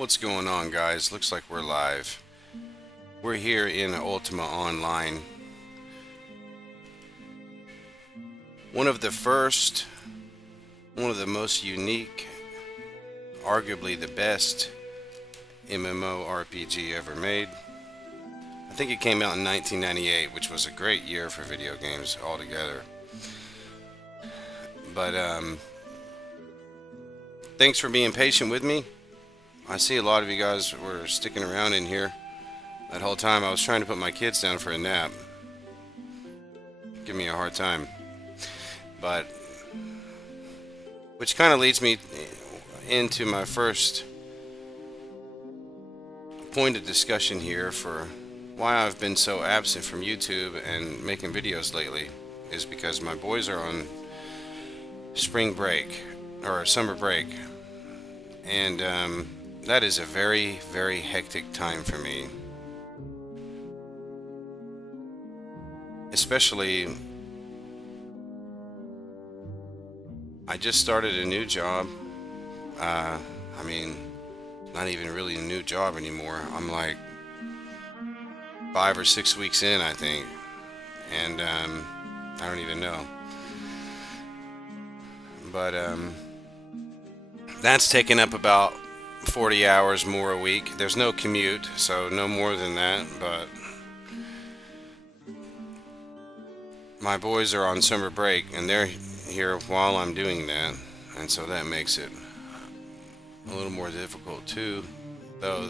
What's going on, guys? Looks like we're live. We're here in Ultima Online. One of the first, one of the most unique, arguably the best MMORPG ever made. I think it came out in 1998, which was a great year for video games altogether. But thanks for being patient with me. I see a lot of you guys were sticking around in here. That whole time I was trying to put my kids down for a nap. Give me a hard time. But, which kind of leads me into my first point of discussion here for why I've been so absent from YouTube and making videos lately is because my boys are on spring break or summer break, and that is a very, very hectic time for me. Especially, I just started a new job. I mean, not even really a new job anymore. I'm like 5 or 6 weeks in, I think, and I don't even know. But that's taken up about 40 hours more a week. There's no commute, so no more than that, but my boys are on summer break and they're here while I'm doing that, and so that makes it a little more difficult too, though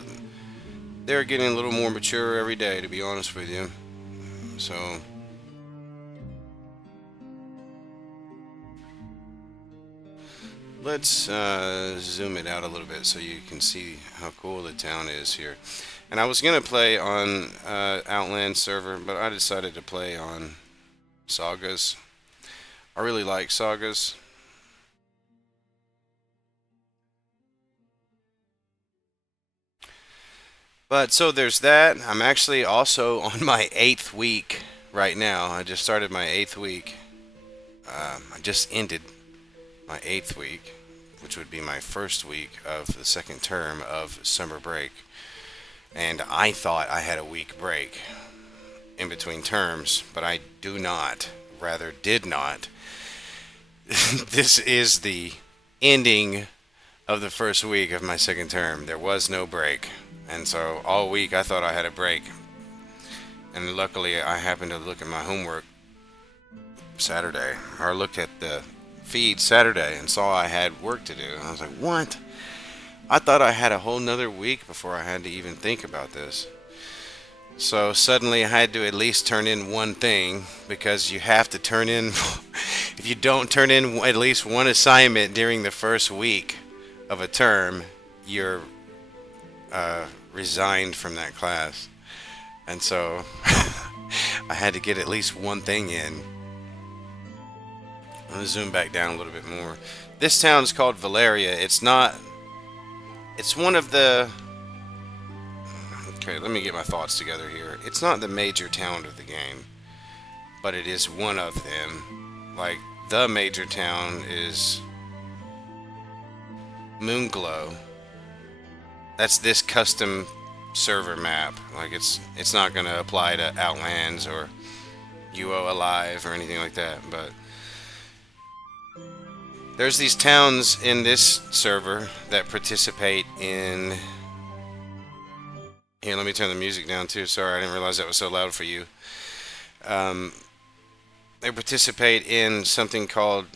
they're getting a little more mature every day, to be honest with you. So let's zoom it out a little bit so you can see how cool the town is here. And I was gonna play on Outlands server, but I decided to play on Sagas. I really like Sagas. But so there's that. I'm actually also on my 8th week right now. I just started my 8th week. I just ended my 8th week, which would be my first week of the second term of summer break. And I thought I had a week break in between terms, but I do not. Rather, did not. This is the ending of the first week of my second term. There was no break. And so all week I thought I had a break. And luckily I happened to look at my homework Saturday, or looked at the feed Saturday and saw I had work to do. And I was like, what? I thought I had a whole nother week before I had to even think about this. So suddenly I had to at least turn in one thing, because you have to turn in, if you don't turn in at least one assignment during the first week of a term, you're resigned from that class. And so I had to get at least one thing in. I'm going to zoom back down a little bit more. This town is called Valeria. It's not, it's one of the, okay, let me get my thoughts together here. It's not the major town of the game, but it is one of them. Like, the major town is Moonglow. That's this custom server map. Like, it's not going to apply to Outlands or UO Alive or anything like that, but there's these towns in this server that participate in... Here, let me turn the music down too. Sorry, I didn't realize that was so loud for you. They participate in something called...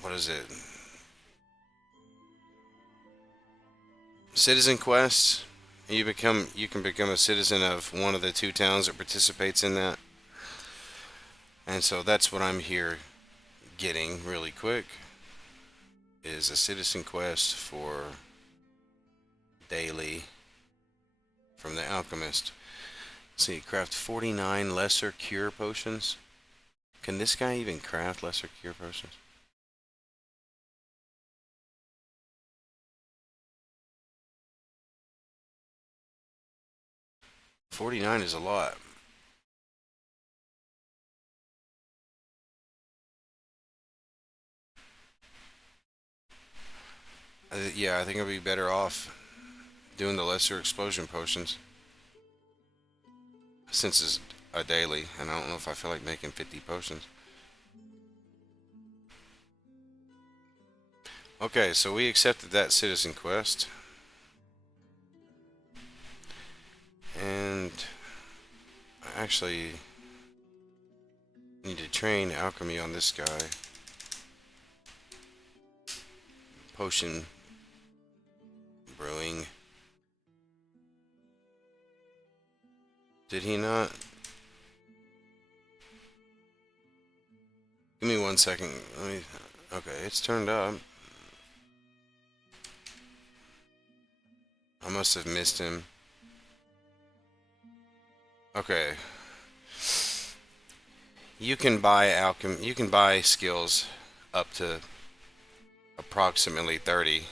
what is it? Citizen quests. You can become a citizen of one of the two towns that participates in that. And so that's what I'm here getting really quick, is a citizen quest for daily from the alchemist. Let's see, craft 49 lesser cure potions. Can this guy even craft lesser cure potions? $49 is a lot. Yeah, I think I'll be better off doing the lesser explosion potions. Since it's a daily, and I don't know if I feel like making 50 potions. Okay, so we accepted that citizen quest. And I actually need to train alchemy on this guy. Potion brewing. Did he not? Give me 1 second. Okay, it's turned up. I must have missed him. Okay. You can buy alchem. You can buy skills up to approximately 30.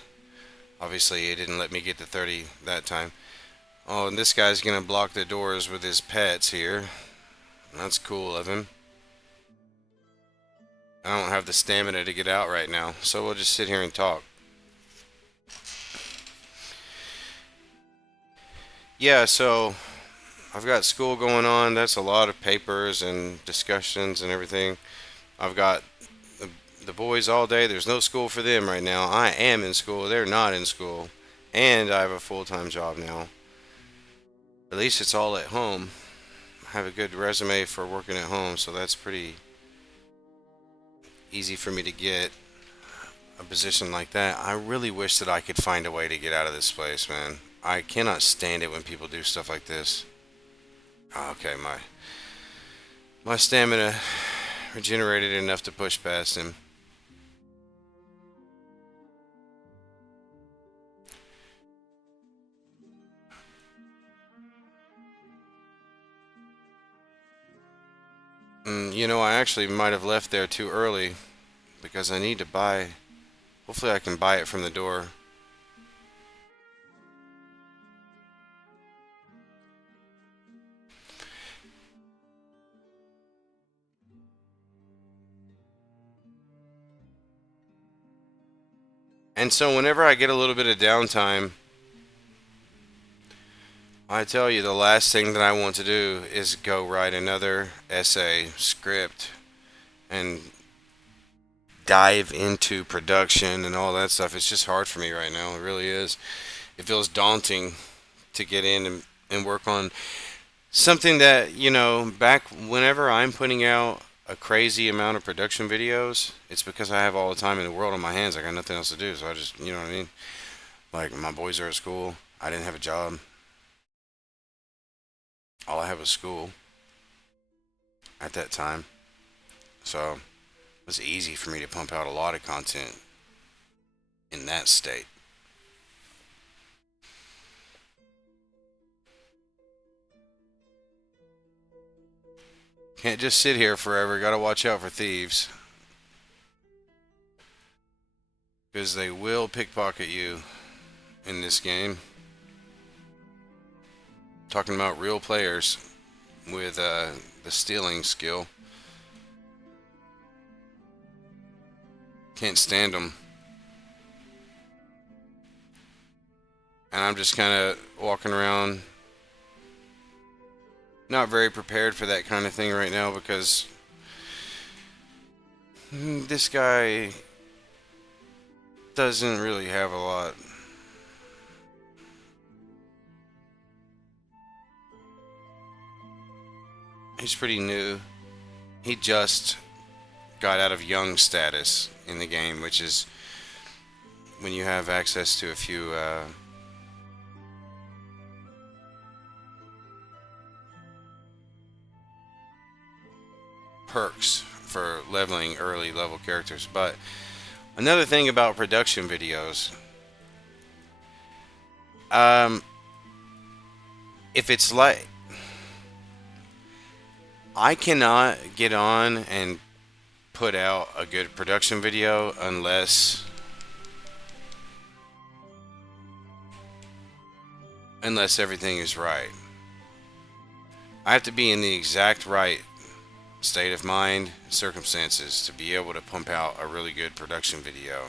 Obviously, it didn't let me get to 30 that time. Oh, and this guy's gonna block the doors with his pets here. That's cool of him. I don't have the stamina to get out right now, so we'll just sit here and talk. Yeah, so I've got school going on. That's a lot of papers and discussions and everything. I've got the boys all day. There's no school for them right now. I am in school. They're not in school. And I have a full-time job now. At least it's all at home. I have a good resume for working at home, so that's pretty easy for me to get a position like that. I really wish that I could find a way to get out of this place, man. I cannot stand it when people do stuff like this. Okay, my stamina regenerated enough to push past him. You know, I actually might have left there too early because I need to buy. Hopefully, I can buy it from the door. And so, whenever I get a little bit of downtime, I tell you, the last thing that I want to do is go write another essay script and dive into production and all that stuff. It's just hard for me right now. It really is. It feels daunting to get in and work on something that, back whenever I'm putting out a crazy amount of production videos, it's because I have all the time in the world on my hands. I got nothing else to do. So I just, you know what I mean? Like, my boys are at school. I didn't have a job. All I had was school at that time. So it was easy for me to pump out a lot of content in that state. Can't just sit here forever. Gotta watch out for thieves. Because they will pickpocket you in this game. Talking about real players with the stealing skill. Can't stand them. And I'm just kind of walking around, not very prepared for that kind of thing right now because this guy doesn't really have a lot. He's pretty new. He just got out of young status in the game, which is when you have access to a few perks for leveling early level characters. But another thing about production videos, if it's like, I cannot get on and put out a good production video unless everything is right. I have to be in the exact right state of mind, circumstances to be able to pump out a really good production video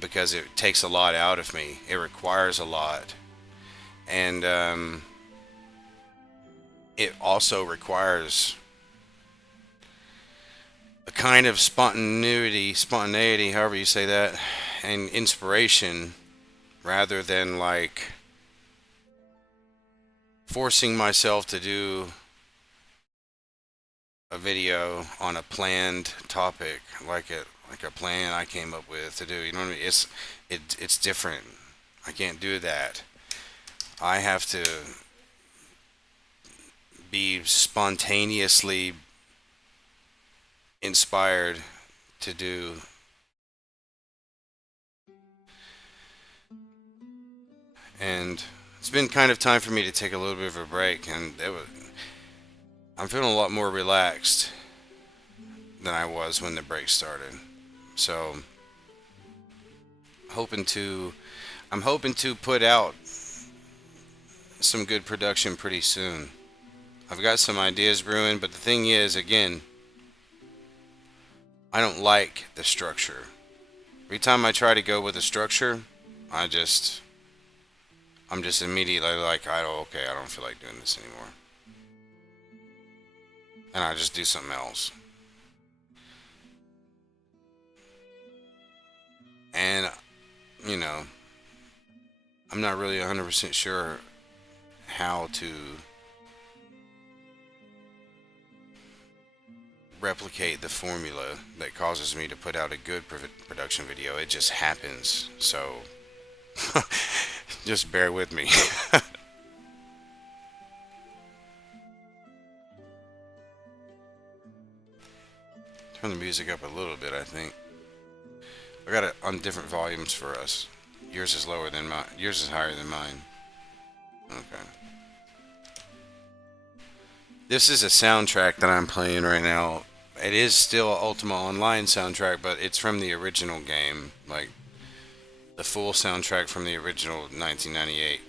because it takes a lot out of me. It requires a lot. And it also requires a kind of spontaneity, however you say that, and inspiration, rather than like forcing myself to do a video on a planned topic, like a plan I came up with to do. You know what I mean? It's different. I can't do that. I have to be spontaneously inspired to do. And it's been kind of time for me to take a little bit of a break, and I'm feeling a lot more relaxed than I was when the break started. So hoping to I'm hoping to put out some good production pretty soon. I've got some ideas brewing, but the thing is, again, I don't like the structure. Every time I try to go with a structure, I just I'm just immediately like, okay, I don't feel like doing this anymore. And I just do something else. And, you know, I'm not really 100% sure how to replicate the formula that causes me to put out a good production video. It just happens. So, just bear with me. Turn the music up a little bit, I think. I got it on different volumes for us. Yours is lower than mine. Yours is higher than mine. Okay. This is a soundtrack that I'm playing right now. It is still an Ultima Online soundtrack, but it's from the original game. Like, the full soundtrack from the original 1998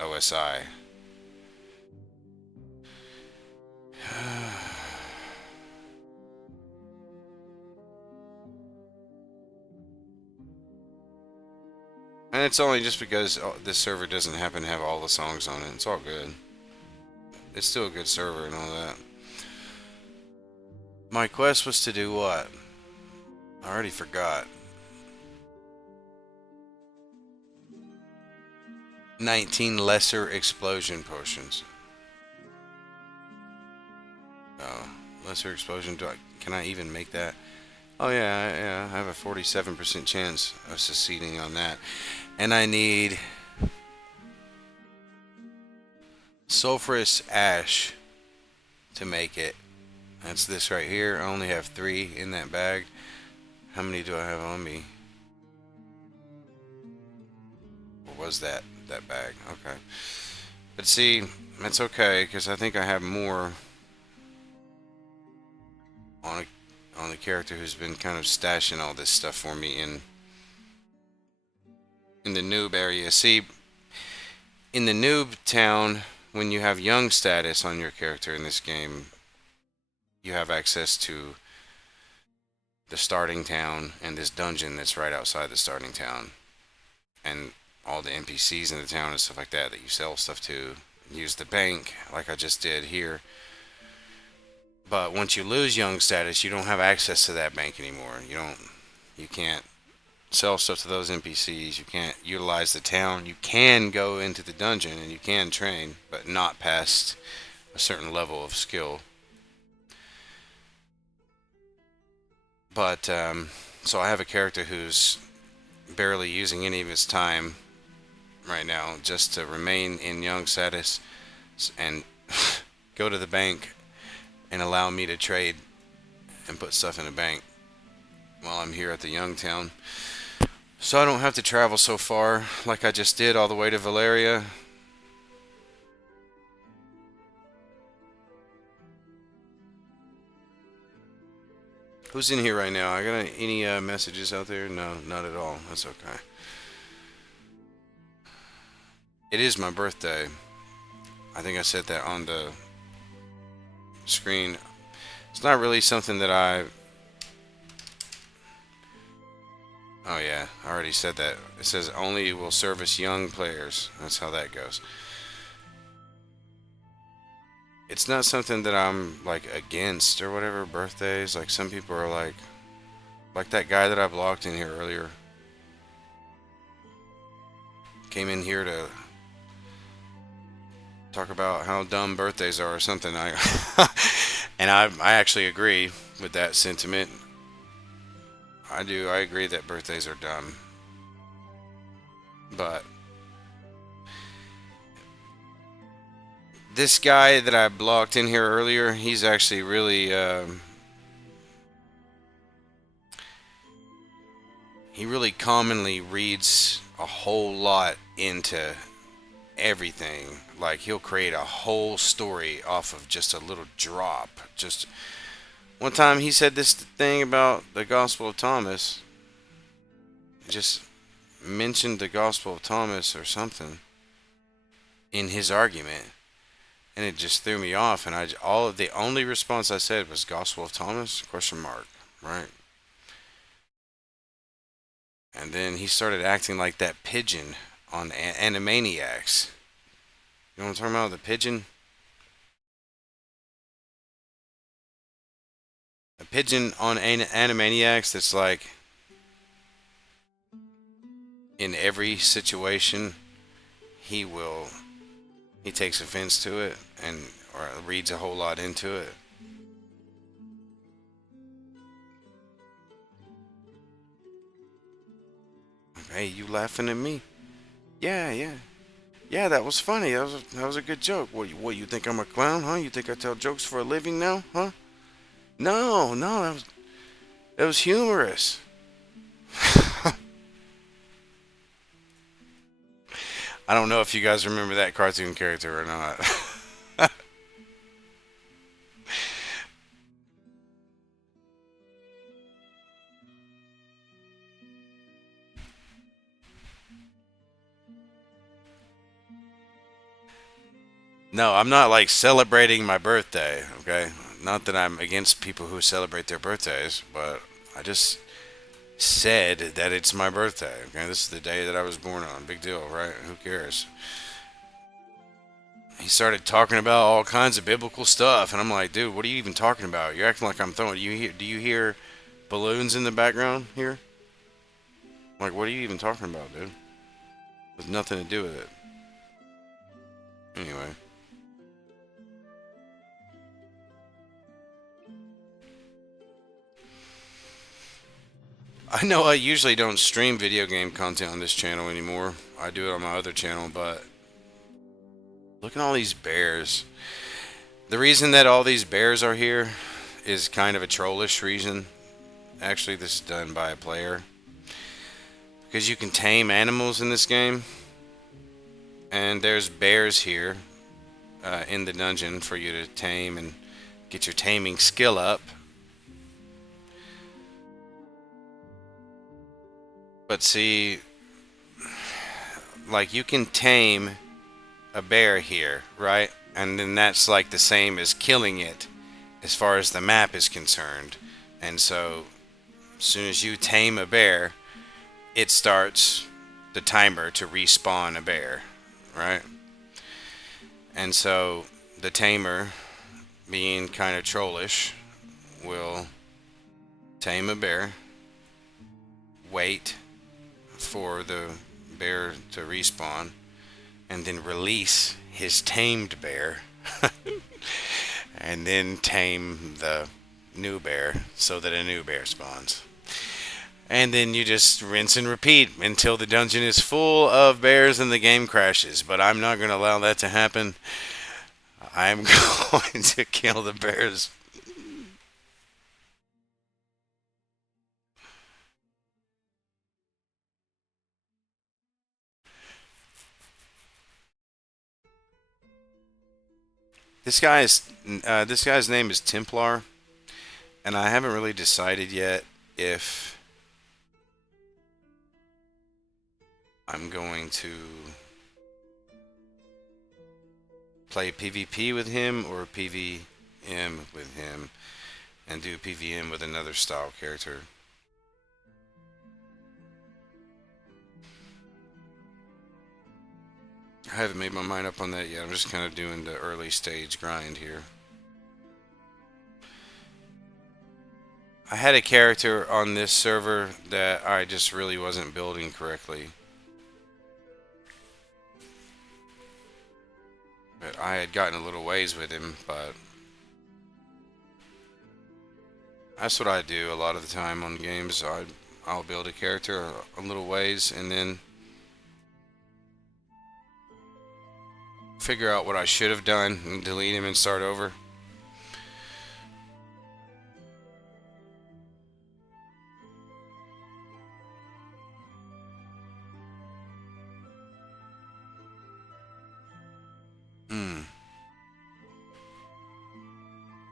OSI. And it's only just because this server doesn't happen to have all the songs on it. It's all good. It's still a good server and all that. My quest was to do what? I already forgot. 19 lesser explosion potions. Oh, lesser explosion. Can I even make that? Oh yeah, I have a 47% chance of succeeding on that. And I need sulfurous ash to make it. That's this right here. I only have 3 in that bag. How many do I have on me? What was that bag? Okay. But see, that's okay, because I think I have more on the character who's been kind of stashing all this stuff for me in the noob area. See, in the noob town, when you have young status on your character in this game, you have access to the starting town and this dungeon that's right outside the starting town, and all the NPCs in the town and stuff like that you sell stuff to. Use the bank like I just did here. But once you lose young status, you don't have access to that bank anymore. You can't sell stuff to those NPCs. You can't utilize the town. You can go into the dungeon and you can train, but not past a certain level of skill. But so I have a character who's barely using any of his time right now just to remain in young status and go to the bank and allow me to trade and put stuff in the bank while I'm here at the young town. So I don't have to travel so far like I just did all the way to Valeria. Who's in here right now? I got any messages out there? No, not at all. That's okay. It is my birthday. I think I said that on the screen. It's not really something that Oh yeah, I already said that. It says only will service young players. That's how that goes. It's not something that I'm like against or whatever. Birthdays, like some people are like that guy that I blocked in here earlier came in here to talk about how dumb birthdays are or something. I and I actually agree with that sentiment. I do. I agree that birthdays are dumb, but this guy that I blocked in here earlier, he's actually really he really commonly reads a whole lot into everything. Like he'll create a whole story off of just a little drop. Just one time he said this thing about the Gospel of Thomas. Just mentioned the Gospel of Thomas or something in his argument, and it just threw me off. And all of the only response I said was Gospel of Thomas question mark, right? And then he started acting like that pigeon on Animaniacs. You know what I'm talking about? The pigeon? A pigeon on Animaniacs that's like in every situation he will he takes offense to it and or reads a whole lot into it. Hey, you laughing at me? Yeah, yeah. Yeah, that was funny. That was a good joke. What you think I'm a clown, huh? You think I tell jokes for a living now, huh? No, no, that was humorous. I don't know if you guys remember that cartoon character or not. No, I'm not like celebrating my birthday, okay? Not that I'm against people who celebrate their birthdays, but I just said that it's my birthday, okay? This is the day that I was born on. Big deal, right? Who cares? He started talking about all kinds of biblical stuff, and I'm like, dude, what are you even talking about? You're acting like I'm throwing. Do you hear balloons in the background here? Like, what are you even talking about, dude? With nothing to do with it. Anyway, I know I usually don't stream video game content on this channel anymore. I do it on my other channel, but look at all these bears. The reason that all these bears are here is kind of a trollish reason. Actually, this is done by a player. Because you can tame animals in this game, and there's bears here in the dungeon for you to tame and get your taming skill up. But see, like you can tame a bear here, right? And then that's like the same as killing it as far as the map is concerned. And so, as soon as you tame a bear, it starts the timer to respawn a bear, right? And so, the tamer, being kind of trollish, will tame a bear, wait for the bear to respawn, and then release his tamed bear, and then tame the new bear so that a new bear spawns. And then you just rinse and repeat until the dungeon is full of bears and the game crashes. But I'm not going to allow that to happen. I'm going to kill the bears. This guy is this guy's name is Templar, and I haven't really decided yet if I'm going to play PvP with him or PvM with him and do PvM with another style character. I haven't made my mind up on that yet. I'm just kind of doing the early stage grind here. I had a character on this server that I just really wasn't building correctly. But I had gotten a little ways with him, but that's what I do a lot of the time on games. I'll build a character a little ways and then figure out what I should have done and delete him and start over.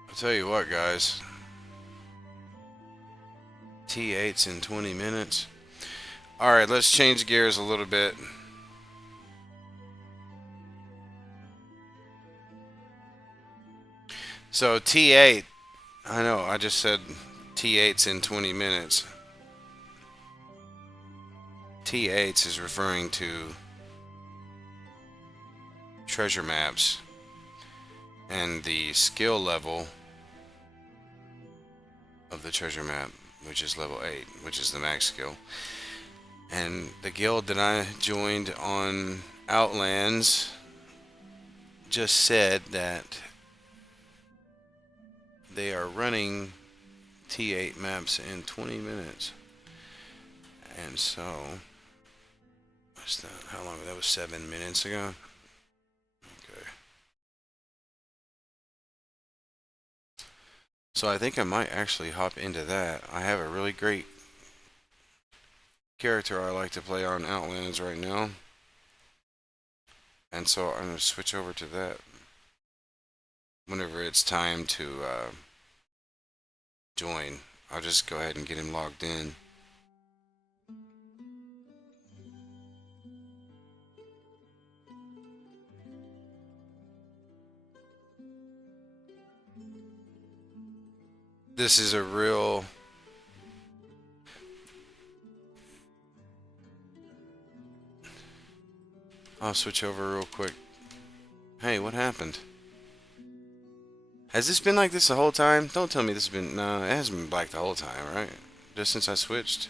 I'll tell you what, guys. T8's in 20 minutes. Alright, let's change gears a little bit. So T8, I know, I just said T8's in 20 minutes. T8 is referring to treasure maps and the skill level of the treasure map, which is level 8, which is the max skill. And the guild that I joined on Outlands just said that they are running T8 maps in 20 minutes. And so, what's that? How long? That was 7 minutes ago. Okay. So I think I might actually hop into that. I have a really great character I like to play on Outlands right now. And so I'm going to switch over to that whenever it's time to join. I'll just go ahead and get him logged in. This is a real I'll switch over real quick. Hey, what happened? Has this been like this the whole time? Don't tell me this has been... No, it hasn't been black the whole time, right? Just since I switched.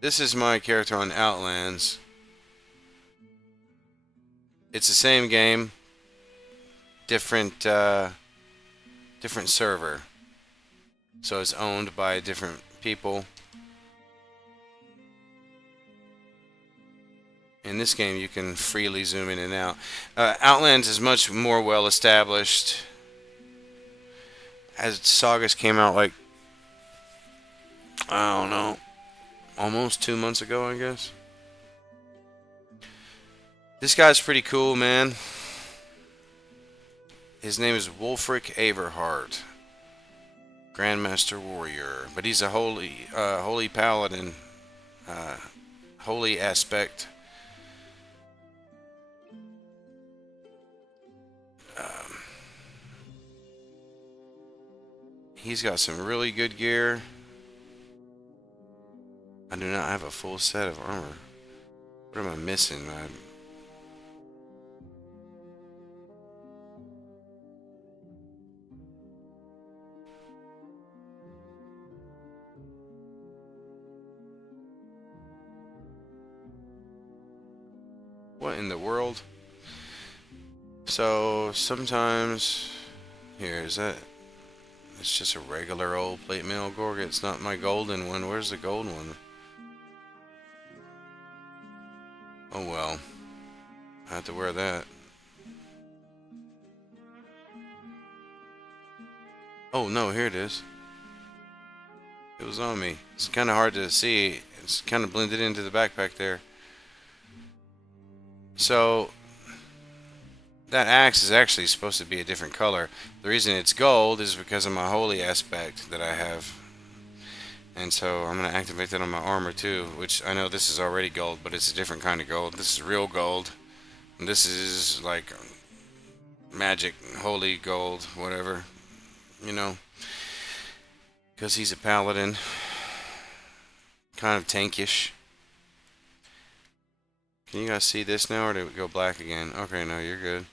This is my character on Outlands. It's the same game. Different server. So it's owned by different people. In this game, you can freely zoom in and out. Outlands is much more well established. As Sagas came out, like, I don't know, almost 2 months ago, I guess. This guy's pretty cool, man. His name is Wolfric Averhart, Grandmaster Warrior, but he's a holy paladin, holy aspect. He's got some really good gear. I do not have a full set of armor. What am I missing? What in the world? So sometimes here is that. It's just a regular old plate mail Gorga. It's not my golden one. Where's the gold one? Oh well. I have to wear that. Oh no, here it is. It was on me. It's kind of hard to see. It's kind of blended into the backpack there. So that axe is actually supposed to be a different color. The reason it's gold is because of my holy aspect that I have. And so I'm going to activate that on my armor too, which I know this is already gold, but it's a different kind of gold. This is real gold. And this is like magic, holy gold, whatever, you know. Because he's a paladin. kind of tankish. Can you guys see this now, or did it go black again? Okay, no, you're good.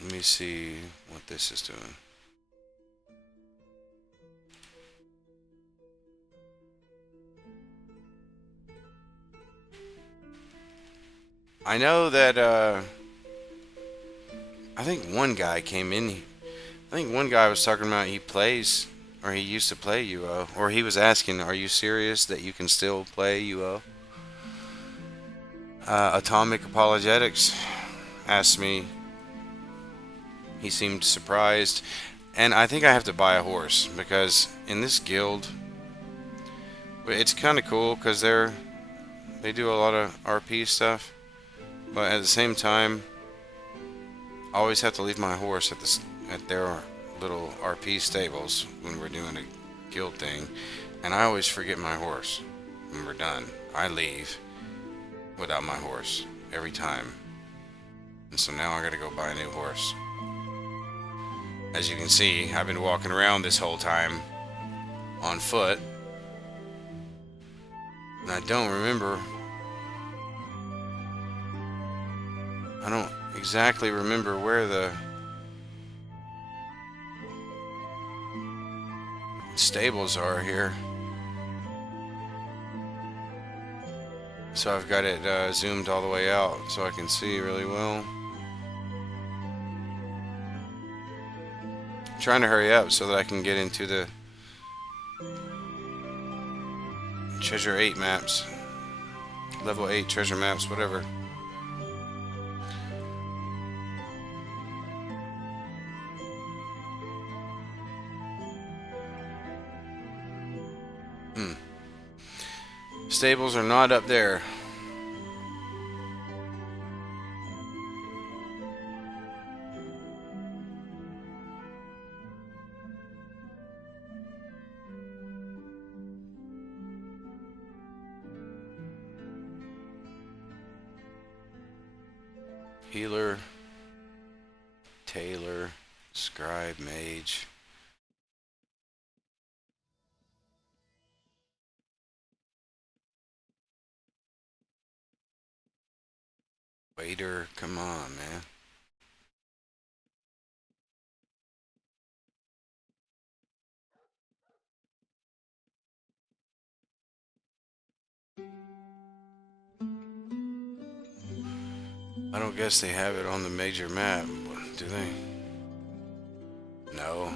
Let me see what this is doing. I know that, I think one guy came in. I think one guy was talking about he plays, or he used to play UO, or he was asking, "Are you serious that you can still play UO?" Atomic Apologetics asked me. He seemed surprised, and I think I have to buy a horse because in this guild, it's kind of cool because they do a lot of RP stuff, but at the same time, I always have to leave my horse at their little RP stables when we're doing a guild thing, and I always forget my horse when we're done. I leave without my horse every time, and so now I gotta go buy a new horse. As you can see, I've been walking around this whole time on foot, and I don't exactly remember where the stables are here. So I've got it zoomed all the way out so I can see really well. I'm trying to hurry up so that I can get into the treasure 8 maps, level 8 treasure maps, whatever. Stables are not up there. Healer, Tailor, Scribe, Mage. Waiter, come on, man. I don't guess they have it on the major map, do they? No.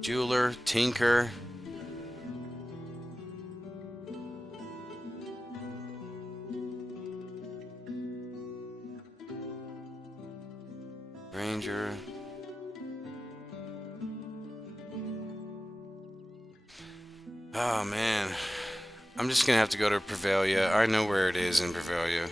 Jeweler, Tinker. Ranger. Oh man. I'm just gonna have to go to Prevalia. I know where it is in Prevalia.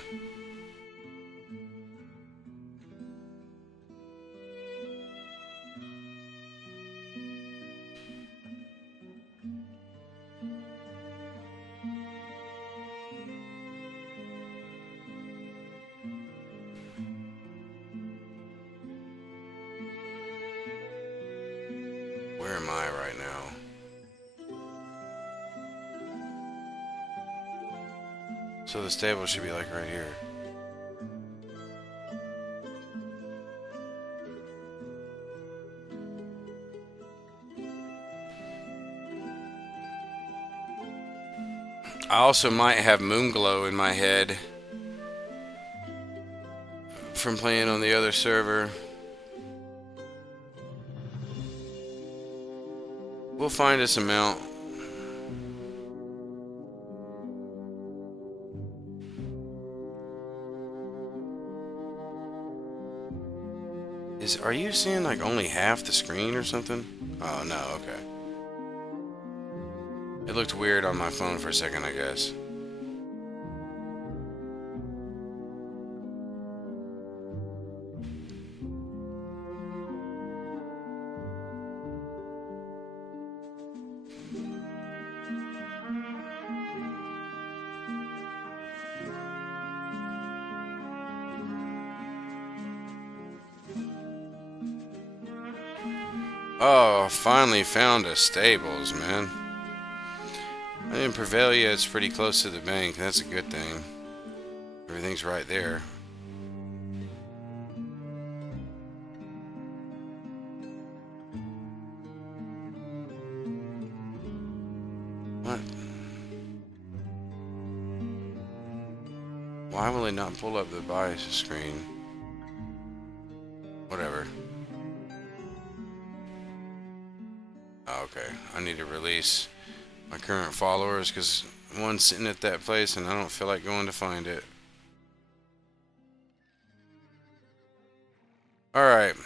Where am I right now? So the stable should be like right here. I also might have Moonglow in my head from playing on the other server. We'll find us a mount. Are you seeing like only half the screen or something? Oh no, okay. It looked weird on my phone for a second, I guess. Oh, finally found a stables, man. In Prevalia, it's pretty close to the bank. That's a good thing. Everything's right there. What? Why will it not pull up the buy screen? Whatever. Oh, okay. I need to release my current followers because one's sitting at that place and I don't feel like going to find it. Alright.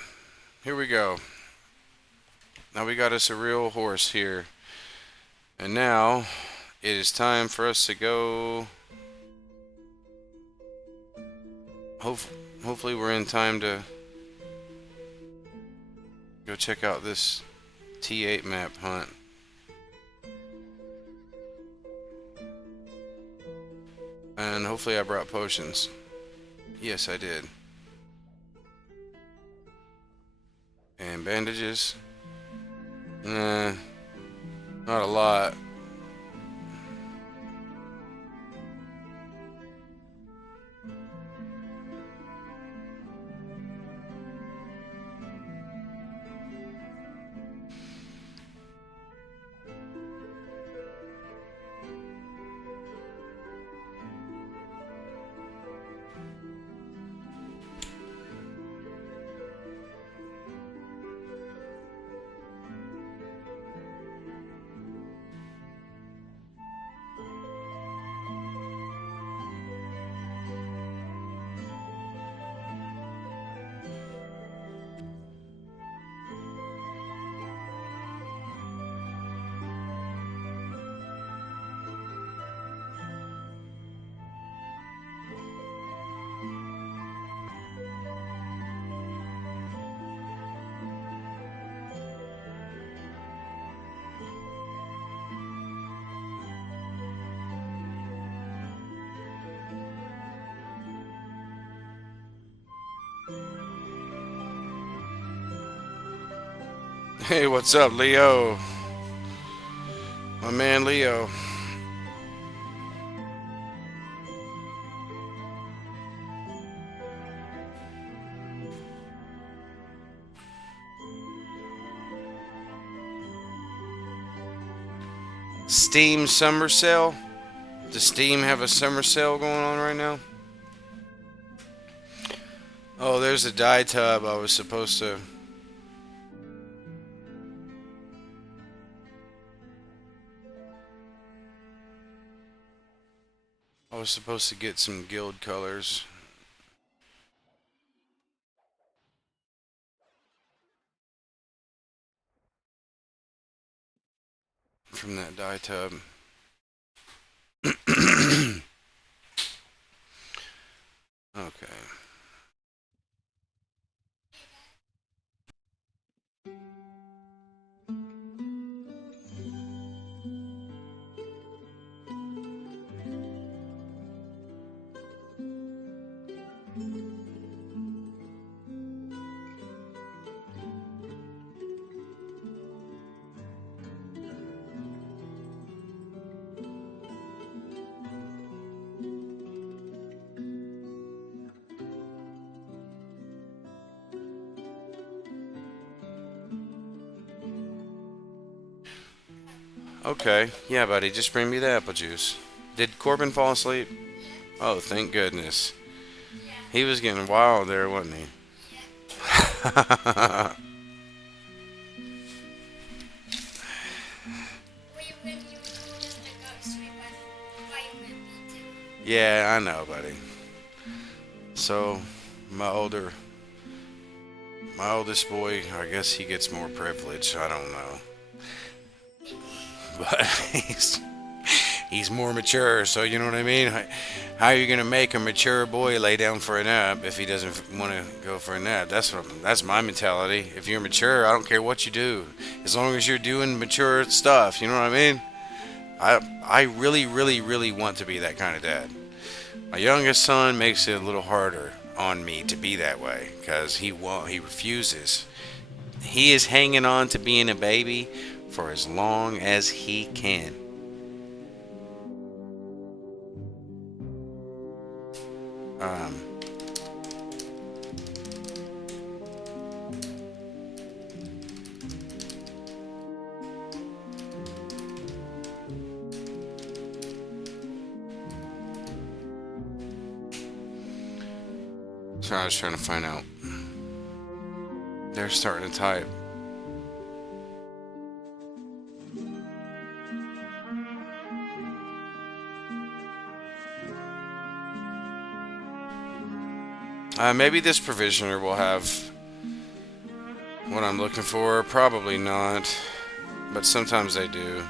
Here we go. Now we got us a real horse here. And now it is time for us to go. Hopefully we're in time to go check out this T8 map hunt. And hopefully I brought potions. Yes, I did. And bandages. Nah, not a lot. Hey, what's up, Leo? My man, Leo. Steam summer sale? Does Steam have a summer sale going on right now? Oh, there's a dye tub I was supposed to... get some guild colors from that dye tub. Okay. Okay, yeah, buddy, just bring me the apple juice. Did Corbin fall asleep? Oh, thank goodness. He was getting wild there, wasn't he? Yeah, I know, buddy. So, my oldest boy, I guess he gets more privilege. I don't know. But he's more mature, so you know what I mean? How are you gonna make a mature boy lay down for a nap if he doesn't want to go for a nap? That's my mentality. If you're mature, I don't care what you do, as long as you're doing mature stuff. You know what I mean? I really, really, really want to be that kind of dad. My youngest son makes it a little harder on me to be that way because he refuses He is hanging on to being a baby for as long as he can. Um, so I was trying to find out. They're starting to type. Maybe this provisioner will have what I'm looking for. Probably not, but sometimes they do.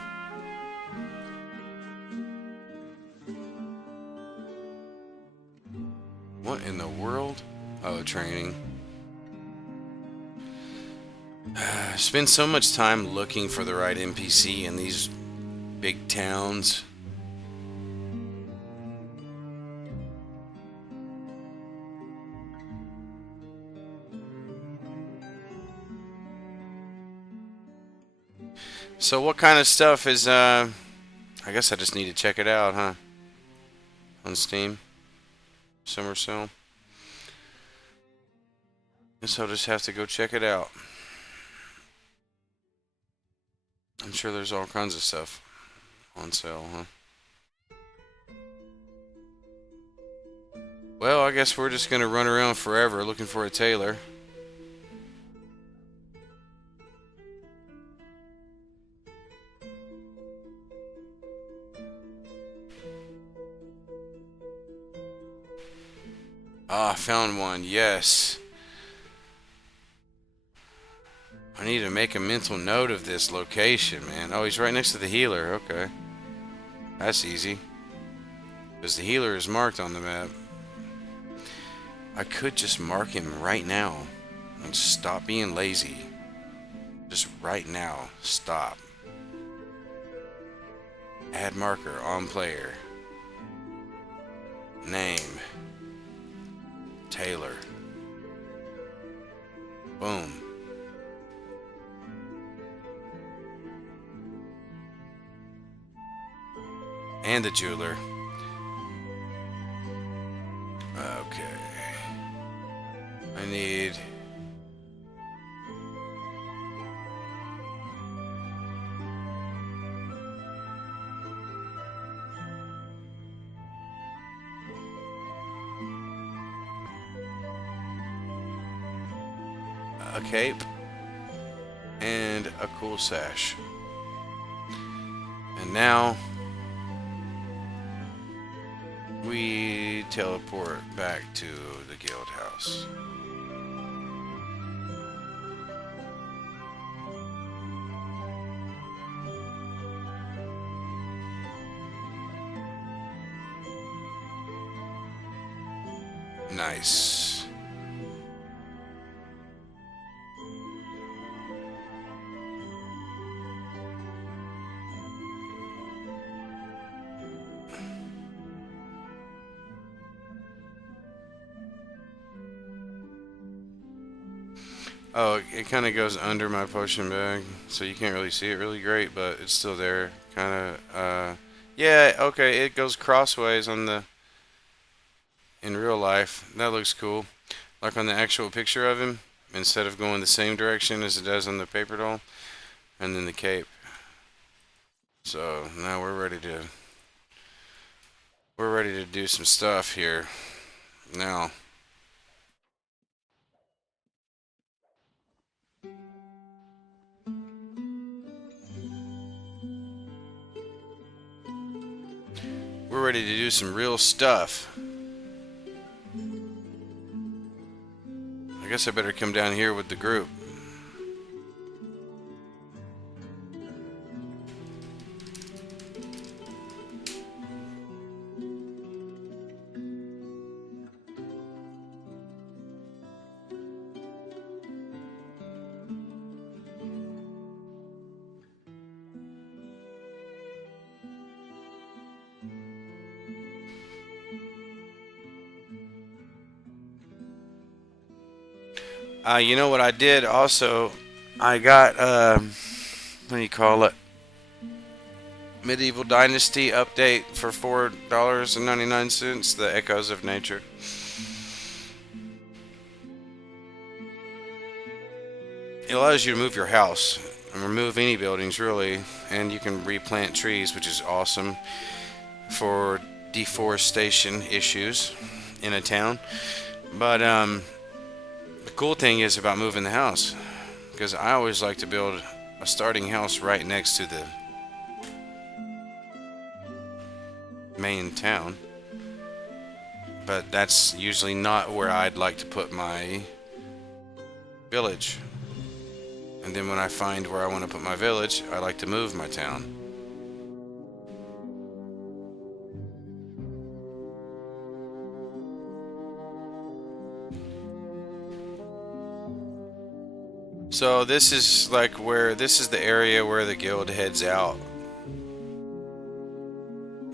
What in the world? Oh, training. Spend so much time looking for the right NPC in these big towns. So what kind of stuff is, I guess I just need to check it out, huh? On Steam. Summer sale. Guess I'll just have to go check it out. I'm sure there's all kinds of stuff on sale, huh? Well, I guess we're just gonna run around forever looking for a tailor. Ah, found one. Yes. I need to make a mental note of this location, man. Oh, he's right next to the healer. Okay. That's easy. Because the healer is marked on the map. I could just mark him right now. And stop being lazy. Just right now. Stop. Add marker on player. Name. Taylor. Boom. And the jeweler. Okay. I need... a cape and a cool sash. And now we teleport back to the guild house. Nice. Oh, it kind of goes under my potion bag, so you can't really see it really great, but it's still there. Kind of, yeah, okay, it goes crossways on the, in real life. That looks cool. Like on the actual picture of him, instead of going the same direction as it does on the paper doll, and then the cape. So now we're ready to do some stuff here. Now, we're ready to do some real stuff. I guess I better come down here with the group. You know what I did also? I got what do you call it? Medieval Dynasty update for $4.99. The Echoes of Nature. It allows you to move your house and remove any buildings really, and you can replant trees, which is awesome for deforestation issues in a town. But the cool thing is about moving the house, because I always like to build a starting house right next to the main town, but that's usually not where I'd like to put my village. And then when I find where I want to put my village, I like to move my town. So this is like where this is the area where the guild heads out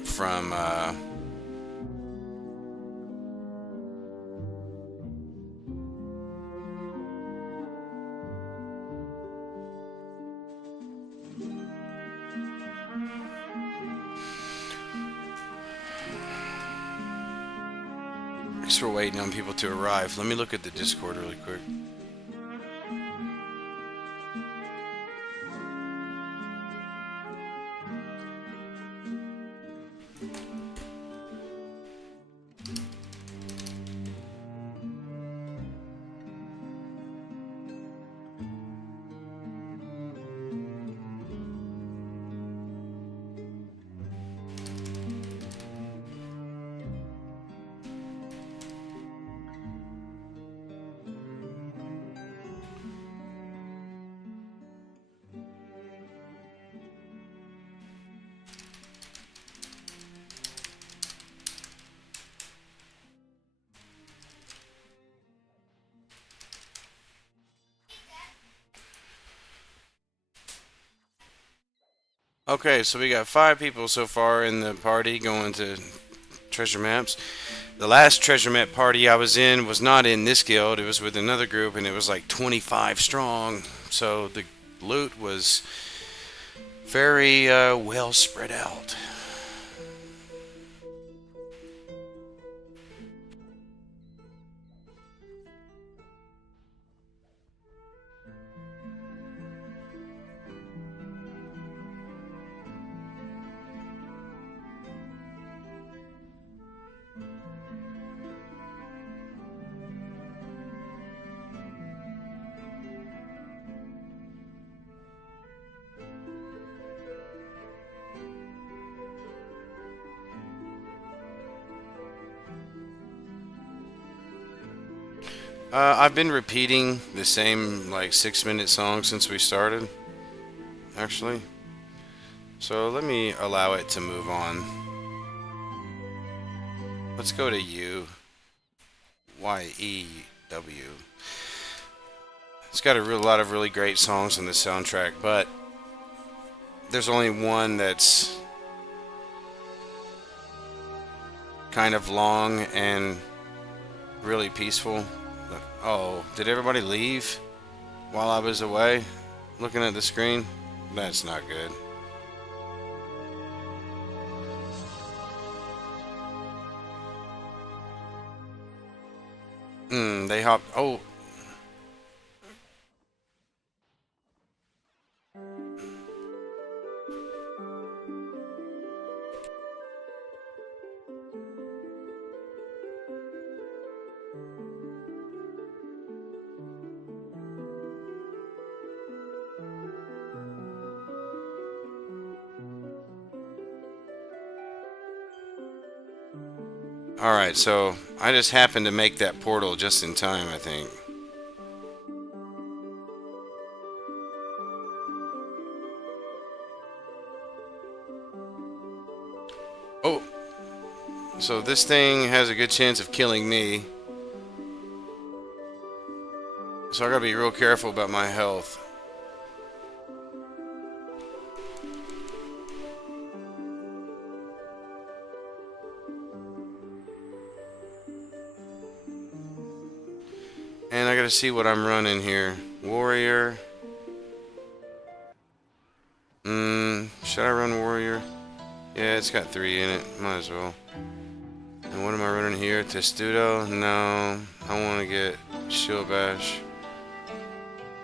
from guess we're waiting on people to arrive. Let me look at the Discord really quick. Okay, so we got 5 people so far in the party going to treasure maps. The last treasure map party I was in was not in this guild, it was with another group, and it was like 25 strong. So the loot was very well spread out. I've been repeating the same like 6-minute song since we started, actually. So let me allow it to move on. Let's go to U. YEW. It's got a lot of really great songs on the soundtrack, but there's only one that's kind of long and really peaceful. Oh, did everybody leave while I was away looking at the screen? That's not good. They hopped. Oh, alright, so I just happened to make that portal just in time, I think. Oh, so this thing has a good chance of killing me. So I gotta be real careful about my health. And I gotta see what I'm running here. Warrior, Should I run warrior? Yeah, it's got 3 in it. Might as well. And what am I running here? Testudo? No. I want to get shield bash.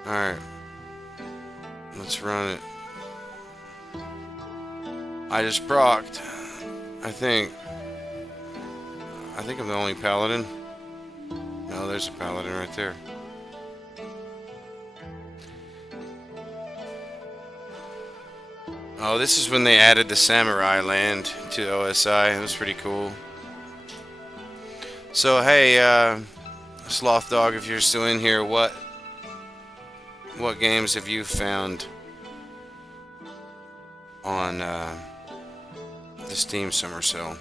Alright. Let's run it. I just procced. I think I'm the only paladin. No, there's a paladin right there. Oh, this is when they added the samurai land to OSI. It was pretty cool. So hey, Sloth Dog, if you're still in here, what games have you found on the Steam Summer Sale?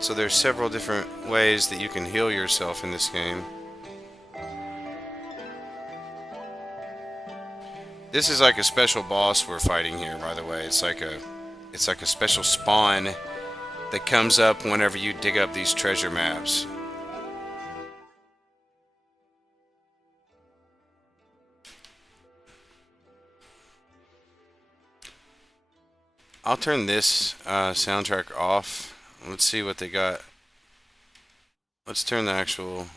So there's several different ways that you can heal yourself in this game. This is like a special boss we're fighting here, by the way. It's like a special spawn that comes up whenever you dig up these treasure maps. I'll turn this soundtrack off. Let's see what they got. Let's turn the actual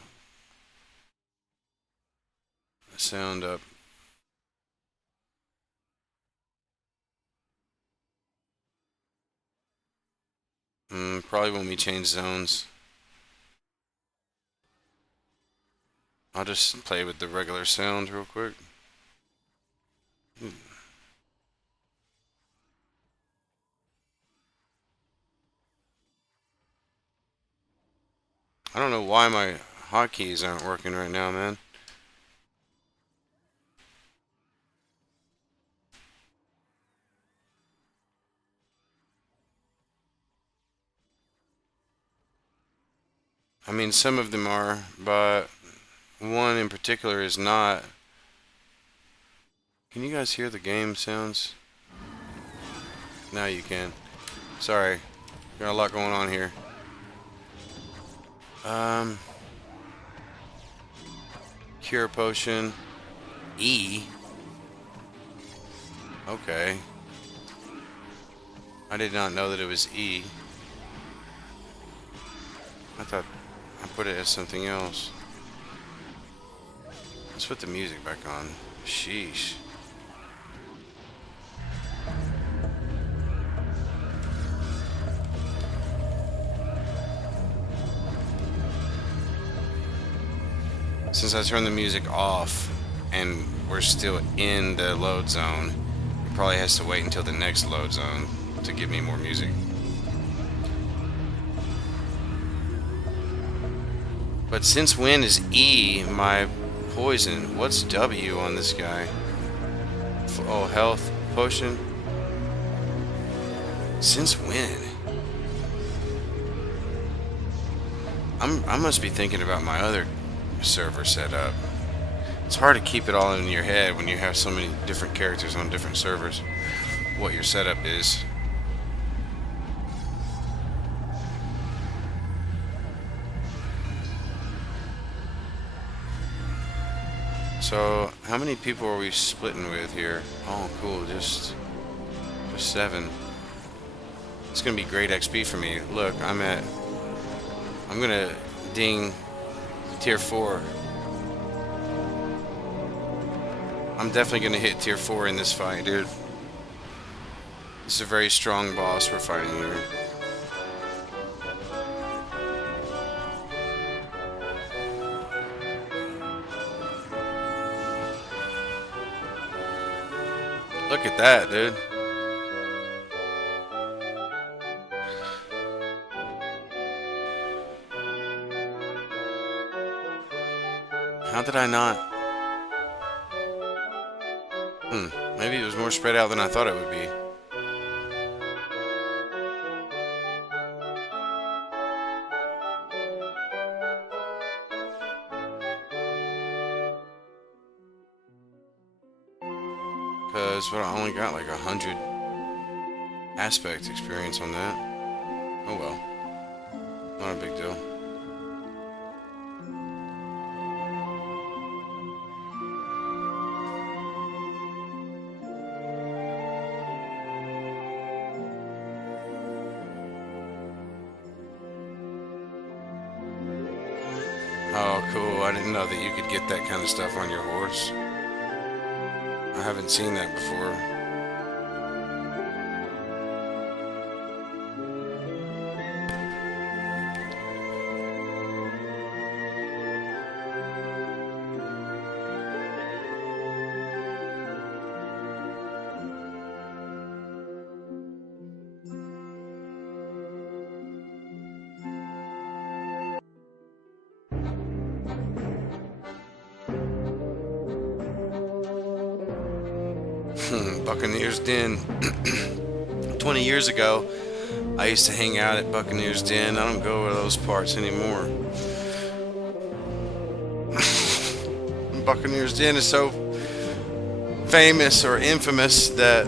sound up. Probably when we change zones. I'll just play with the regular sound real quick. I don't know why my hotkeys aren't working right now, man. I mean, some of them are, but one in particular is not. Can you guys hear the game sounds? Now you can. Sorry, got a lot going on here. Cure potion. E. Okay. I did not know that it was E. I thought I put it as something else. Let's put the music back on. Sheesh. Since I turned the music off and we're still in the load zone, it probably has to wait until the next load zone to give me more music. But since when is E my poison? What's W on this guy? Oh, health potion. Since when? I must be thinking about my other server setup. It's hard to keep it all in your head when you have so many different characters on different servers. What your setup is. So, how many people are we splitting with here? Oh, cool, just 7. It's gonna be great XP for me. Look, I'm gonna ding tier 4. I'm definitely gonna hit tier 4 in this fight, dude. This is a very strong boss we're fighting here. Look at that, dude. How did I not? Maybe it was more spread out than I thought it would be. Because I only got like 100 aspect experience on that. Oh well. Not a big deal. Oh, cool. I didn't know that you could get that kind of stuff on your horse. I haven't seen that before. Buccaneers Den. 20 years ago, I used to hang out at Buccaneers Den. I don't go to those parts anymore. Buccaneers Den is so famous or infamous that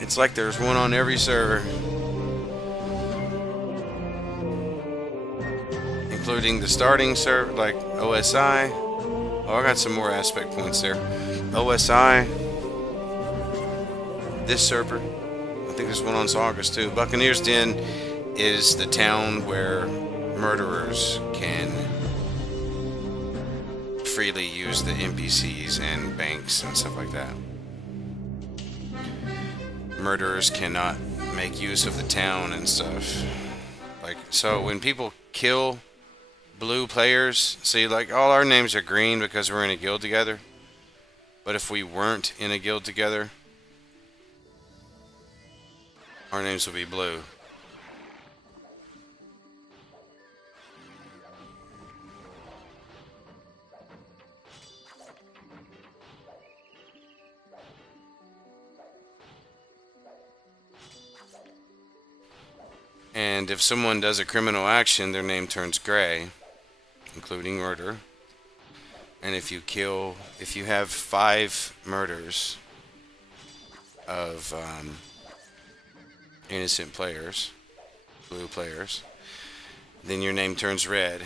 it's like there's one on every server, including the starting server, like OSI. Oh, I got some more aspect points there. OSI, this server. I think there's one on Saugus too. Buccaneers Den is the town where murderers can freely use the NPCs and banks and stuff like that. Murderers cannot make use of the town and stuff. Like, so when people kill blue players, see, like, all our names are green because we're in a guild together. But if we weren't in a guild together, our names will be blue. And if someone does a criminal action, their name turns gray, including murder. And if you have 5 murders of innocent players, blue players, then your name turns red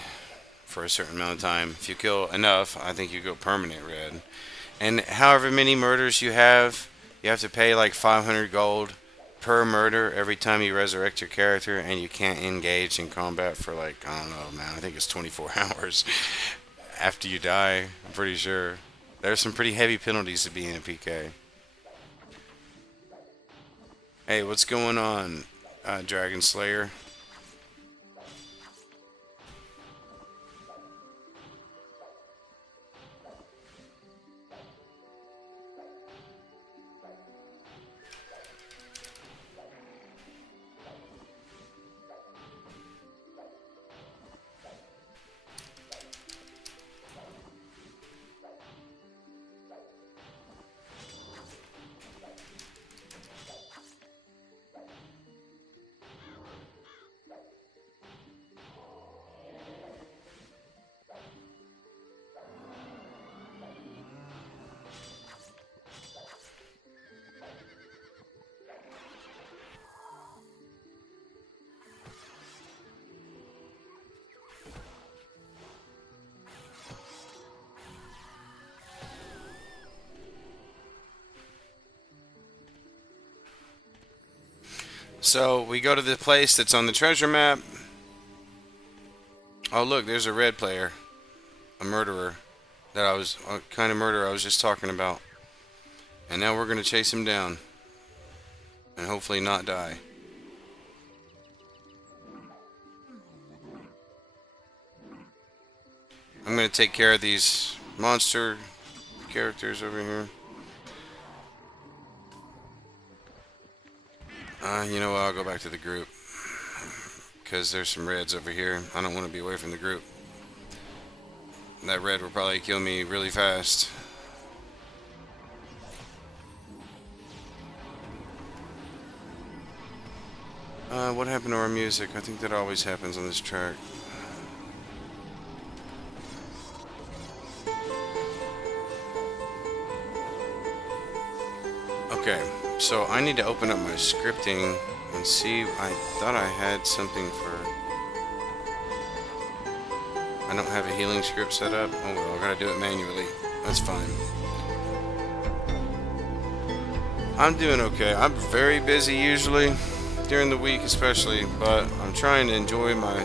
for a certain amount of time. If you kill enough, I think you go permanent red. And however many murders you have to pay like 500 gold per murder every time you resurrect your character, and you can't engage in combat for, like, I don't know, man, I think it's 24 hours after you die. I'm pretty sure there's some pretty heavy penalties to being a PK. Hey, what's going on, Dragon Slayer? So we go to the place that's on the treasure map. Oh, look, there's a red player, a murderer kind of murderer I was just talking about. And now we're going to chase him down and hopefully not die. I'm going to take care of these monster characters over here. You know what, I'll go back to the group, because there's some reds over here. I don't want to be away from the group. That red will probably kill me really fast. What happened to our music? I think that always happens on this track. Okay, so I need to open up my scripting and and see. I thought I had something for. I don't have a healing script set up. Oh well, I gotta do it manually. That's fine. I'm doing okay. I'm very busy usually, during the week especially, but I'm trying to enjoy my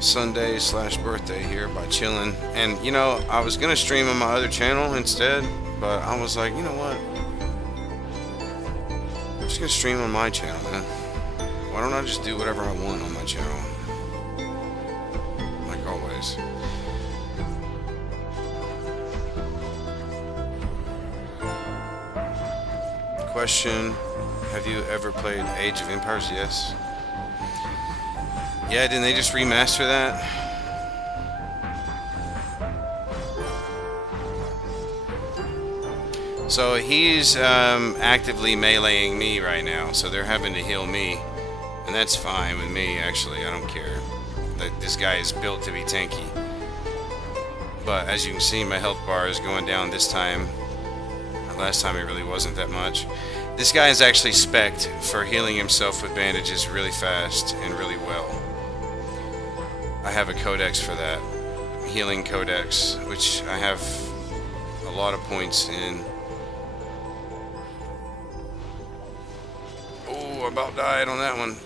Sunday / birthday here by chilling. And you know, I was gonna stream on my other channel instead, but I was like, you know what? I'm just gonna stream on my channel, man. Why don't I just do whatever I want on my channel? Like always. Question: have you ever played Age of Empires? Yes. Yeah, didn't they just remaster that? So he's actively meleeing me right now, so they're having to heal me, and that's fine with me. Actually, I don't care. This guy is built to be tanky, but as you can see, my health bar is going down this time. Last time it really wasn't that much. This guy is actually spec'd for healing himself with bandages really fast and really well. I have a codex for that. Healing codex, which I have a lot of points in. Oh, I about died on that one.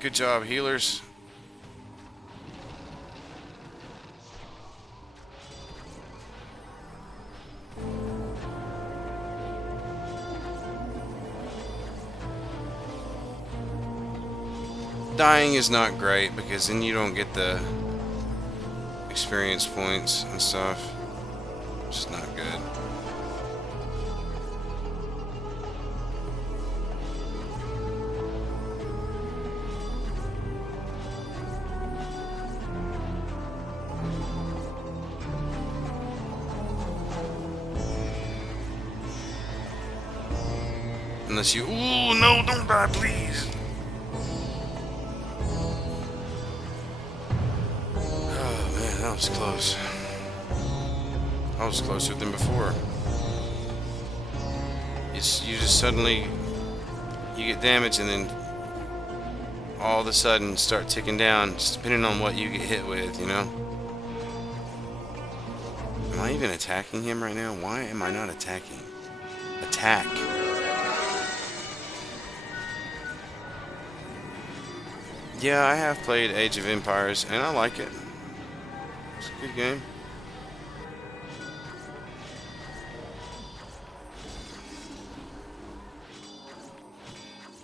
Good job, healers. Dying is not great because then you don't get the experience points and stuff. It's just not good. Unless you... Ooh, no, don't die, please. That was close. I was closer than before. You just suddenly you get damaged and then all of a sudden start ticking down, just depending on what you get hit with, you know. Am I even attacking him right now? Why am I not attacking? Attack. Yeah, I have played Age of Empires and I like it. It's a good game.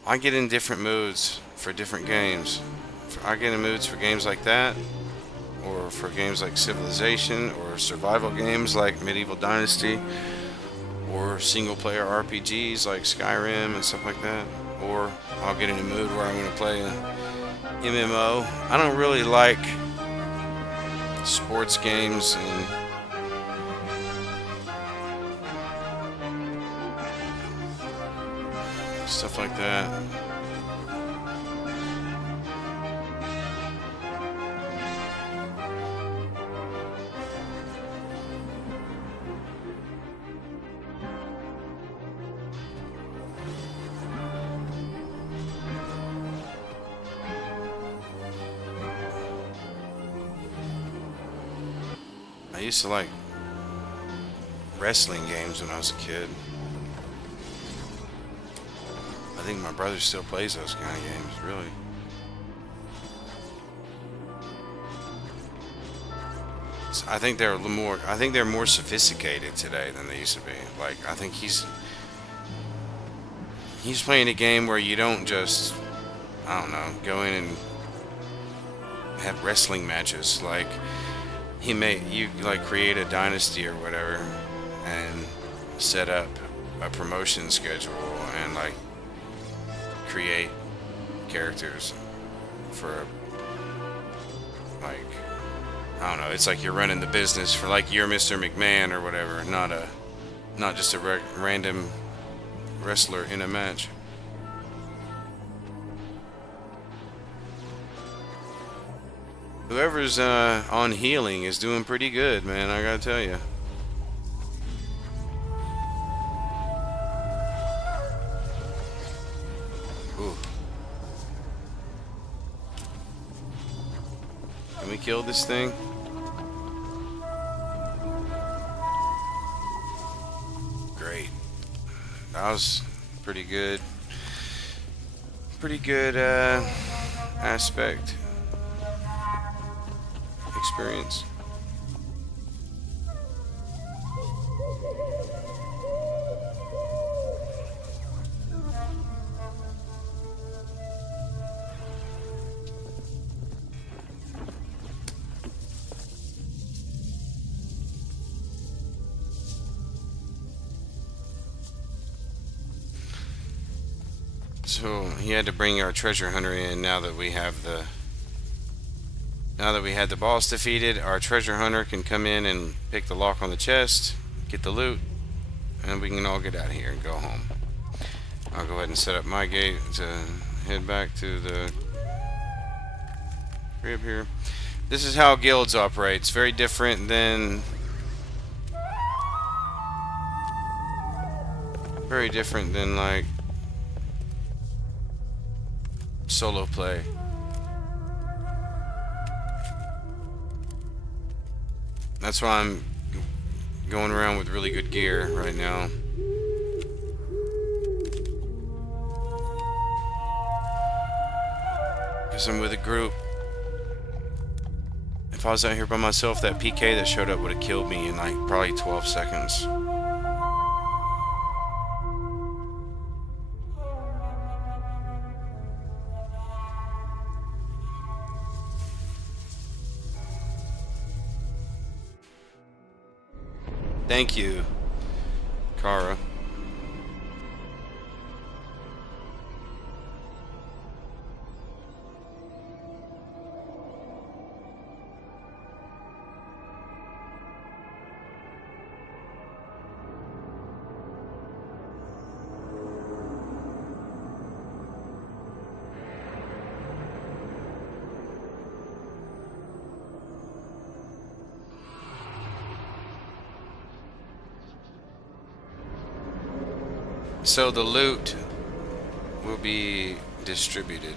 I get in different moods for different games. I get in moods for games like that, or for games like Civilization, or survival games like Medieval Dynasty, or single player RPGs like Skyrim and stuff like that. Or I'll get in a mood where I'm going to play a MMO. I don't really like sports games and stuff like that. I used to like wrestling games when I was a kid. I think my brother still plays those kind of games, really. I think they're a little more. I think they're more sophisticated today than they used to be. Like, I think he's playing a game where you don't just, I don't know, go in and have wrestling matches. Like, you like create a dynasty or whatever, and set up a promotion schedule and like create characters for, like, I don't know, it's like you're running the business for, like, you're Mr. McMahon or whatever, not just a random wrestler in a match. Whoever's on healing is doing pretty good, man, I gotta tell you. Ooh. kill this thing. Great. That was pretty good. Pretty good aspect. Experience. So he had to bring our treasure hunter in. Now that we had the boss defeated, our treasure hunter can come in and pick the lock on the chest, get the loot, and we can all get out of here and go home. I'll go ahead and set up my gate to head back to the crib here. This is how guilds operate. It's very different than like solo play. That's why I'm going around with really good gear right now. Because I'm with a group. If I was out here by myself, that PK that showed up would have killed me in like probably 12 seconds. Thank you, Kara. So the loot will be distributed.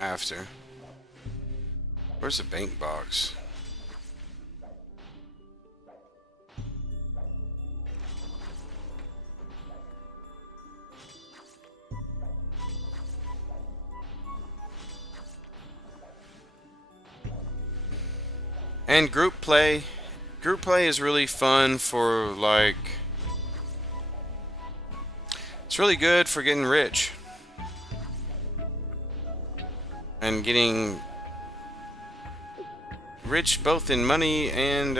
After. Where's the bank box? And group play. Group play is really fun for like... It's really good for getting rich. And getting rich both in money and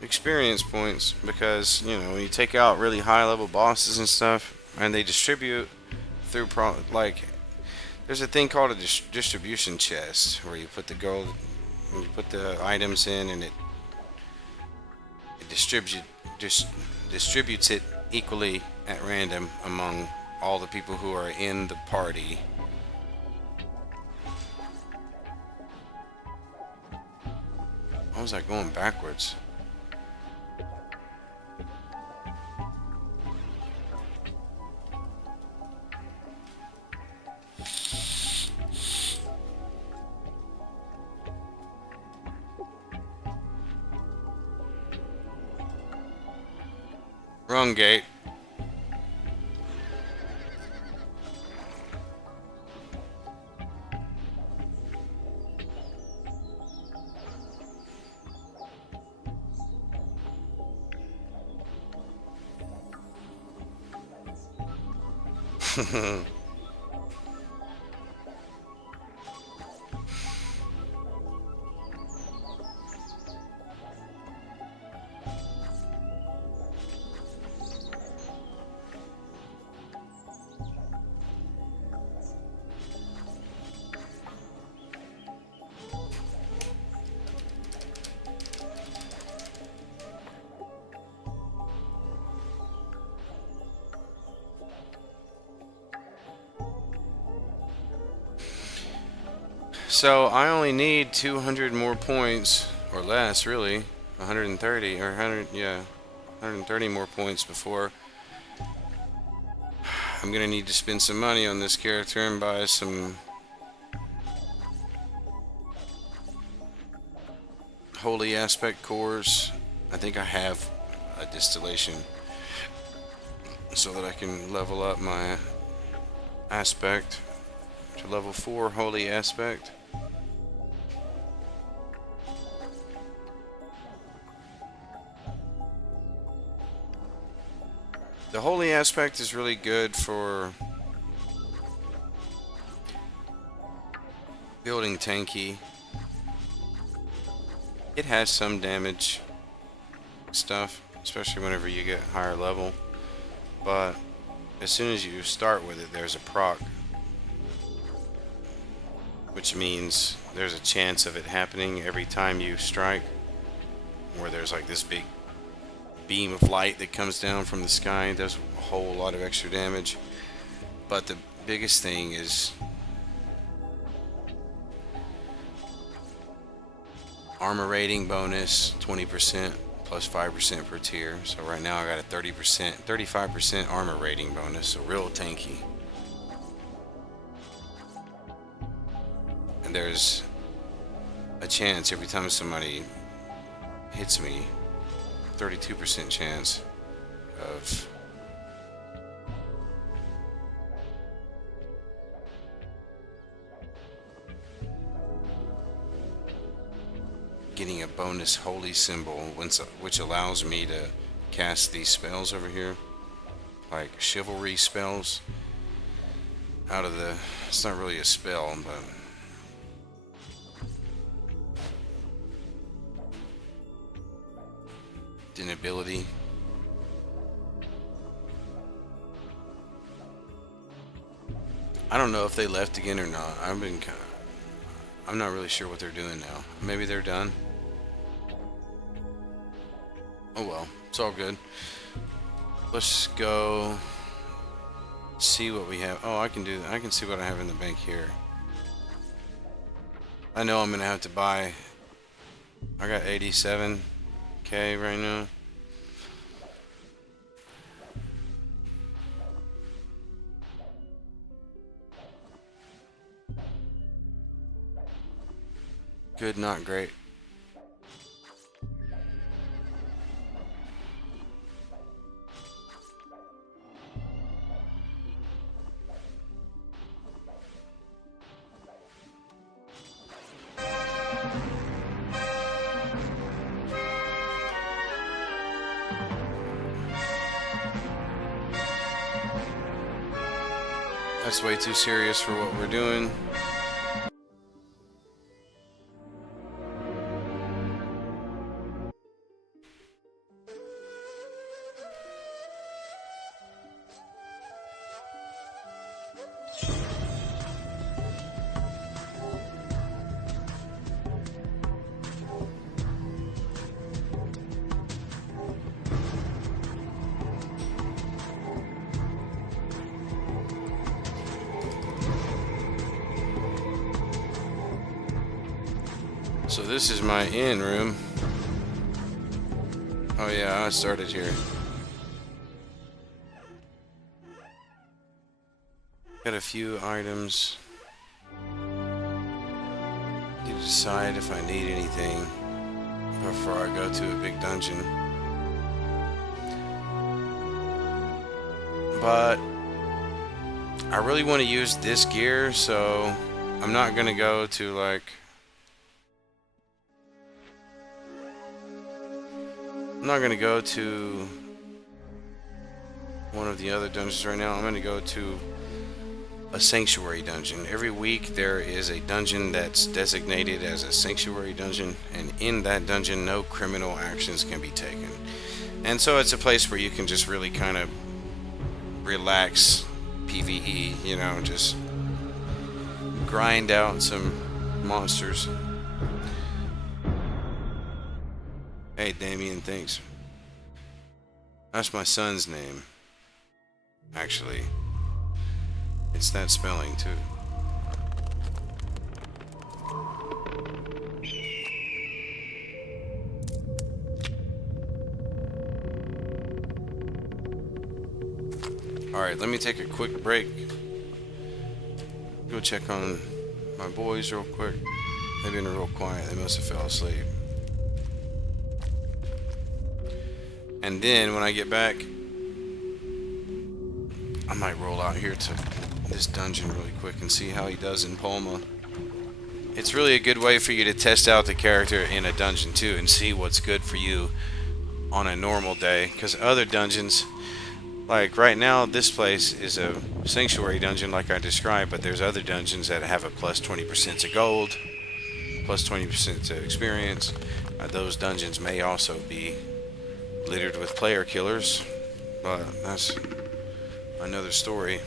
experience points, because you know when you take out really high level bosses and stuff and they distribute through like there's a thing called a distribution chest where you put the gold, you put the items in, and it distributes it equally at random among all the people who are in the party. How was I going backwards? Wrong gate. So I only need 200 more points, or less, really. 130, or 100, yeah. 130 more points before I'm gonna need to spend some money on this character and buy some holy aspect cores. I think I have a distillation so that I can level up my aspect to level 4 holy aspect. The holy aspect is really good for building tanky. It has some damage stuff, especially whenever you get higher level, but as soon as you start with it, there's a proc, which means there's a chance of it happening every time you strike, where there's like this big beam of light that comes down from the sky and does a whole lot of extra damage. But the biggest thing is armor rating bonus 20% plus 5% per tier. So right now I got a 30%, 35% armor rating bonus, so real tanky. And there's a chance every time somebody hits me, 32% chance of getting a bonus holy symbol, which allows me to cast these spells over here, like chivalry spells, out of the, it's not really a spell, but an ability. I don't know if they left again or not. I'm not really sure what they're doing now. Maybe they're done. Oh well, it's all good. Let's go see what we have. Oh, I can do that. I can see what I have in the bank here. I know I'm gonna have to buy. I got 87k right now. Good, not great. That's way too serious for what we're doing. So this is my inn room. Oh yeah, I started here. Got a few items. Need to decide if I need anything before I go to a big dungeon. But I really want to use this gear, so I'm not gonna go to like, I'm not going to go to one of the other dungeons right now. I'm going to go to a sanctuary dungeon. Every week there is a dungeon that's designated as a sanctuary dungeon, and in that dungeon no criminal actions can be taken. And so it's a place where you can just really kind of relax, PvE, you know, just grind out some monsters. Hey, Damien, thanks. That's my son's name. Actually, it's that spelling, too. Alright, let me take a quick break. Go check on my boys real quick. They've been real quiet. They must have fell asleep. And then when I get back, I might roll out here to this dungeon really quick and see how he does in Palma. It's really a good way for you to test out the character in a dungeon too and see what's good for you on a normal day. Because other dungeons, like right now, this place is a sanctuary dungeon like I described, but there's other dungeons that have a plus 20% to gold, plus 20% to experience. Those dungeons may also be littered with player killers, but that's another story.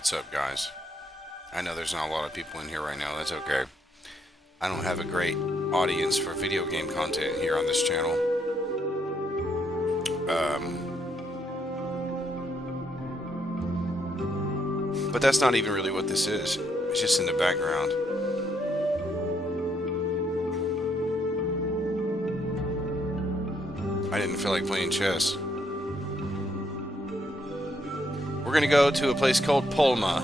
What's up, guys? I know there's not a lot of people in here right now. That's okay. I don't have a great audience for video game content here on this channel. But that's not even really what this is. It's just in the background. I didn't feel like playing chess. We're gonna go to a place called Polma.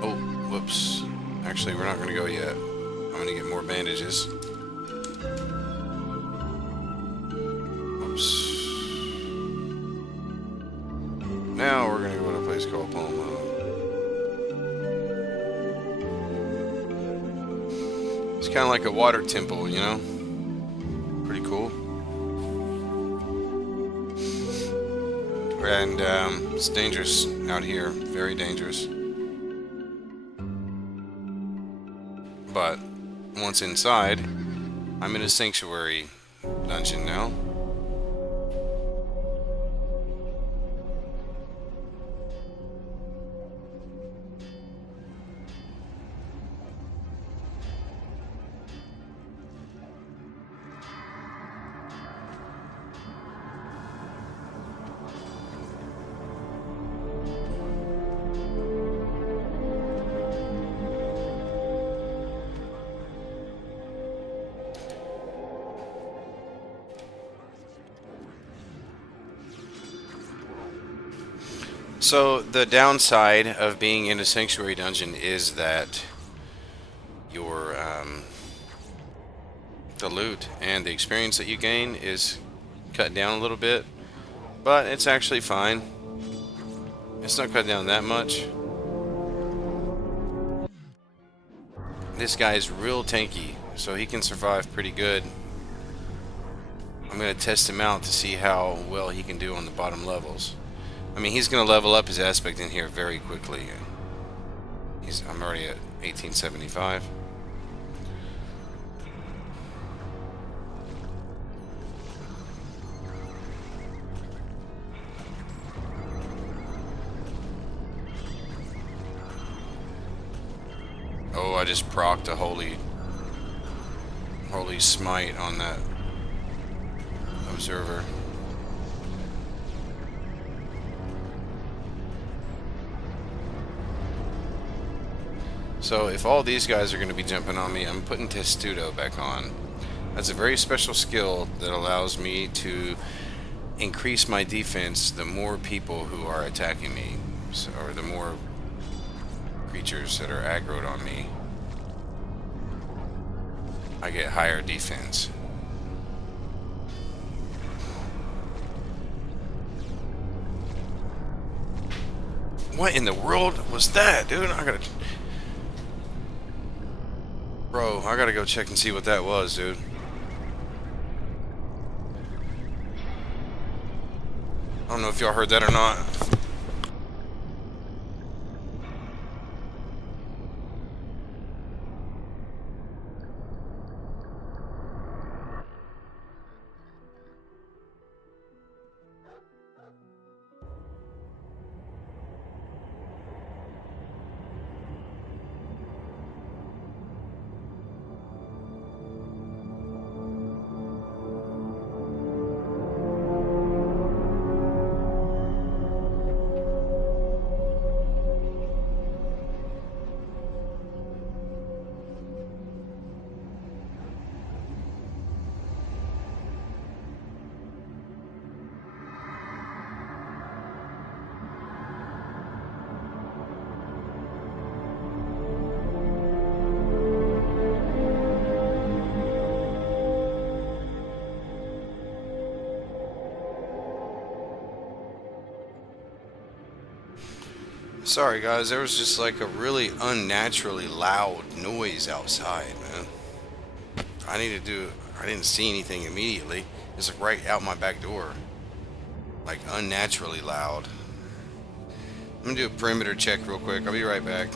Oh, whoops. Actually, we're not gonna go yet. I'm gonna get more bandages. Whoops. Now we're gonna go to a place called Polma. It's kind of like a water temple, you know? Pretty cool. And it's dangerous out here, very dangerous. But once inside, I'm in a sanctuary dungeon now. So the downside of being in a sanctuary dungeon is that your the loot and the experience that you gain is cut down a little bit, but it's actually fine. It's not cut down that much. This guy is real tanky, so he can survive pretty good. I'm gonna test him out to see how well he can do on the bottom levels. I mean, he's going to level up his aspect in here very quickly. I'm already at 1875. Oh, I just procced a holy smite on that observer. So if all these guys are going to be jumping on me, I'm putting Testudo back on. That's a very special skill that allows me to increase my defense the more people who are attacking me, or the more creatures that are aggroed on me. I get higher defense. What in the world was that, dude? Bro, I gotta go check and see what that was, dude. I don't know if y'all heard that or not. Sorry guys, there was just like a really unnaturally loud noise outside, man. I didn't see anything immediately. It's like right out my back door. Like unnaturally loud. I'm gonna do a perimeter check real quick. I'll be right back.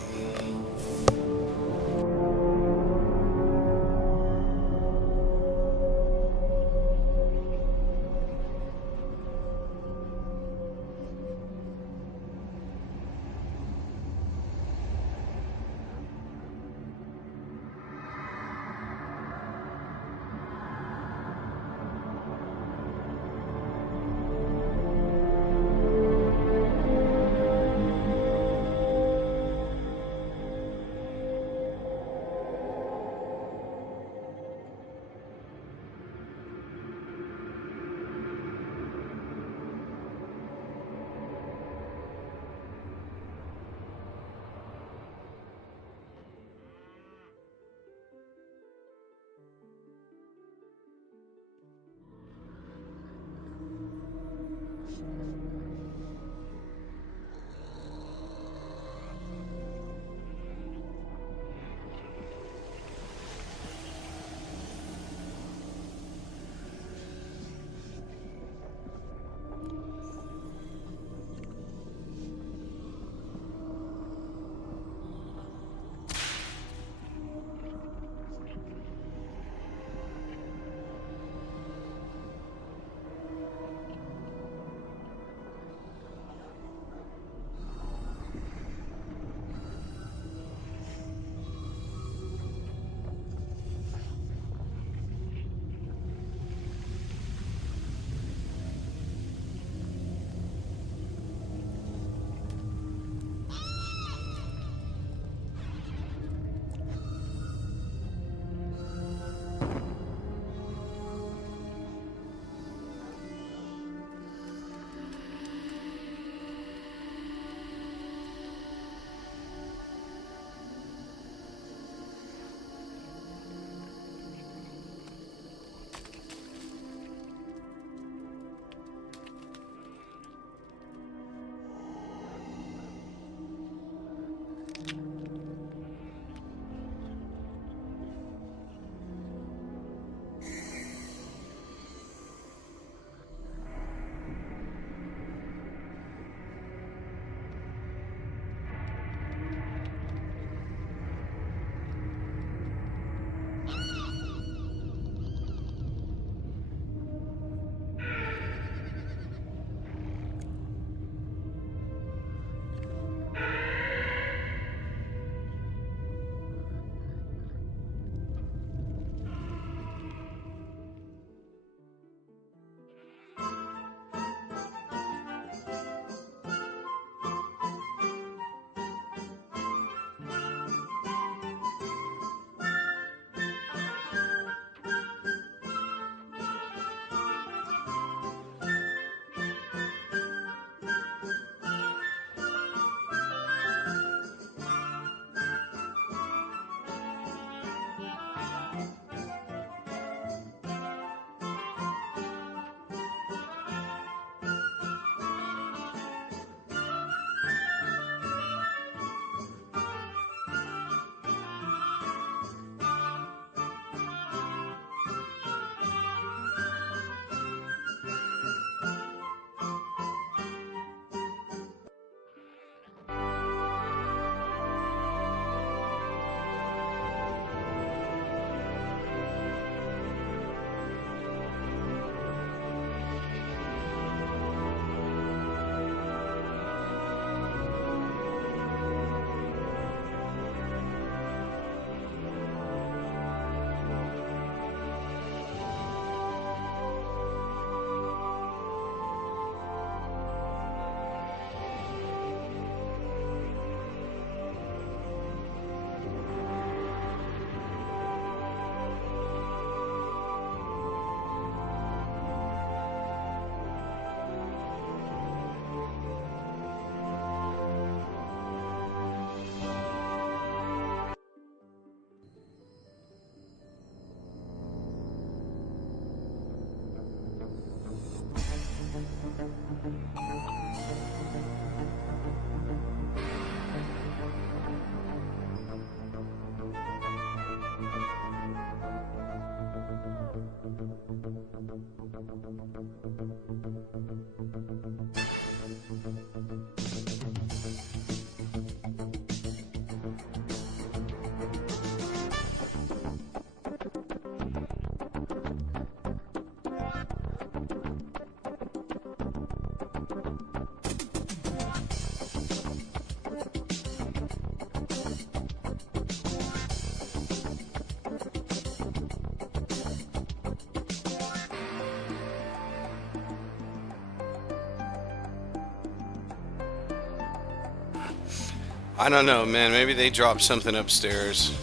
I don't know, man. Maybe they dropped something upstairs.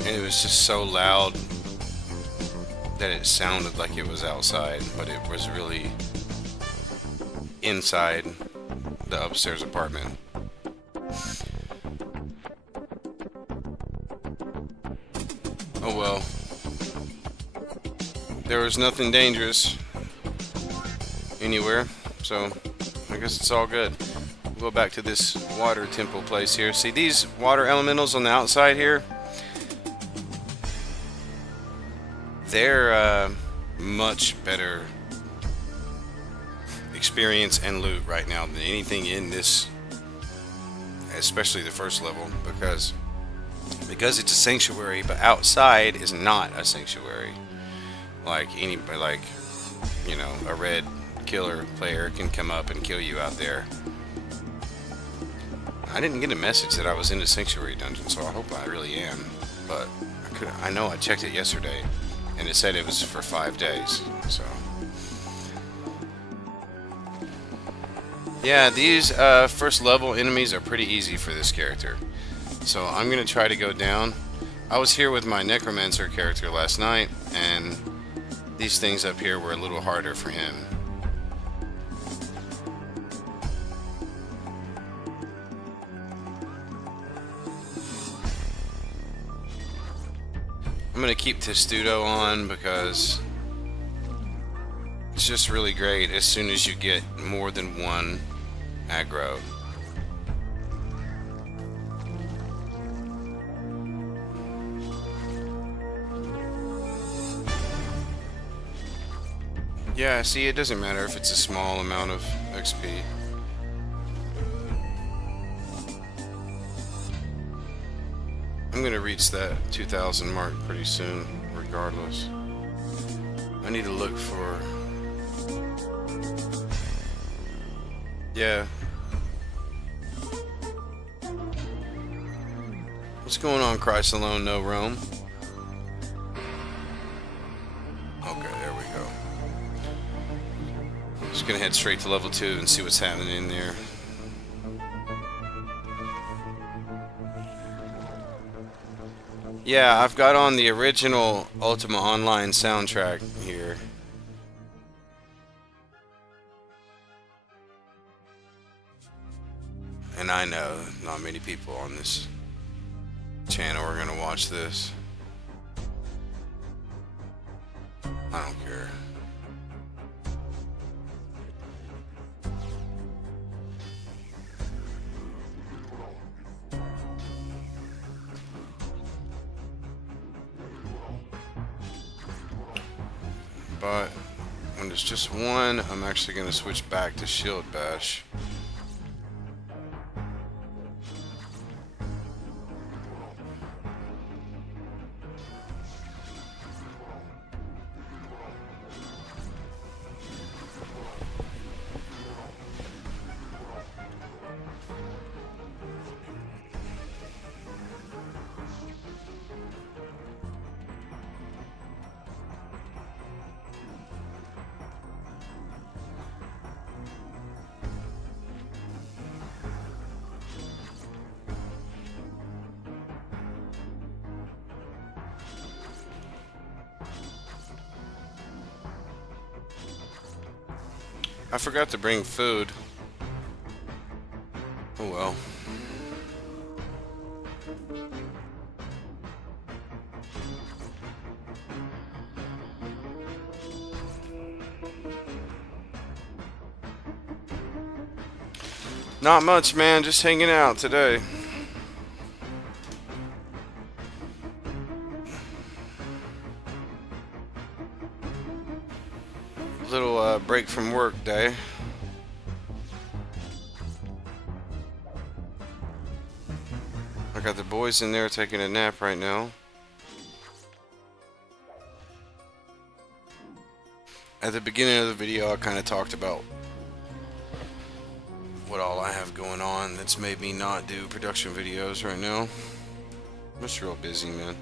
And it was just so loud that it sounded like it was outside, but it was really inside the upstairs apartment. Oh well. There was nothing dangerous anywhere, so I guess it's all good. We'll go back to this water temple place here. See these water elementals on the outside here? They're much better experience and loot right now than anything in this, especially the first level, because it's a sanctuary, but outside is not a sanctuary. Like anybody, like, you know, a red killer player can come up and kill you out there. I didn't get a message that I was in a sanctuary dungeon, so I hope I really am. But I know I checked it yesterday, and it said it was for 5 days. So yeah, these first level enemies are pretty easy for this character. So I'm gonna try to go down. I was here with my necromancer character last night, and these things up here were a little harder for him. I'm going to keep Testudo on because it's just really great as soon as you get more than one aggro. Yeah, see, it doesn't matter if it's a small amount of XP. I'm gonna reach that 2,000 mark pretty soon, regardless. I need to look for... Yeah. What's going on, Christ Alone, No Rome? Okay, there we go. Just gonna head straight to level 2 and see what's happening in there. Yeah, I've got on the original Ultima Online soundtrack here. And I know not many people on this channel are gonna watch this. I don't care. But when there's just one, I'm actually going to switch back to Shield Bash. I forgot to bring food. Oh well. Not much, man. Just hanging out today. Little break from work day. got the boys in there taking a nap right now. At the beginning of the video, I kind of talked about what all I have going on that's made me not do production videos right now. I'm just real busy, man.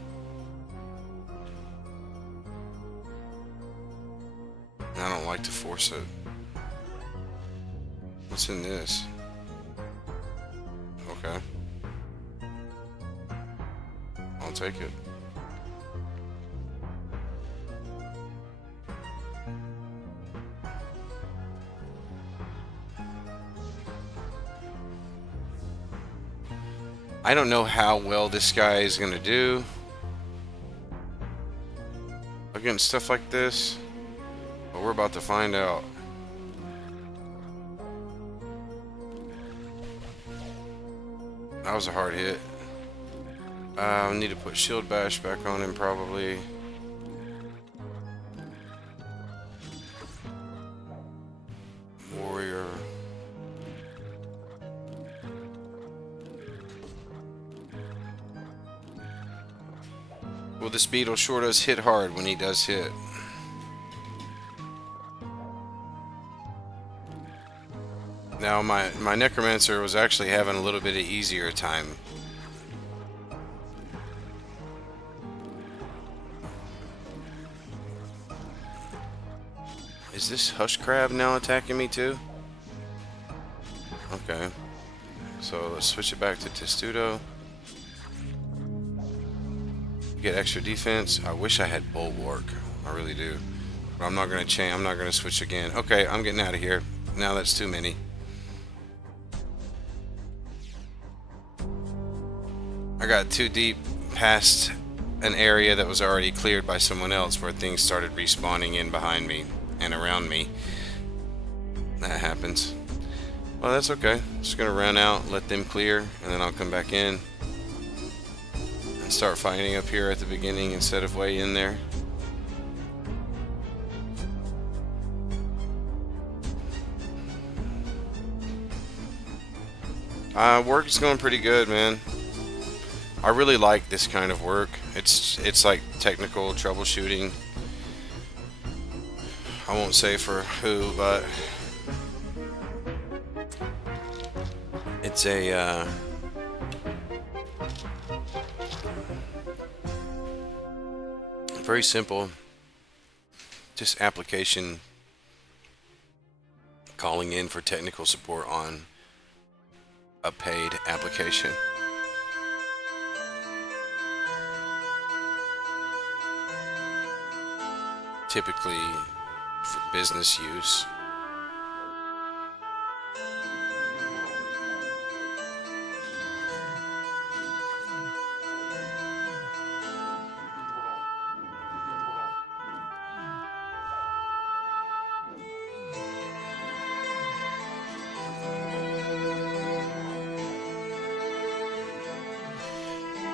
I don't like to force it. What's in this? Okay. I'll take it. I don't know how well this guy is gonna do against stuff like this, but we're about to find out. That was a hard hit. I need to put shield bash back on him probably. Warrior. Well, this beetle sure does hit hard when he does hit. Now my necromancer was actually having a little bit of easier time. Is this hush crab now attacking me too? Okay. So let's switch it back to Testudo. Get extra defense. I wish I had bulwark. I really do. But I'm not gonna change. I'm not gonna switch again. Okay, I'm getting out of here. Now that's too many. I got too deep past an area that was already cleared by someone else where things started respawning in behind me and around me. That happens. Well, that's okay. Just gonna run out, let them clear, and then I'll come back in and start fighting up here at the beginning instead of way in there. Work is going pretty good, man. I really like this kind of work. It's like technical troubleshooting. I won't say for who, but it's a very simple, just application calling in for technical support on a paid application. Typically for business use.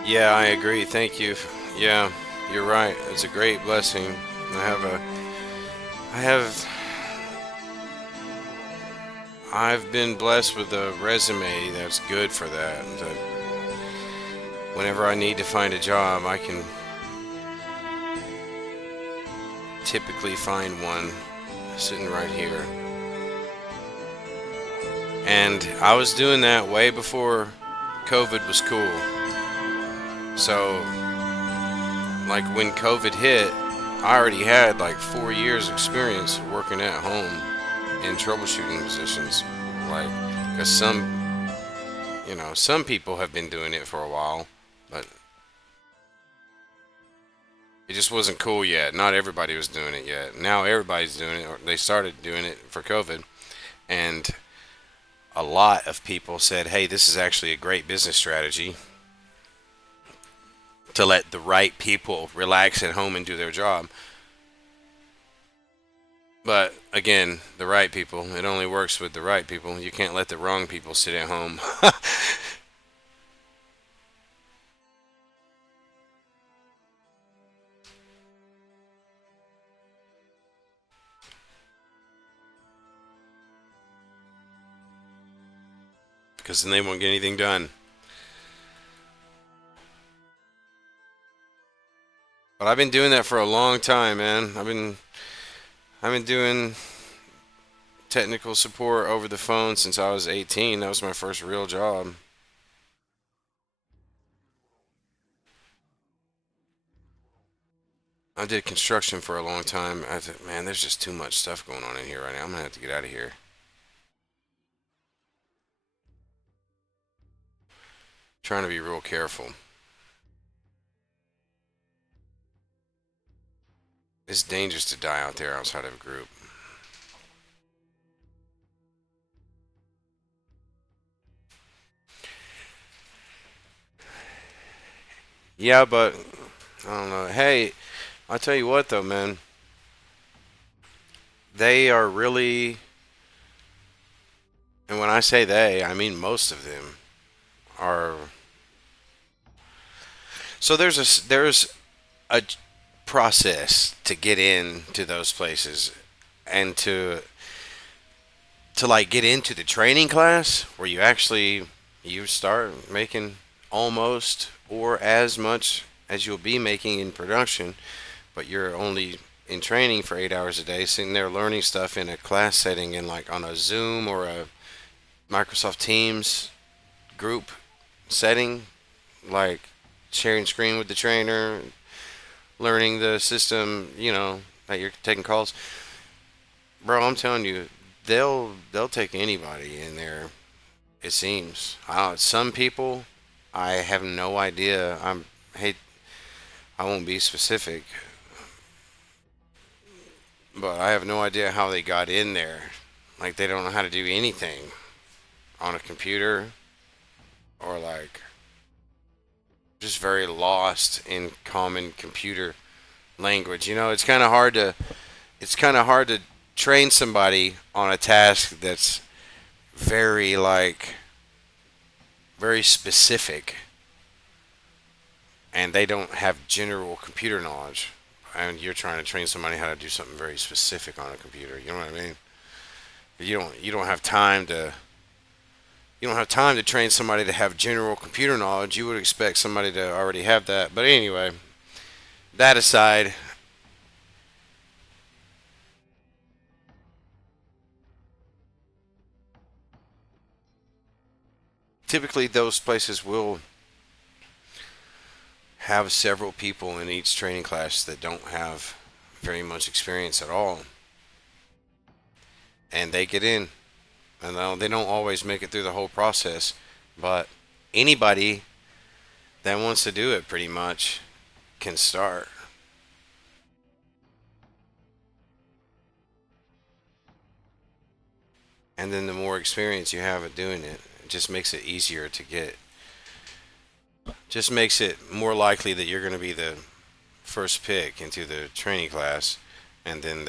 Yeah, I agree. Thank you. Yeah, you're right. It's a great blessing. I've been blessed with a resume that's good for that. That whenever I need to find a job, I can typically find one sitting right here. And I was doing that way before COVID was cool. So, like when COVID hit, I already had like 4 years experience working at home in troubleshooting positions. Like, because some people have been doing it for a while, but it just wasn't cool yet. Not everybody was doing it yet. Now everybody's doing it, or they started doing it for COVID. And a lot of people said, hey, this is actually a great business strategy to let the right people relax at home and do their job. But again, the right people, it only works with the right people. You can't let the wrong people sit at home. Because then they won't get anything done. But I've been doing that for a long time, man. I've been doing technical support over the phone since I was 18. That was my first real job. I did construction for a long time. I thought, man, there's just too much stuff going on in here right now. I'm gonna have to get out of here. Trying to be real careful. It's dangerous to die out there outside of a group. Yeah, but I don't know. Hey, I'll tell you what though, man. They are really, and when I say they, I mean most of them are. So there's a process to get into those places and to like get into the training class where you start making almost or as much as you'll be making in production, but you're only in training for 8 hours a day, sitting there learning stuff in a class setting and like on a Zoom or a Microsoft Teams group setting, like sharing screen with the trainer, learning the system, that you're taking calls. Bro, I'm telling you, they'll take anybody in there. It seems. Some people, I have no idea. Hate. I won't be specific, but I have no idea how they got in there. Like they don't know how to do anything on a computer, or like just very lost in common computer language. It's kind of hard to train somebody on a task that's very like very specific and they don't have general computer knowledge, and you're trying to train somebody how to do something very specific on a computer. You know what I mean? You don't have time to train somebody to have general computer knowledge. You would expect somebody to already have that. But anyway, that aside, typically those places will have several people in each training class that don't have very much experience at all, and they get in. And they don't always make it through the whole process, but anybody that wants to do it pretty much can start. And then the more experience you have at doing it, it just makes it easier to get. Just makes it more likely that you're going to be the first pick into the training class, and then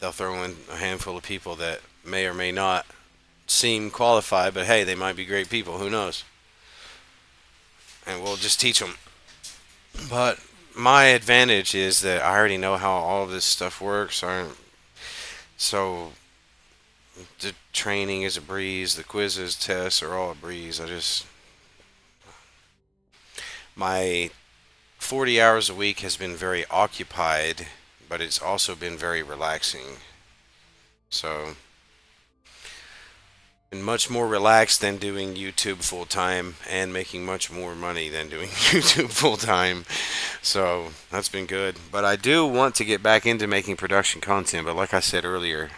they'll throw in a handful of people that may or may not seem qualified, but hey, they might be great people. Who knows? And we'll just teach them. But my advantage is that I already know how all of this stuff works. So the training is a breeze. The quizzes, tests are all a breeze. My 40 hours a week has been very occupied, but it's also been very relaxing. So been much more relaxed than doing YouTube full time and making much more money than doing YouTube full time. So that's been good. But I do want to get back into making production content. But like I said earlier,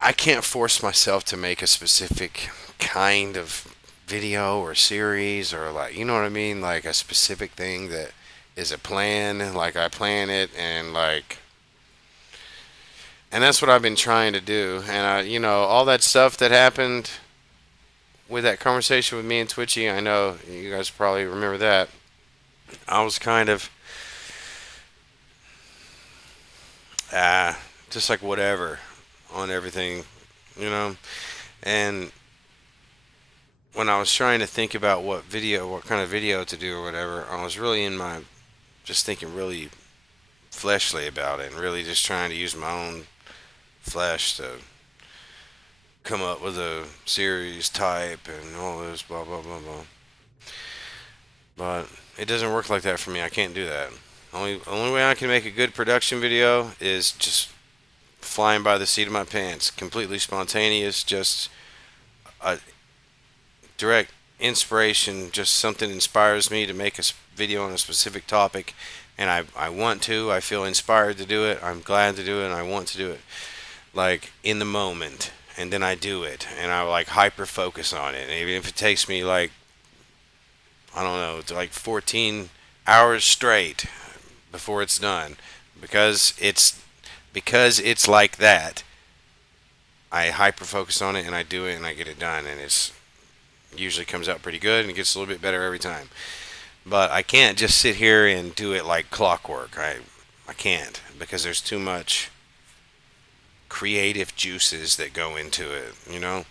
I can't force myself to make a specific kind of video or series or like, you know what I mean? Like a specific thing that is a plan. Like I plan it and that's what I've been trying to do. And all that stuff that happened with that conversation with me and Twitchy, I know you guys probably remember that. I was kind of just like whatever on everything, you know. And when I was trying to think about what kind of video to do or whatever, I was really just thinking really fleshly about it and really just trying to use my own flesh to come up with a series type and all this blah blah blah blah. But it doesn't work like that for me. I can't do that. Only way I can make a good production video is just flying by the seat of my pants, completely spontaneous, just a direct inspiration, just something inspires me to make a video on a specific topic, and I want to, I feel inspired to do it, I'm glad to do it, and I want to do it, like, in the moment, and then I do it, and I, like, hyper focus on it, and even if it takes me, like, I don't know, to like 14 hours straight before it's done, because it's like that, I hyper focus on it, and I do it, and I get it done, and it's usually comes out pretty good, and it gets a little bit better every time. But I can't just sit here and do it like clockwork. I can't, because there's too much creative juices that go into it, you know?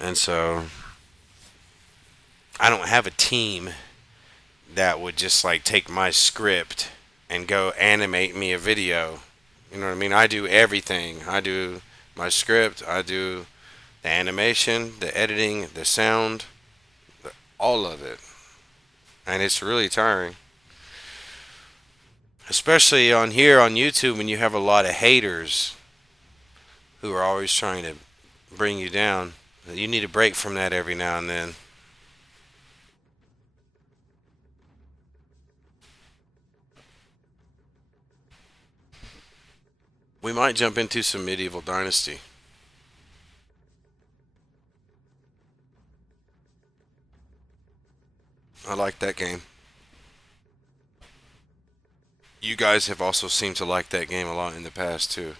And so I don't have a team that would just like take my script and go animate me a video. You know what I mean? I do everything. I do my script, I do the animation, the editing, the sound, all of it. And it's really tiring. Especially on here on YouTube when you have a lot of haters who are always trying to bring you down. You need a break from that every now and then. We might jump into some medieval dynasty. I like that game. You guys have also seemed to like that game a lot in the past too.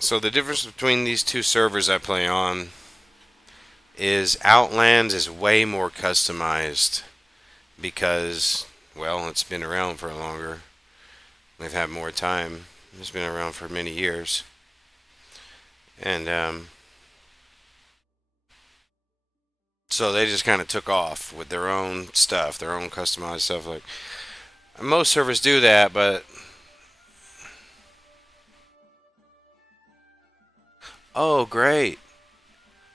So the difference between these two servers I play on is Outlands is way more customized because, well, it's been around for longer. They've had more time. It's been around for many years. And so they just kind of took off with their own stuff, their own customized stuff. Like most servers do that, but oh, great.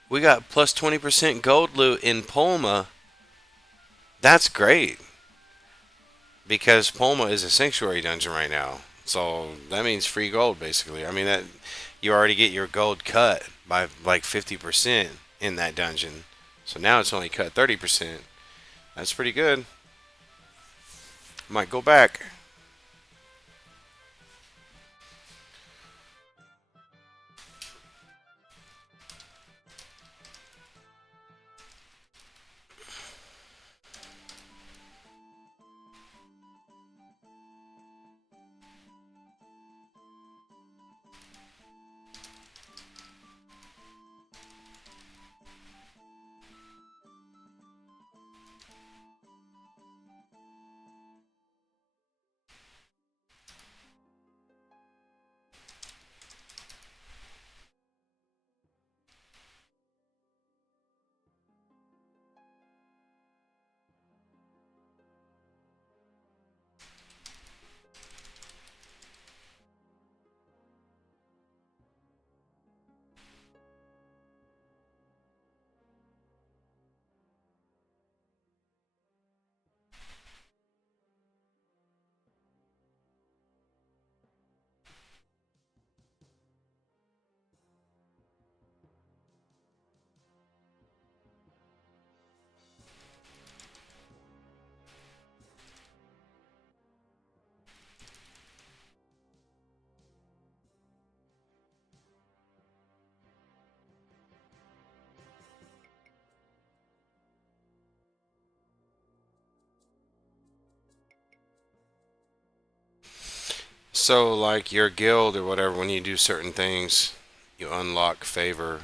We got plus 20% gold loot in Polma. That's great. Because Polma is a sanctuary dungeon right now. So that means free gold basically. I mean that you already get your gold cut by like 50% in that dungeon. So now it's only cut 30%. That's pretty good. Might go back. So, like your guild or whatever, when you do certain things, you unlock favor,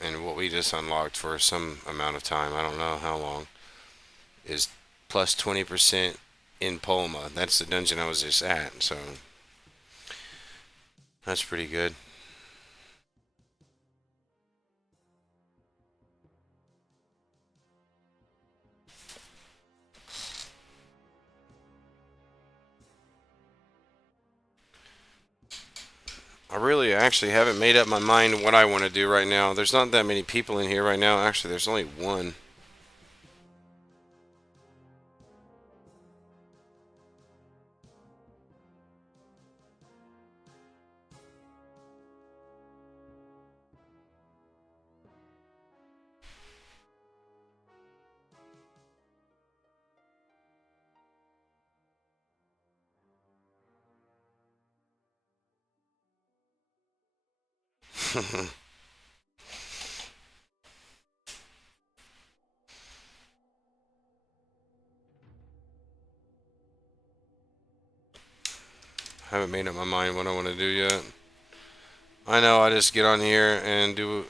and what we just unlocked for some amount of time, I don't know how long, is plus 20% in Polma. That's the dungeon I was just at, so that's pretty good. I really actually haven't made up my mind what I want to do right now. There's not that many people in here right now. Actually, there's only one. Haven't made up my mind what I want to do yet. I know I just get on here and do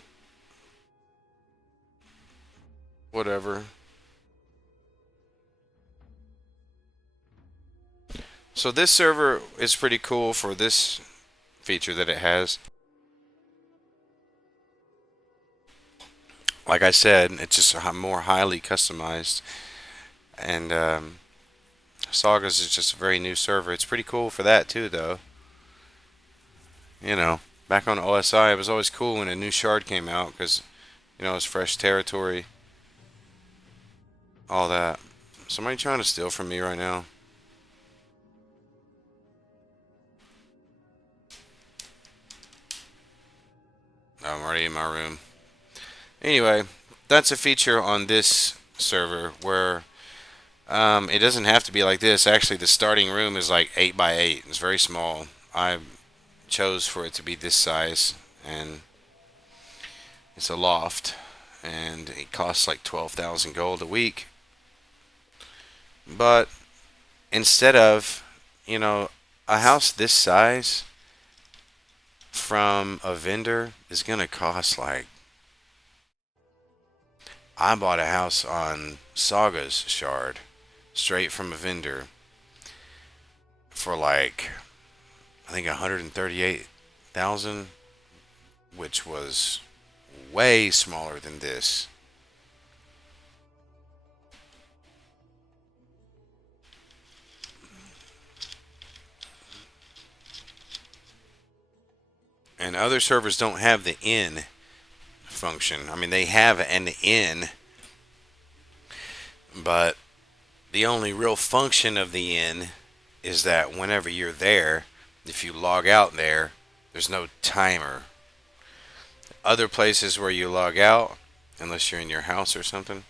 whatever. So this server is pretty cool for this feature that it has. Like I said, it's just more highly customized, and Sagas is just a very new server. It's pretty cool for that too, though. You know, back on OSI, it was always cool when a new shard came out because it's fresh territory, all that. Somebody trying to steal from me right now. I'm already in my room. Anyway, that's a feature on this server where it doesn't have to be like this. Actually, the starting room is like 8 by 8. It's very small. I chose for it to be this size, and it's a loft, and it costs like 12,000 gold a week. But instead of, a house this size from a vendor is going to cost like, I bought a house on Saga's Shard straight from a vendor for like, I think 138,000, which was way smaller than this. And other servers don't have the inn function. I mean, they have an inn, but the only real function of the inn is that whenever you're there, if you log out there, there's no timer. Other places where you log out, unless you're in your house or something,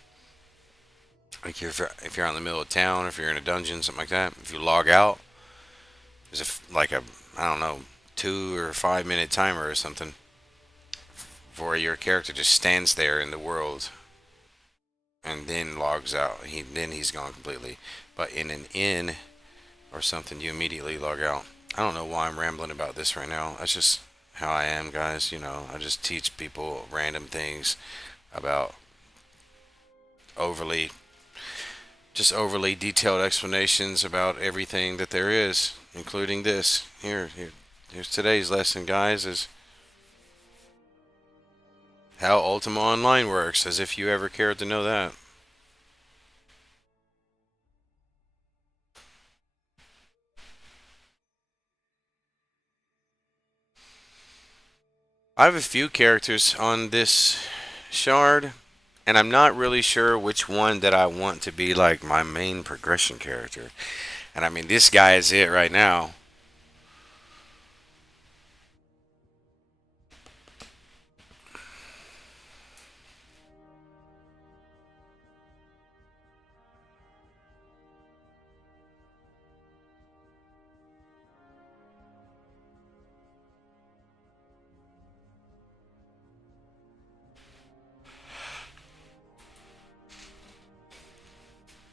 like if you're out in the middle of town, if you're in a dungeon, something like that, if you log out, there's like a, I don't know, 2 or 5 minute timer or something, where your character just stands there in the world and then logs out. Then he's gone completely. But in an inn or something, you immediately log out. I don't know why I'm rambling about this right now. That's just how I am, guys. I just teach people random things about overly, just overly detailed explanations about everything that there is, including this. Here's today's lesson, guys, is how Ultima Online works, as if you ever cared to know that. I have a few characters on this shard, and I'm not really sure which one that I want to be like my main progression character. And I mean, this guy is it right now.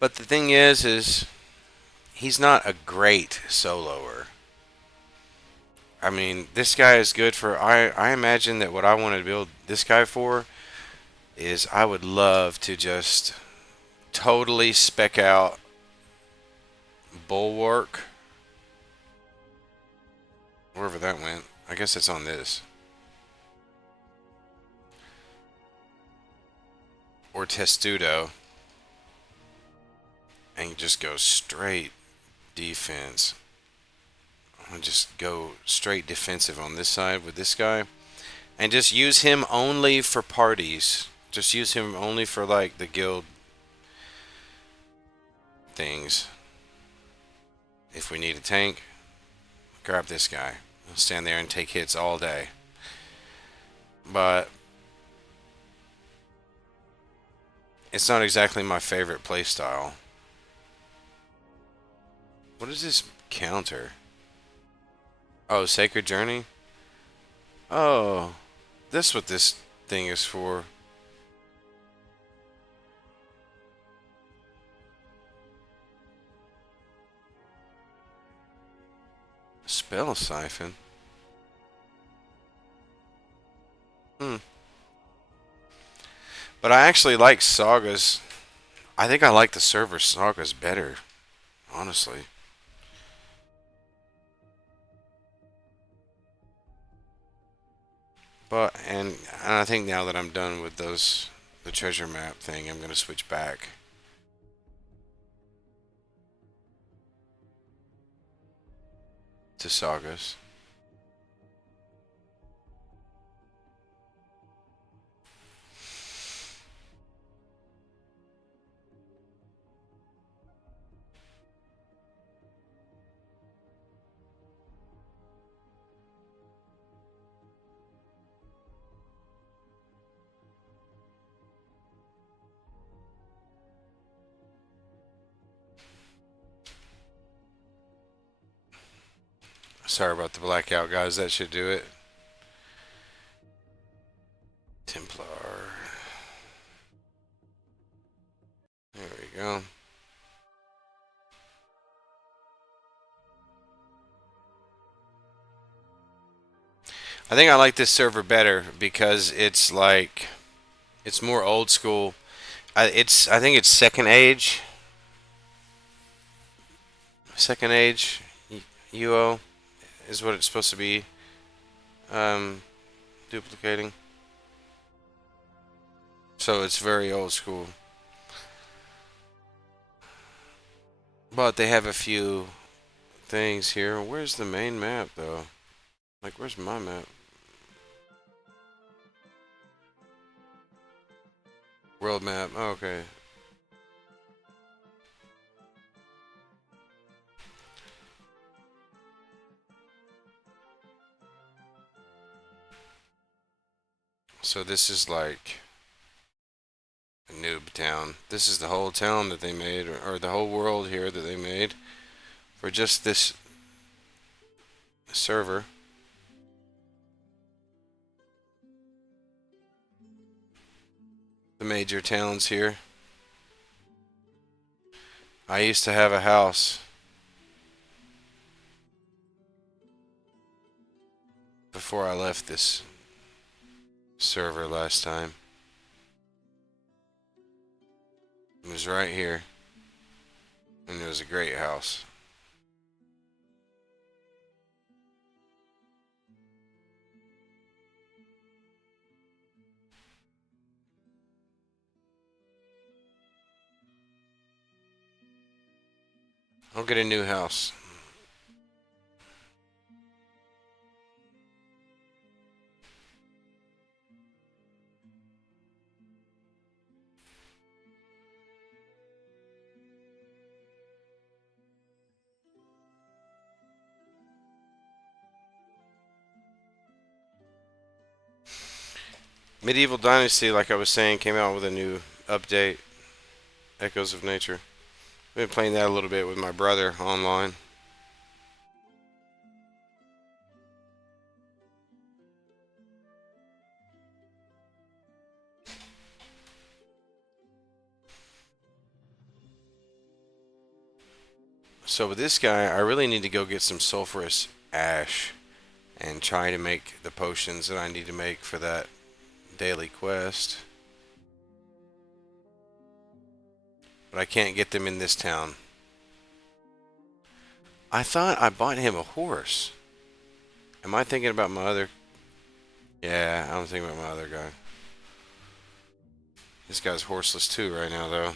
But the thing is he's not a great soloer. I mean, this guy is good for. I imagine that what I want to build this guy for is I would love to just totally spec out bulwark wherever that went. I guess it's on this or testudo and just go straight defense. I'll just go straight defensive on this side with this guy and just use him only for parties. Just use him only for like the guild things. If we need a tank, grab this guy. He'll stand there and take hits all day. But it's not exactly my favorite playstyle. What is this counter? Oh, Sacred Journey? Oh, that's what this thing is for. Spell Siphon? Hmm. But I actually like Sagas. I think I like the server Sagas better, honestly. But and I think now that I'm done with the treasure map thing, I'm gonna switch back to Sagas. Sorry about the blackout, guys. That should do it. Templar. There we go. I think I like this server better because it's like it's more old school. I think it's second age UO is what it's supposed to be duplicating. So it's very old school. But they have a few things here. Where's the main map though? Like where's my map? World map. Oh, okay. So this is like a noob town. This is the whole town that they made, or the whole world here that they made for just this server. The major towns here. I used to have a house before I left this server last time. It was right here, and it was a great house. I'll get a new house. Medieval Dynasty, like I was saying, came out with a new update, Echoes of Nature. I've been playing that a little bit with my brother online. So with this guy, I really need to go get some sulfurous ash and try to make the potions that I need to make for that daily quest. But I can't get them in this town. I thought I bought him a horse. Am I thinking about my other... Yeah, I'm thinking about my other guy. This guy's horseless too right now, though.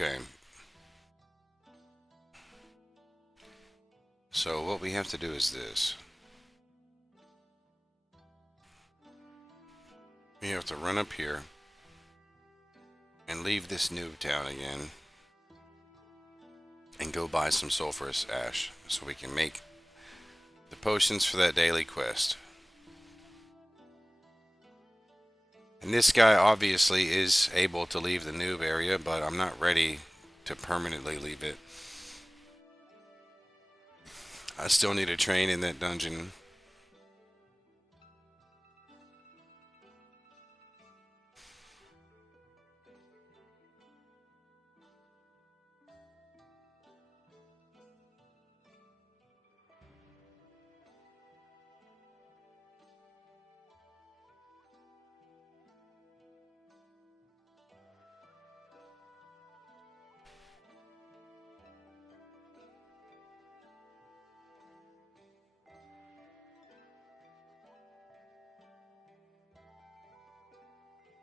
Okay. So what we have to do is this. We have to run up here and leave this noob town again and go buy some sulfurous ash so we can make the potions for that daily quest. And this guy obviously is able to leave the noob area, but I'm not ready to permanently leave it. I still need to train in that dungeon.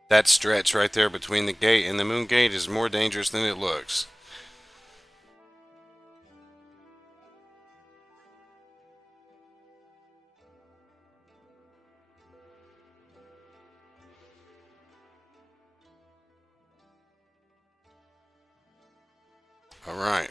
That stretch right there between the gate and the moon gate is more dangerous than it looks. Alright.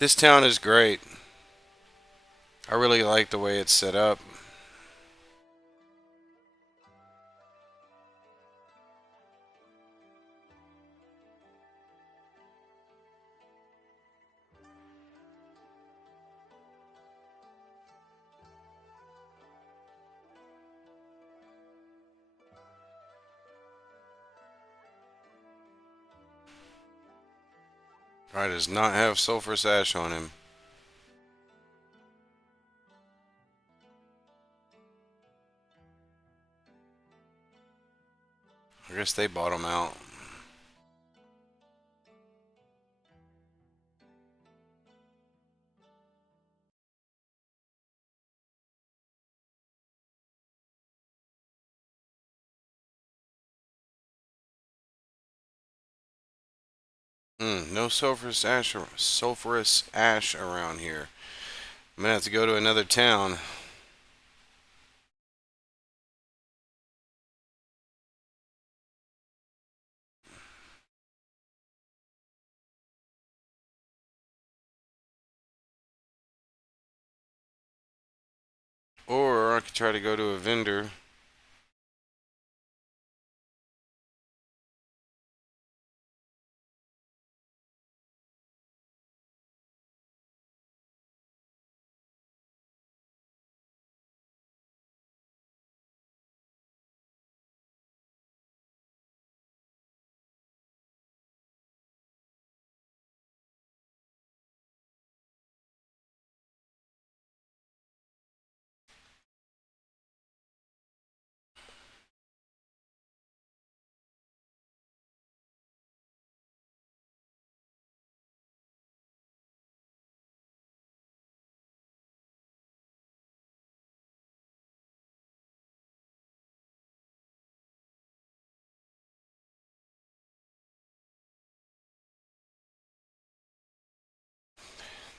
This town is great. I really like the way it's set up. Guy does not have sulfurous ash on him. I guess they bought him out. No sulfurous ash around here. I'm gonna have to go to another town. Or I could try to go to a vendor.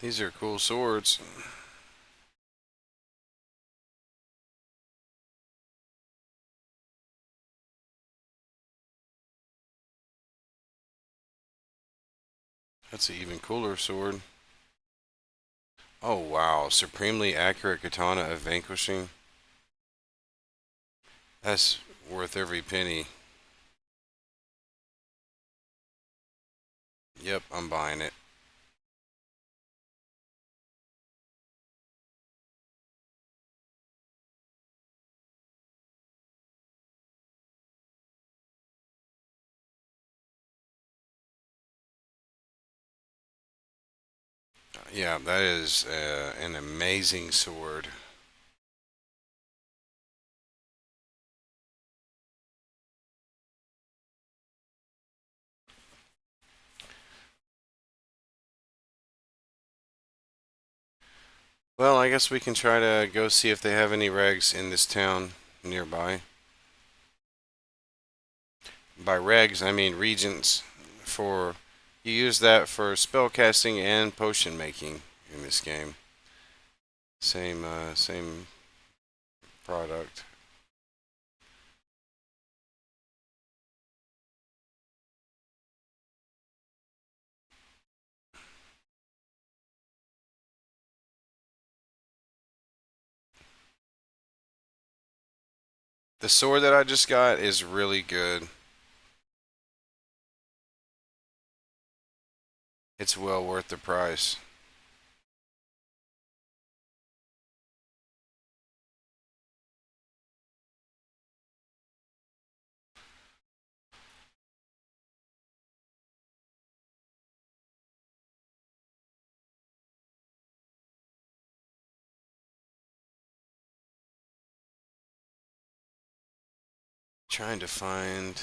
These are cool swords. That's an even cooler sword. Oh wow, supremely accurate katana of vanquishing. That's worth every penny. Yep, I'm buying it. Yeah, that is an amazing sword. Well, I guess we can try to go see if they have any regs in this town nearby. By regs, I mean regions. For you use that for spell casting and potion making in this game. Same product. The sword that I just got is really good. It's well worth the price. Trying to find.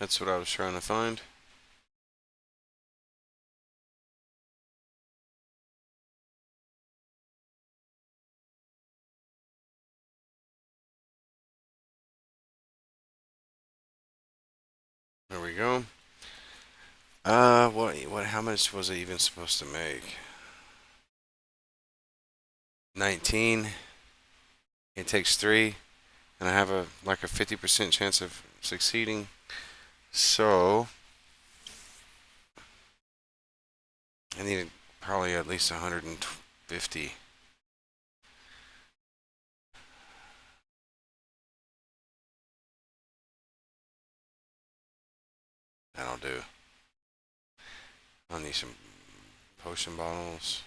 That's what I was trying to find. There we go. What? How much was it even supposed to make? 19. It takes 3, and I have a like a 50% chance of succeeding. So I need probably at least 150. That'll do. I'll need some potion bottles.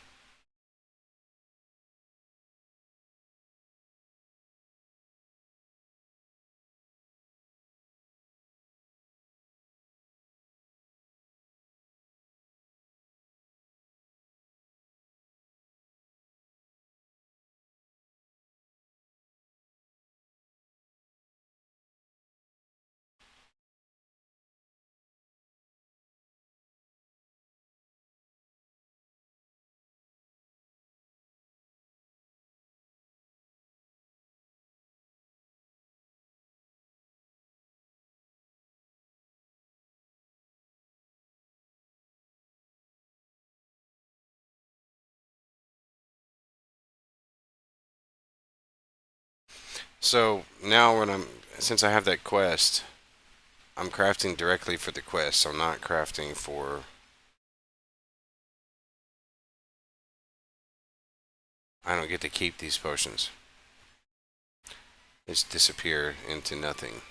So now since I have that quest, I'm crafting directly for the quest. So I'm not crafting for. I don't get to keep these potions. It's disappear into nothing.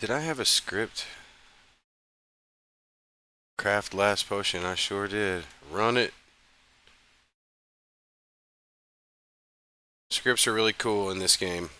Did I have a script? Craft last potion. I sure did. Run it. Scripts are really cool in this game.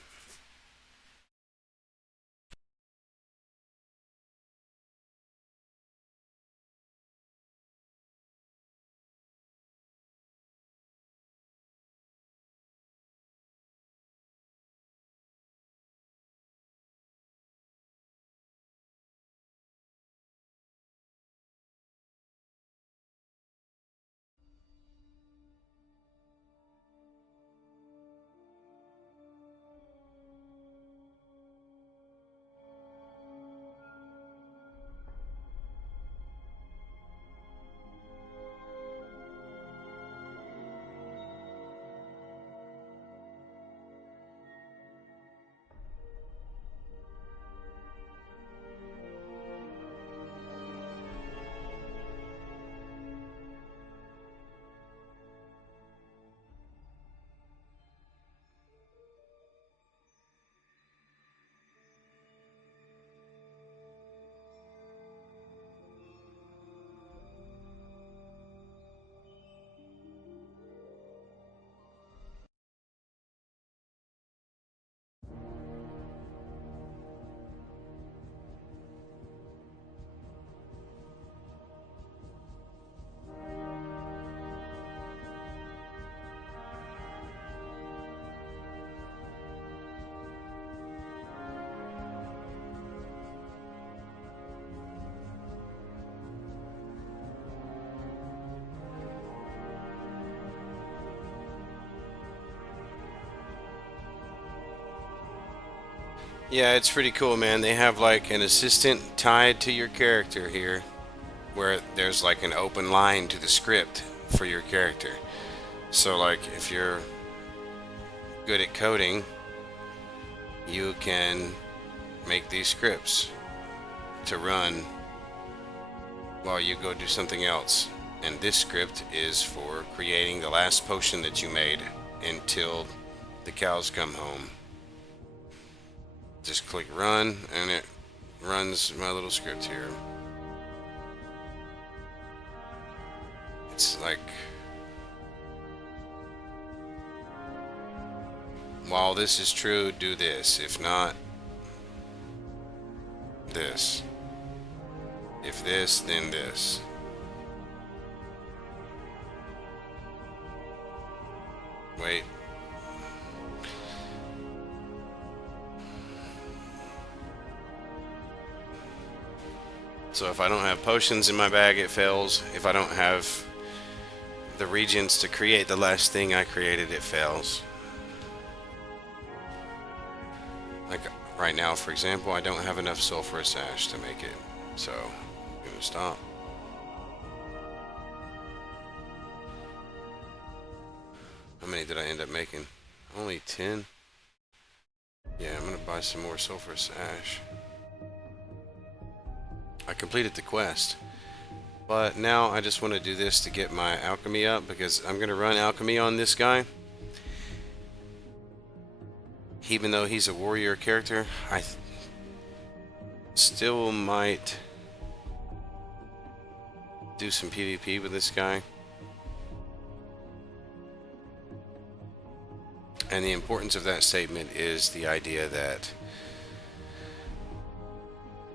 Yeah, it's pretty cool, man. They have like an assistant tied to your character here, where there's like an open line to the script for your character. So, like, if you're good at coding, you can make these scripts to run while you go do something else. And this script is for creating the last potion that you made until the cows come home. Just click run and it runs my little script here. It's like, while this is true, do this. If not, this. If this, then this. Wait. So if I don't have potions in my bag, it fails. If I don't have the regions to create the last thing I created, it fails. Like right now, for example, I don't have enough sulfurous ash to make it. So I'm gonna stop. How many did I end up making? Only 10? Yeah, I'm gonna buy some more sulfurous ash. I completed the quest, but now I just want to do this to get my alchemy up, because I'm gonna run alchemy on this guy. Even though he's a warrior character, I still might do some PvP with this guy. And the importance of that statement is the idea that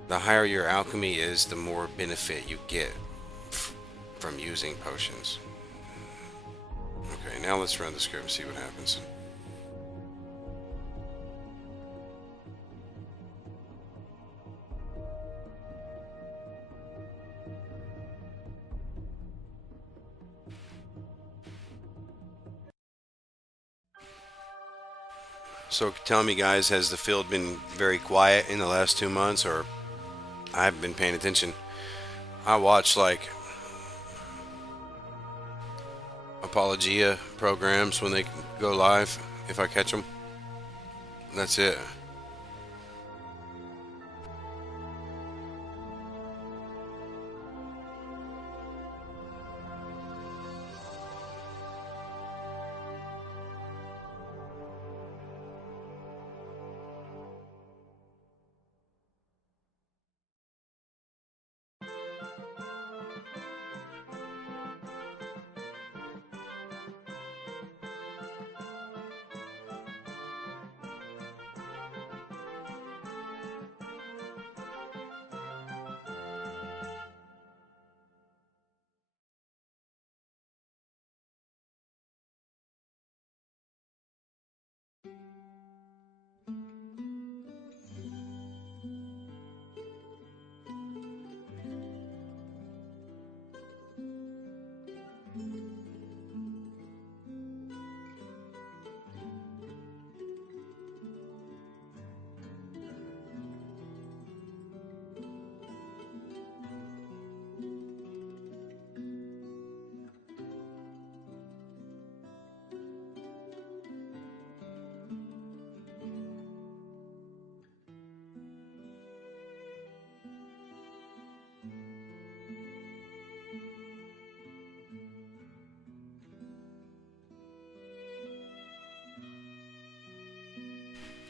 the higher your alchemy is, the more benefit you get from using potions. Okay, now let's run the script and see what happens. So tell me, guys, has the field been very quiet in the last 2 months, or I haven't been paying attention? I watch like apologia programs when they go live, if I catch them. That's it.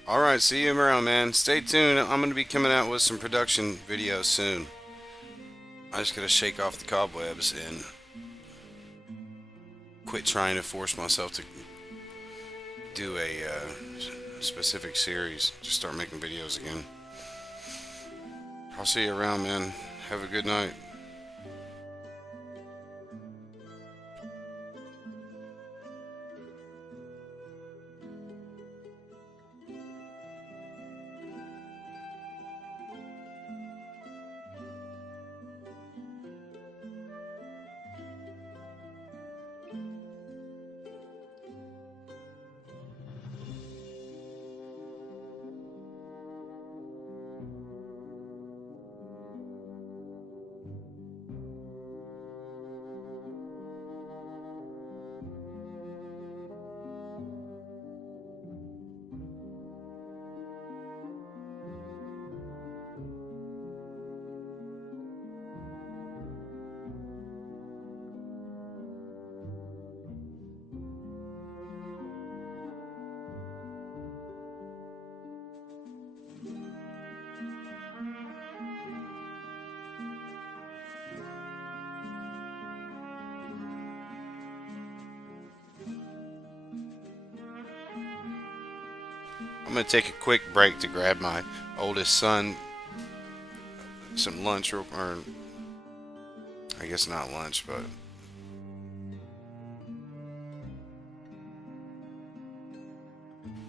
Alright, see you around, man. Stay tuned. I'm going to be coming out with some production videos soon. I just got to shake off the cobwebs and quit trying to force myself to do a specific series. Just start making videos again. I'll see you around, man. Have a good night. I'm gonna take a quick break to grab my oldest son some lunch, or I guess not lunch, but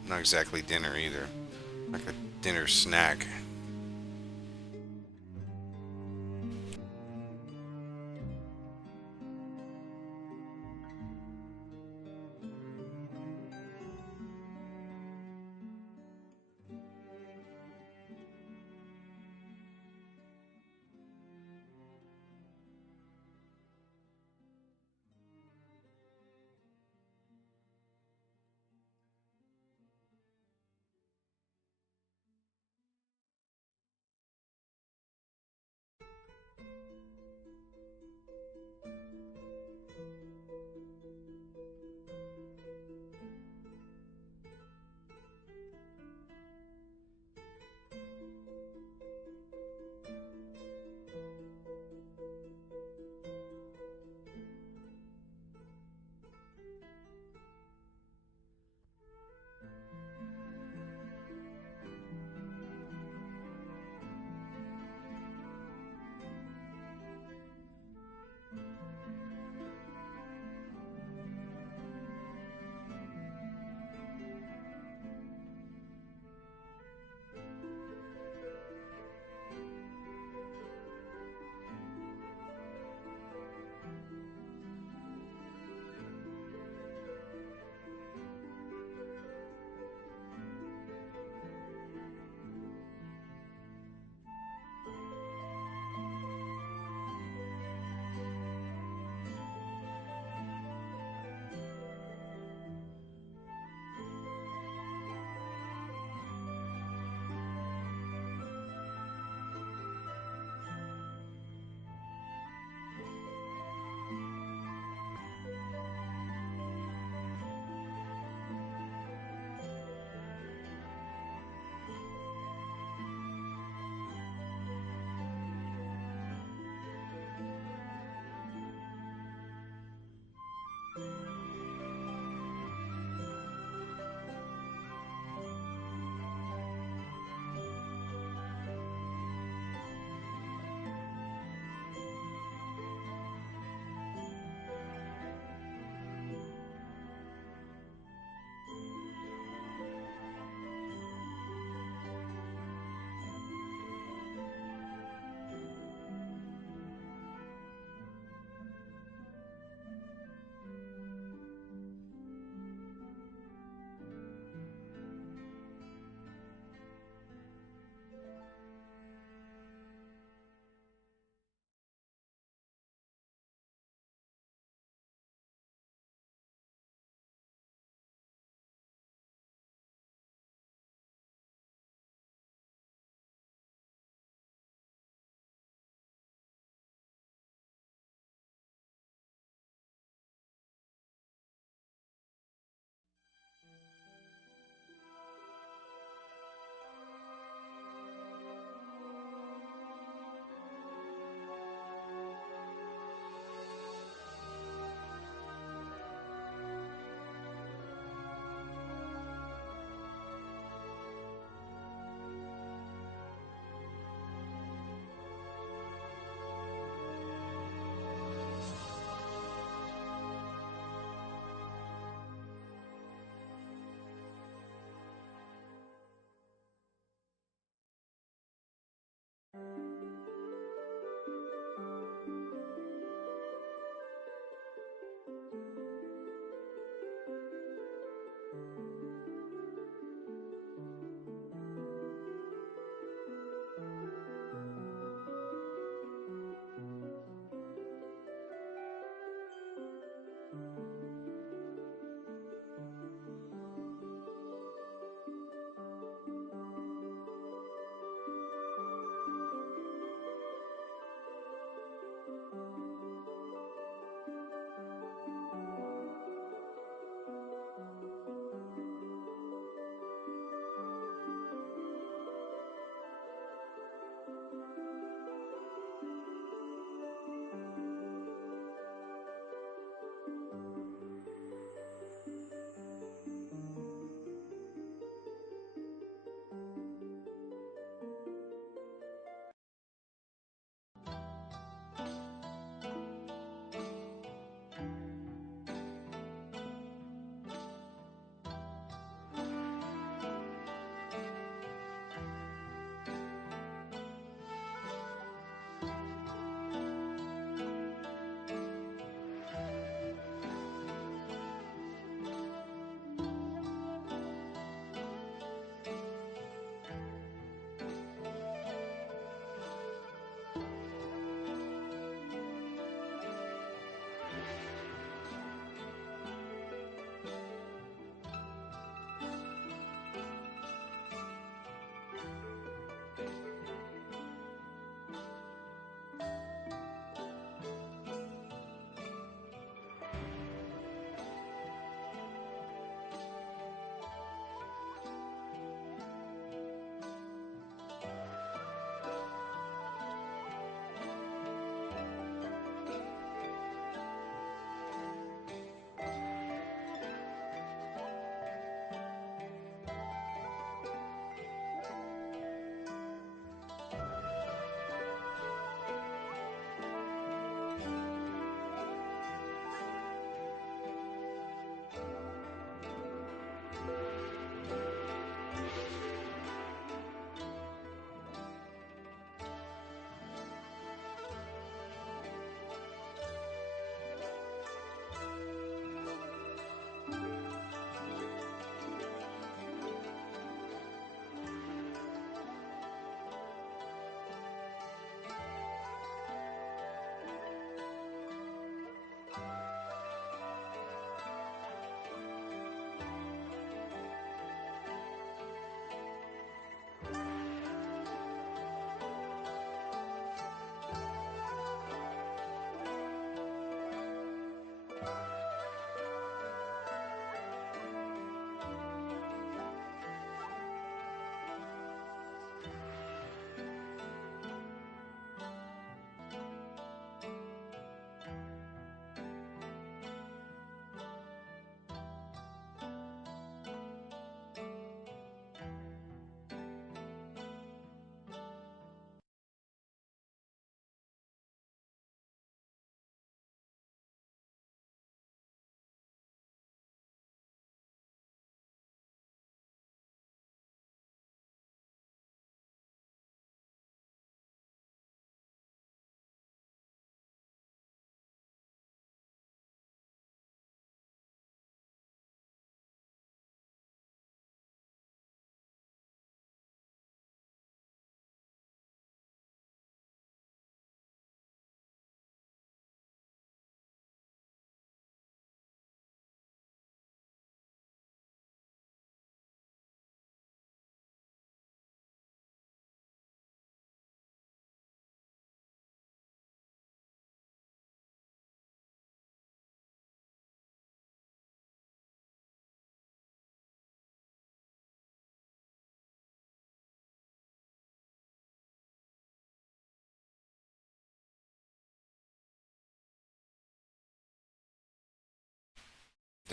not exactly dinner either. Like a dinner snack.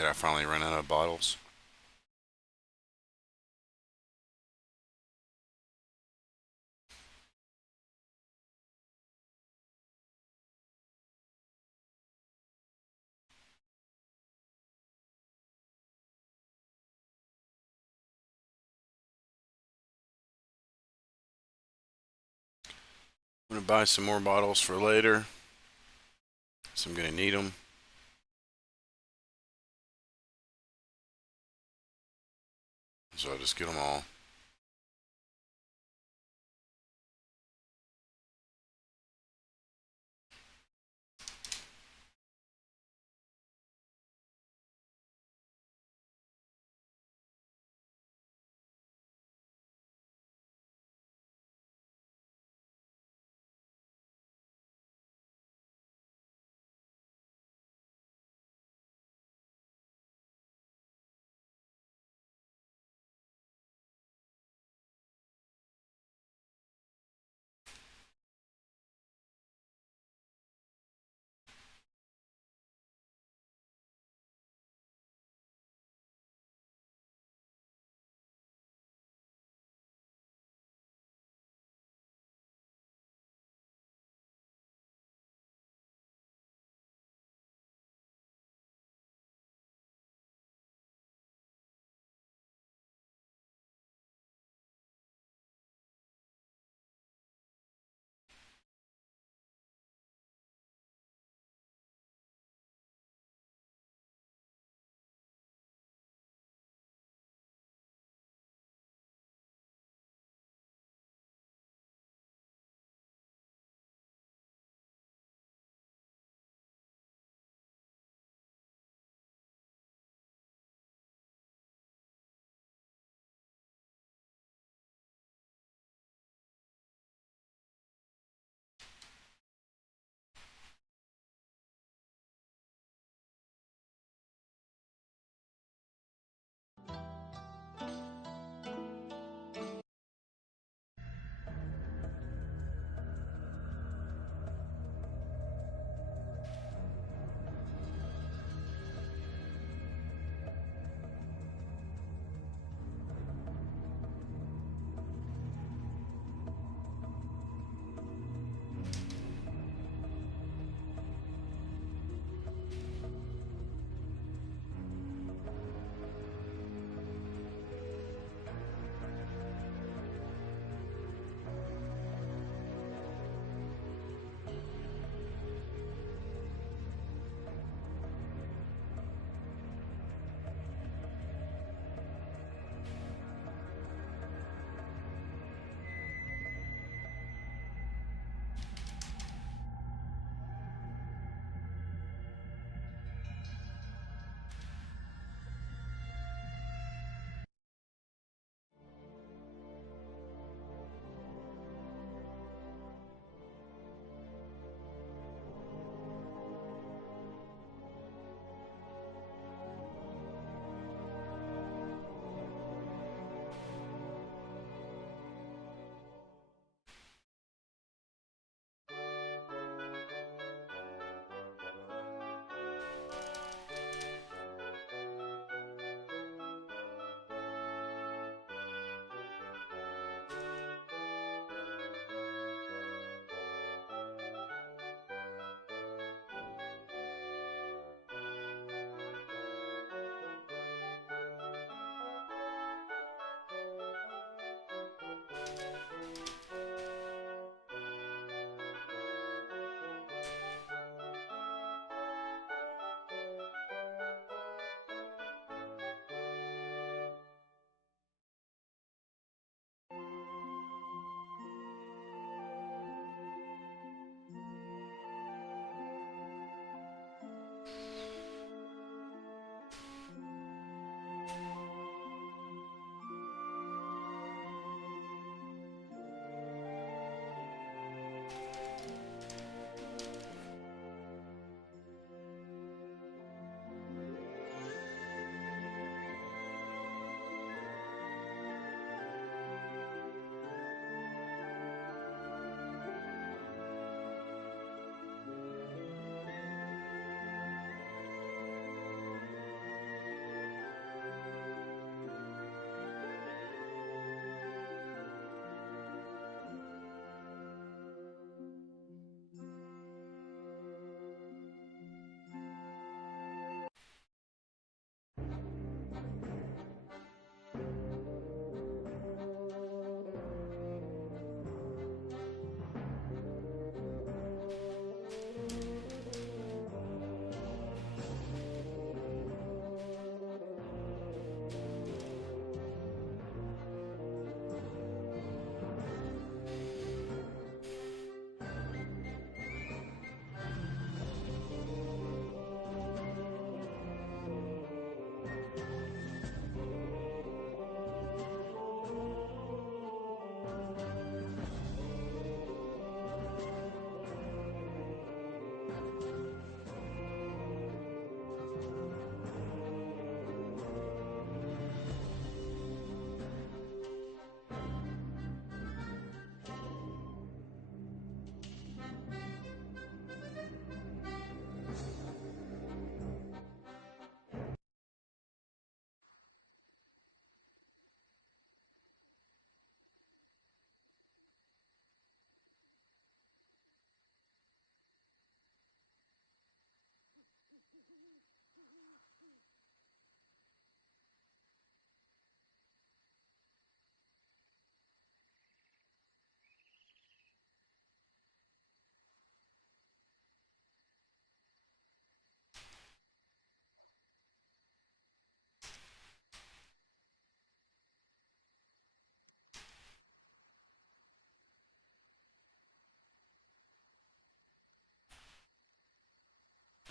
Did I finally run out of bottles? I'm gonna buy some more bottles for later, so I'm gonna need them. So I'll just get them all.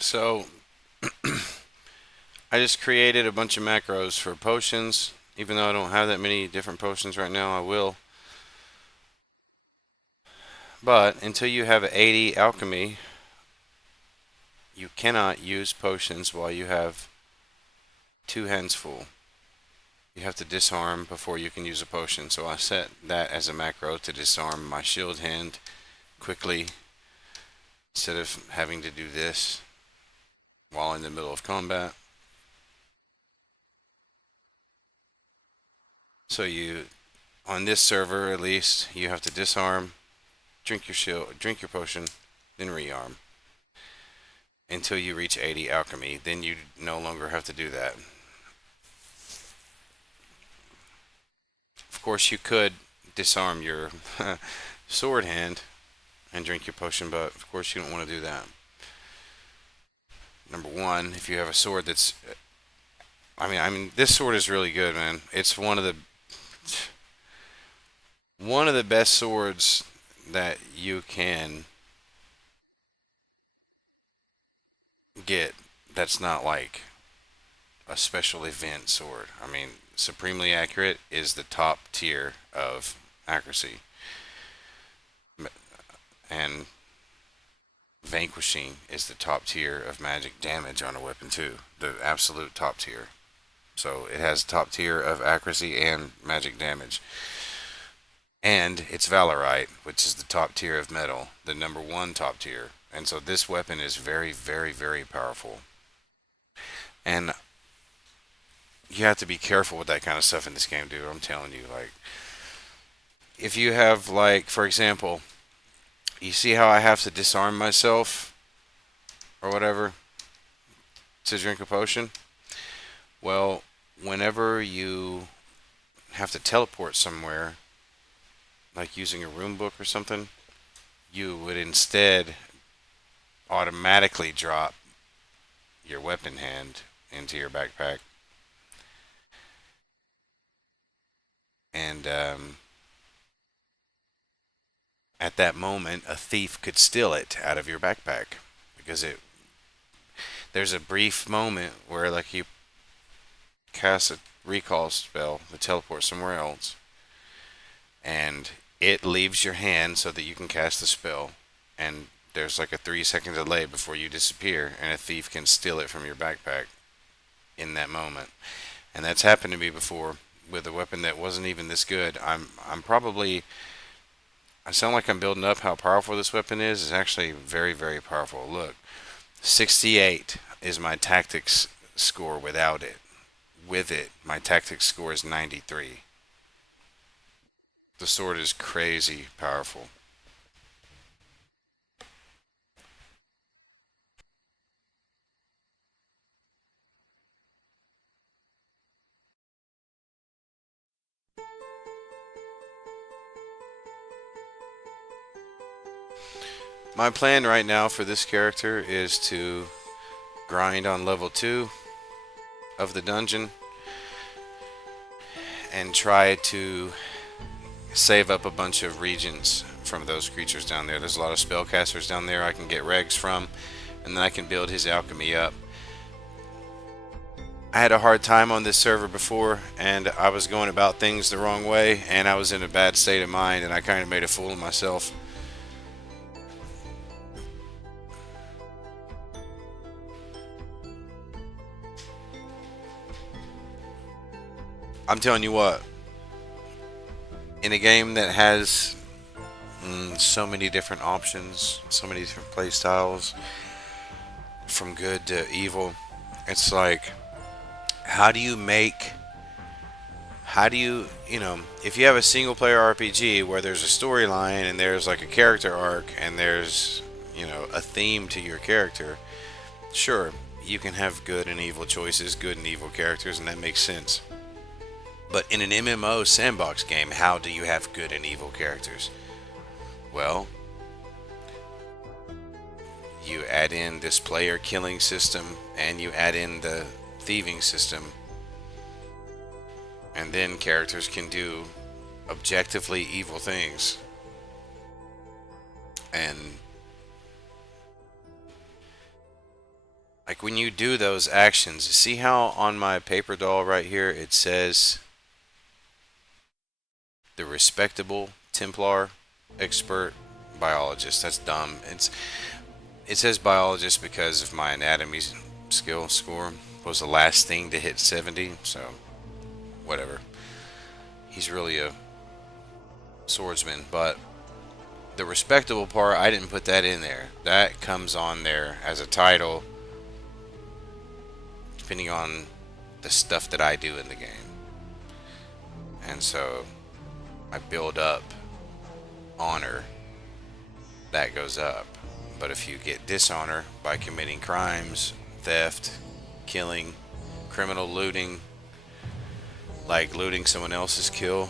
So I just created a bunch of macros for potions. Even though I don't have that many different potions right now, I will. But until you have 80 alchemy, you cannot use potions while you have two hands full. You have to disarm before you can use a potion. So I set that as a macro to disarm my shield hand quickly instead of having to do this while in the middle of combat. So you, on this server at least, you have to disarm, drink your shield, drink your potion, then rearm until you reach 80 alchemy. Then you no longer have to do that. Of course, you could disarm your sword hand and drink your potion, but of course you don't want to do that. Number one, if you have a sword that's, I mean, this sword is really good, man. It's one of the best swords that you can get. That's not like a special event sword. I mean, supremely accurate is the top tier of accuracy, and vanquishing is the top tier of magic damage on a weapon too. The absolute top tier. So it has top tier of accuracy and magic damage. And it's Valorite, which is the top tier of metal, the number one top tier. And so this weapon is very, very, very powerful. And you have to be careful with that kind of stuff in this game, dude. I'm telling you, like, if you have, like, for example, you see how I have to disarm myself or whatever to drink a potion? Well, whenever you have to teleport somewhere, like using a rune book or something, you would instead automatically drop your weapon hand into your backpack. And at that moment, a thief could steal it out of your backpack because there's a brief moment where like you cast a recall spell to teleport somewhere else, and it leaves your hand so that you can cast the spell, and there's like a 3 second delay before you disappear, and a thief can steal it from your backpack in that moment. And that's happened to me before with a weapon that wasn't even this good. I'm probably, I sound like I'm building up how powerful this weapon is. It's actually very, very powerful. Look, 68 is my tactics score without it. With it, my tactics score is 93. The sword is crazy powerful. My plan right now for this character is to grind on level 2 of the dungeon and try to save up a bunch of regions from those creatures down there. There's a lot of spellcasters down there I can get regs from, and then I can build his alchemy up. I had a hard time on this server before, and I was going about things the wrong way, and I was in a bad state of mind, and I kind of made a fool of myself. I'm telling you what, in a game that has so many different options, so many different play styles, from good to evil, it's like, how do you make, how do you, if you have a single player RPG where there's a storyline and there's like a character arc and there's, a theme to your character, sure, you can have good and evil choices, good and evil characters, and that makes sense. But in an MMO sandbox game, how do you have good and evil characters? Well, you add in this player killing system and you add in the thieving system, and then characters can do objectively evil things. And Like when you do those actions, see how on my paper doll right here it says the respectable Templar expert biologist. That's dumb. It says biologist because of my anatomy skill score was the last thing to hit 70, so whatever. He's really a swordsman, but the respectable part, I didn't put that in there. That comes on there as a title depending on the stuff that I do in the game. And so I build up honor, that goes up. But if you get dishonor by committing crimes, theft, killing, criminal looting, like looting someone else's kill,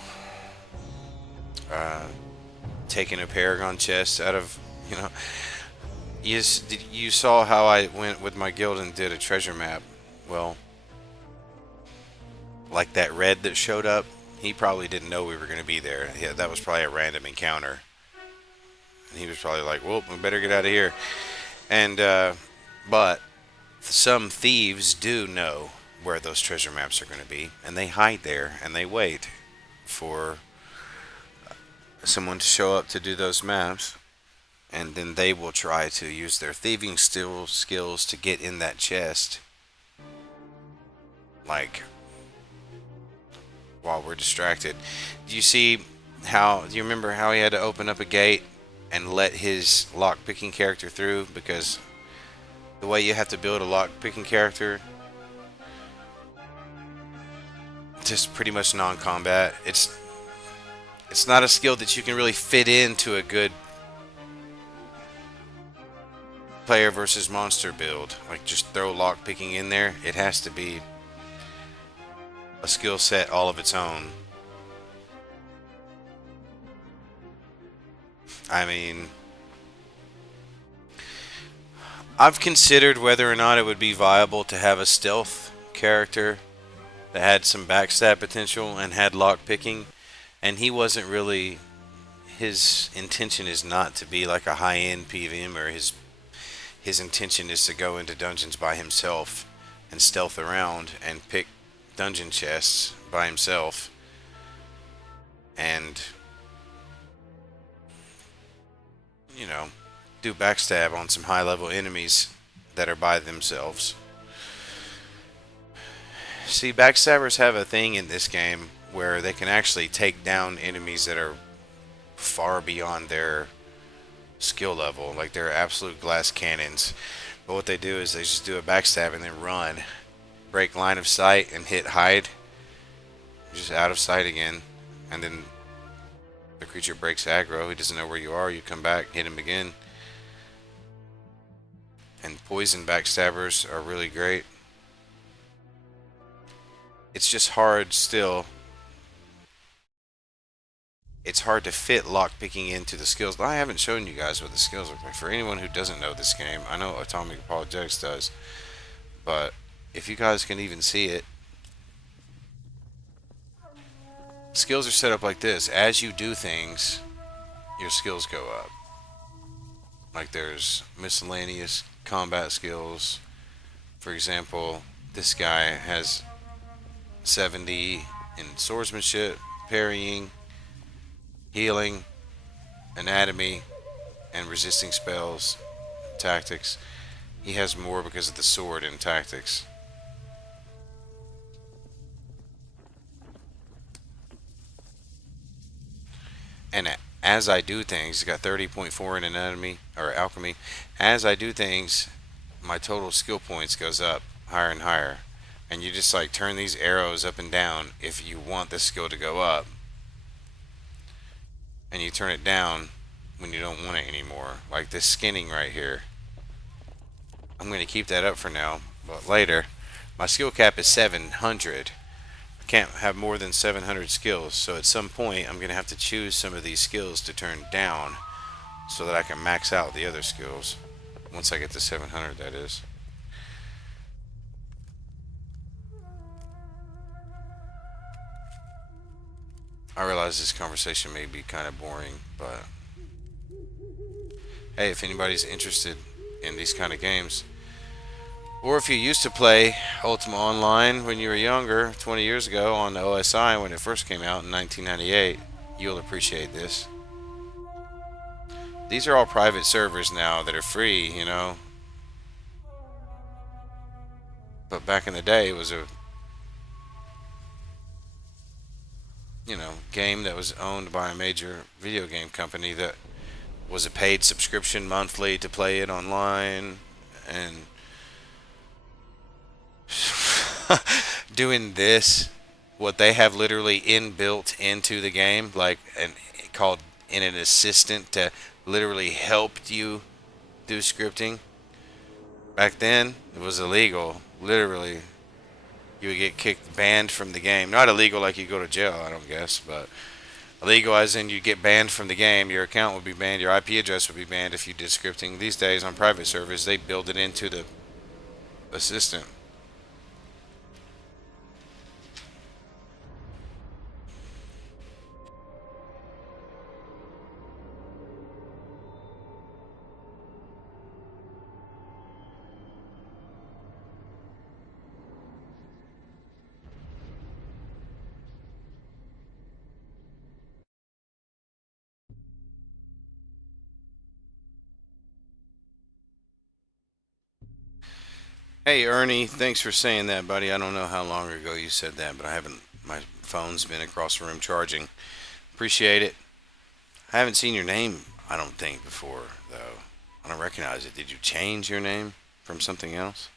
taking a Paragon chest out of, you know, you saw how I went with my guild and did a treasure map. Well, like that red that showed up, he probably didn't know we were going to be there. Yeah, that was probably a random encounter. And he was probably like, well, we better get out of here. And, but some thieves do know where those treasure maps are going to be. And they hide there and they wait for someone to show up to do those maps. And then they will try to use their thieving skills to get in that chest. Like, while we're distracted. Do you see how, do you remember how he had to open up a gate and let his lock-picking character through? Because the way you have to build a lock-picking character, just pretty much non-combat. It's not a skill that you can really fit into a good player versus monster build. Like, just throw lock-picking in there. It has to be a skill set all of its own. I mean, I've considered whether or not it would be viable to have a stealth character that had some backstab potential and had lock picking, and he wasn't really, his intention is not to be like a high-end PVM, or his intention is to go into dungeons by himself and stealth around and pick dungeon chests by himself and, you know, do backstab on some high level enemies that are by themselves. See, backstabbers have a thing in this game where they can actually take down enemies that are far beyond their skill level, like they're absolute glass cannons. But what they do is they just do a backstab and then run, break line of sight and hit hide, just out of sight again, and then the creature breaks aggro. He doesn't know where you are. You come back, hit him again. And poison backstabbers are really great. It's just hard still. It's hard to fit lockpicking into the skills. I haven't shown you guys what the skills look like. For anyone who doesn't know this game, I know Atomic Apologetics does, but if you guys can even see it, skills are set up like this. As you do things, your skills go up. Like there's miscellaneous combat skills. For example, this guy has 70 in swordsmanship, parrying, healing, anatomy, and resisting spells, tactics. He has more because of the sword and tactics. And as I do things, he's got 30.4 in anatomy or alchemy. As I do things, my total skill points goes up higher and higher. And you just like turn these arrows up and down if you want the skill to go up. And you turn it down when you don't want it anymore. Like this skinning right here. I'm going to keep that up for now, but later. My skill cap is 700. Can't have more than 700 skills, so at some point I'm going to have to choose some of these skills to turn down so that I can max out the other skills once I get to 700, that is. I realize this conversation may be kind of boring, but hey, if anybody's interested in these kind of games, Or if you used to play Ultima Online when you were younger, 20 years ago on the OSI when it first came out in 1998, you'll appreciate this. These are all private servers now that are free, you know. But back in the day, it was a, game that was owned by a major video game company that was a paid subscription monthly to play it online, and doing this, what they have literally inbuilt into the game, like an called in an assistant to literally help you do scripting. Back then, it was illegal. Literally, you would get kicked, banned from the game. Not illegal like you go to jail, I don't guess, but illegal as in you get banned from the game. Your account would be banned. Your IP address would be banned if you did scripting. These days on private servers, they build it into the assistant. Hey Ernie, thanks for saying that, buddy. I don't know how long ago you said that, but I haven't. My phone's been across the room charging. Appreciate it. I haven't seen your name, I don't think, before though. I don't recognize it. Did you change your name from something else?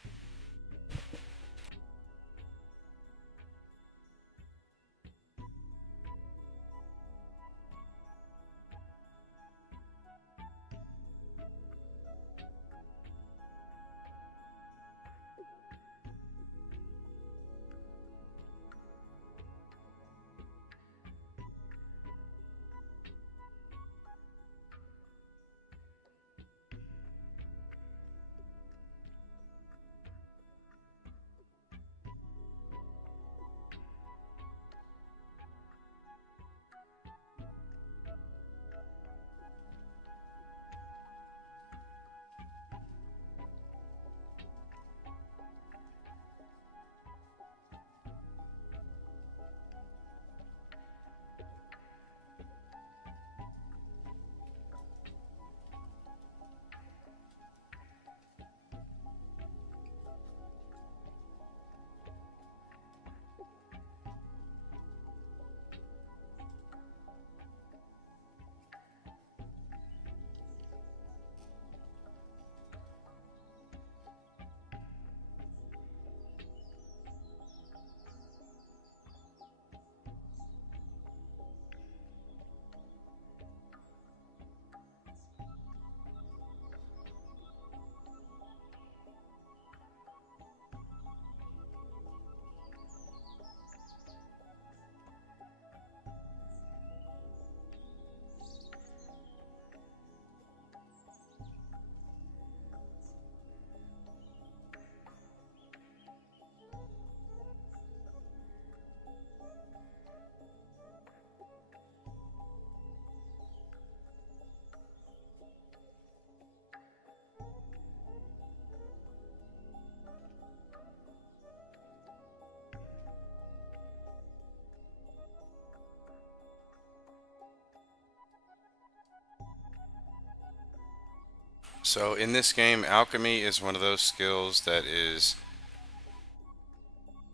So in this game, alchemy is one of those skills that is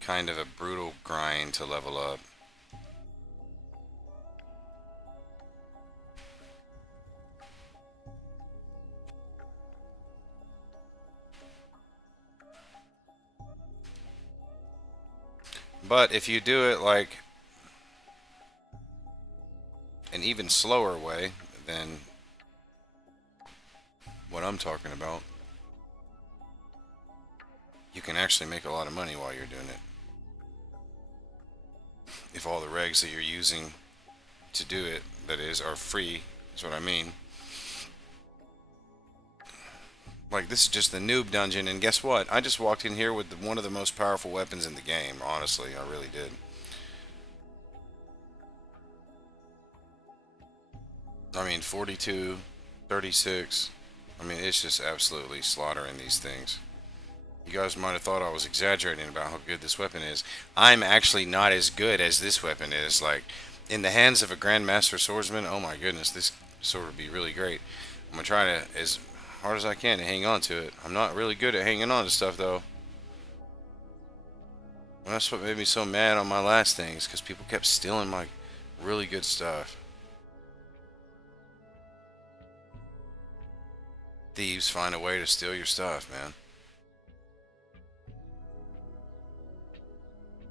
kind of a brutal grind to level up. But if you do it like an even slower way than what I'm talking about, you can actually make a lot of money while you're doing it. If all the regs that you're using to do it, that is, are free, is what I mean. Like, this is just the noob dungeon, and guess what? I just walked in here with one of the most powerful weapons in the game, honestly. I really did. I mean, 42, 36. I mean, it's just absolutely slaughtering these things. You guys might have thought I was exaggerating about how good this weapon is. I'm actually not as good as this weapon is. Like, in the hands of a Grandmaster Swordsman, oh my goodness, this sword would be really great. I'm going to try to, as hard as I can, to hang on to it. I'm not really good at hanging on to stuff, though. And that's what made me so mad on my last things, because people kept stealing my really good stuff. Thieves find a way to steal your stuff, man.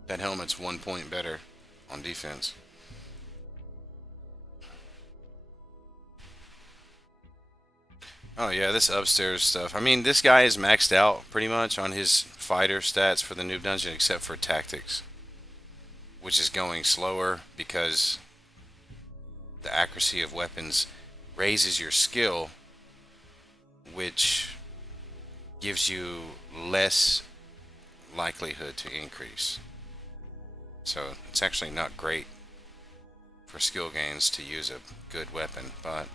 That helmet's 1 point better on defense. Oh yeah, this upstairs stuff. I mean, this guy is maxed out pretty much on his fighter stats for the noob dungeon, except for tactics, which is going slower because the accuracy of weapons raises your skill, which gives you less likelihood to increase. So it's actually not great for skill gains to use a good weapon, but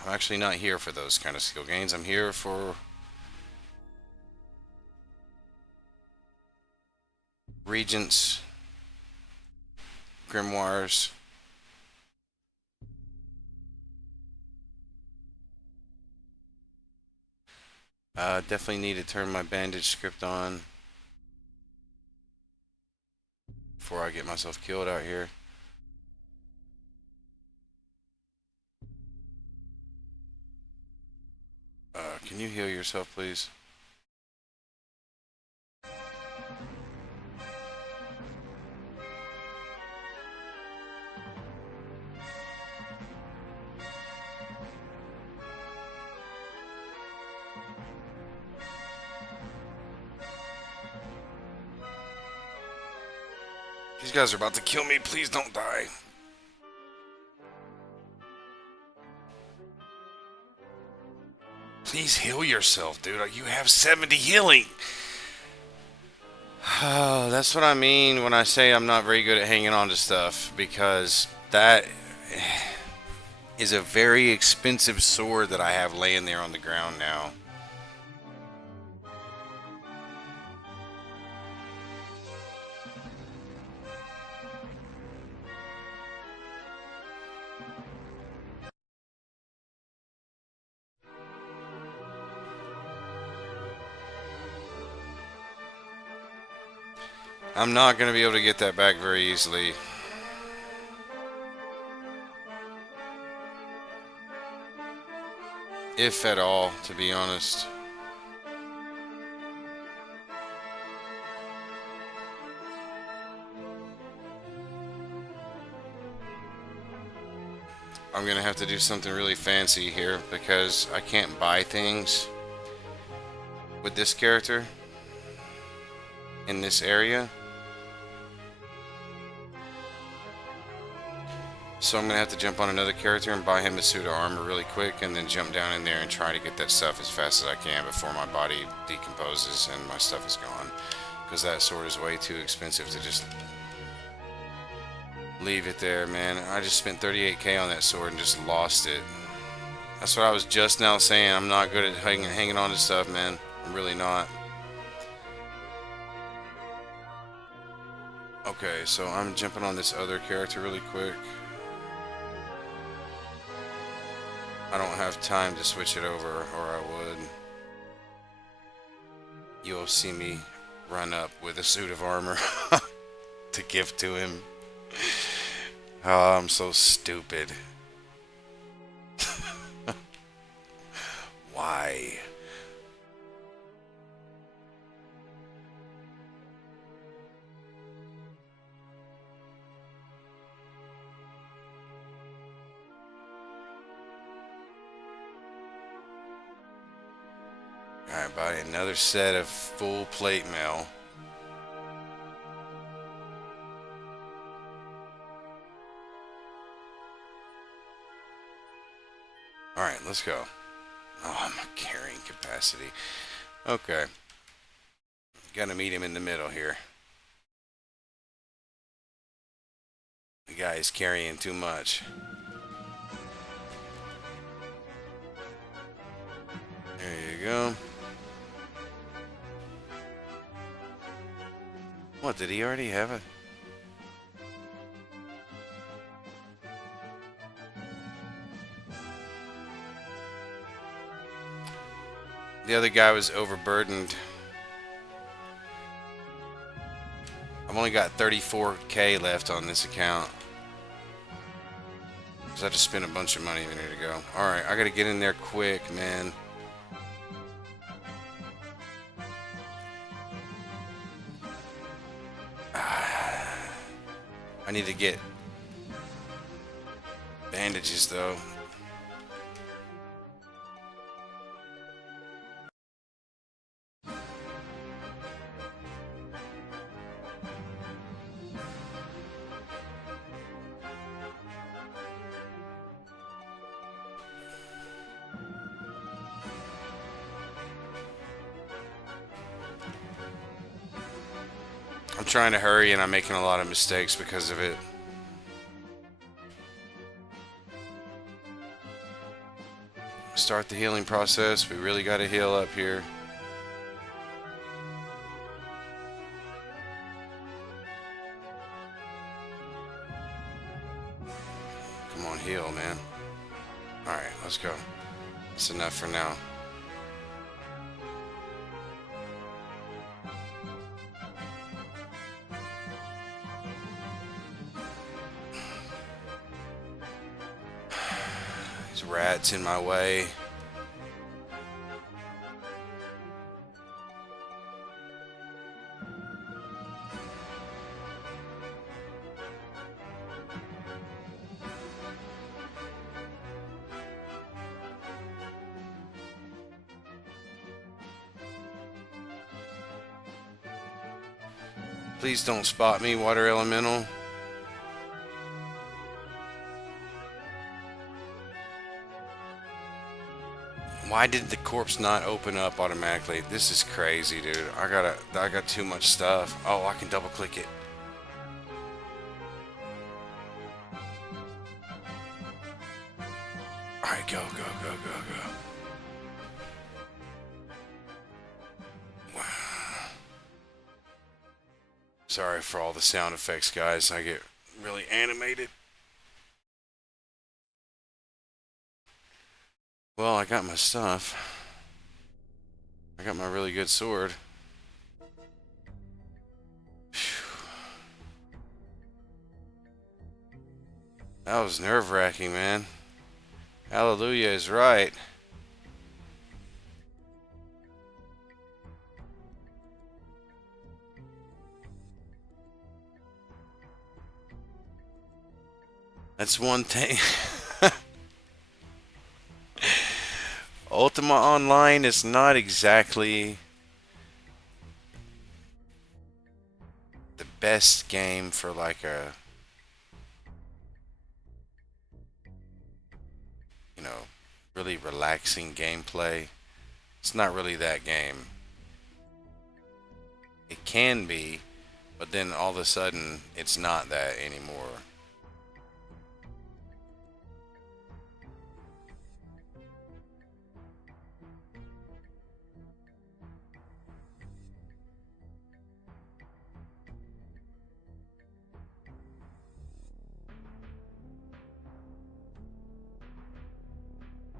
I'm actually not here for those kind of skill gains. I'm here for regents, grimoires. Definitely need to turn my bandage script on before I get myself killed out here. Can you heal yourself, please? These guys are about to kill me. Please don't die. Please heal yourself, dude. You have 70 healing. Oh, that's what I mean when I say I'm not very good at hanging on to stuff, because that is a very expensive sword that I have laying there on the ground now. I'm not going to be able to get that back very easily. If at all, to be honest. I'm going to have to do something really fancy here, because I can't buy things with this character in this area. So I'm going to have to jump on another character and buy him a suit of armor really quick, and then jump down in there and try to get that stuff as fast as I can before my body decomposes and my stuff is gone. Because that sword is way too expensive to just leave it there, man. I just spent 38k on that sword and just lost it. That's what I was just now saying. I'm not good at hanging on to stuff, man. I'm really not. Okay, so I'm jumping on this other character really quick. I don't have time to switch it over, or I would. You'll see me run up with a suit of armor to give to him. Oh, I'm so stupid. Why? Alright, buy another set of full plate mail. Alright, let's go. Oh, my carrying capacity. Okay. Gotta meet him in the middle here. The guy is carrying too much. There you go. What, did he already have it? The other guy was overburdened. I've only got 34K left on this account. Because I just spent a bunch of money a minute ago. Alright, I gotta get in there quick, man. I need to get bandages, though. I'm trying to hurry and I'm making a lot of mistakes because of it. Start the healing process. We really got to heal up here. Come on, heal, man. Alright, let's go. That's enough for now. These rats in my way. Please don't spot me, water elemental. Why did the corpse not open up automatically? This is crazy, dude. I got too much stuff. Oh, I can double click it. Alright, go, go, go, go, go. Wow. Sorry for all the sound effects, guys. I get really animated. Well, I got my stuff. I got my really good sword. Phew. That was nerve-wracking, man. Hallelujah is right. That's one thing. Ultima Online is not exactly the best game for like a, you know, really relaxing gameplay. It's not really that game. It can be, but then all of a sudden it's not that anymore.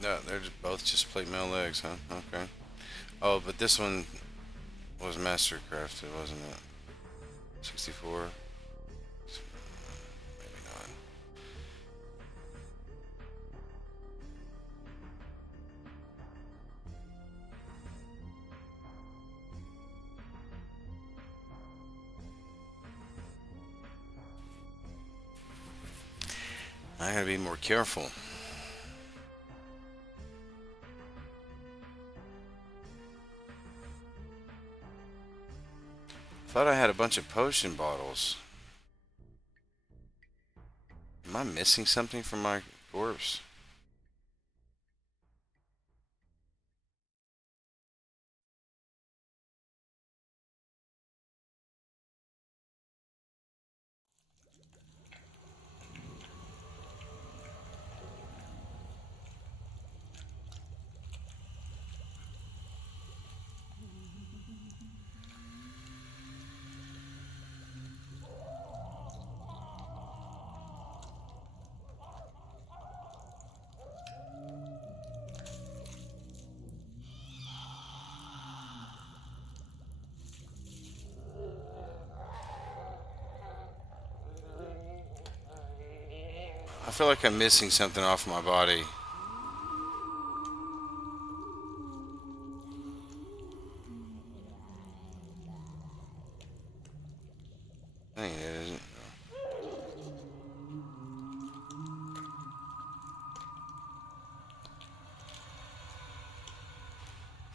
No, they're just both just plate mail legs, huh? Okay. Oh, but this one was master crafted, wasn't it? 64. Maybe not. I gotta be more careful. Thought I had a bunch of potion bottles. Am I missing something from my corpse? I feel like I'm missing something off my body. Dang, it isn't.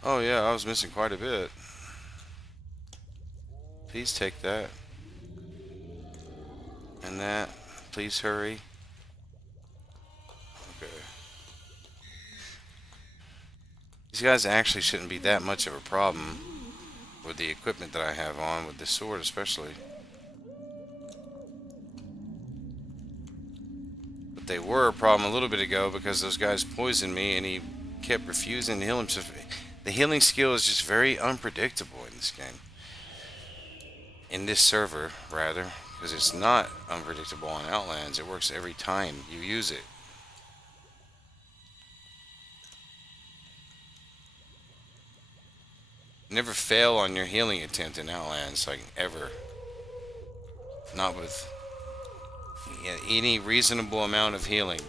Oh yeah, I was missing quite a bit. Please take that. And that. Please hurry. Okay. These guys actually shouldn't be that much of a problem with the equipment that I have on, with the sword especially. But they were a problem a little bit ago because those guys poisoned me and he kept refusing to heal himself. The healing skill is just very unpredictable in this game. In this server, rather, because it's not unpredictable on Outlands. It works every time you use it. Never fail on your healing attempt in Outlands, like ever. Not with any reasonable amount of healing.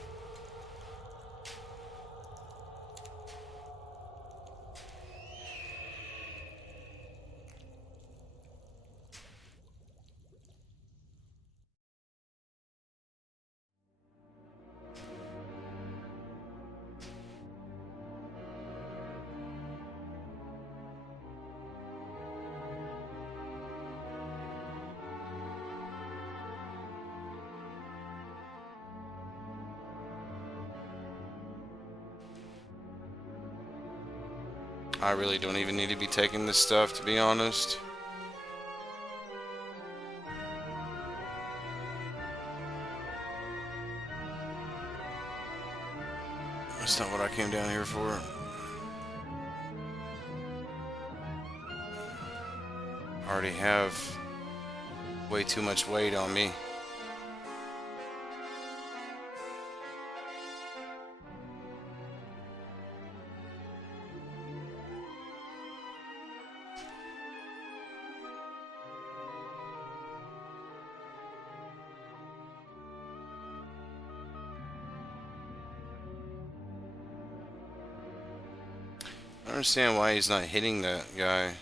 I really don't even need to be taking this stuff, to be honest. That's not what I came down here for. I already have way too much weight on me. I don't understand why he's not hitting that guy.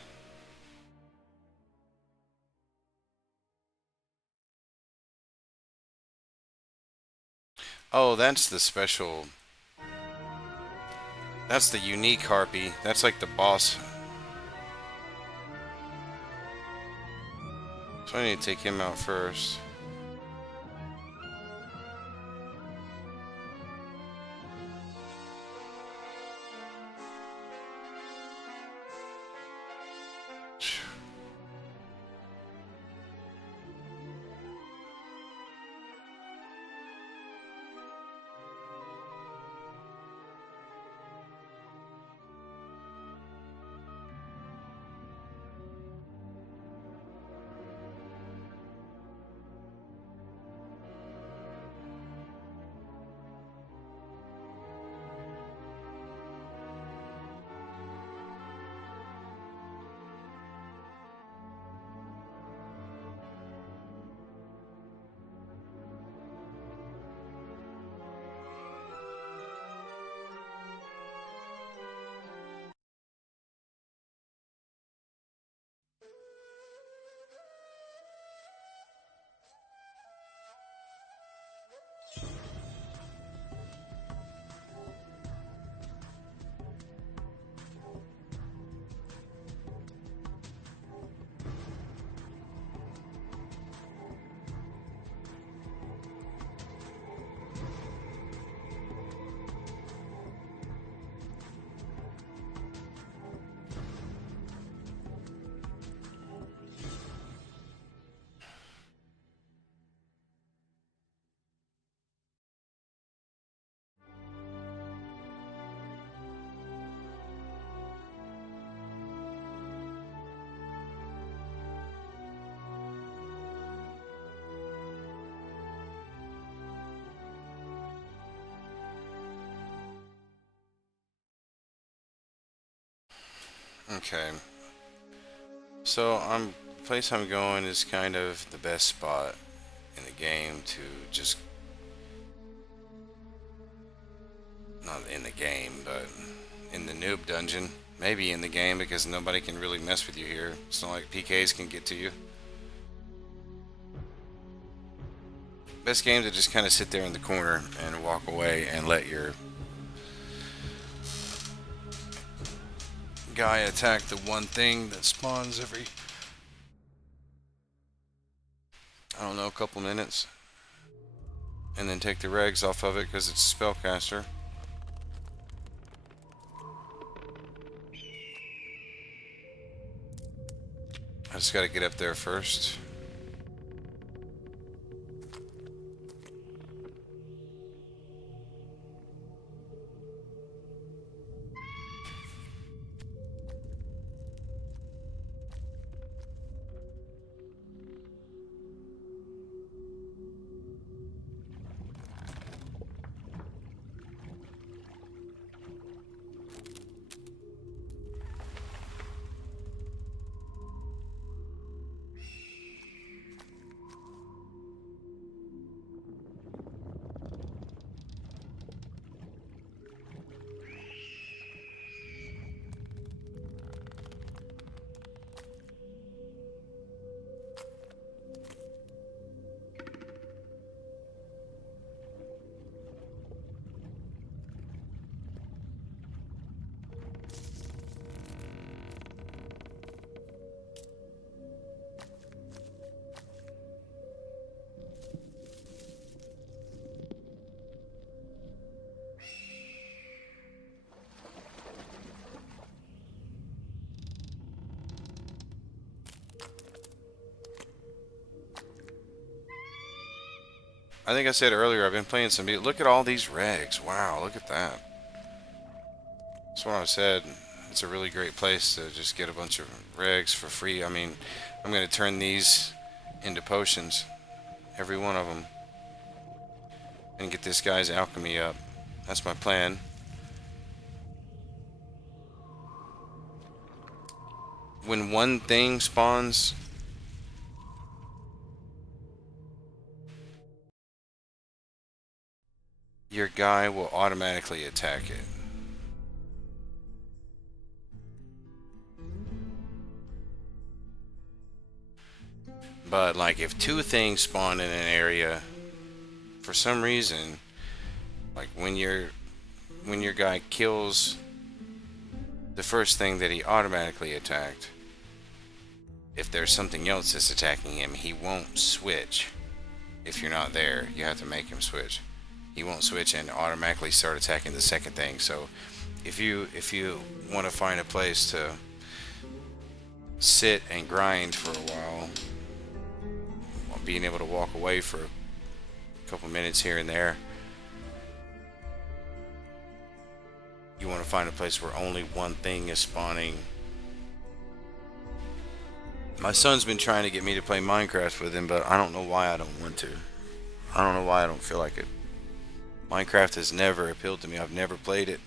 Oh, that's the special. That's the unique harpy. That's like the boss. So I need to take him out first. Okay. So the place I'm going is kind of the best spot in the game to just Not in the game, but in the noob dungeon. Maybe in the game because nobody can really mess with you here. It's not like PKs can get to you. Best game to just kind of sit there in the corner and walk away and let your guy attack the one thing that spawns every, I don't know, a couple minutes. And then take the regs off of it because it's a spellcaster. I just gotta get up there first. I think I said earlier, I've been playing some. Look at all these regs. Wow, look at that. That's what I said. It's a really great place to just get a bunch of regs for free. I mean, I'm going to turn these into potions. Every one of them. And get this guy's alchemy up. That's my plan. When one thing spawns, your guy will automatically attack it. But like if two things spawn in an area, for some reason, like when your guy kills the first thing that he automatically attacked, if there's something else that's attacking him, he won't switch. If you're not there, you have to make him switch. He won't switch and automatically start attacking the second thing. So if you want to find a place to sit and grind for a while being able to walk away for a couple minutes here and there, you want to find a place where only one thing is spawning. My son's been trying to get me to play Minecraft with him, but I don't know why I don't want to. I don't know why I don't feel like it. Minecraft has never appealed to me. I've never played it.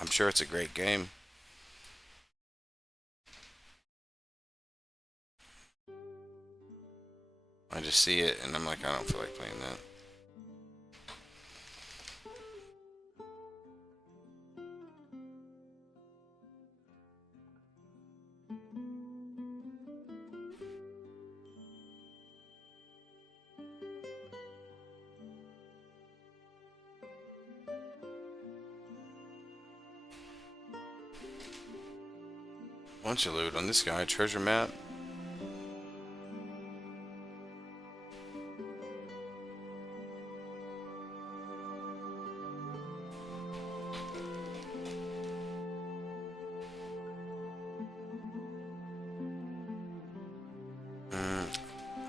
I'm sure it's a great game. I just see it and I'm like, I don't feel like playing that. Bunch of loot on this guy. Treasure map.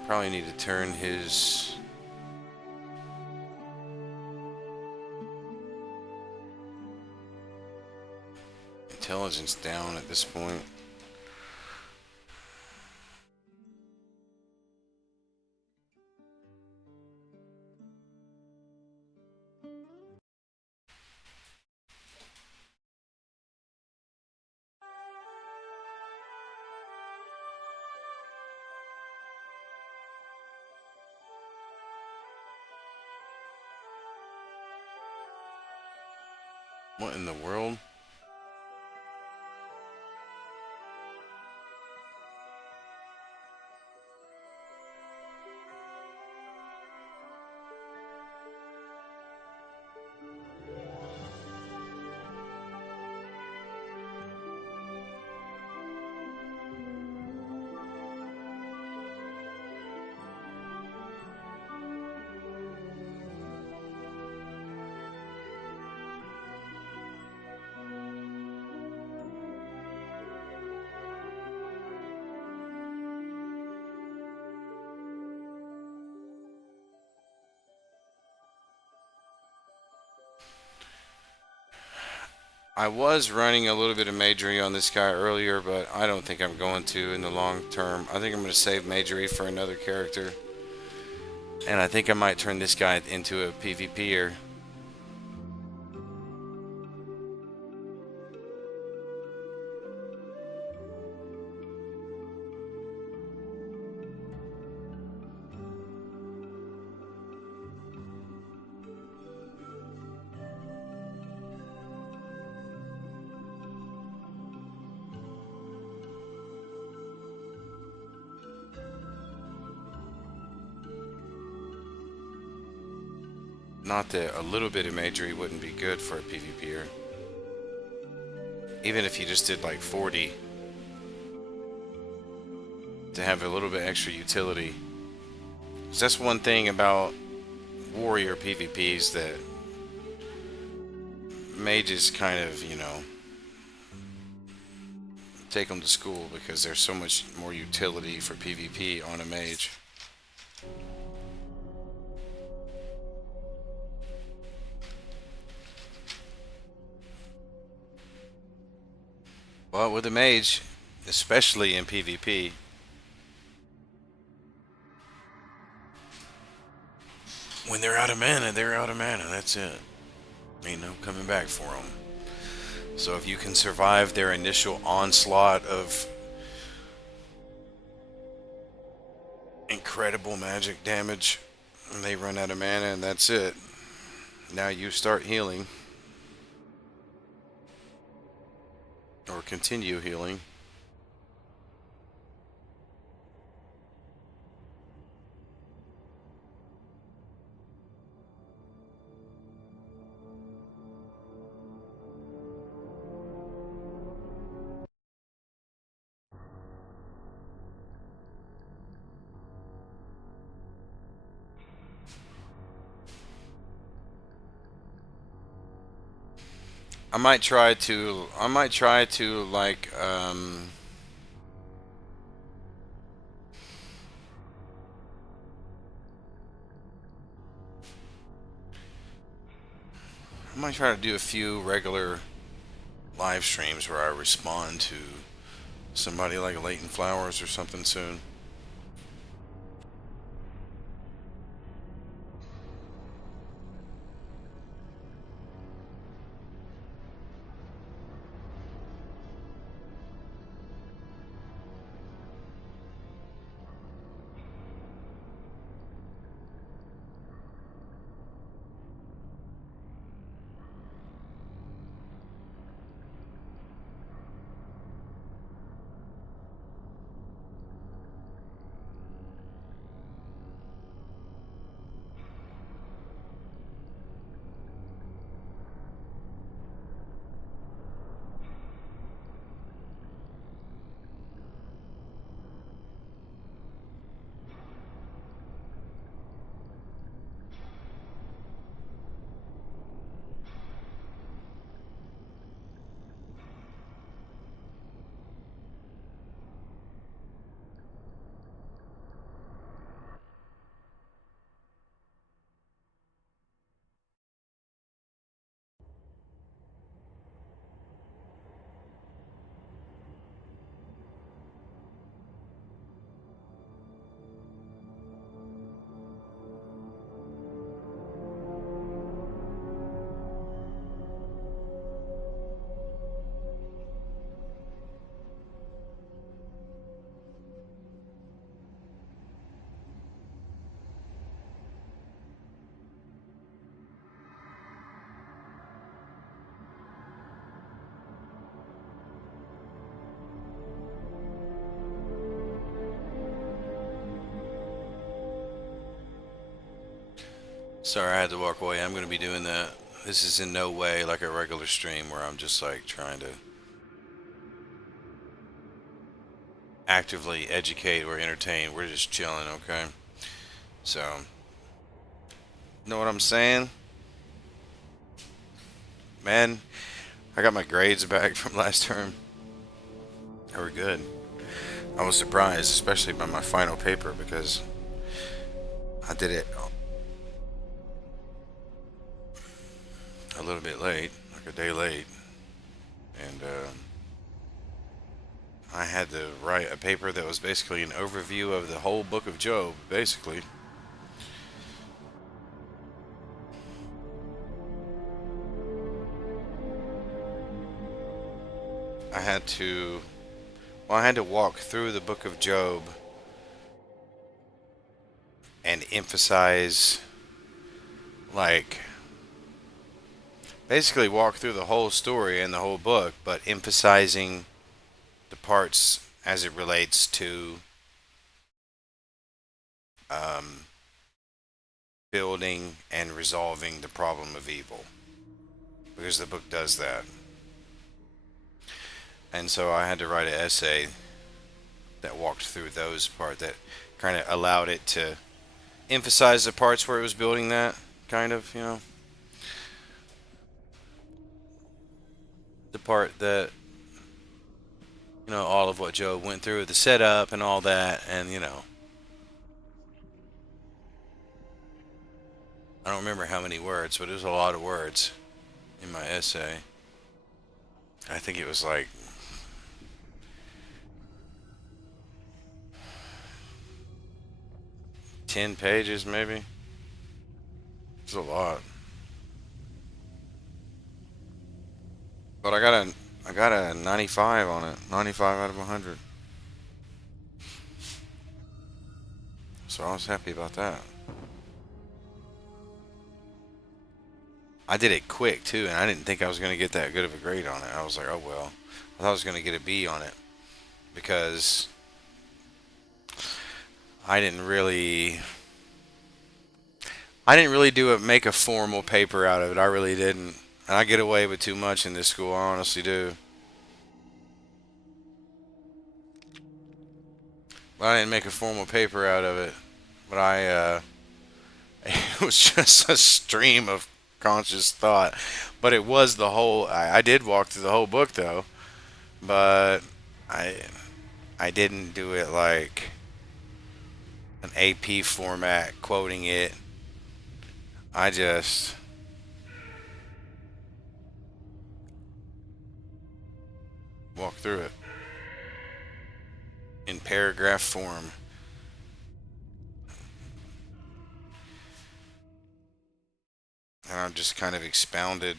Probably need to turn his intelligence down at this point. What in the world? I was running a little bit of magery on this guy earlier, but I don't think I'm going to in the long term. I think I'm going to save magery for another character. And I think I might turn this guy into a PvPer. Not that a little bit of magery wouldn't be good for a PvPer. Even if you just did like 40 to have a little bit extra utility. 'Cause that's one thing about warrior PvPs that mages kind of, take them to school because there's so much more utility for PvP on a mage. But with a mage, especially in PvP, when they're out of mana, they're out of mana. That's it. Ain't no coming back for them. So if you can survive their initial onslaught of incredible magic damage, and they run out of mana, and that's it. Now you start healing. Or continue healing. I might try to like I might try to do a few regular live streams where I respond to somebody like Leighton Flowers or something soon. Sorry, I had to walk away. I'm going to be doing that. This is in no way like a regular stream where I'm just like trying to actively educate or entertain. We're just chilling, okay? So, know what I'm saying? Man, I got my grades back from last term. They were good. I was surprised, especially by my final paper, because I did it a little bit late, like a day late, and I had to write a paper that was basically an overview of the whole book of Job, basically. I had to, I had to walk through the book of Job and emphasize, like, basically walk through the whole story and the whole book, but emphasizing the parts as it relates to um, building and resolving the problem of evil, because the book does that. And so I had to write an essay that walked through those parts, that kind of allowed it to emphasize the parts where it was building that, kind of, the part that, all of what Job went through, the setup and all that, and, I don't remember how many words, but it was a lot of words in my essay. I think it was like 10 pages, maybe. It's a lot. But I got a 95 on it. 95 out of 100. So I was happy about that. I did it quick too, and I didn't think I was going to get that good of a grade on it. I was like, oh well. I thought I was going to get a B on it because I didn't really make a formal paper out of it. I really didn't. And I get away with too much in this school. I honestly do. But I didn't make a formal paper out of it. But it was just a stream of conscious thought. But it was the whole. I did walk through the whole book though. But I, I didn't do it like an AP format, quoting it. I just walked through it in paragraph form. And I just kind of expounded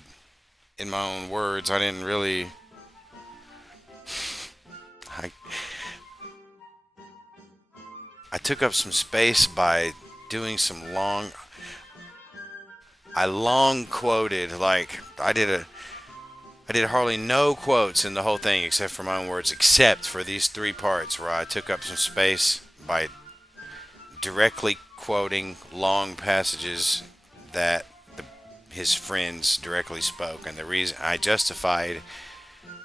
in my own words. I didn't really. I, I took up some space by doing some long. I long quoted, like, I did hardly no quotes in the whole thing except for my own words, except for these three parts where I took up some space by directly quoting long passages that his friends directly spoke. And the reason I justified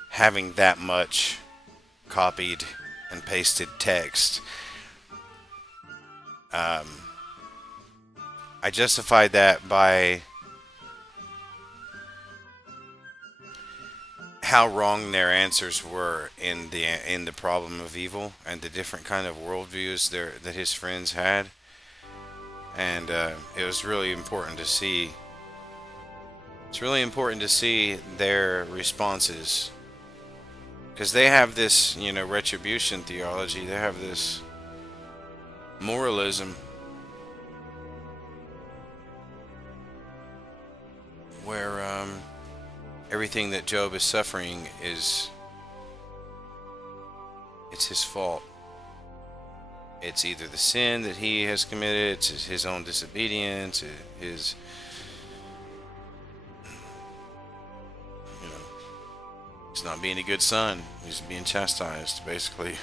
having that much copied and pasted text, um, I justified that by how wrong their answers were in the problem of evil and the different kind of worldviews that his friends had. And it was really important to see. It's really important to see their responses, because they have this, retribution theology. They have this moralism where everything that Job is suffering it's his fault. It's either the sin that he has committed, it's his own disobedience, his, he's not being a good son. He's being chastised, basically.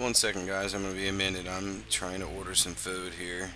1 second, guys. I'm gonna be a minute. I'm trying to order some food here.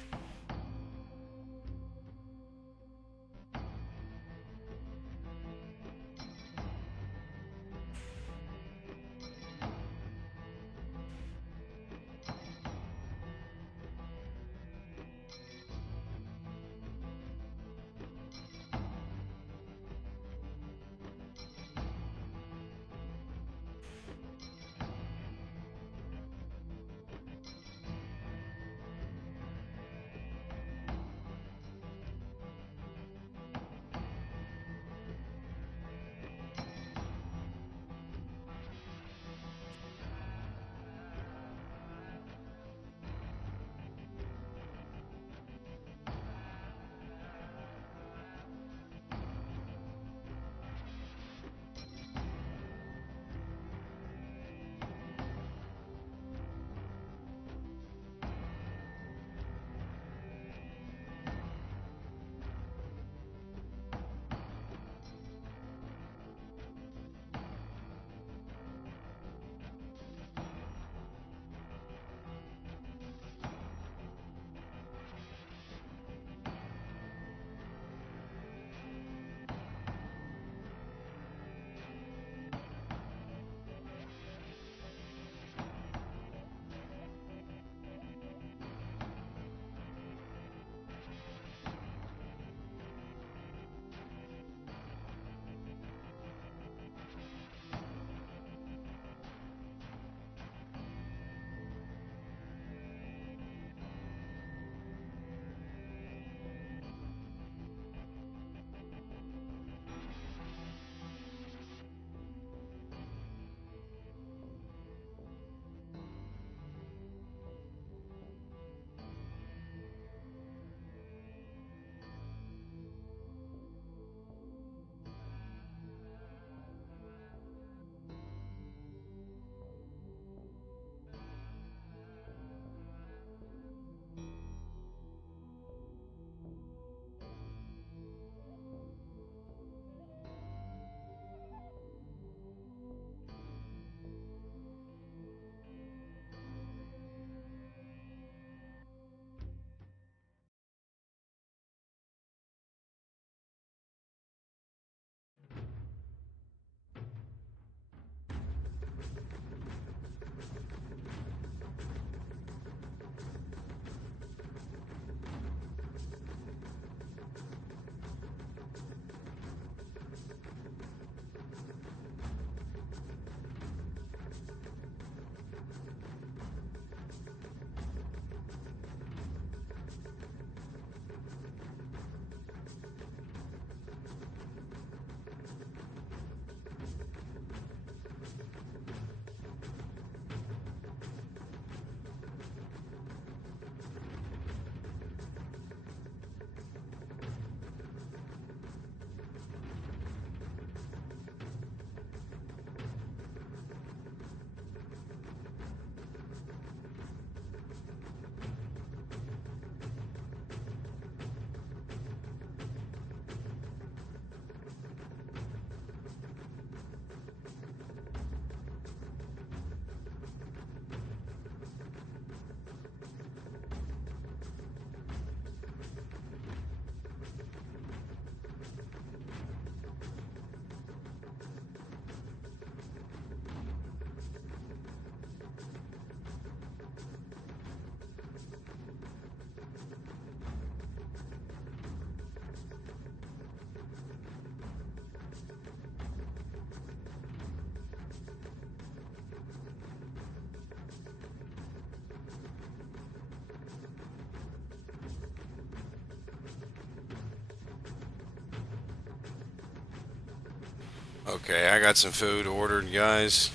Okay, I got some food ordered, guys.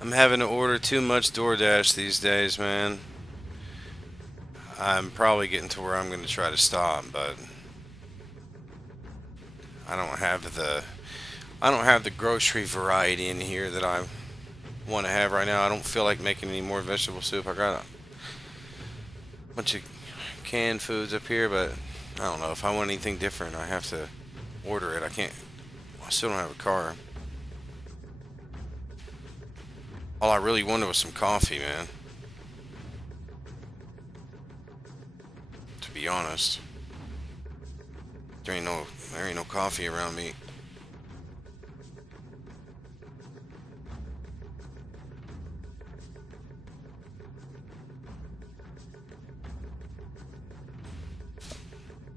I'm having to order too much DoorDash these days, man. I'm probably getting to where I'm going to try to stop, but I don't have the grocery variety in here that I want to have right now. I don't feel like making any more vegetable soup. I got a bunch of canned foods up here, but I don't know if I want anything different. I have to order it. I still don't have a car. All I really wanted was some coffee, man. To be honest, there ain't no coffee around me.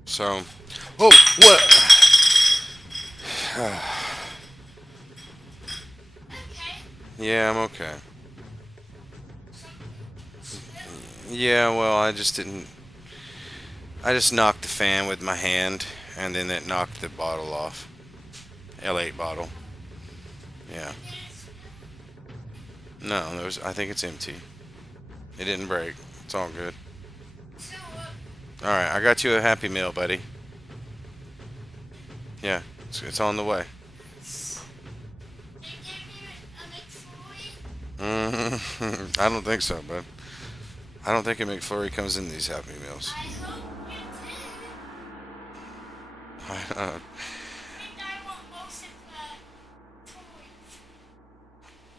So, oh, what? Yeah, I'm okay. Yeah, well, I just didn't. I just knocked the fan with my hand, and then it knocked the bottle off. L8 bottle. Yeah. No, I think it's empty. It didn't break. It's all good. All right, I got you a Happy Meal, buddy. Yeah, it's on the way. I don't think so, bud. I don't think a McFlurry comes in these Happy Meals.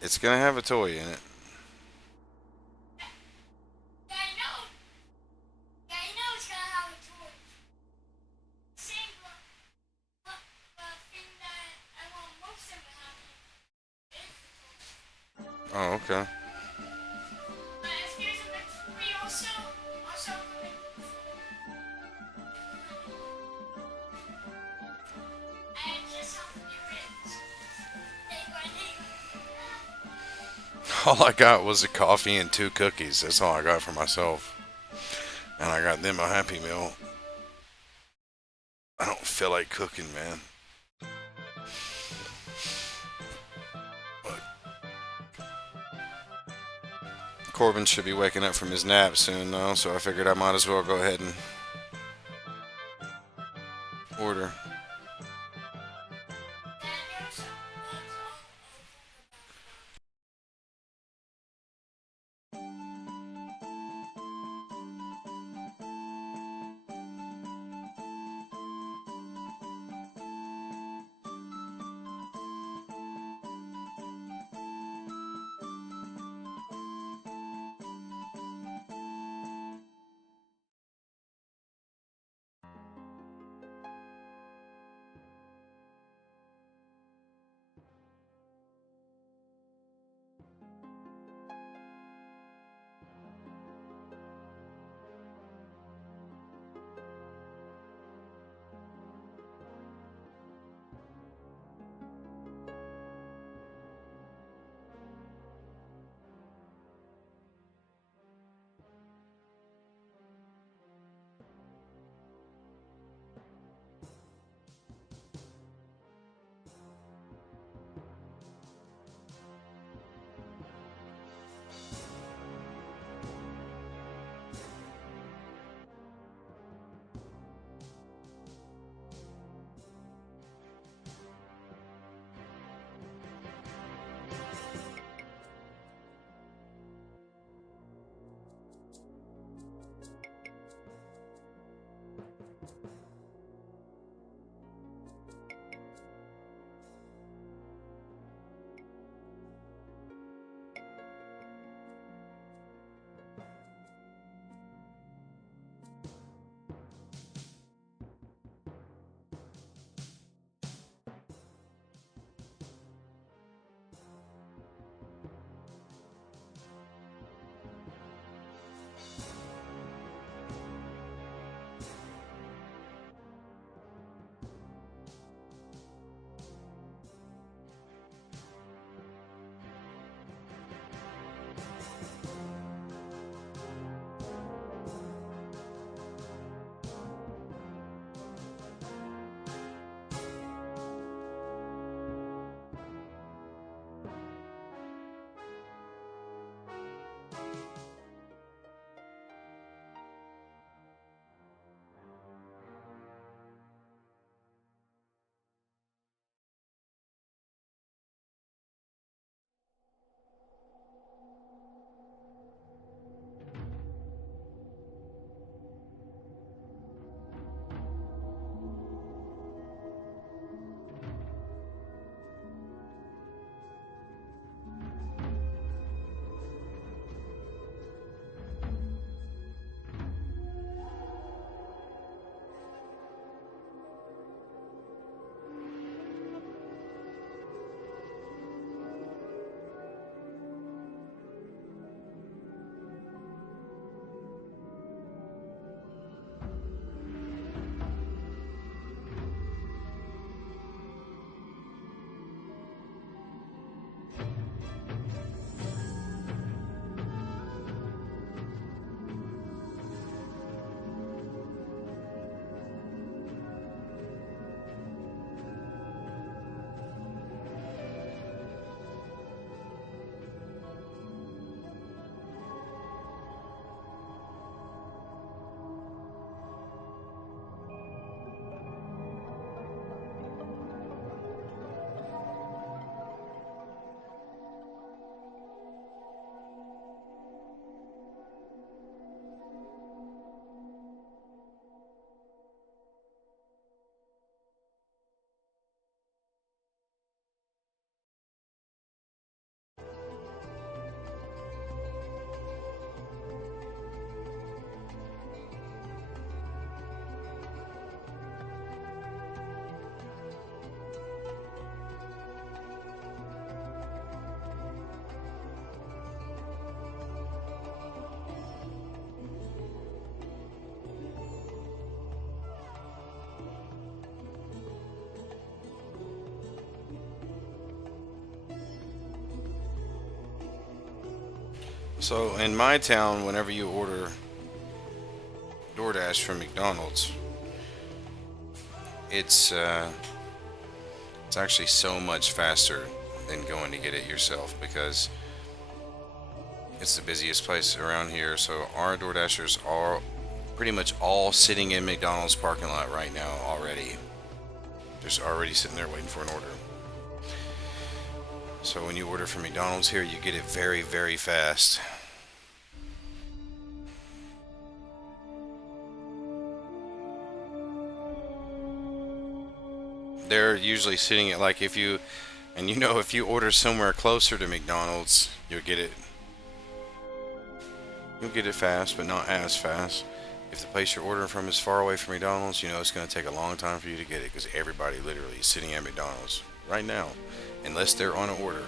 It's gonna have a toy in it. Oh, okay. All I got was a coffee and 2 cookies. That's all I got for myself. And I got them a Happy Meal. I don't feel like cooking, man. But Corbin should be waking up from his nap soon, though, so I figured I might as well go ahead and order. So in my town, whenever you order DoorDash from McDonald's, it's uh, it's actually so much faster than going to get it yourself because it's the busiest place around here. So our DoorDashers are pretty much all sitting in McDonald's parking lot right now already. Just already sitting there waiting for an order. So when you order from McDonald's here, you get it very, very fast. They're usually sitting at like if you, and you know, if you order somewhere closer to McDonald's, you'll get it fast, but not as fast. If the place you're ordering from is far away from McDonald's, you know it's going to take a long time for you to get it because everybody literally is sitting at McDonald's right now, unless they're on an order.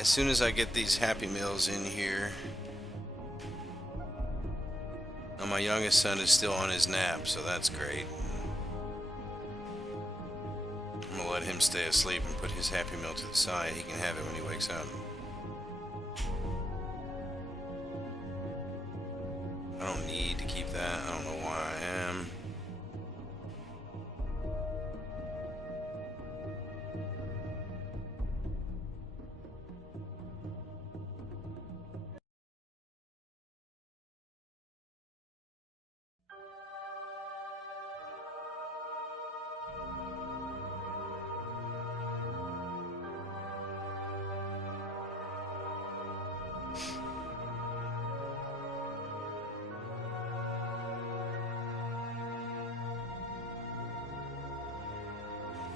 as soon as I get these Happy Meals in here. Now my youngest son is still on his nap, so that's great. I'm gonna let him stay asleep and put his Happy Meal to the side. He can have it when he wakes up. I don't need to keep that. I don't know why I am.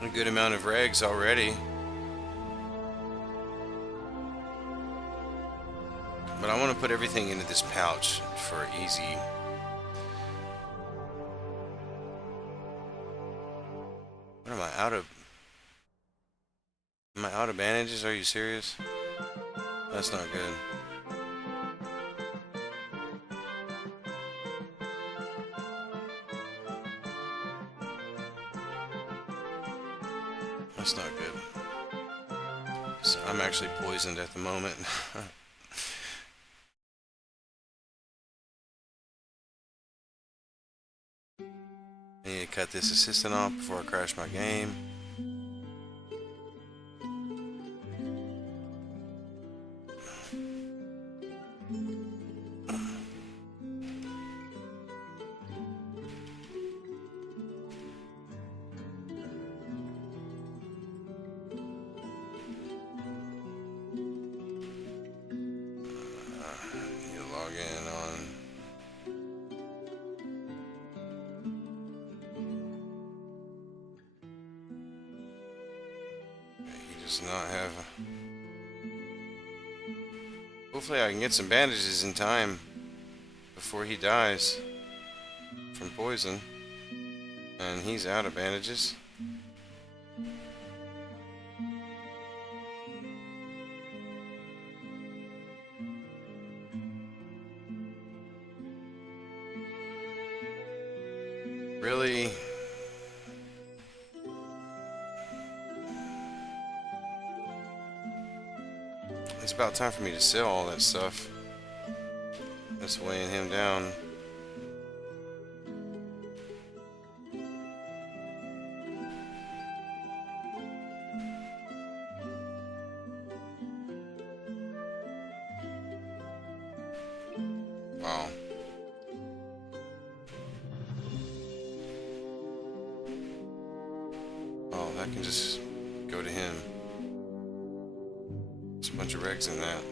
A good amount of regs already. But I want to put everything into this pouch for easy. What am I out of? Am I out of bandages? Are you serious? That's not good. That's not good. So I'm actually poisoned at the moment. I need to cut this assistant off before I crash my game. Need to log in on. He does not have. Hopefully I can get some bandages in time before he dies from poison. And he's out of bandages. Really? It's about time for me to sell all that stuff that's weighing him down. Wow. Oh, that can just go to him. There's a bunch of regs in that.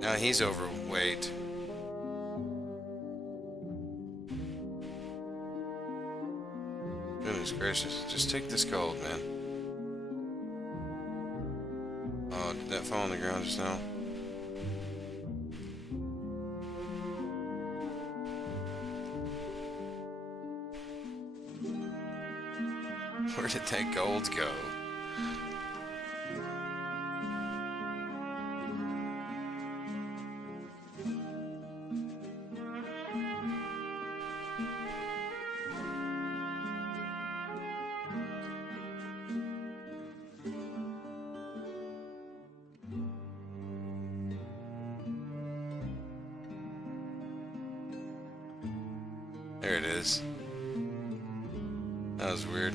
Now he's overweight. Goodness gracious. Just take this gold, man. Oh, did that fall on the ground just now? Where did that gold go? There it is. That was weird.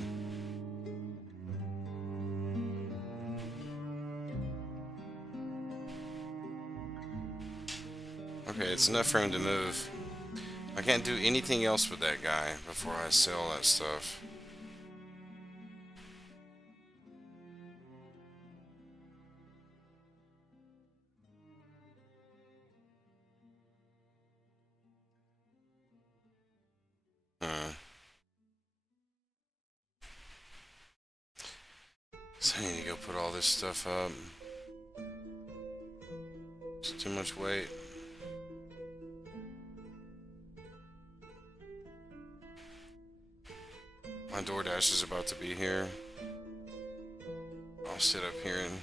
Okay, it's enough for him to move. I can't do anything else with that guy before I sell that stuff. So I need to go put all this stuff up. It's too much weight. My DoorDash is about to be here. I'll sit up here and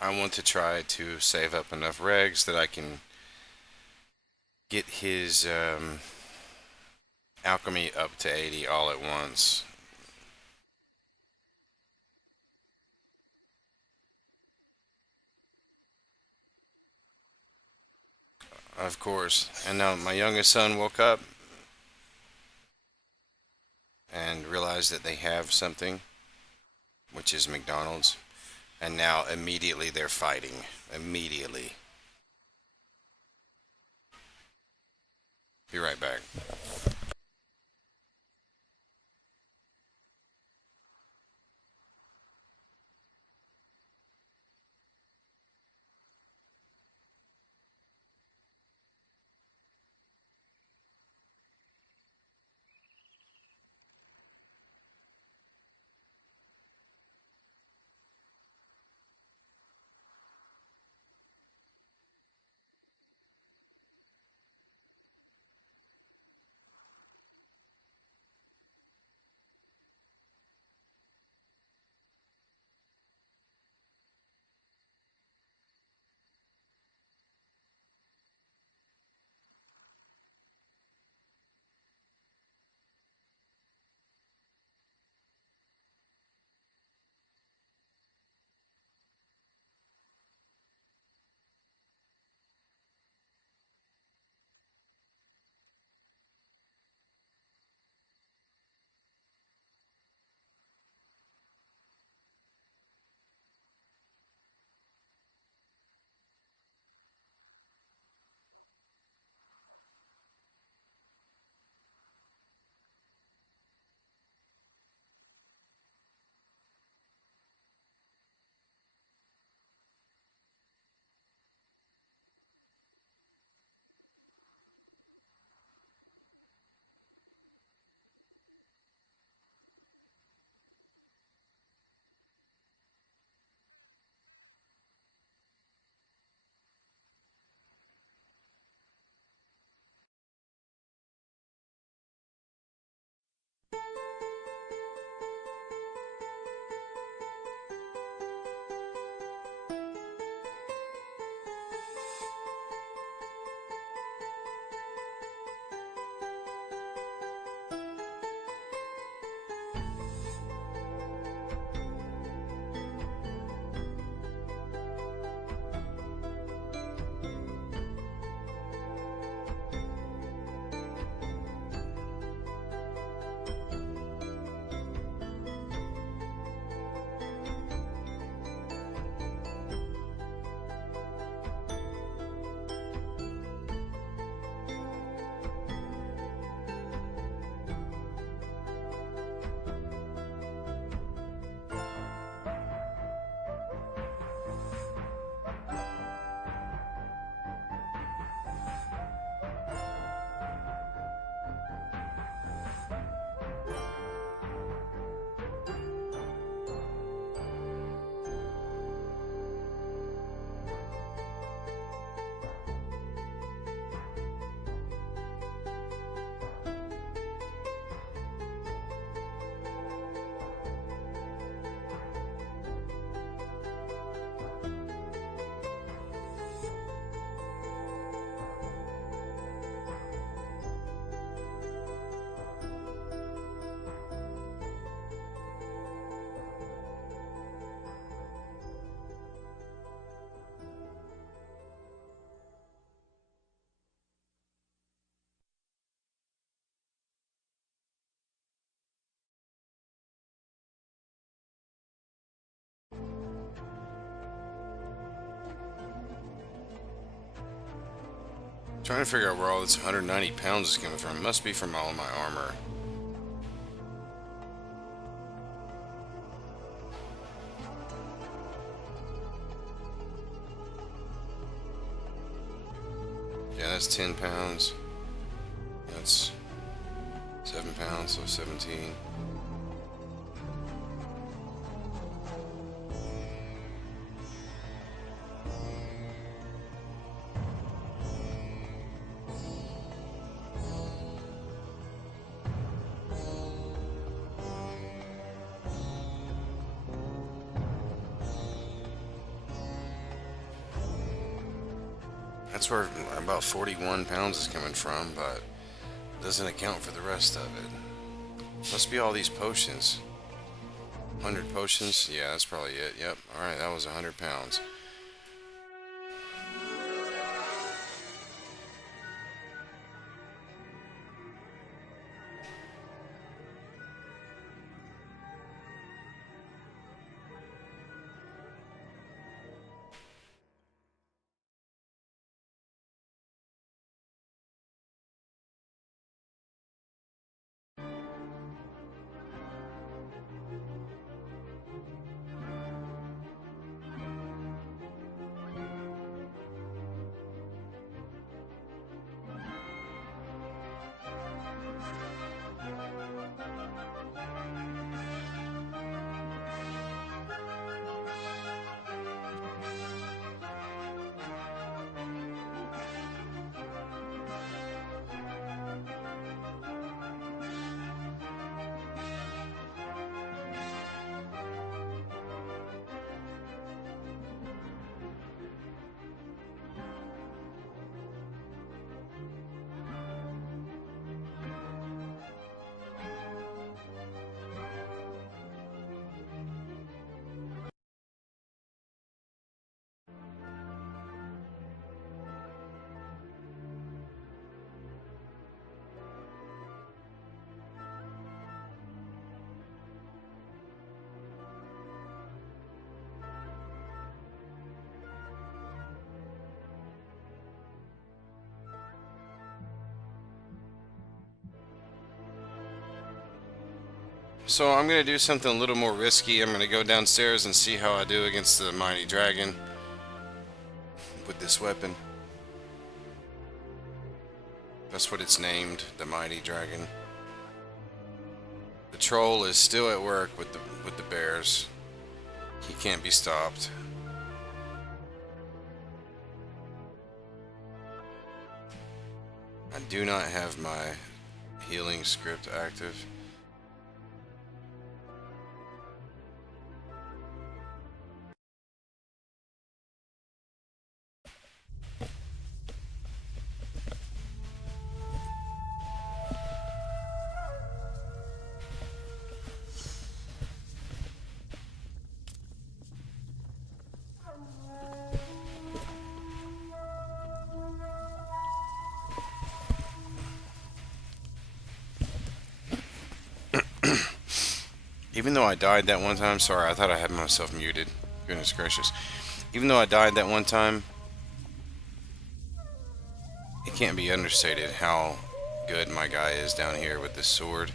I want to try to save up enough regs that I can get his alchemy up to 80 all at once. Of course. And now my youngest son woke up and realized that they have something, which is McDonald's. And now immediately they're fighting. Immediately. Be right back. Trying to figure out where all this 190 pounds is coming from. It must be from all of my armor. Yeah, that's 10 pounds. That's 7 pounds, so 17. That's where about 41 pounds is coming from, but doesn't account for the rest of it. Must be all these potions. 100 potions? Yeah, that's probably it. Yep. Alright, that was 100 pounds. So I'm going to do something a little more risky. I'm going to go downstairs and see how I do against the mighty dragon with this weapon. That's what it's named, the mighty dragon. The troll is still at work with the bears. He can't be stopped. I do not have my healing script active. Even though I died that one time, sorry, I thought I had myself muted. Goodness gracious. Even though I died that one time, it can't be understated how good my guy is down here with this sword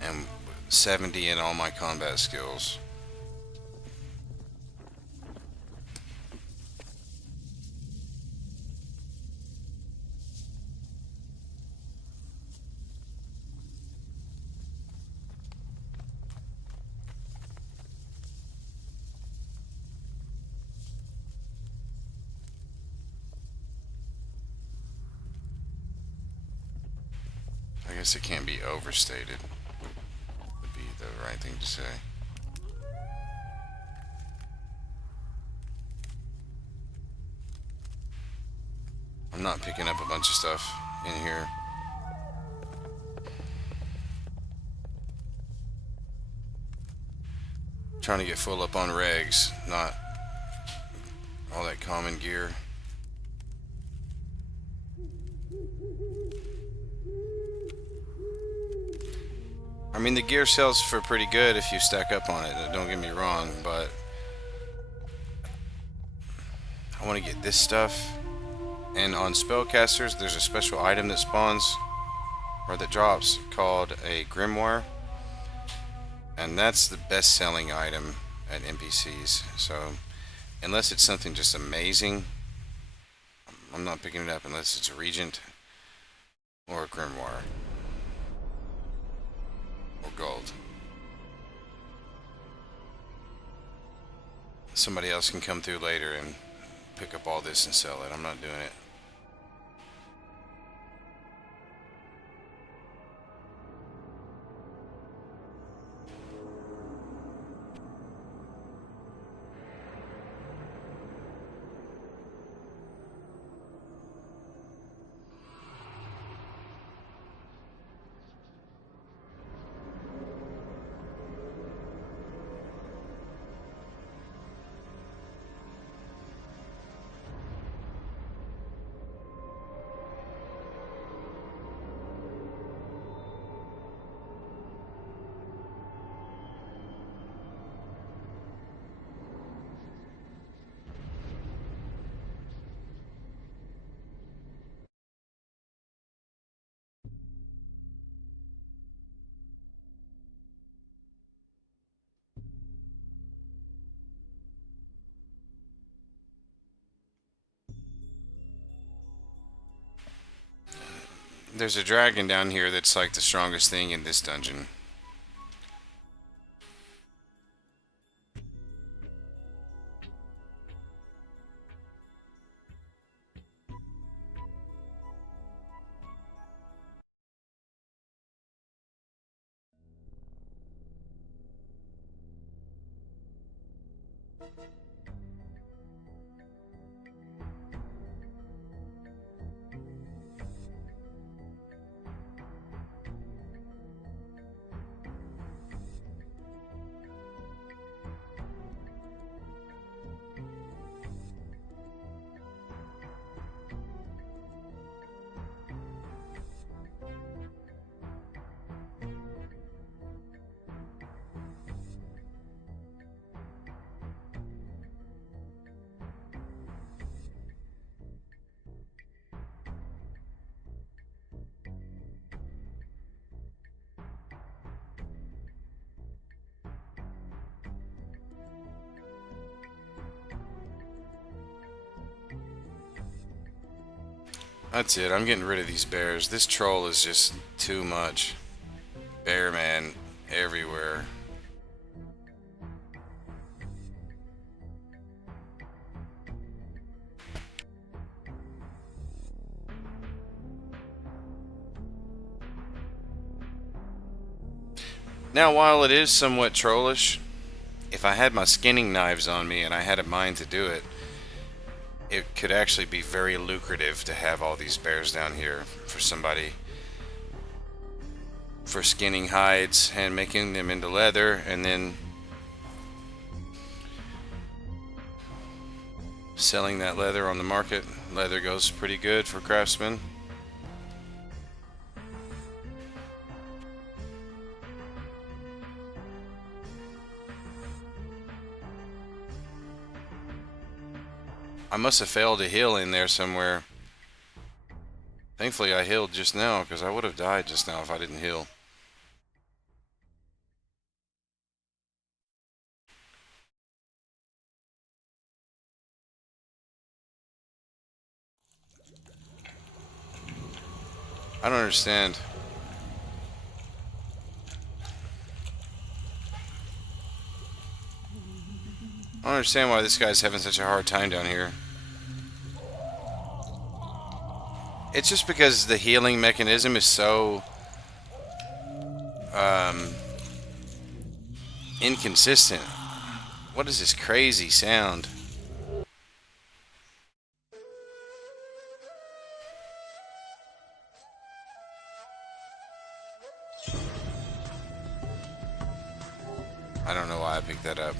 and 70 in all my combat skills. I guess it can't be overstated, would be the right thing to say. I'm not picking up a bunch of stuff in here. Trying to get full up on regs, not all that common gear. I mean, the gear sells for pretty good if you stack up on it, don't get me wrong, but I want to get this stuff And on spellcasters, there's a special item that spawns or that drops called a grimoire, and that's the best-selling item at NPCs. So unless it's something just amazing, I'm not picking it up unless it's a regent or a grimoire or gold. Somebody else can come through later and pick up all this and sell it. I'm not doing it. There's a dragon down here that's like the strongest thing in this dungeon. That's it. I'm getting rid of these bears. This troll is just too much. Bear man everywhere. Now, while it is somewhat trollish, if I had my skinning knives on me and I had a mind to do it, it could actually be very lucrative to have all these bears down here for somebody, for skinning hides and making them into leather, and then selling that leather on the market. Leather goes pretty good for craftsmen. I must have failed to heal in there somewhere. Thankfully I healed just now, because I would have died just now if I didn't heal. I don't understand. I don't understand why this guy's having such a hard time down here. It's just because the healing mechanism is so inconsistent. What is this crazy sound? I don't know why I picked that up.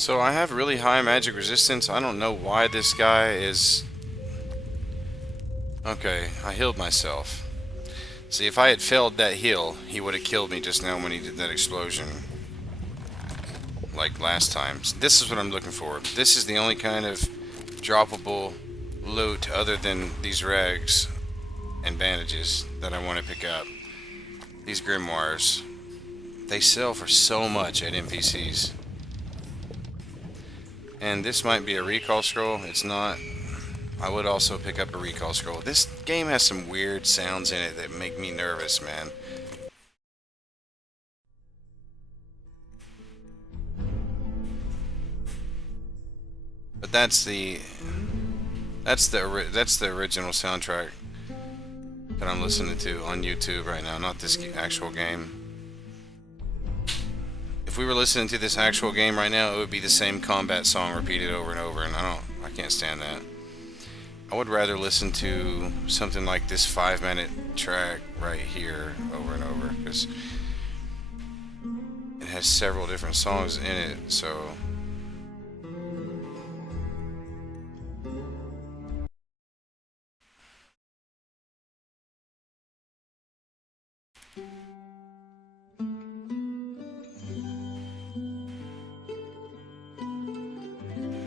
So I have really high magic resistance. I don't know why this guy is... Okay, I healed myself. See, if I had failed that heal, he would have killed me just now when he did that explosion. Like last time. So this is what I'm looking for. This is the only kind of droppable loot other than these rags and bandages that I want to pick up. These grimoires. They sell for so much at NPCs. And this might be a recall scroll. It's not. I would also pick up a recall scroll. This game has some weird sounds in it that make me nervous, man. But that's the original soundtrack that I'm listening to on YouTube right now, not this actual game. If we were listening to this actual game right now, it would be the same combat song repeated over and over, and I can't stand that. I would rather listen to something like this 5-minute track right here over and over, because it has several different songs in it, so...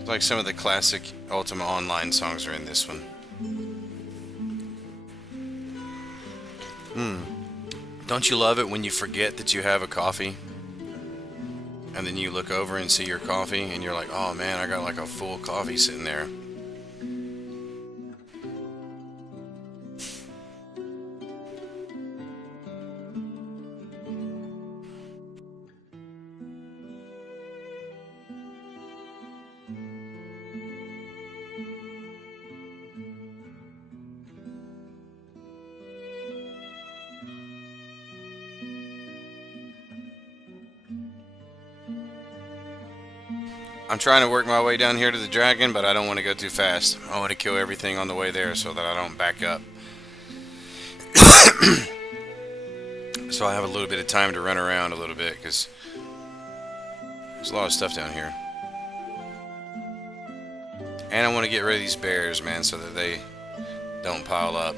like some of the classic Ultima Online songs are in this one. Don't you love it when you forget that you have a coffee? And then you look over and see your coffee and you're like, oh man, I got like a full coffee sitting there. I'm trying to work my way down here to the dragon, but I don't want to go too fast. I want to kill everything on the way there so that I don't back up. So I have a little bit of time to run around a little bit, because there's a lot of stuff down here. And I want to get rid of these bears, man, so that they don't pile up.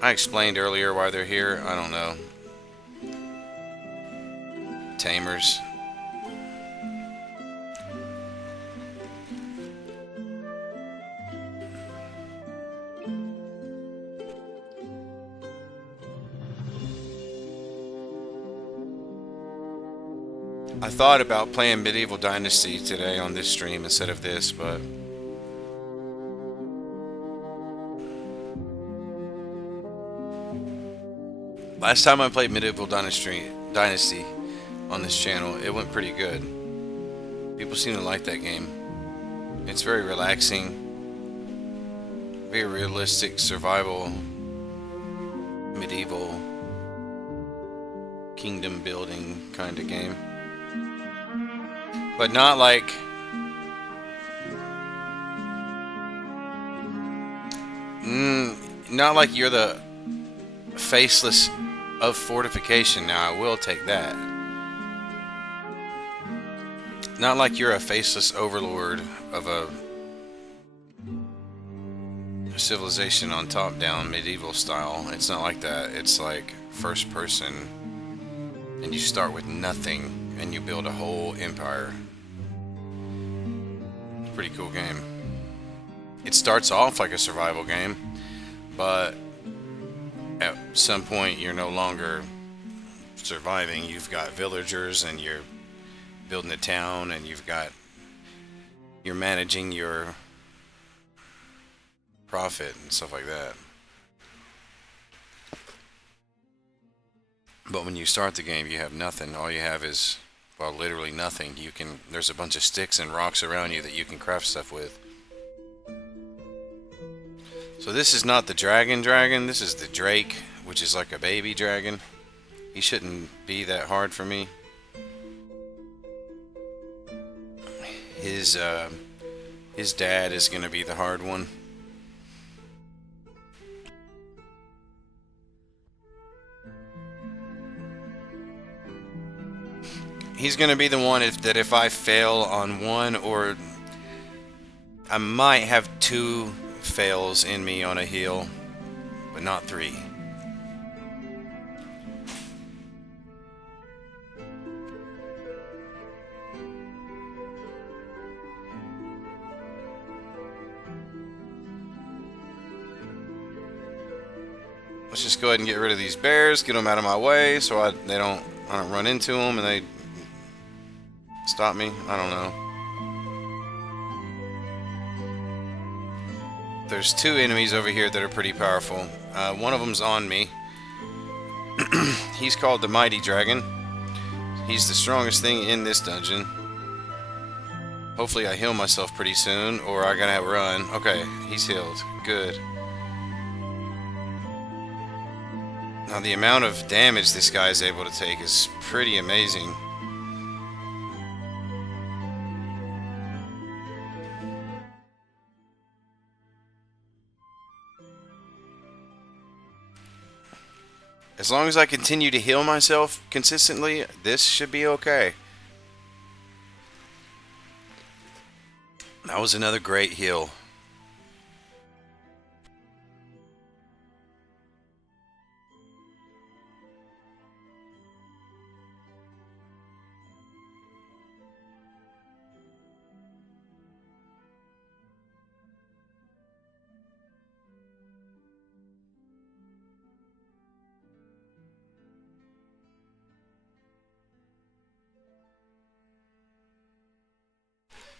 I explained earlier why they're here. I don't know. Tamers. I thought about playing Medieval Dynasty today on this stream instead of this, but last time I played Medieval Dynasty on this channel, it went pretty good. People seem to like that game. It's very relaxing, very realistic survival, medieval, kingdom building kind of game. But not like not like you're the faceless of fortification. Now I will take that. Not like you're a faceless overlord of a civilization on top down medieval style. It's not like that. It's like first person, and you start with nothing and you build a whole empire. It's a pretty cool game. It starts off like a survival game, but at some point you're no longer surviving. You've got villagers and you're building a town, and you're managing your profit and stuff like that. But when you start the game, you have nothing. All you have is, well, literally nothing. There's a bunch of sticks and rocks around you that you can craft stuff with. So this is not the dragon, this is the drake, which is like a baby dragon. He shouldn't be that hard for me. His dad is gonna be the hard one. He's gonna be the one that if I fail on one, or I might have two fails in me on a heal, but not three. Let's just go ahead and get rid of these bears, get them out of my way, so I don't run into them and they stop me. I don't know. There's two enemies over here that are pretty powerful. One of them's on me. He's called the Mighty Dragon. He's the strongest thing in this dungeon. Hopefully I heal myself pretty soon, or I gotta run. Okay, he's healed. Good. Now the amount of damage this guy is able to take is pretty amazing. As long as I continue to heal myself consistently, this should be okay. That was another great heal.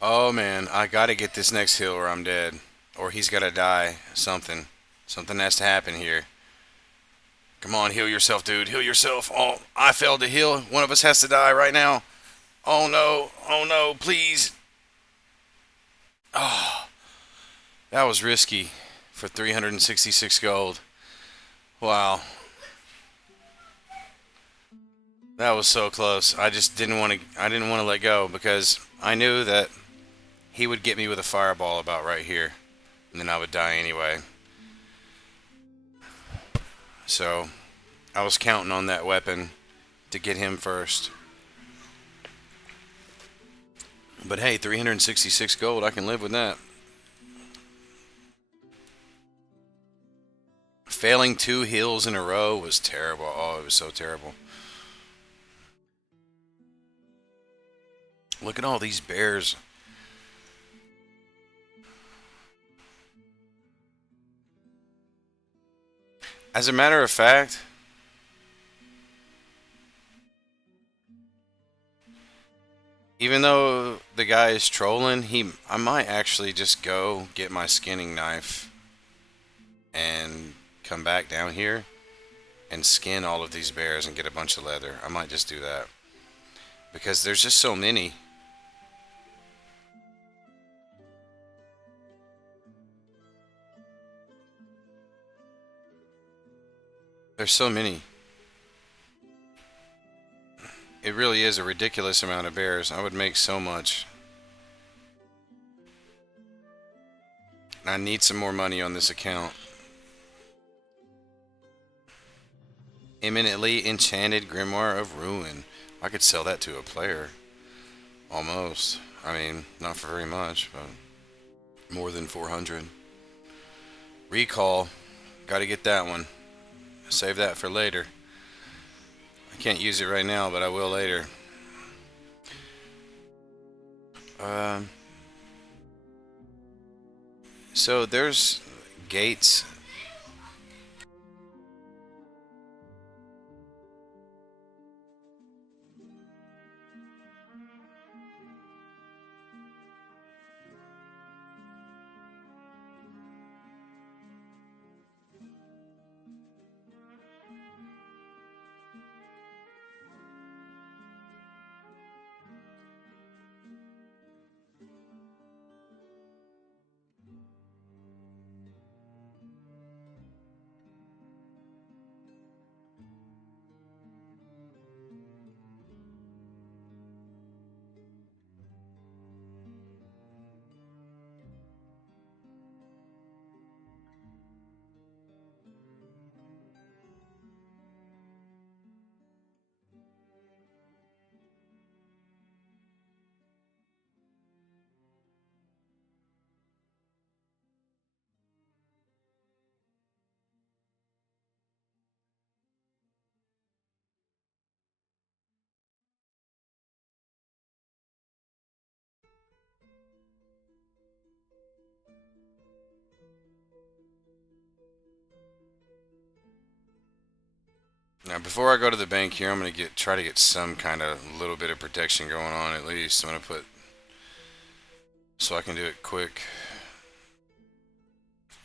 Oh man, I gotta get this next heal or I'm dead. Or he's gotta die. Something. Something has to happen here. Come on, heal yourself, dude. Heal yourself. Oh, I failed to heal. One of us has to die right now. Oh no. Oh no, please. Oh, that was risky for 366 gold. Wow. That was so close. I just didn't want to let go because I knew that he would get me with a fireball about right here, and then I would die anyway. So I was counting on that weapon to get him first. But hey, 366 gold, I can live with that. Failing 2 heals in a row was terrible. Oh, it was so terrible. Look at all these bears. As a matter of fact, even though the guy is trolling, I might actually just go get my skinning knife and come back down here and skin all of these bears and get a bunch of leather. I might just do that because there's just so many. There's so many. It really is a ridiculous amount of bears. I would make so much. I need some more money on this account. Eminently Enchanted Grimoire of Ruin. I could sell that to a player. Almost. I mean, not for very much, but more than 400. Recall. Gotta get that one. Save that for later. I can't use it right now, but I will later. So there's gates. Now, before I go to the bank here, I'm gonna try to get some kind of little bit of protection going on at least. I'm gonna put so I can do it quick.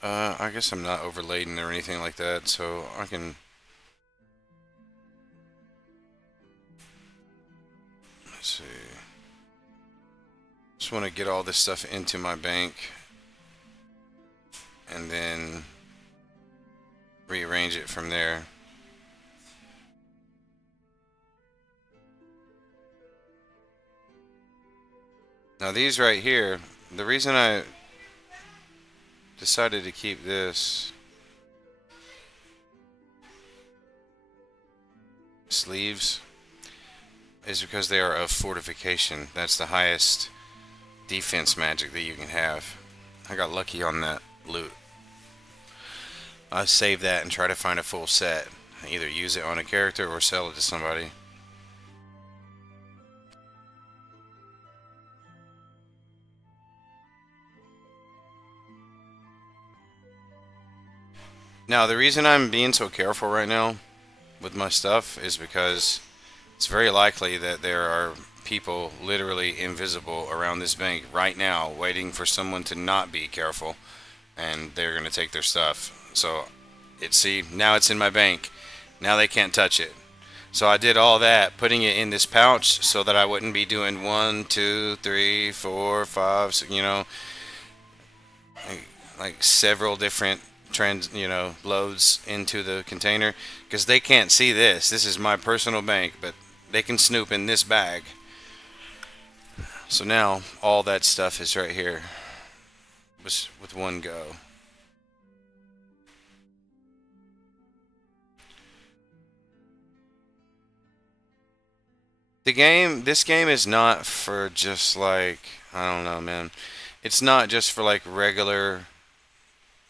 I guess I'm not overladen or anything like that, so I can. Let's see. Just want to get all this stuff into my bank and then rearrange it from there. Now these right here, the reason I decided to keep this sleeves is because they are of fortification. That's the highest defense magic that you can have. I got lucky on that loot. I save that and try to find a full set. I either use it on a character or sell it to somebody. Now, the reason I'm being so careful right now with my stuff is because it's very likely that there are people literally invisible around this bank right now waiting for someone to not be careful, and they're going to take their stuff. So, see, now it's in my bank. Now they can't touch it. So I did all that, putting it in this pouch so that I wouldn't be doing 1, 2, 3, 4, 5, you know, like several different loads into the container, because they can't see this. This is my personal bank, but they can snoop in this bag. So now all that stuff is right here with one go. This game is not for just like, I don't know, man. It's not just for like regular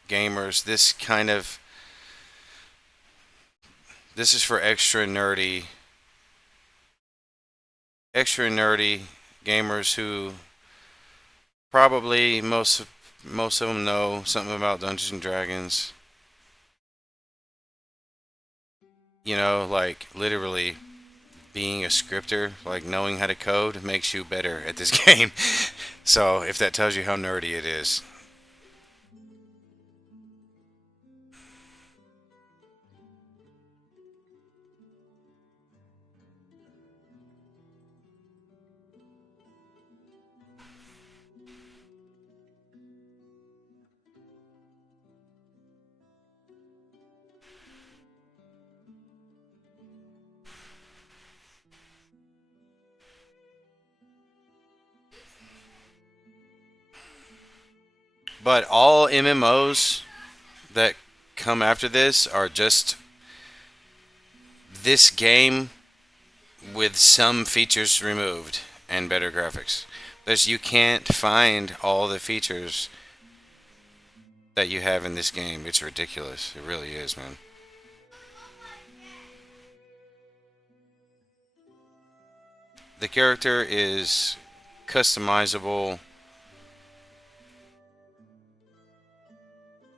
gamers. This is for extra nerdy gamers who probably most of them know something about Dungeons and Dragons. You know, like literally being a scripter, like knowing how to code makes you better at this game. So if that tells you how nerdy it is. But all MMOs that come after this are just this game with some features removed and better graphics. You can't find all the features that you have in this game. It's ridiculous. It really is, man. The character is customizable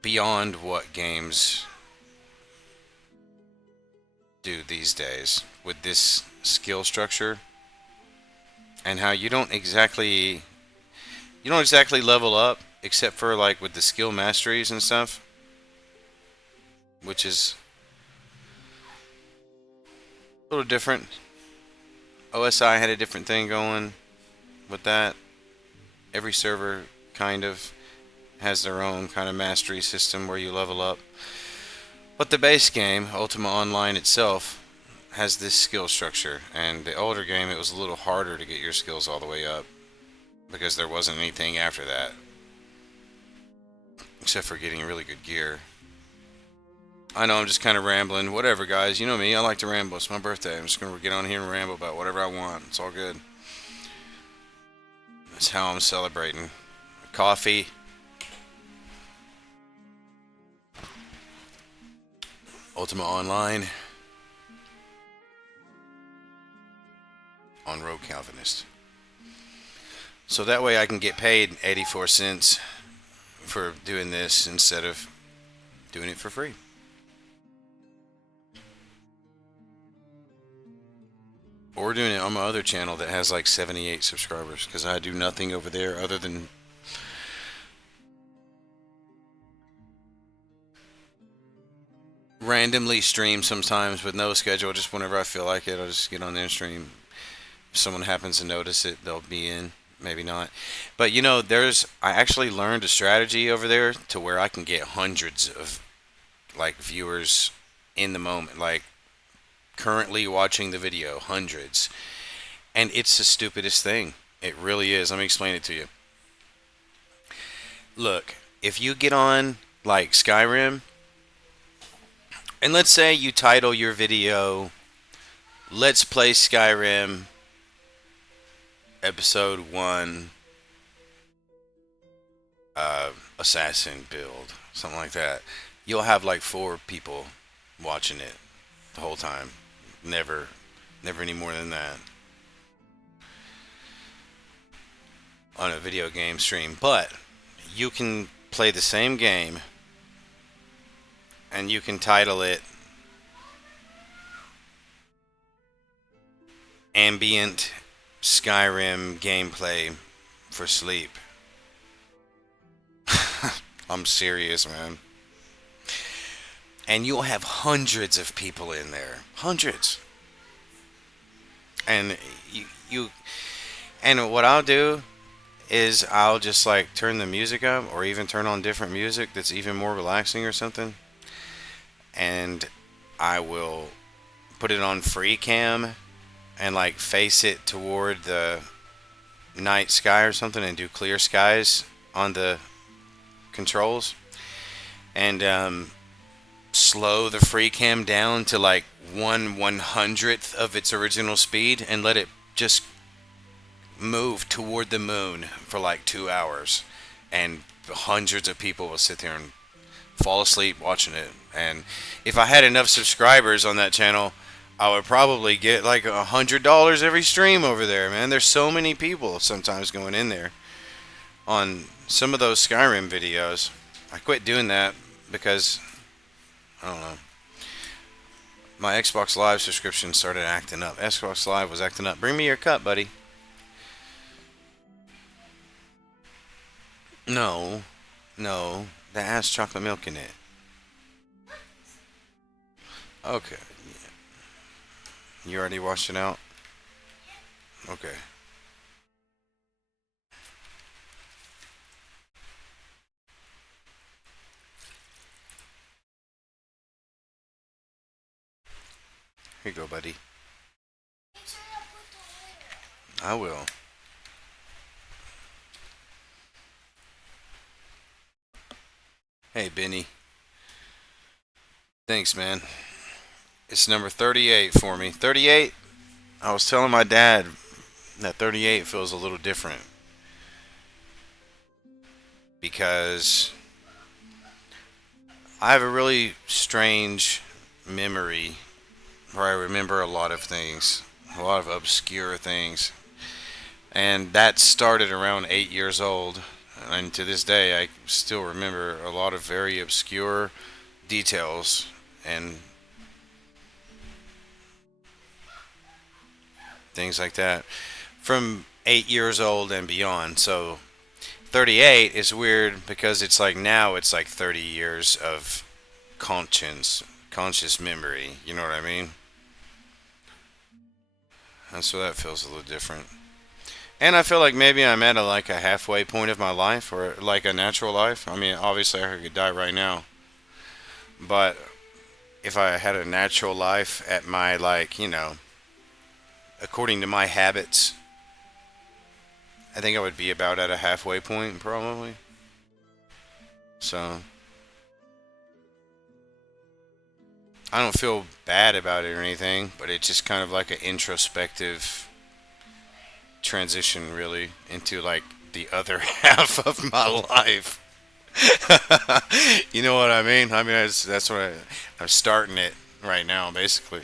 beyond what games do these days with this skill structure, and how you don't exactly level up except for like with the skill masteries and stuff, which is a little different. OSI had a different thing going with that. Every server kind of has their own kind of mastery system where you level up. But the base game, Ultima Online itself, has this skill structure. And the older game, it was a little harder to get your skills all the way up because there wasn't anything after that. Except for getting really good gear. I know I'm just kind of rambling. Whatever, guys. You know me. I like to ramble. It's my birthday. I'm just going to get on here and ramble about whatever I want. It's all good. That's how I'm celebrating. Coffee. Ultima Online. On Rogue Calvinist. So that way I can get paid 84 cents for doing this instead of doing it for free. But we're doing it on my other channel that has like 78 subscribers because I do nothing over there other than randomly stream sometimes with no schedule. Just whenever I feel like it, I'll just get on there and stream. If someone happens to notice it, they'll be in. Maybe not. But you know, I actually learned a strategy over there to where I can get hundreds of like viewers in the moment, like currently watching the video, hundreds. And it's the stupidest thing. It really is. Let me explain it to you. Look, if you get on like Skyrim, and let's say you title your video Let's Play Skyrim Episode 1 Assassin Build, something like that. You'll have like 4 people watching it the whole time. Never any more than that on a video game stream. But you can play the same game and you can title it Ambient Skyrim Gameplay for Sleep. I'm serious, man. And you'll have hundreds of people in there. Hundreds. And and what I'll do is I'll just like turn the music up or even turn on different music that's even more relaxing or something. And I will put it on free cam and like face it toward the night sky or something and do clear skies on the controls and slow the free cam down to like 1/100th of its original speed and let it just move toward the moon for like 2 hours, and hundreds of people will sit there and fall asleep watching it. And if I had enough subscribers on that channel, I would probably get like $100 every stream over there, man. There's so many people sometimes going in there on some of those Skyrim videos. I quit doing that because, I don't know, my Xbox Live subscription started acting up. Xbox Live was acting up. Bring me your cup, buddy. No, no, that has chocolate milk in it. Okay, you already washed it out? Okay. Here you go, buddy. I will. Hey, Benny. Thanks, man. It's number 38 for me. 38? I was telling my dad that 38 feels a little different because I have a really strange memory where I remember a lot of things, a lot of obscure things. And that started around 8 years old. And to this day, I still remember a lot of very obscure details and things like that from 8 years old and beyond. So 38 is weird because it's like now it's like 30 years of conscious memory. You know what I mean? And so that feels a little different. And I feel like maybe I'm at like a halfway point of my life, or like a natural life. I mean, obviously I could die right now, but if I had a natural life at my, like, according to my habits, I think I would be about at a halfway point probably. So I don't feel bad about it or anything, but it's just kind of like an introspective transition really into like the other half of my life. You know what I mean? I mean, that's what I'm starting it right now, basically.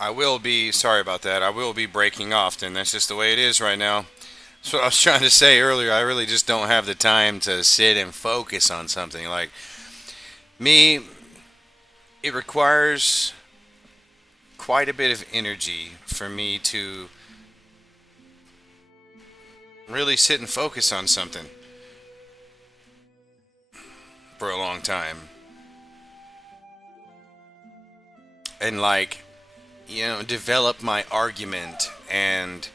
I will be sorry about that. I will be breaking often. That's just the way it is right now. That's what I was trying to say earlier. I really just don't have the time to sit and focus on something. Like me, it requires quite a bit of energy for me to really sit and focus on something for a long time. And like, develop my argument and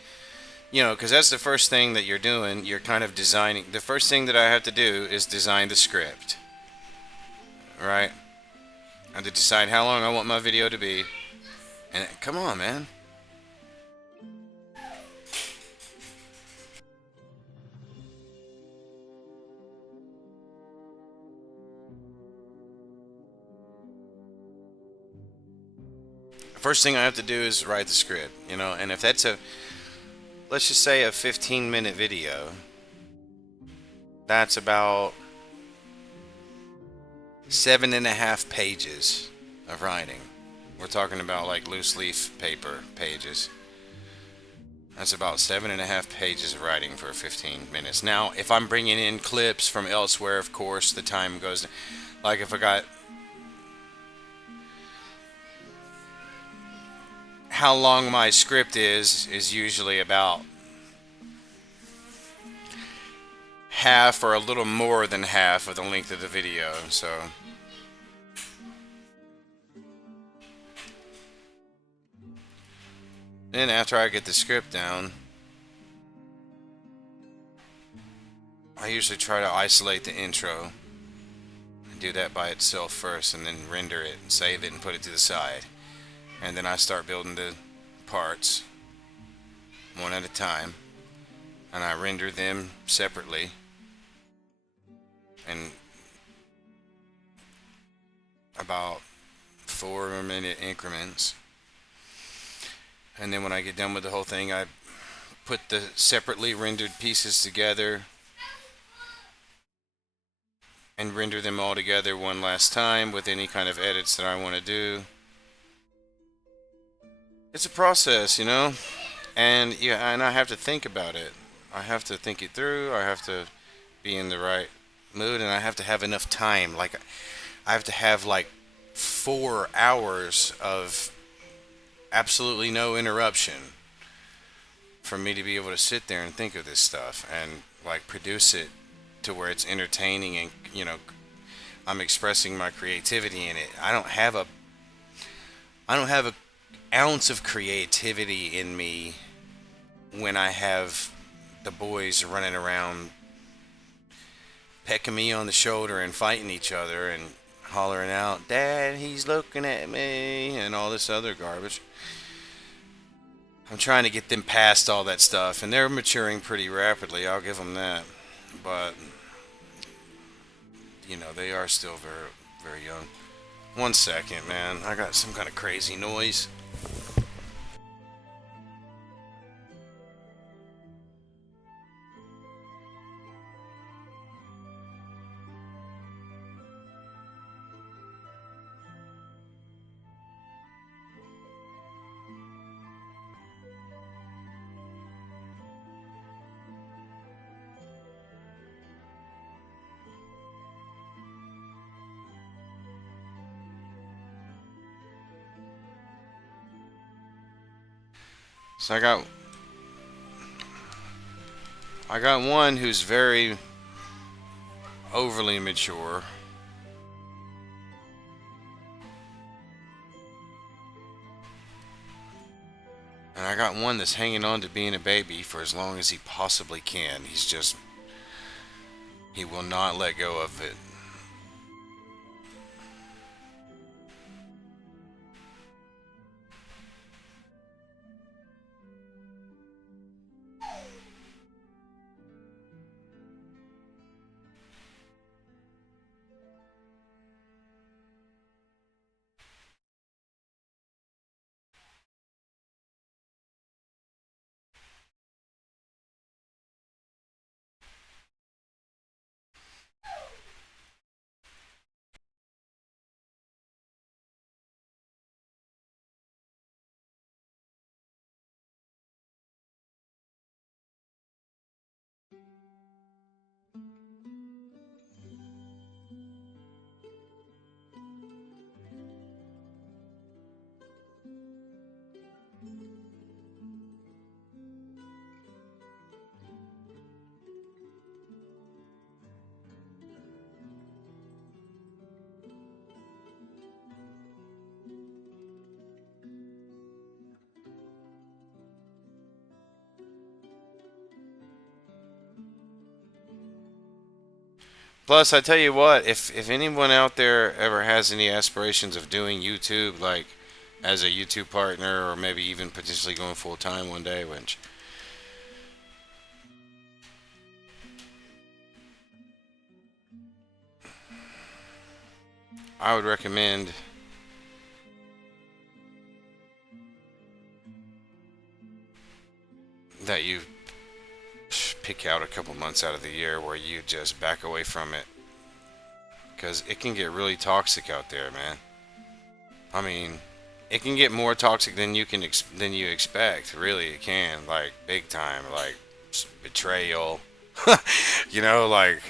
because that's the first thing that you're doing. You're kind of designing. The first thing that I have to do is design the script, right? I have to decide how long I want my video to be. And come on, man. First thing I have to do is write the script, and if that's let's just say a 15-minute video, that's about 7.5 pages of writing. We're talking about like loose leaf paper pages. That's about 7.5 pages of writing for 15 minutes. Now, if I'm bringing in clips from elsewhere, of course, the time goes. Like if I got how long my script is usually about half or a little more than half of the length of the video. So then after I get the script down, I usually try to isolate the intro and do that by itself first, and then render it and save it and put it to the side. And then I start building the parts one at a time, and I render them separately in about 4-minute increments. And then when I get done with the whole thing, I put the separately rendered pieces together and render them all together one last time with any kind of edits that I want to do. It's a process, and and I have to think about it. I have to think it through. I have to be in the right mood, and I have to have enough time. Like I have to have like 4 hours of absolutely no interruption for me to be able to sit there and think of this stuff and like produce it to where it's entertaining and I'm expressing my creativity in it. I don't have a ounce of creativity in me when I have the boys running around pecking me on the shoulder and fighting each other and hollering out, "Dad, he's looking at me," and all this other garbage. I'm trying to get them past all that stuff, and they're maturing pretty rapidly. I'll give them that. But, they are still very, very young. One second, man. I got some kind of crazy noise. So I got one who's very overly mature. And I got one that's hanging on to being a baby for as long as he possibly can. He will not let go of it. Plus, I tell you what, if anyone out there ever has any aspirations of doing YouTube, like as a YouTube partner, or maybe even potentially going full time one day, which I would recommend that you pick out a couple months out of the year where you just back away from it, because it can get really toxic out there, man. I mean, it can get more toxic than than you expect. Really, it can, like big time, like betrayal. Like,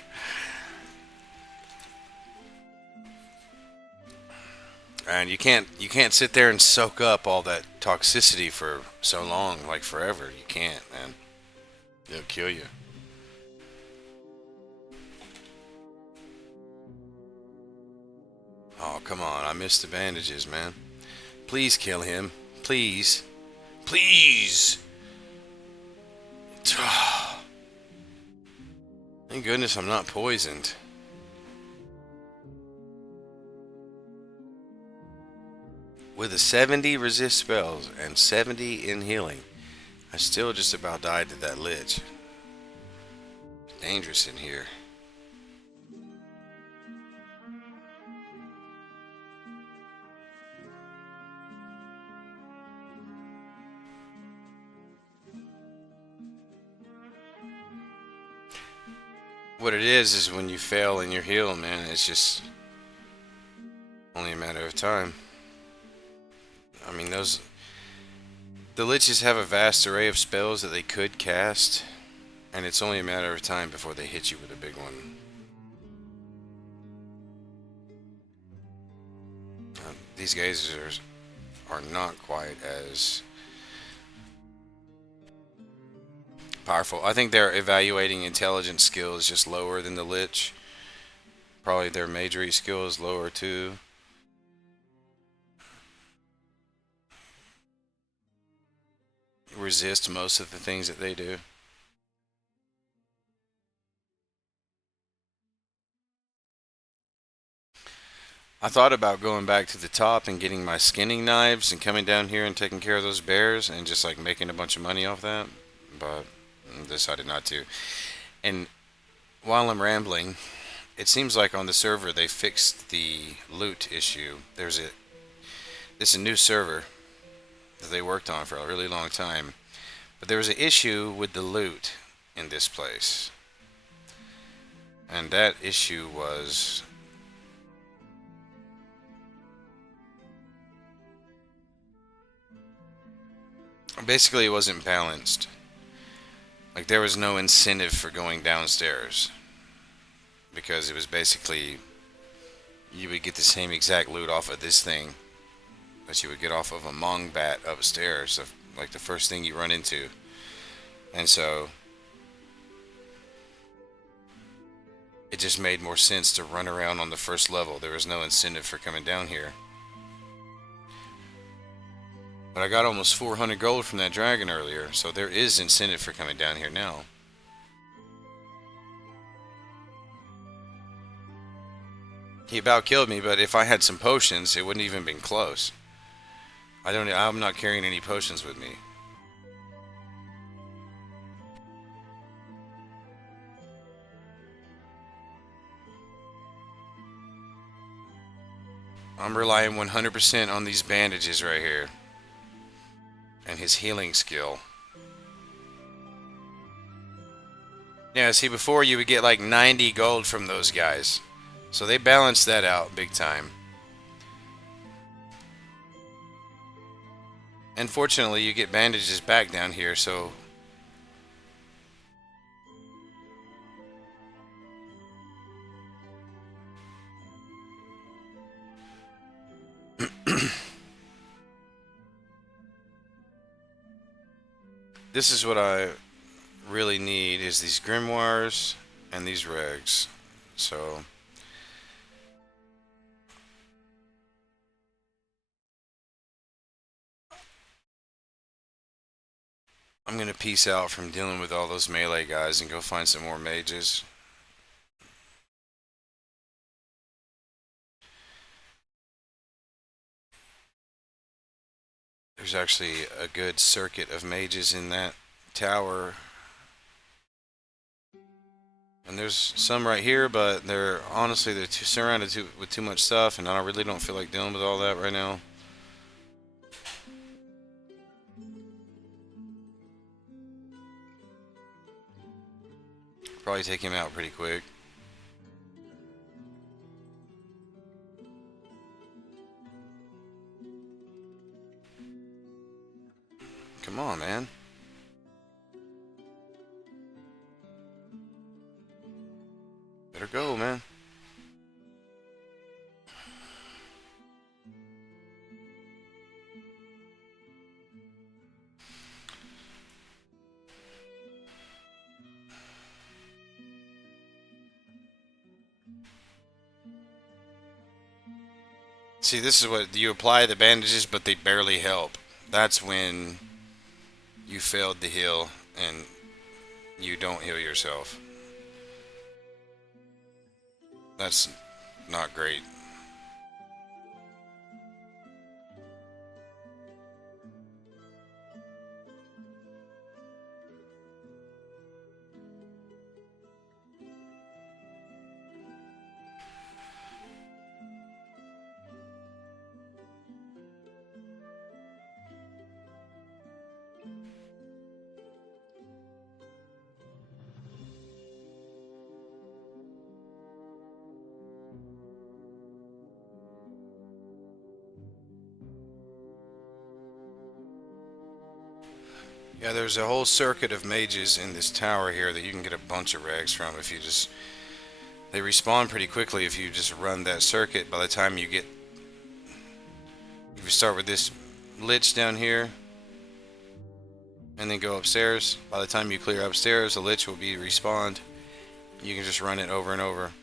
and you can't sit there and soak up all that toxicity for so long, like forever. You can't, man. It'll kill you. Oh, come on. I missed the bandages, man. Please kill him. Please. Please. Thank goodness I'm not poisoned. With a 70 resist spells and 70 in healing, I still just about died to that lich. Dangerous in here. What it is when you fail in your heal, man, it's just only a matter of time. I mean, the liches have a vast array of spells that they could cast, and it's only a matter of time before they hit you with a big one. These guys are not quite as powerful. I think their evaluating intelligence skill is just lower than the lich. Probably their magery skill is lower too. Resist most of the things that they do. I thought about going back to the top and getting my skinning knives and coming down here and taking care of those bears and just like making a bunch of money off that, but decided not to. And while I'm rambling, it seems like on the server they fixed the loot issue. This is a new server that they worked on for a really long time, but there was an issue with the loot in this place, and that issue was basically it wasn't balanced. Like there was no incentive for going downstairs because it was basically you would get the same exact loot off of this thing that you would get off of a mong bat upstairs, like the first thing you run into. And so it just made more sense to run around on the first level. There was no incentive for coming down here. But I got almost 400 gold from that dragon earlier, so there is incentive for coming down here now. He about killed me, but if I had some potions, it wouldn't even been close. I'm not carrying any potions with me. I'm relying 100% on these bandages right here and his healing skill. Yeah, see, before you would get like 90 gold from those guys. So they balanced that out big time. And fortunately, you get bandages back down here, so this is what I really need is these grimoires and these regs. So I'm gonna peace out from dealing with all those melee guys and go find some more mages. There's actually a good circuit of mages in that tower. And there's some right here, but they're honestly surrounded with too much stuff, and I really don't feel like dealing with all that right now. Probably take him out pretty quick. Come on, man. Better go, man. See, this is what you apply the bandages, but they barely help. That's when you failed to heal and you don't heal yourself. That's not great. Yeah, there's a whole circuit of mages in this tower here that you can get a bunch of rags from if you just... They respawn pretty quickly if you just run that circuit. By the time you get... If you start with this lich down here, and then go upstairs, by the time you clear upstairs, the lich will be respawned. You can just run it over and over.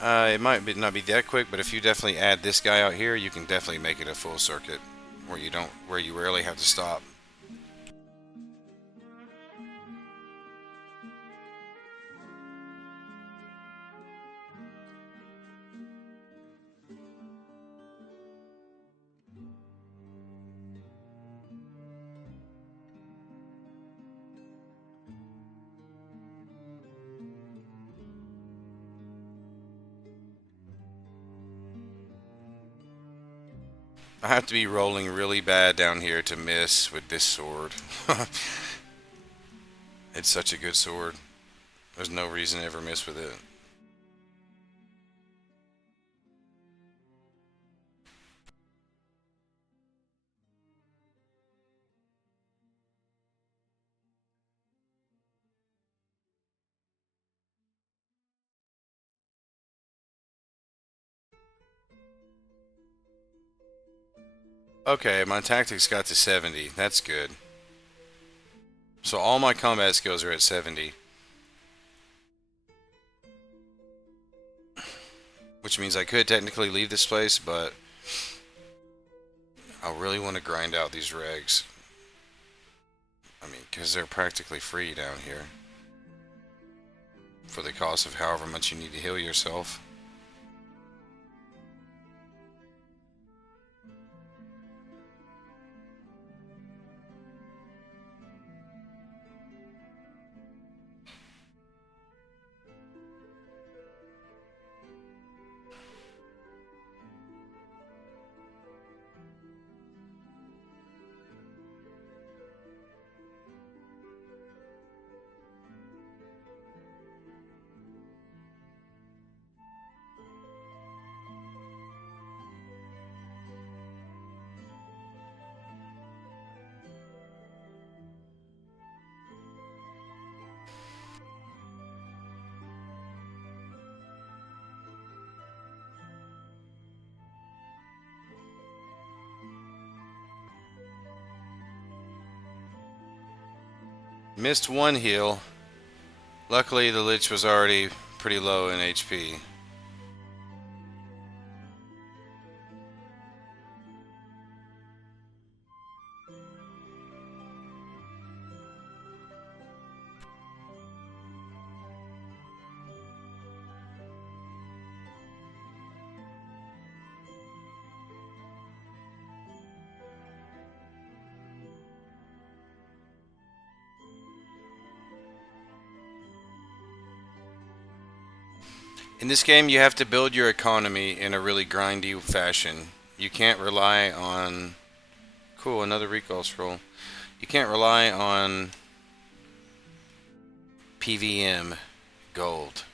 It might not be that quick, but if you definitely add this guy out here, you can definitely make it a full circuit where you rarely have to stop. I have to be rolling really bad down here to miss with this sword. It's such a good sword. There's no reason to ever miss with it. Okay, my tactics got to 70. That's good. So all my combat skills are at 70. Which means I could technically leave this place, but I really want to grind out these regs. I mean, because they're practically free down here. For the cost of however much you need to heal yourself. Missed one heal. Luckily, the Lich was already pretty low in HP. In this game, you have to build your economy in a really grindy fashion. You can't rely on... Cool, another recall scroll. You can't rely on PVM gold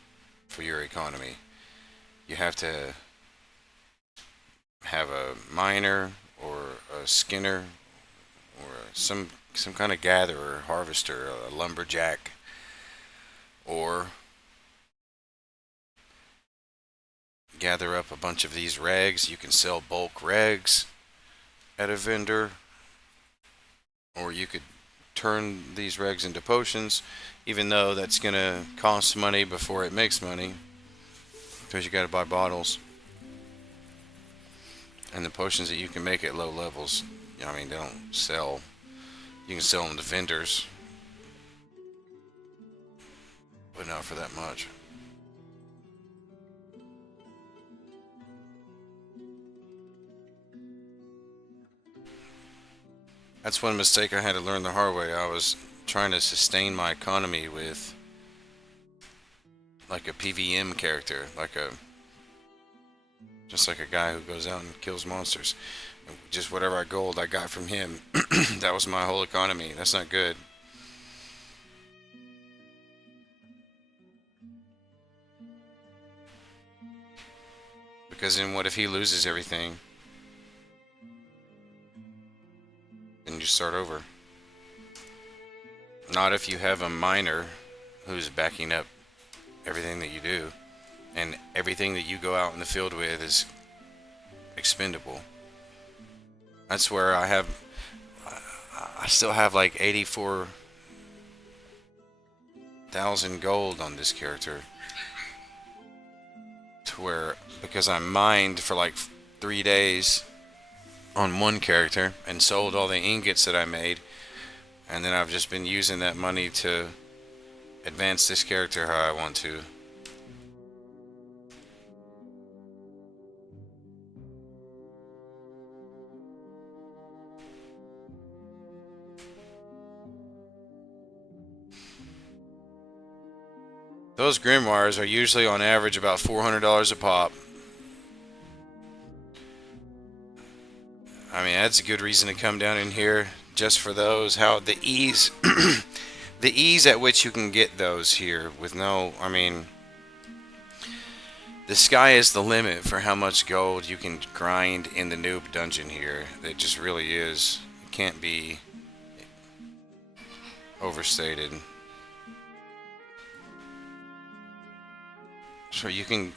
for your economy. You have to have a miner or a skinner or some kind of gatherer, harvester, a lumberjack, or gather up a bunch of these regs. You can sell bulk regs at a vendor, or you could turn these regs into potions, even though that's gonna cost money before it makes money, because you gotta buy bottles. And the potions that you can make at low levels, I mean, they don't sell. You can sell them to vendors, but not for that much. That's one mistake I had to learn the hard way. I was trying to sustain my economy with like a PVM character, just like a guy who goes out and kills monsters. And just whatever gold I got from him, that was my whole economy. That's not good. Because then what if he loses everything? And you start over. Not if you have a miner who's backing up everything that you do, and everything that you go out in the field with is expendable. That's where I still have like 84,000 gold on this character, to where, because I mined for like 3 days on one character and sold all the ingots that I made, and then I've just been using that money to advance this character how I want to. Those grimoires are usually on average about $400 a pop. I mean, that's a good reason to come down in here just for those. How the ease, the ease at which you can get those here with no, I mean, the sky is the limit for how much gold you can grind in the noob dungeon here. It just really is. It can't be overstated. So you can,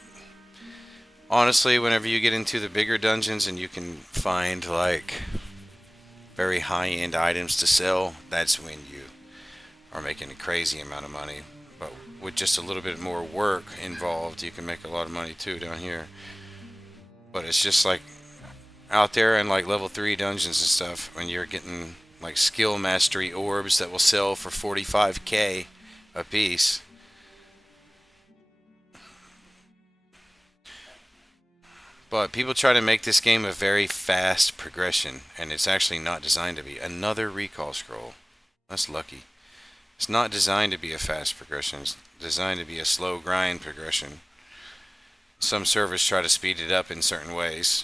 honestly, whenever you get into the bigger dungeons and you can find like very high-end items to sell, that's when you are making a crazy amount of money. But with just a little bit more work involved, you can make a lot of money too down here. But it's just like out there in like level 3 dungeons and stuff, when you're getting like skill mastery orbs that will sell for 45k a piece. But people try to make this game a very fast progression, and it's actually not designed to be. Another recall scroll. That's lucky. It's not designed to be a fast progression. It's designed to be a slow grind progression. Some servers try to speed it up in certain ways.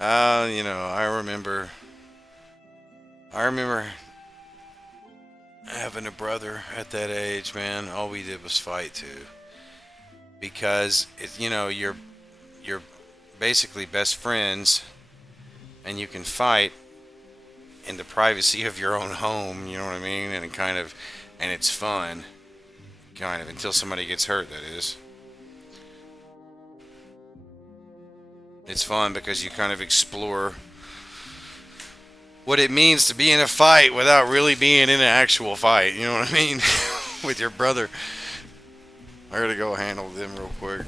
I remember having a brother at that age, man. All we did was fight too, because you're basically best friends, and you can fight in the privacy of your own home. You know what I mean? And it's fun, kind of, until somebody gets hurt. That is, it's fun because you kind of explore what it means to be in a fight without really being in an actual fight. You know what I mean? With your brother. I gotta go handle them real quick.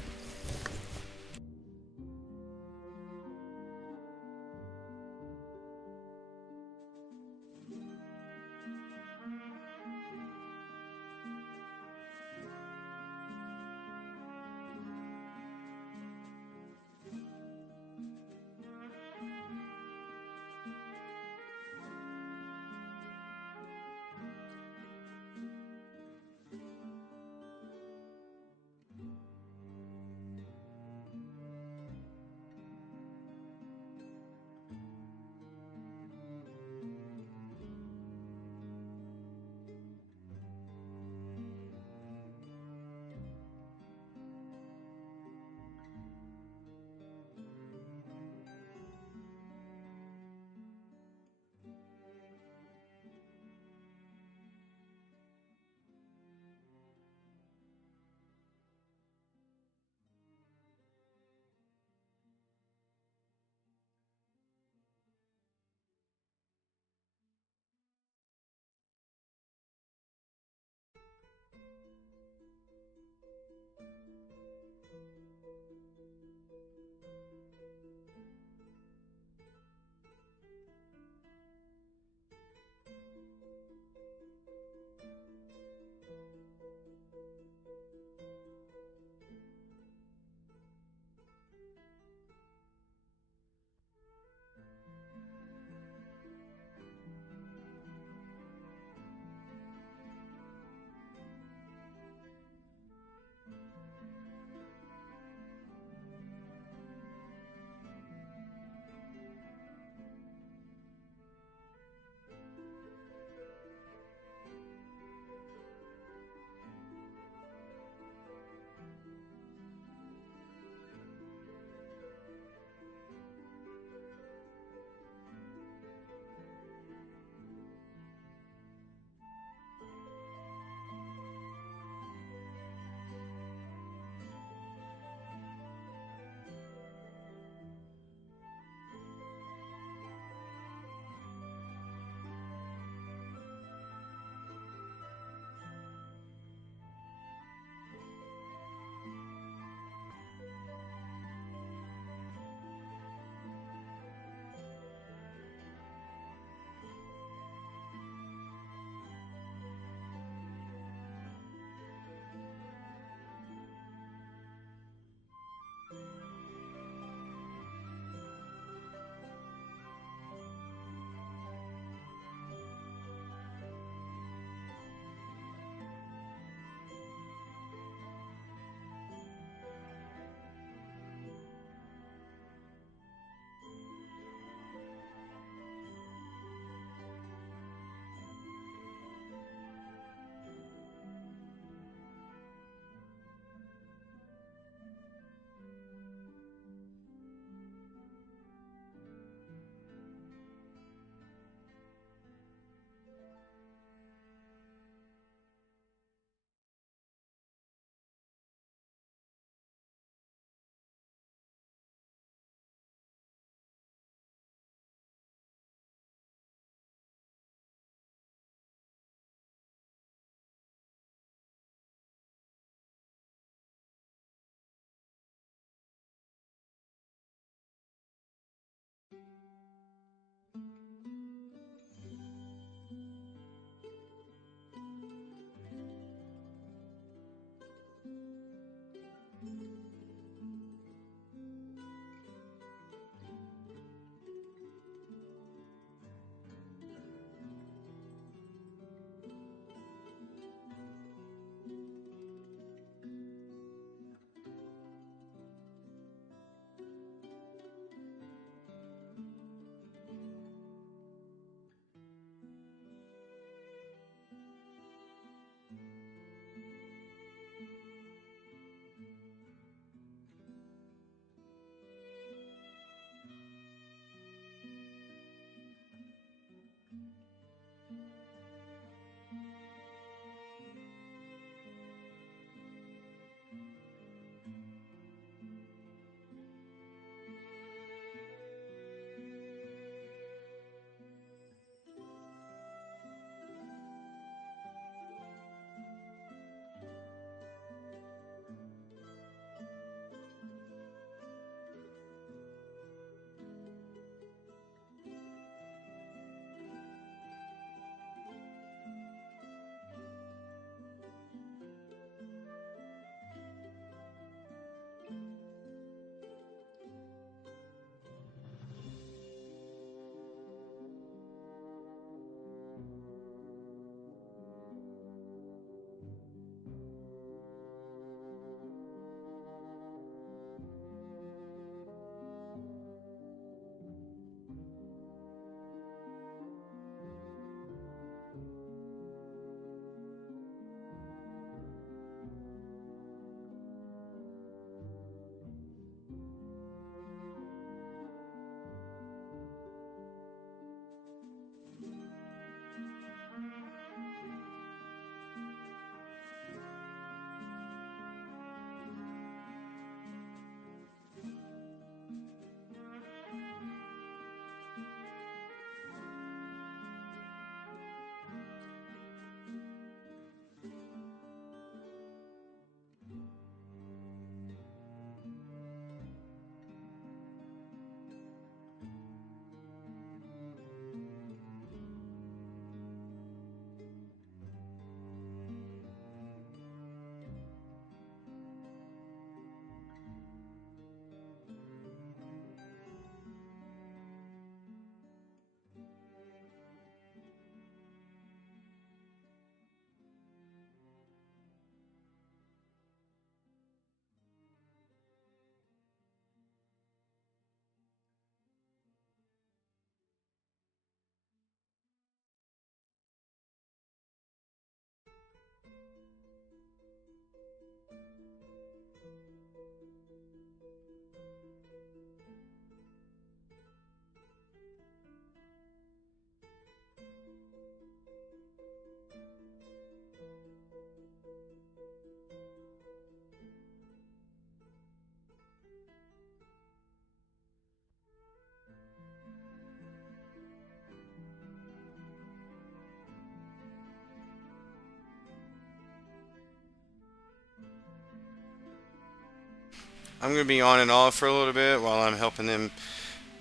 I'm gonna be on and off for a little bit while I'm helping them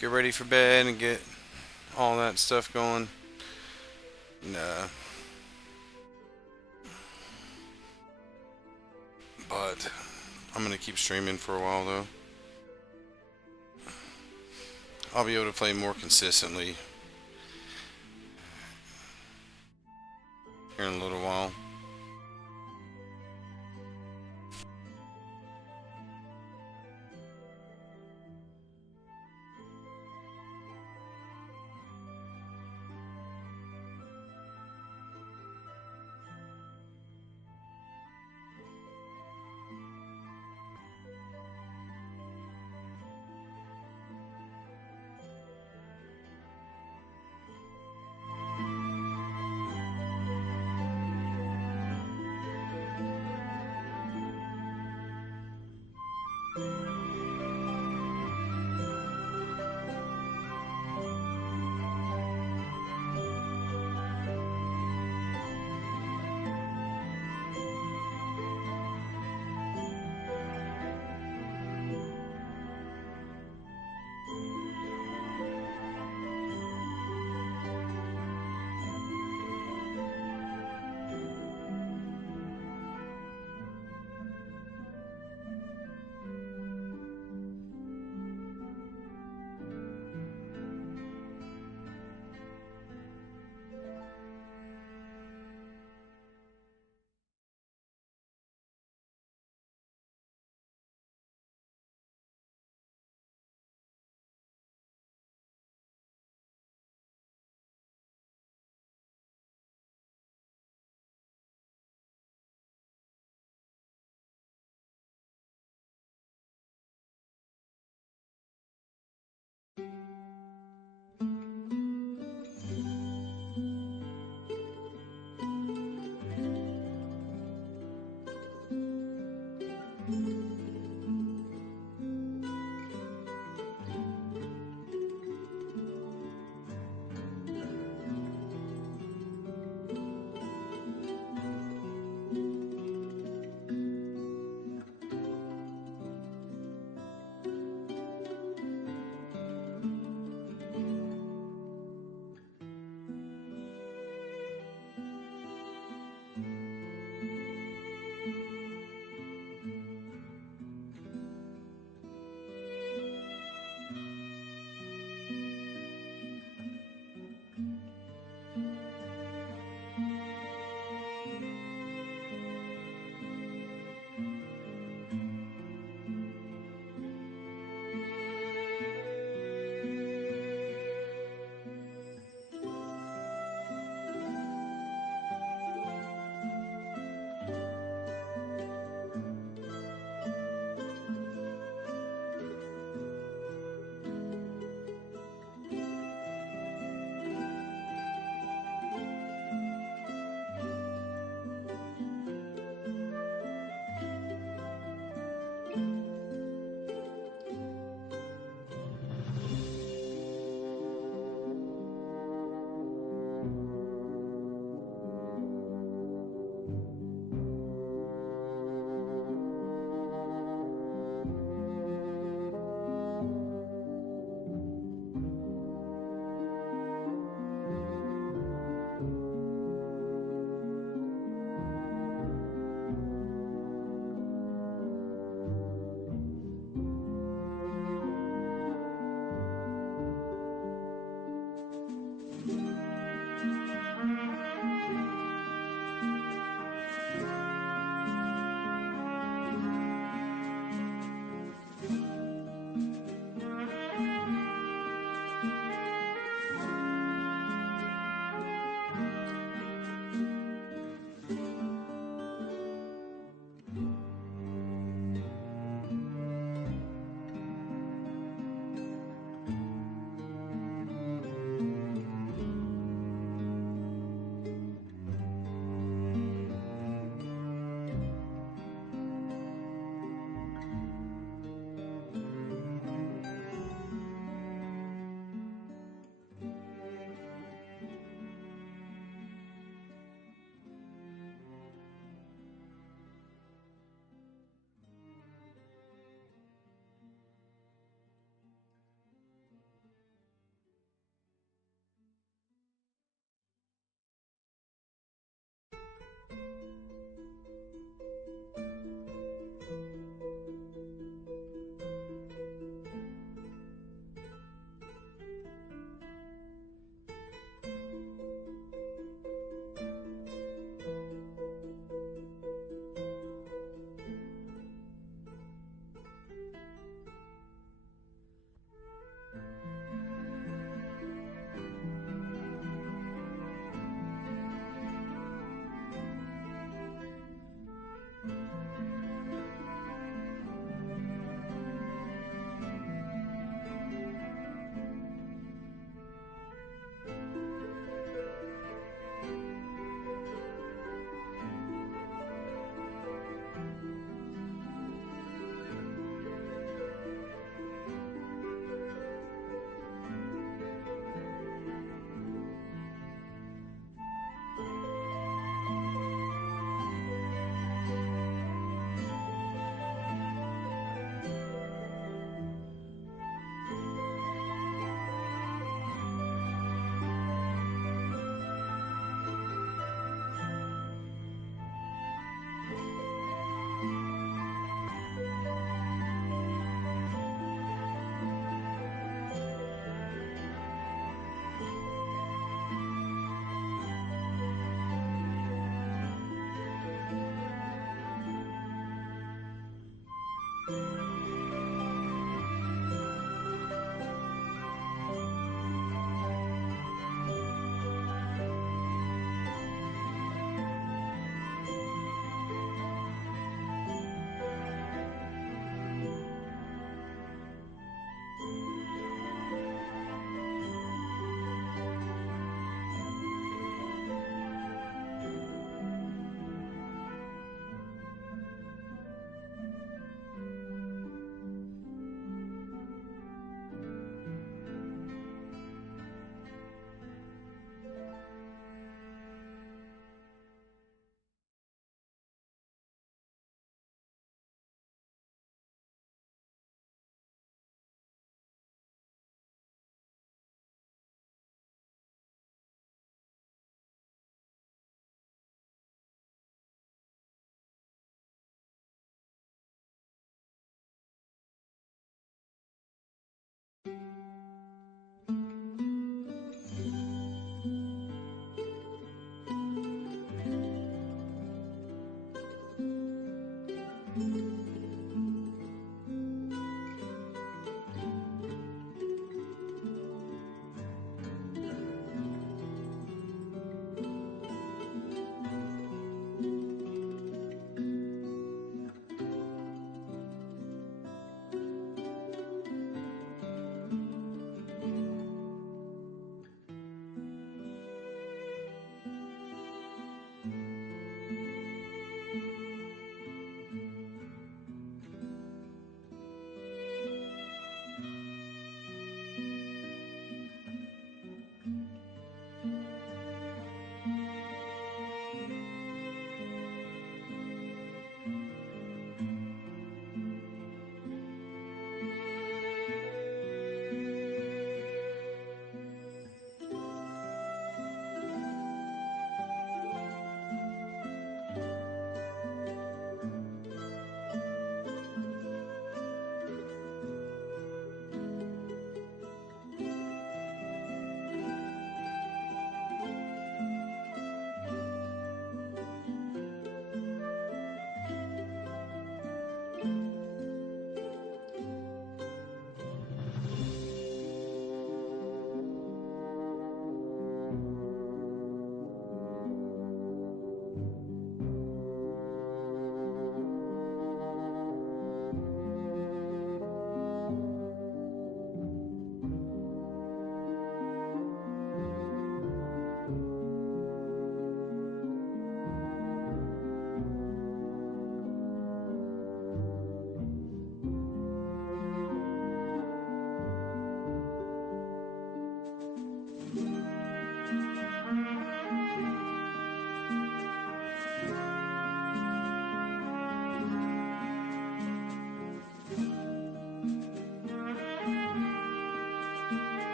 get ready for bed and get all that stuff going. Nah, but I'm gonna keep streaming for a while though. I'll be able to play more consistently here in a little while.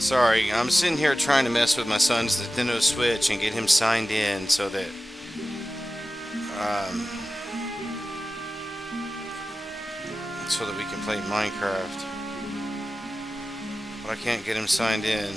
Sorry, I'm sitting here trying to mess with my son's Nintendo Switch and get him signed in um, so that we can play Minecraft. But I can't get him signed in.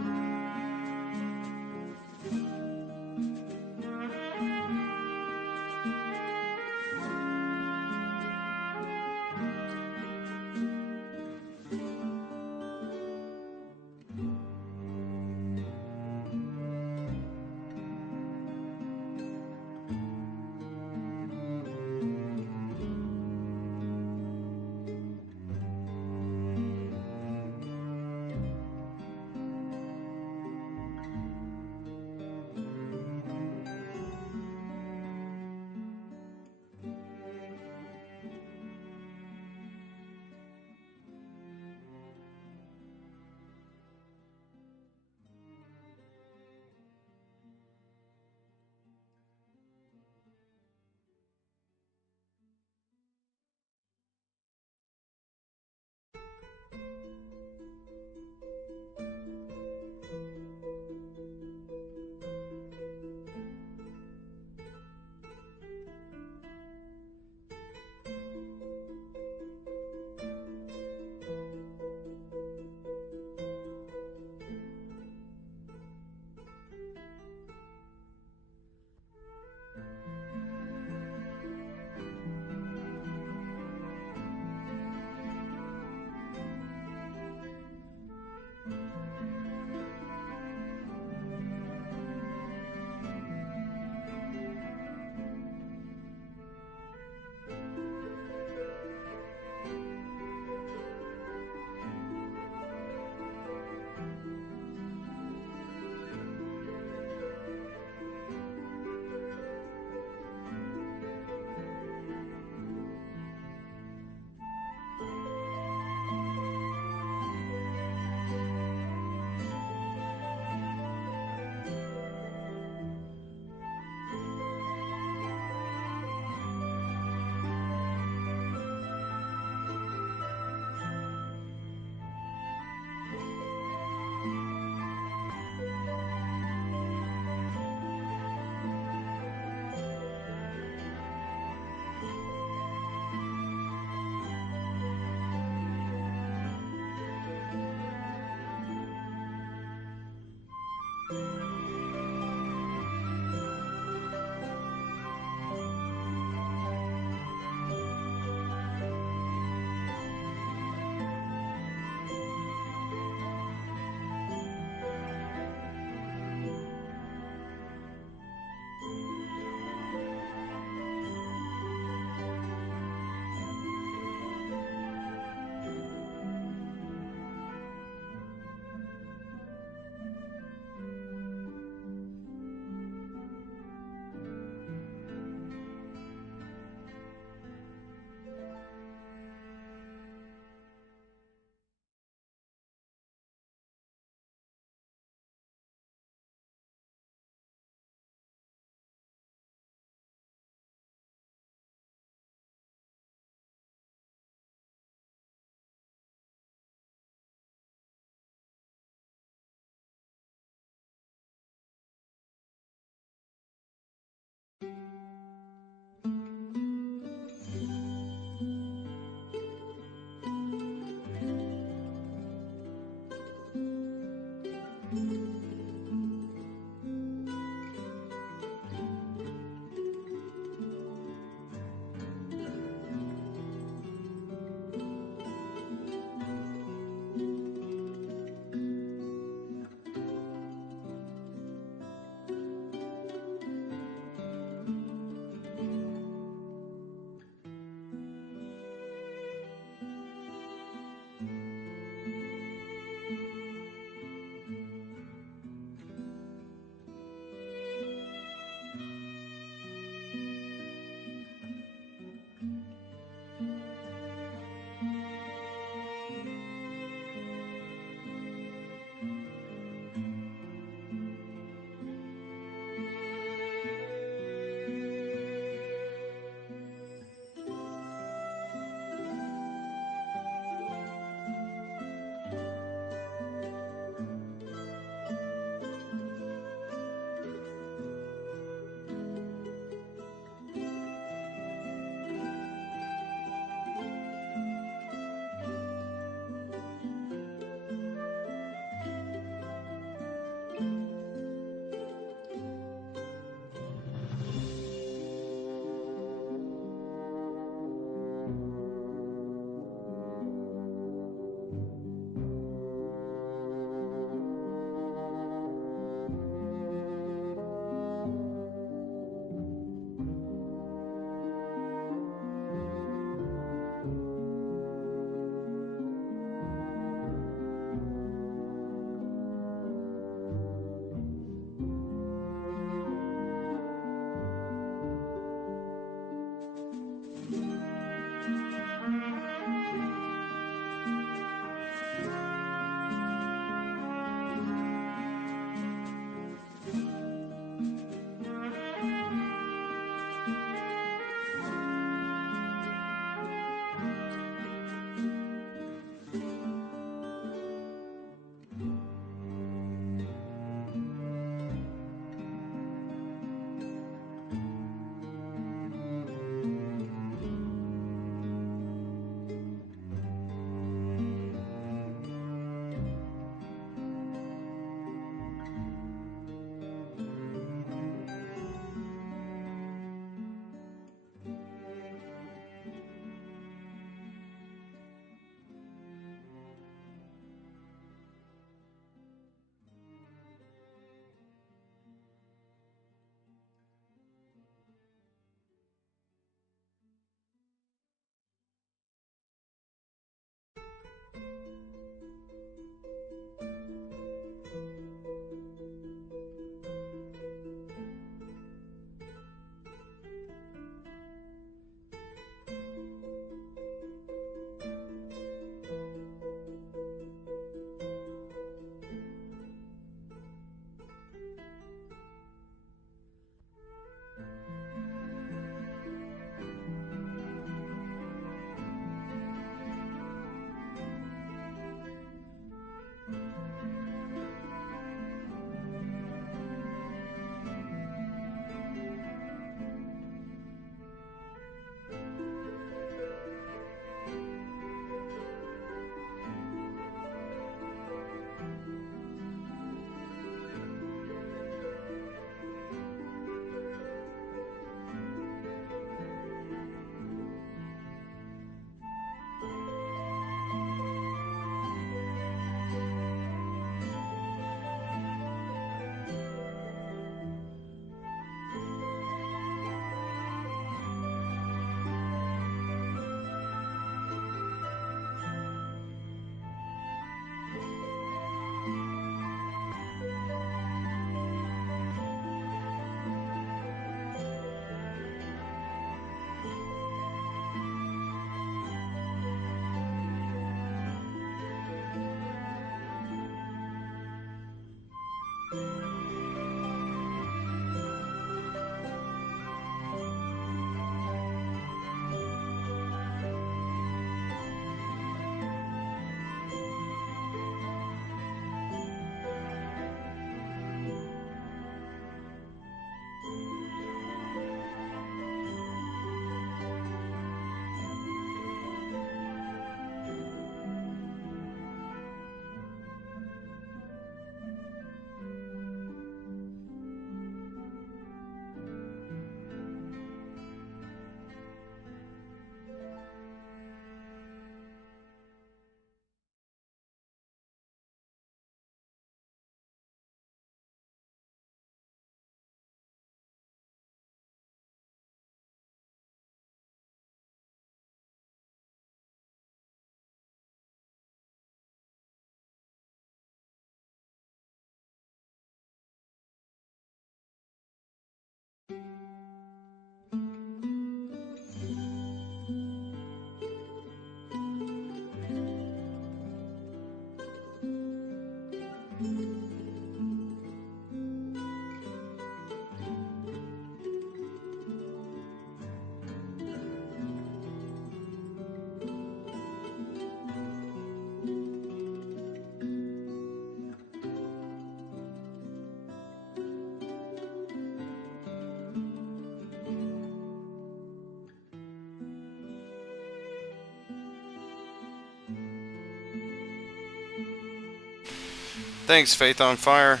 Thanks, Faith on Fire.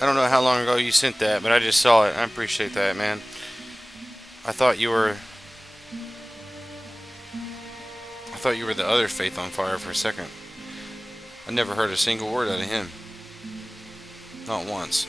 I don't know how long ago you sent that, but I just saw it. I appreciate that, man. I thought you were. I thought you were the other Faith on Fire for a second. I never heard a single word out of him. Not once.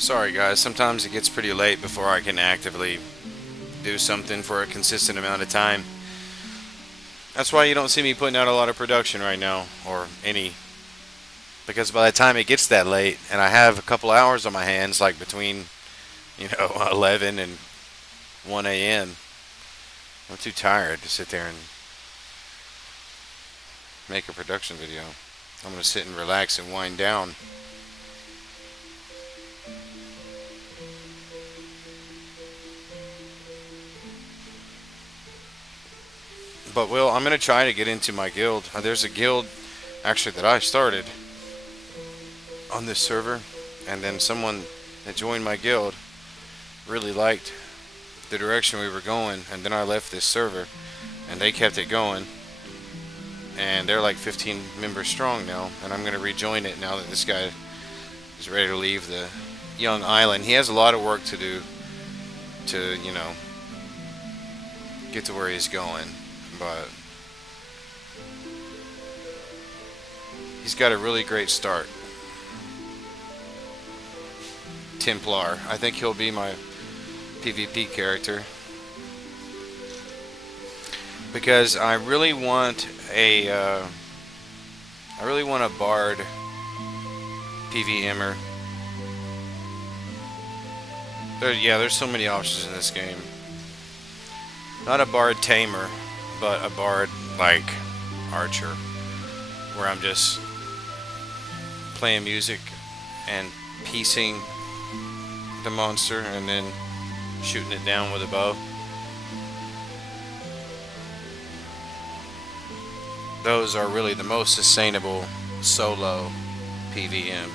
Sorry guys, sometimes it gets pretty late before I can actively do something for a consistent amount of time. That's why you don't see me putting out a lot of production right now, or any. Because by the time it gets that late, and I have a couple hours on my hands, like between, 11 and 1 a.m., I'm too tired to sit there and make a production video. I'm going to sit and relax and wind down. But I'm going to try to get into my guild. There's a guild actually that I started on this server, and then someone that joined my guild really liked the direction we were going, and then I left this server and they kept it going, and they're like 15 members strong now, and I'm going to rejoin it now that this guy is ready to leave the young island. He has a lot of work to do to, get to where he's going, but he's got a really great start. Templar. I think he'll be my PvP character, because I really want a bard PvMer. There's so many options in this game. Not a bard tamer, but a bard like archer, where I'm just playing music and piecing the monster and then shooting it down with a bow. Those are really the most sustainable solo PvM.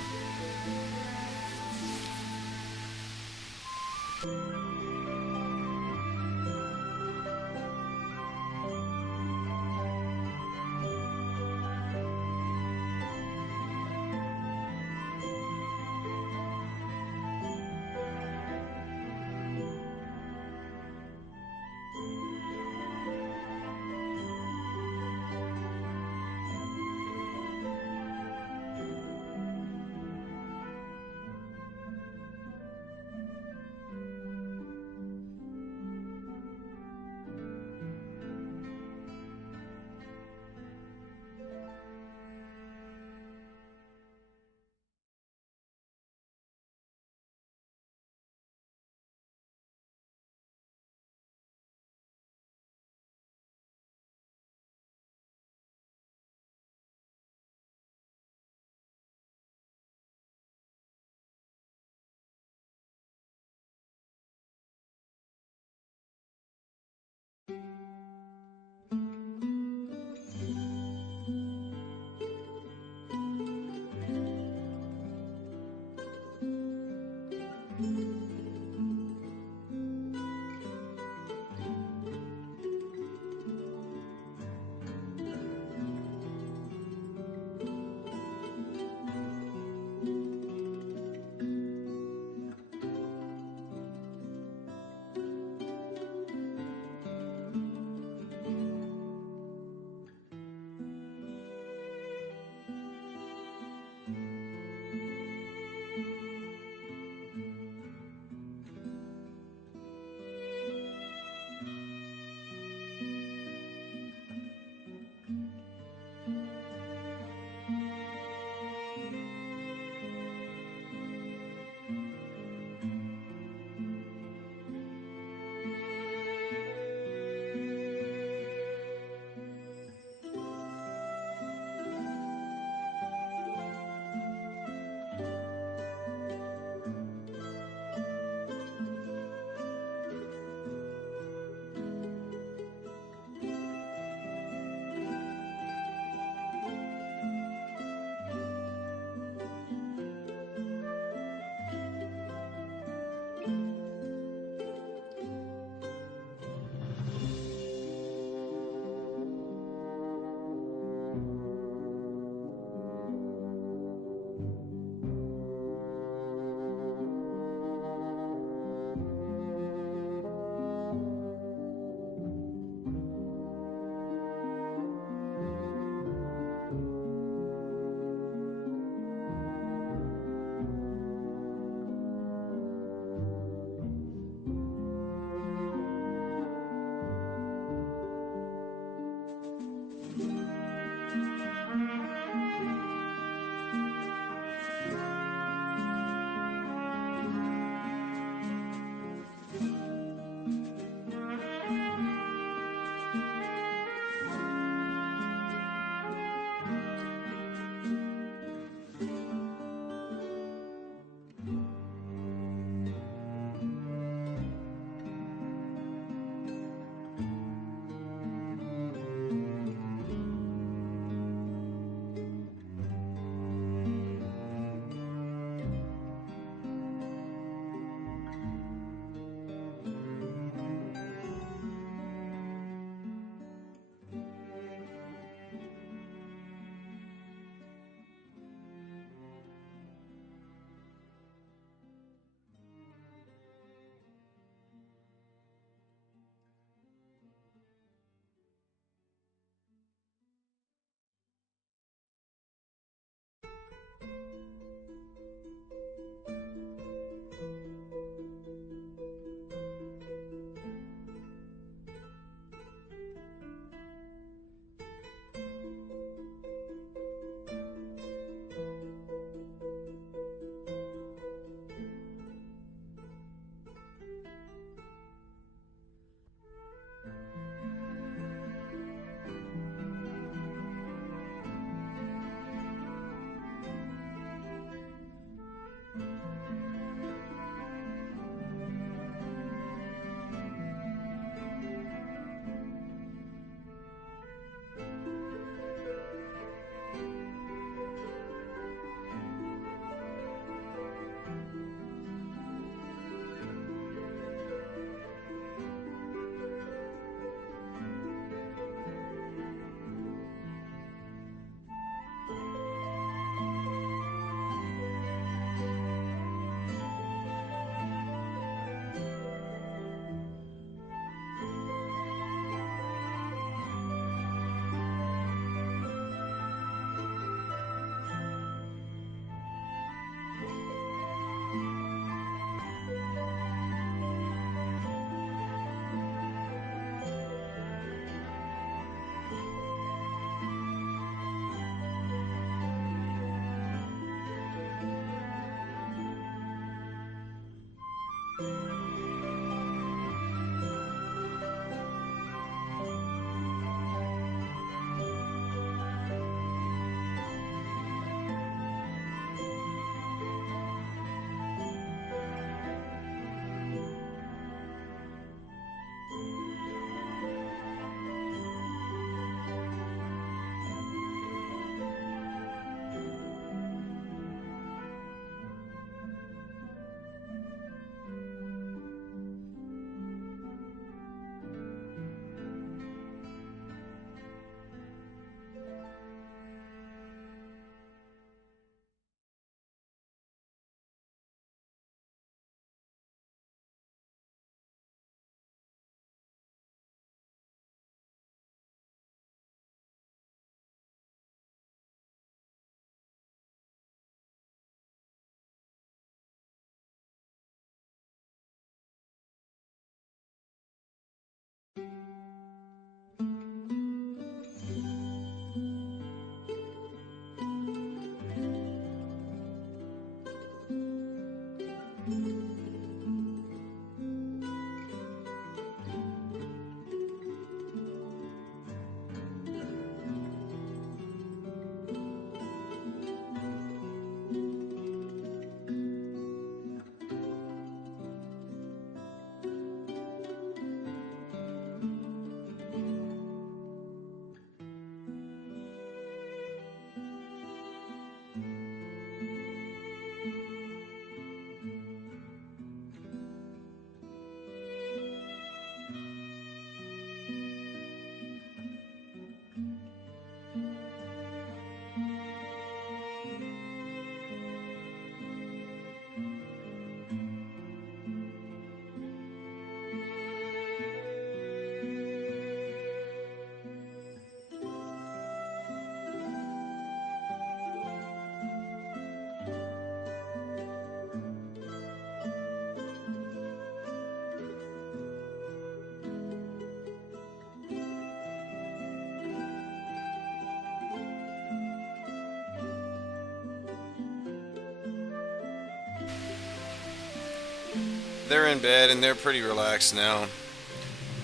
They're in bed and they're pretty relaxed now.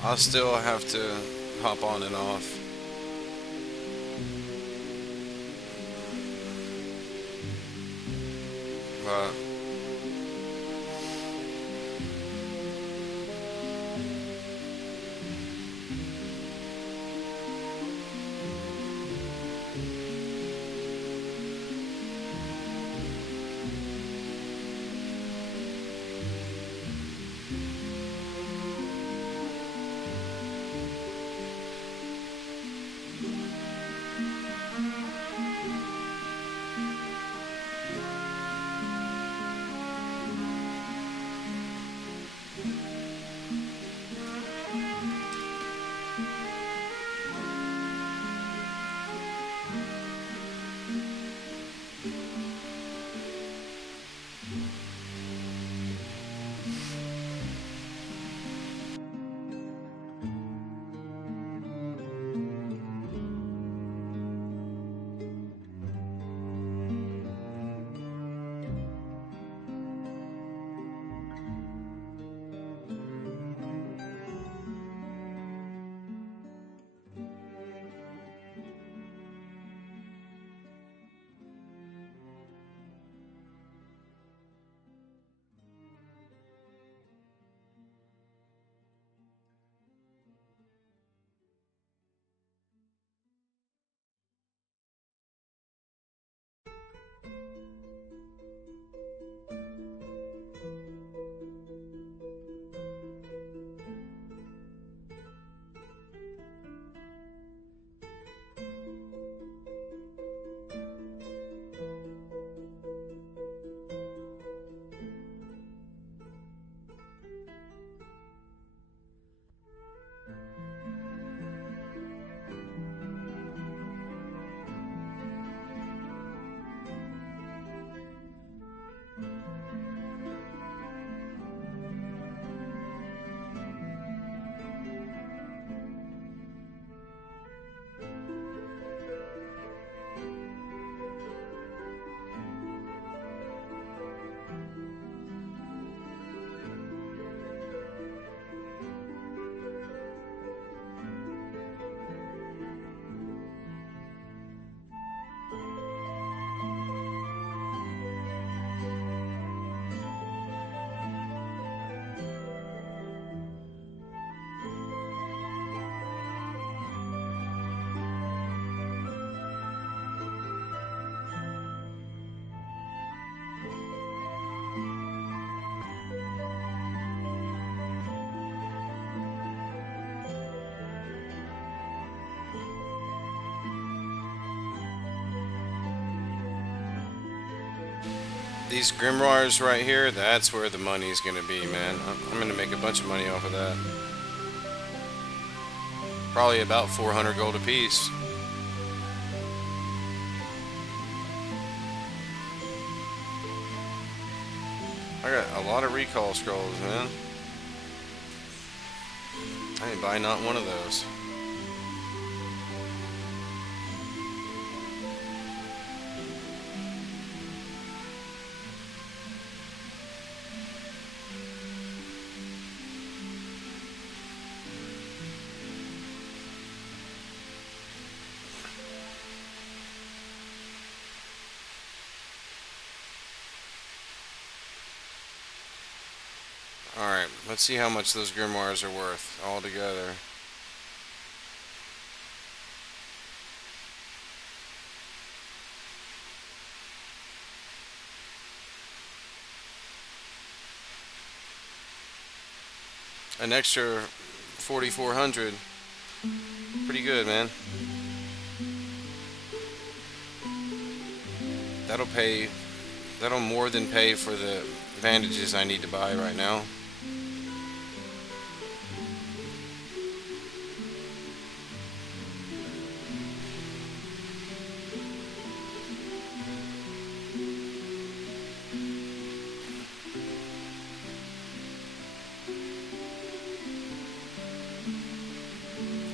I'll still have to hop on and off. But these grimoires right here, that's where the money's gonna be, man. I'm gonna make a bunch of money off of that. Probably about 400 gold a piece. I got a lot of recall scrolls, man. I didn't buy not one of those. Alright, let's see how much those grimoires are worth all together. An extra 4,400. Pretty good, man. That'll pay. That'll more than pay for the bandages I need to buy right now.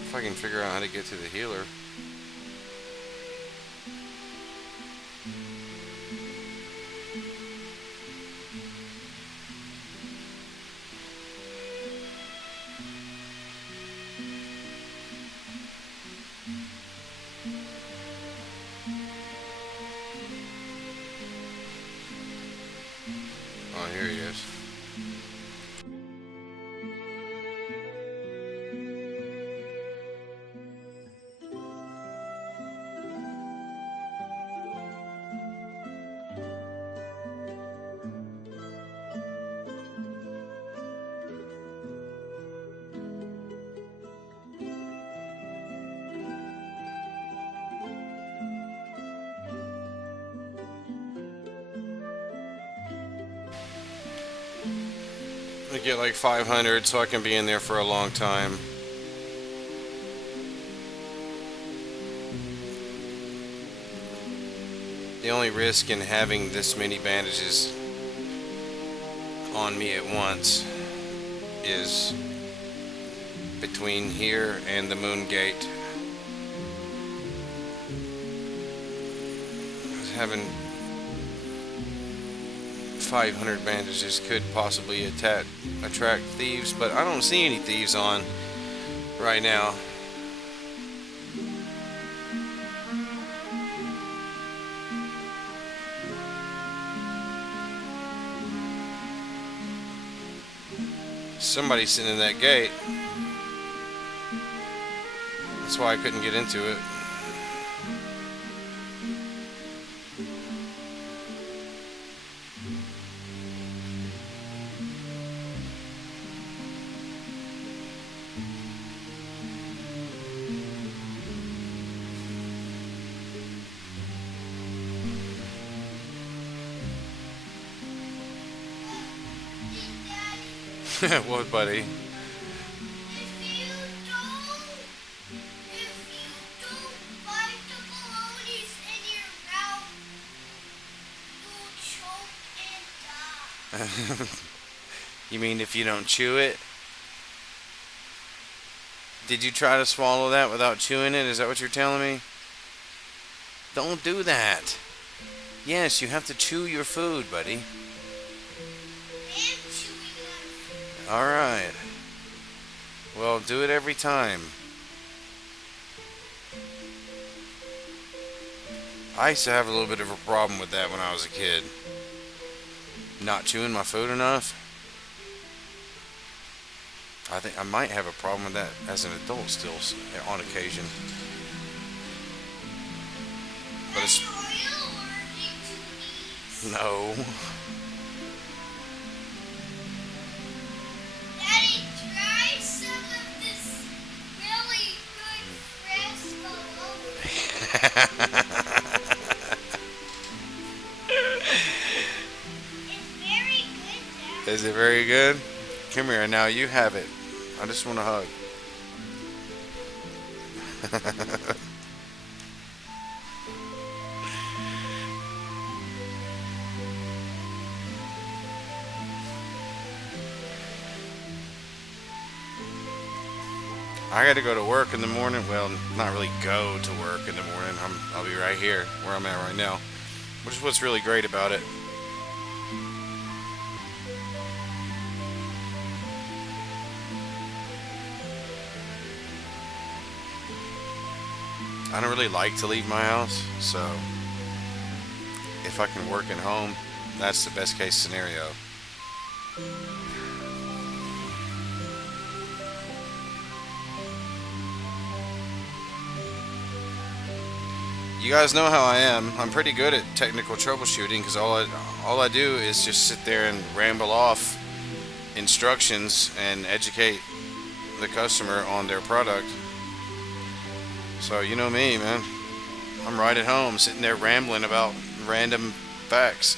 If I can figure out how to get to the healer. Oh, here he is. I get like 500 so I can be in there for a long time. The only risk in having this many bandages on me at once is between here and the moon gate. Having 500 bandages could possibly attract thieves, but I don't see any thieves on right now. Somebody's sitting in that gate. That's why I couldn't get into it. What, buddy? If you don't bite the balonies in your mouth, you'll choke and die. You mean if you don't chew it? Did you try to swallow that without chewing it? Is that what you're telling me? Don't do that. Yes, you have to chew your food, buddy. Alright. Well, do it every time. I used to have a little bit of a problem with that when I was a kid. Not chewing my food enough. I think I might have a problem with that as an adult still on occasion. But it's... No. Daddy, try some of this really good fresh bologna. It's very good, Dad. Is it very good? Come here, now you have it. I just want a hug. I got to go to work in the morning. Well, not really go to work in the morning. I'll be right here where I'm at right now, which is what's really great about it. I don't really like to leave my house, so if I can work at home, that's the best case scenario. You guys know how I am. I'm pretty good at technical troubleshooting because all I do is just sit there and ramble off instructions and educate the customer on their product. So you know me, man. I'm right at home sitting there rambling about random facts.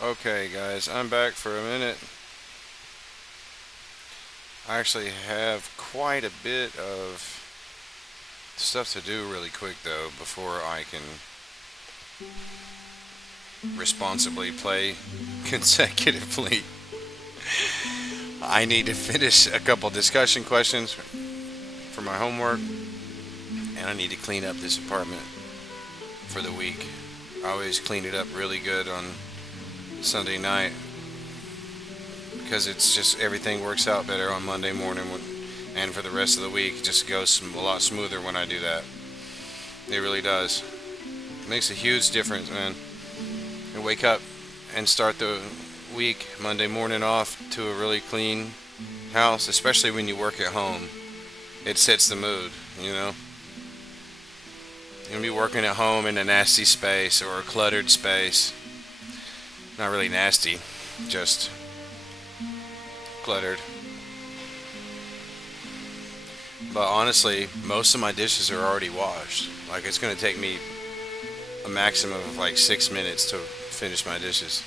Okay, guys, I'm back for a minute. I actually have quite a bit of stuff to do really quick, though, before I can responsibly play consecutively. I need to finish a couple discussion questions for my homework, and I need to clean up this apartment for the week. I always clean it up really good on Sunday night because it's just everything works out better on Monday morning, and for the rest of the week it just goes a lot smoother when I do that. It really does. It makes a huge difference, man. You wake up and start the week Monday morning off to a really clean house, especially when you work at home. It sets the mood, you know. You'll be working at home in a nasty space or a cluttered space. Not really nasty, just cluttered. But honestly, most of my dishes are already washed. Like, it's going to take me a maximum of like 6 minutes to finish my dishes.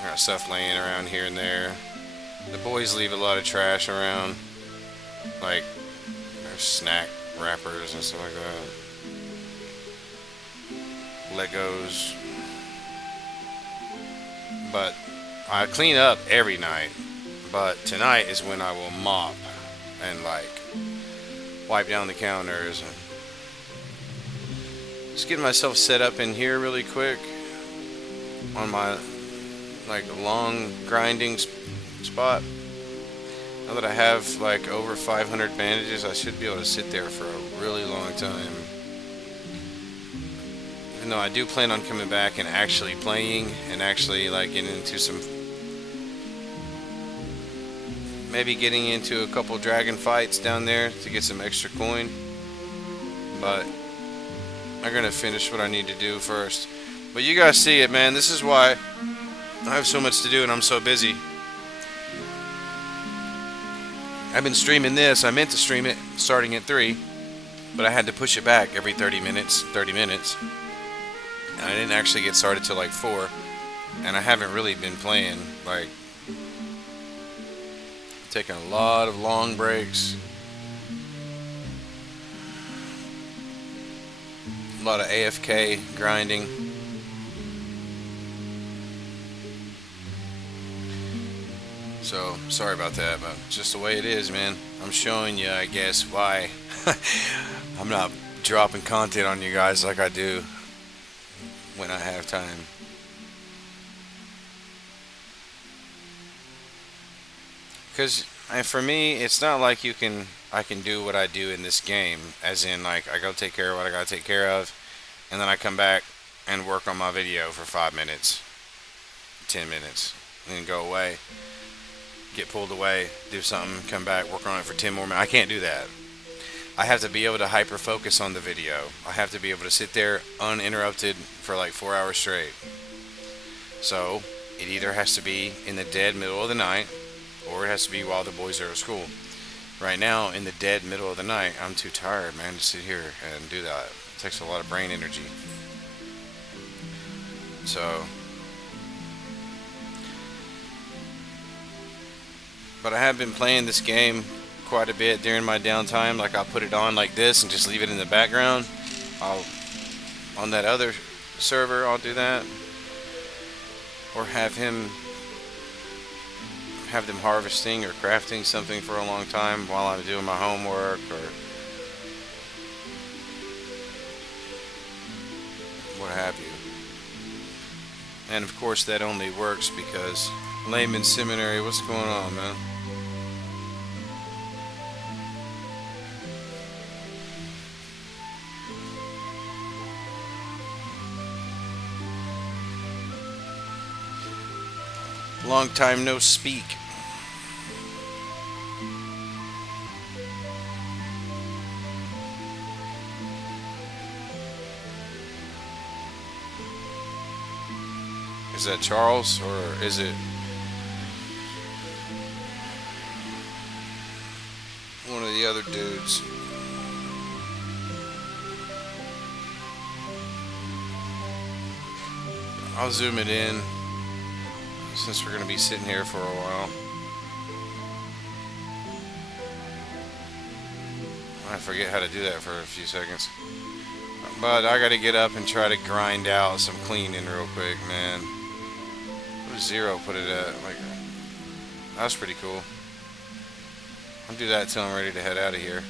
I got stuff laying around here and there. The boys leave a lot of trash around, like their snack wrappers and stuff like that. Legos. But I clean up every night. But tonight is when I will mop and like wipe down the counters and just get myself set up in here really quick on my like long grinding spot. Now that I have like over 500 bandages, I should be able to sit there for a really long time. Even though I do plan on coming back and actually playing and actually like maybe getting into a couple dragon fights down there to get some extra coin. But I'm gonna finish what I need to do first. But you guys see it, man. This is why I have so much to do and I'm so busy. I've been streaming this. I meant to stream it starting at 3, but I had to push it back every 30 minutes. And I didn't actually get started till like 4. And I haven't really been playing. Like, taking a lot of long breaks. A lot of AFK grinding. So, sorry about that, but it's just the way it is, man. I'm showing you, I guess, why I'm not dropping content on you guys like I do when I have time. Because for me, it's not like I can do what I do in this game, as in like I go take care of what I gotta take care of, and then I come back and work on my video for 5 minutes, 10 minutes, and then go away. Get pulled away, do something, come back, work on it for 10 more minutes. I can't do that. I have to be able to hyper focus on the video. I have to be able to sit there uninterrupted for like 4 hours straight. So it either has to be in the dead middle of the night or it has to be while the boys are at school. Right now, in the dead middle of the night, I'm too tired, man, to sit here and do that. It takes a lot of brain energy. So, but I have been playing this game quite a bit during my downtime. Like, I'll put it on like this and just leave it in the background. On that other server, I'll do that. Or have them harvesting or crafting something for a long time while I'm doing my homework or what have you. And of course that only works because Layman Seminary, what's going on, man? Long time no speak. Is that Charles or is it one of the other dudes? I'll zoom it in since we're going to be sitting here for a while. I forget how to do that for a few seconds. But I got to get up and try to grind out some cleaning real quick, man. What does zero put it at? Like, that's pretty cool. I'll do that till I'm ready to head out of here.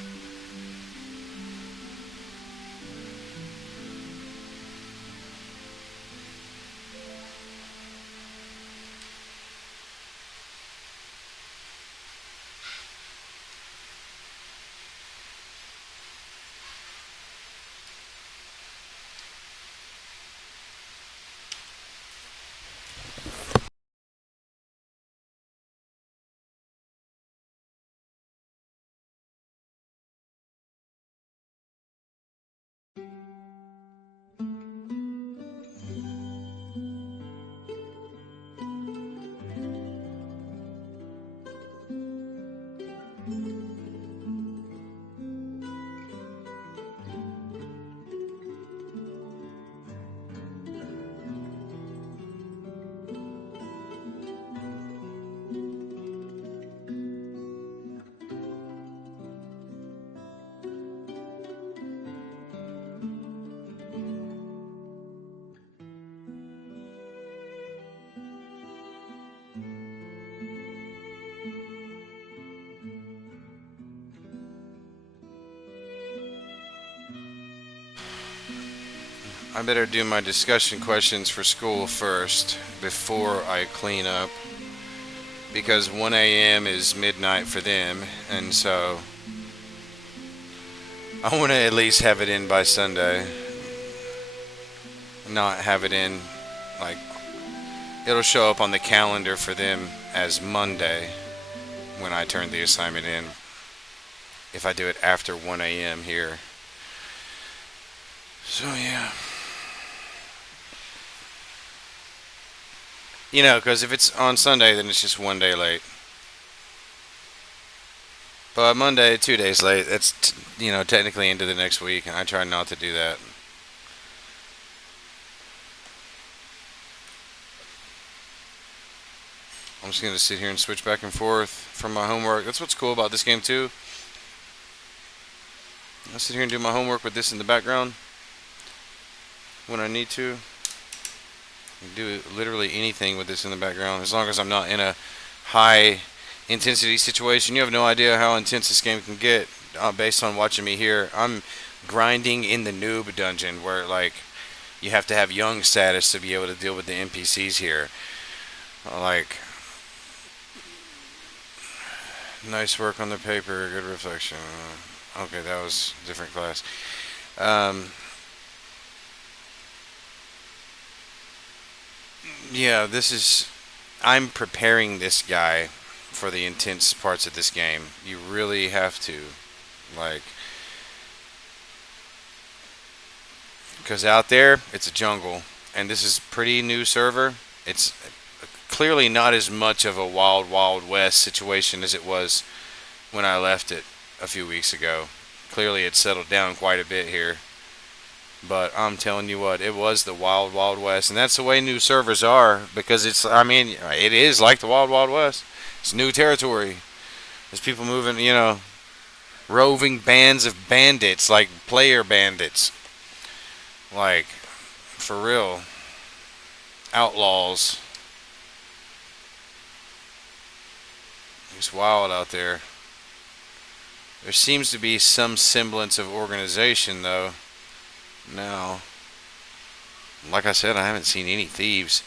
I better do my discussion questions for school first before I clean up, because 1 a.m. is midnight for them, and so I want to at least have it in by Sunday. Not have it in, like, it'll show up on the calendar for them as Monday when I turn the assignment in, if I do it after 1 a.m. here. So, yeah. You know, because if it's on Sunday, then it's just 1 day late. But Monday, 2 days late, that's, technically into the next week, and I try not to do that. I'm just going to sit here and switch back and forth from my homework. That's what's cool about this game, too. I'll sit here and do my homework with this in the background when I need to. I can do literally anything with this in the background, as long as I'm not in a high intensity situation. You have no idea how intense this game can get based on watching me here. I'm grinding in the noob dungeon where, like, you have to have young status to be able to deal with the NPCs here. Like, nice work on the paper, good reflection. Okay, that was a different class. Yeah, I'm preparing this guy for the intense parts of this game. You really have to, like, because out there, it's a jungle, and this is pretty new server. It's clearly not as much of a wild, wild west situation as it was when I left it a few weeks ago. Clearly, it's settled down quite a bit here. But I'm telling you what, it was the wild, wild west. And that's the way new servers are, because it is like the wild, wild west. It's new territory. There's people moving, roving bands of bandits, like player bandits. Like, for real. Outlaws. It's wild out there. There seems to be some semblance of organization, though. Now, like I said, I haven't seen any thieves.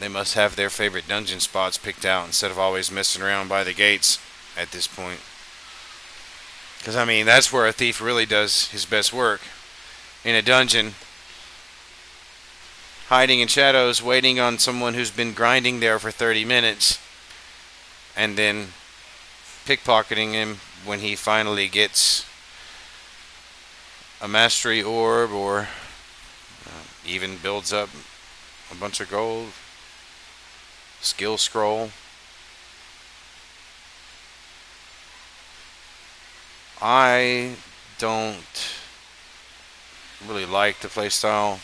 They must have their favorite dungeon spots picked out instead of always messing around by the gates at this point. Because, that's where a thief really does his best work. In a dungeon, hiding in shadows, waiting on someone who's been grinding there for 30 minutes, and then pickpocketing him when he finally gets a mastery orb, or even builds up a bunch of gold. Skill scroll. I don't really like the playstyle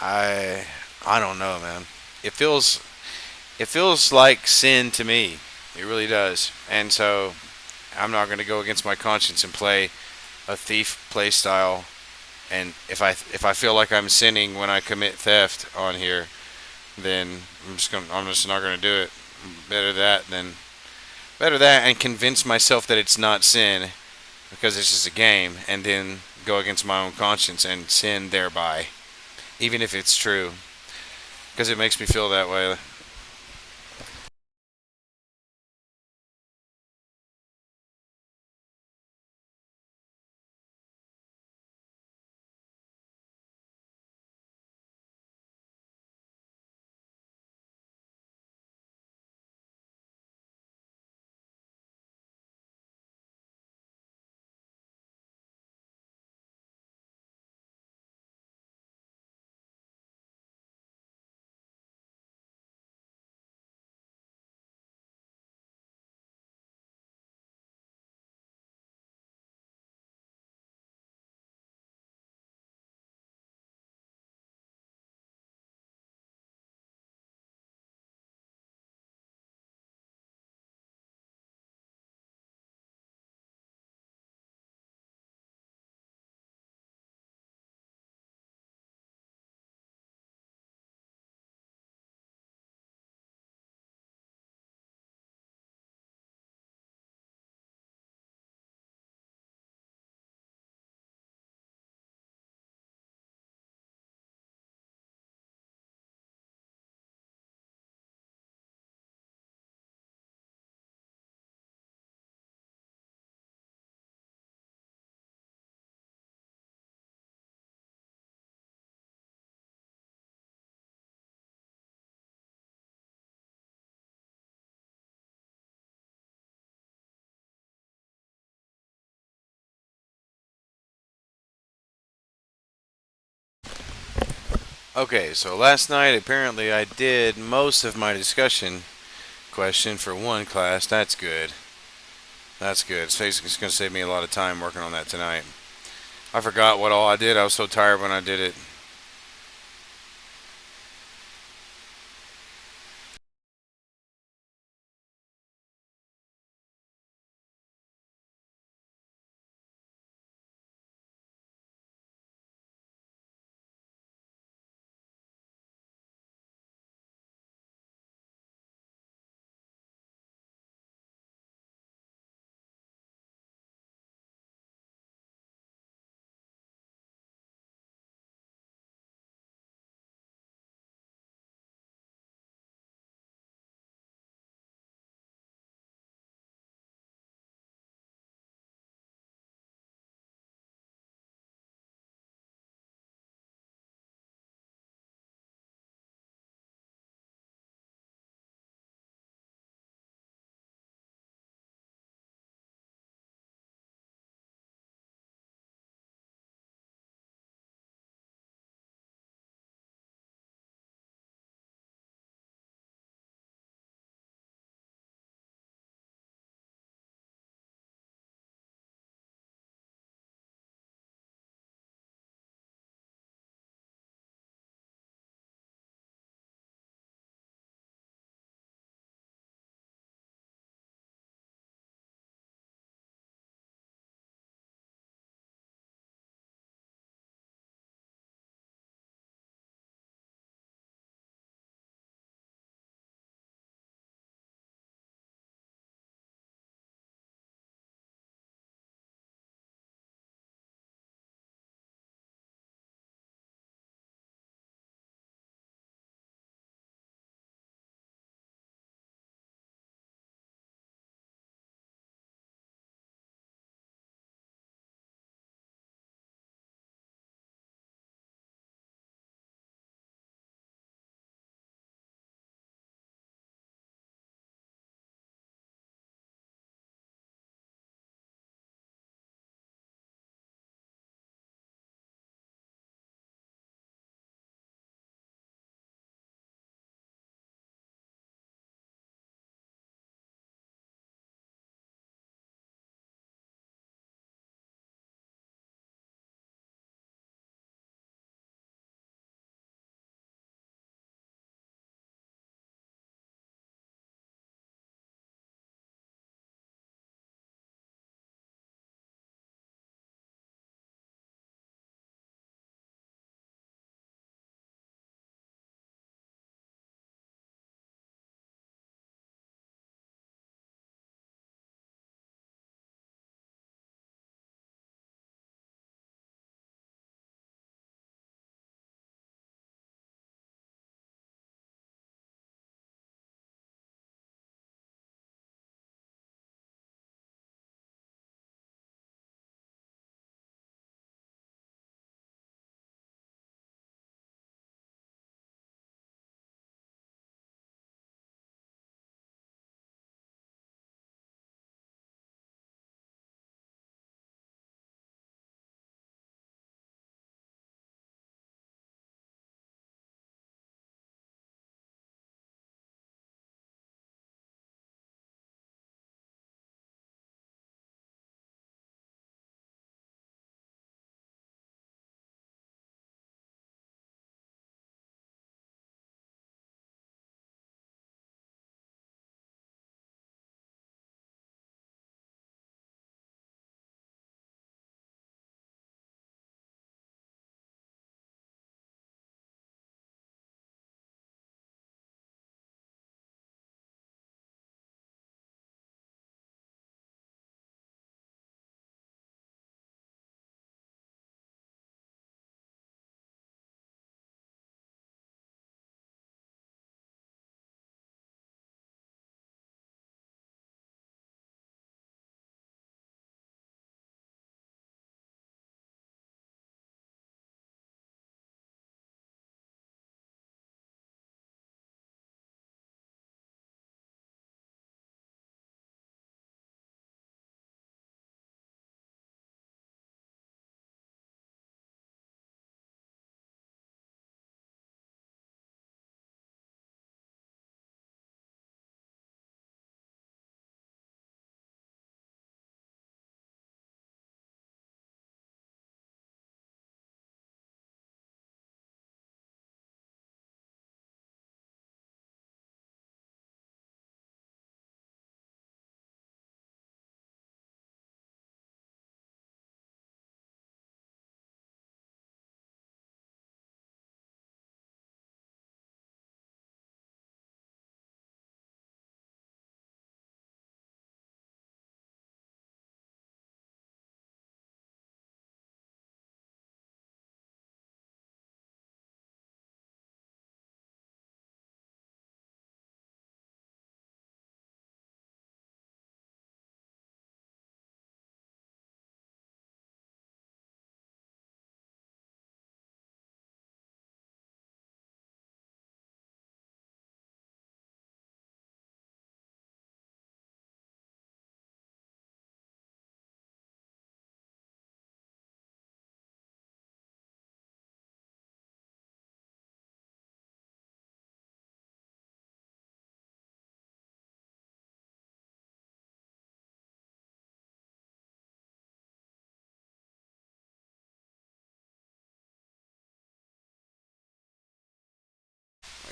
I I don't know, man. It feels it feels like sin to me. It really does. And so I'm not going to go against my conscience and play a thief play style. And if I feel like I'm sinning when I commit theft on here, then I'm just not going to do it. Better that than better that and convince myself that it's not sin because it's just a game, and then go against my own conscience and sin thereby, even if it's true, because it makes me feel that way. Okay, so last night apparently I did most of my discussion question for one class. That's good. That's good. It's going to save me a lot of time working on that tonight. I forgot what all I did. I was so tired when I did it.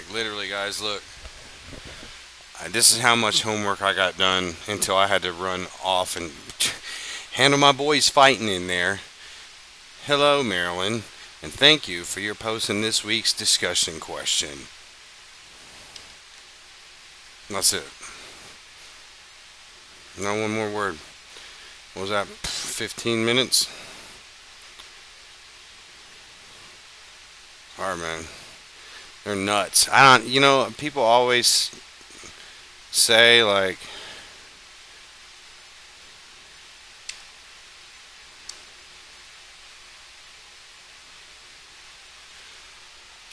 Like literally, guys, look. This is how much homework I got done until I had to run off and handle my boys fighting in there. Hello, Marilyn, and thank you for your post in this week's discussion question. That's it. No one more word. What was that? 15 minutes? Alright, man. They're nuts. I don't, people always say, like,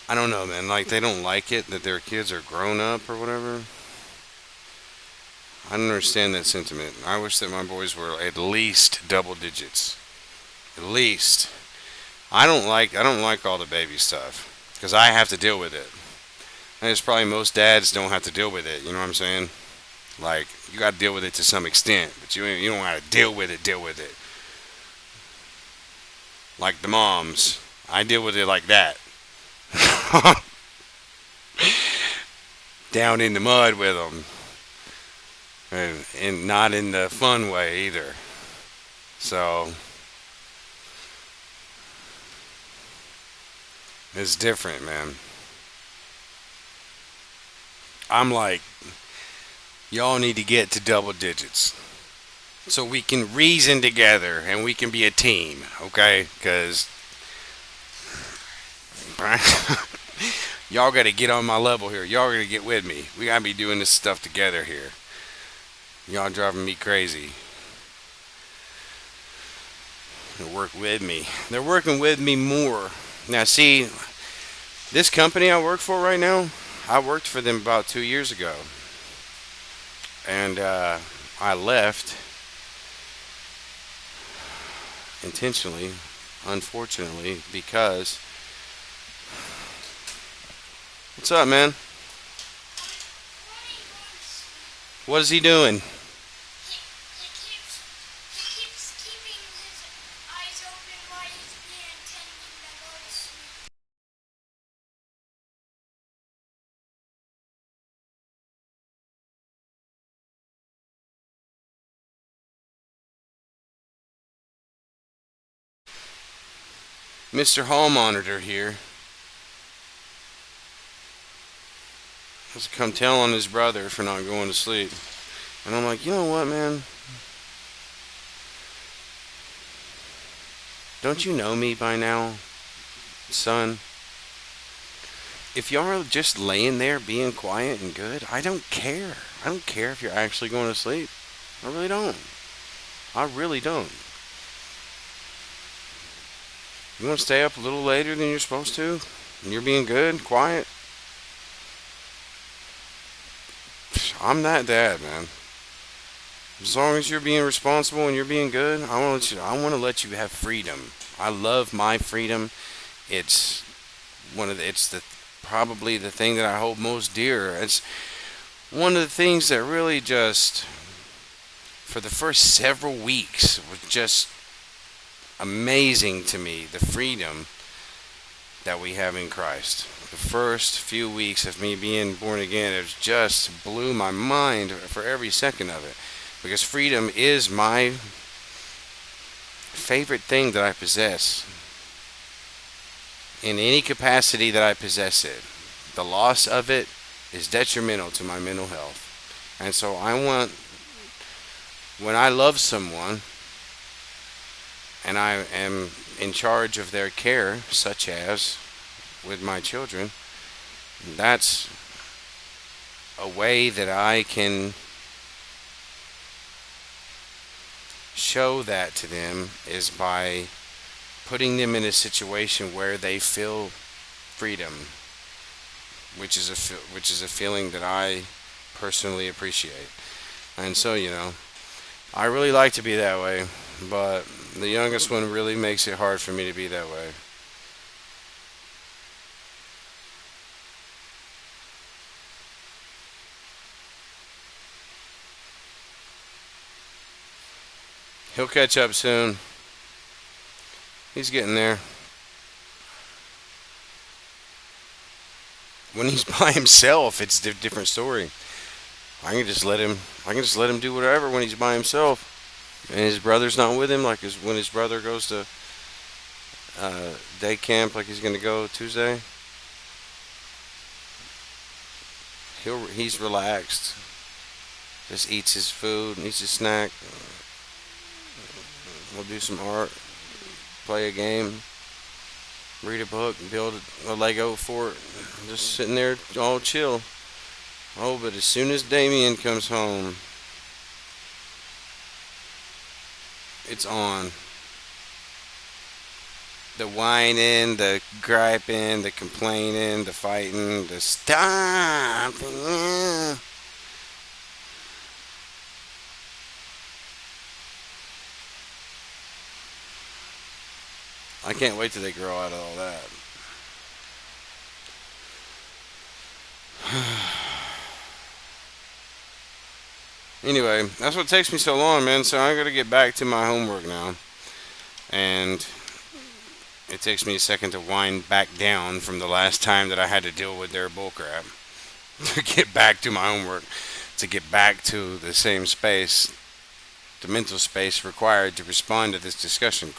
I don't know, man. Like, they don't like it that their kids are grown up or whatever. I don't understand that sentiment. I wish that my boys were at least double digits. At least. I don't like all the baby stuff because I have to deal with it. And it's probably most dads don't have to deal with it. You know what I'm saying? Like you got to deal with it to some extent, but you don't have to deal with it. Deal with it. Like the moms, I deal with it like that. Down in the mud with them, and not in the fun way either. So it's different, man. I'm like, y'all need to get to double digits so we can reason together and we can be a team, okay? Because y'all got to get on my level here. Y'all got to get with me. We got to be doing this stuff together here. Y'all driving me crazy. They work with me. They're working with me more. Now, see, this company I work for right now, I worked for them about 2 years ago. And I left intentionally, unfortunately, because. What's up, man? What is he doing? He keeps keeping his eyes open while he's being intending to go to sleep. Mr. Hall Monitor here. Has come tell on his brother for not going to sleep. And I'm like, you know what, man? Don't you know me by now, son? If y'all are just laying there being quiet and good, I don't care. I don't care if you're actually going to sleep. I really don't. I really don't. You want to stay up a little later than you're supposed to? And you're being good, quiet? I'm that dad, man. As long as you're being responsible and you're being good, I want to let you have freedom. I love my freedom. It's it's the probably the thing that I hold most dear. It's one of the things that really just for the first several weeks was just amazing to me, the freedom that we have in Christ. The first few weeks of me being born again, it just blew my mind for every second of it. Because freedom is my favorite thing that I possess in any capacity that I possess it. The loss of it is detrimental to my mental health. And so I want, when I love someone and I am in charge of their care, such as with my children, that's a way that I can show that to them is by putting them in a situation where they feel freedom, which is a feeling that I personally appreciate. And so, I really like to be that way, but the youngest one really makes it hard for me to be that way. He'll catch up soon. He's getting there. When he's by himself, it's a different story. I can just let him. I can just let him do whatever when he's by himself, and his brother's not with him. Like when his brother goes to day camp, like he's gonna go Tuesday. He's relaxed. Just eats his food, eats his snack. We'll do some art, play a game, read a book, build a Lego fort. Just sitting there all chill. Oh, but as soon as Damien comes home, it's on. The whining, the griping, the complaining, the fighting, the stop. I can't wait till they grow out of all that. Anyway, that's what takes me so long, man. So I gotta get back to my homework now. And it takes me a second to wind back down from the last time that I had to deal with their bullcrap to get back to my homework, to get back to the same space, the mental space required to respond to this discussion.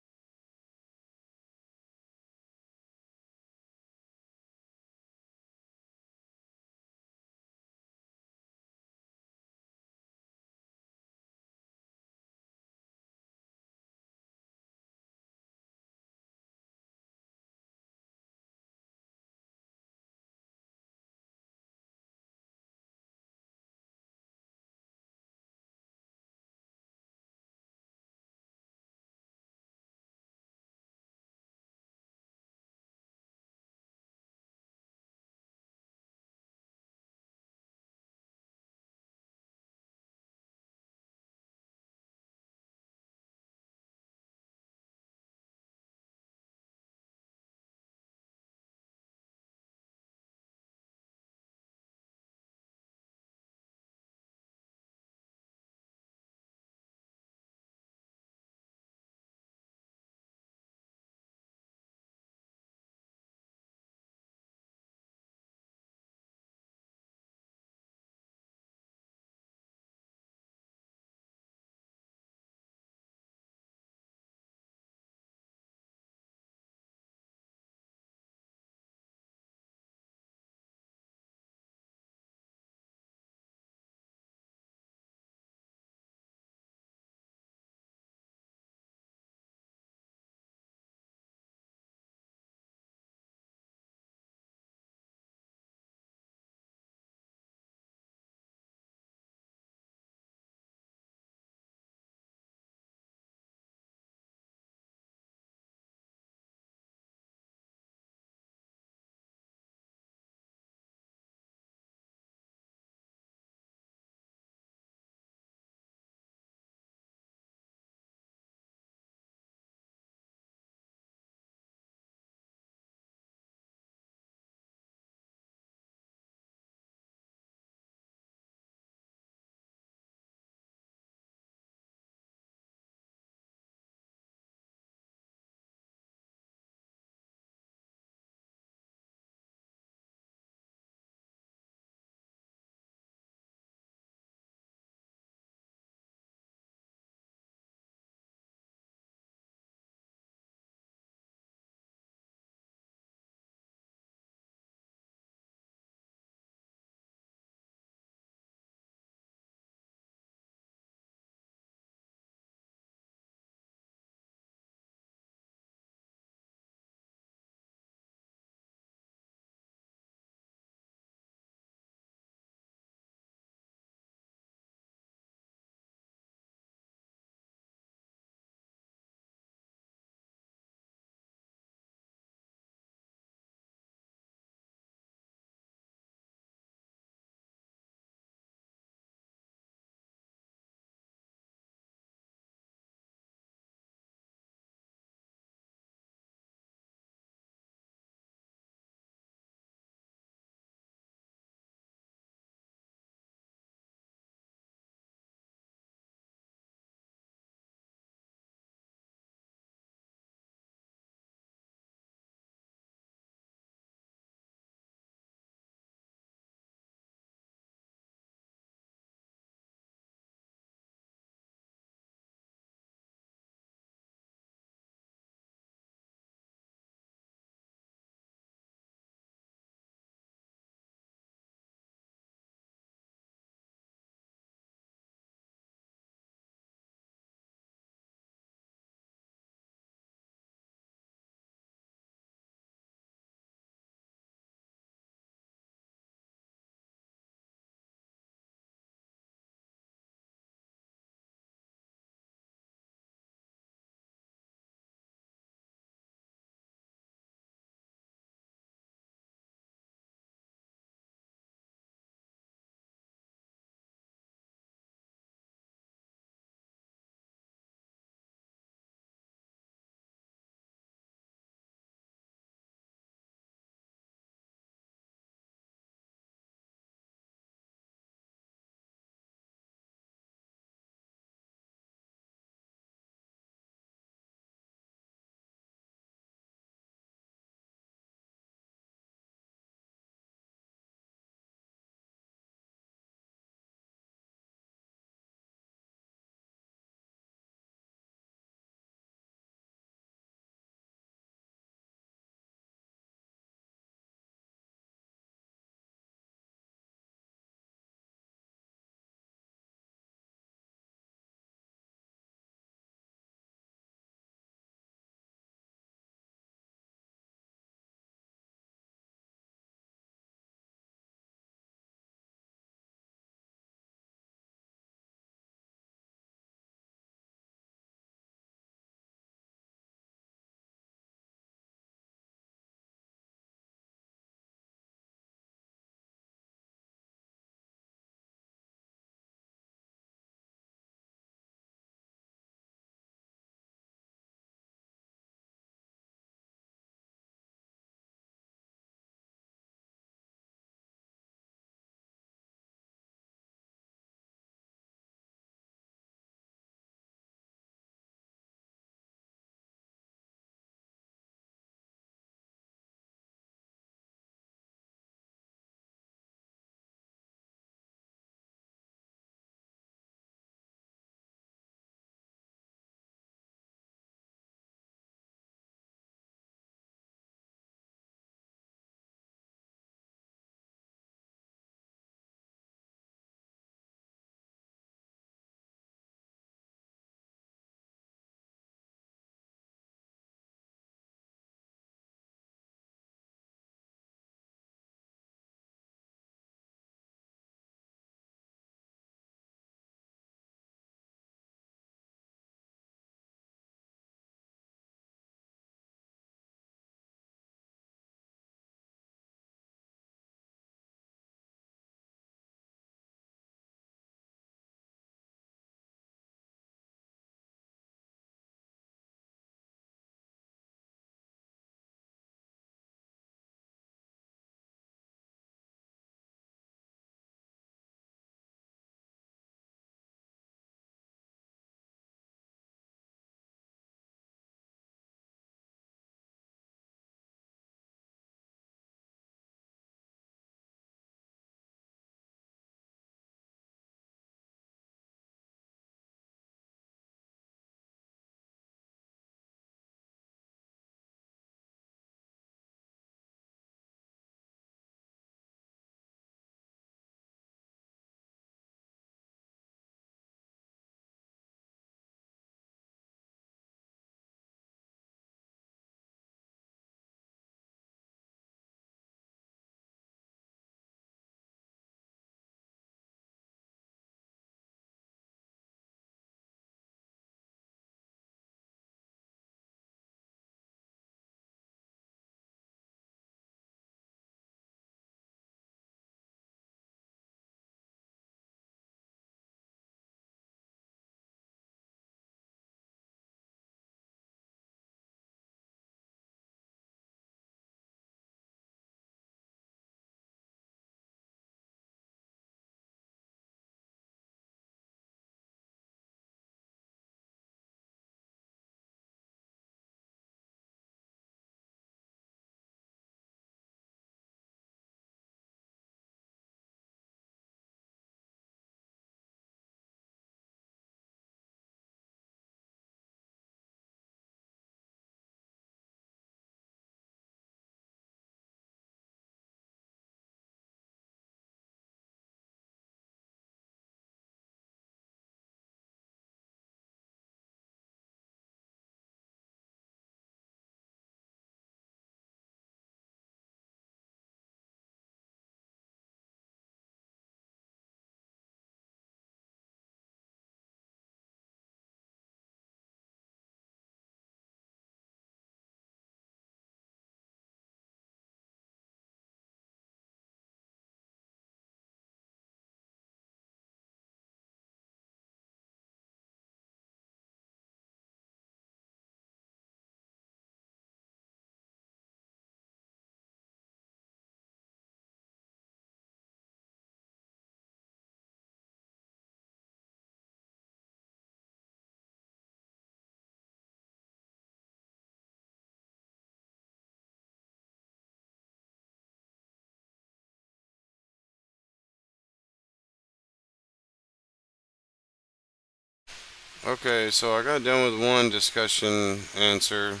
Okay, so I got done with one discussion answer.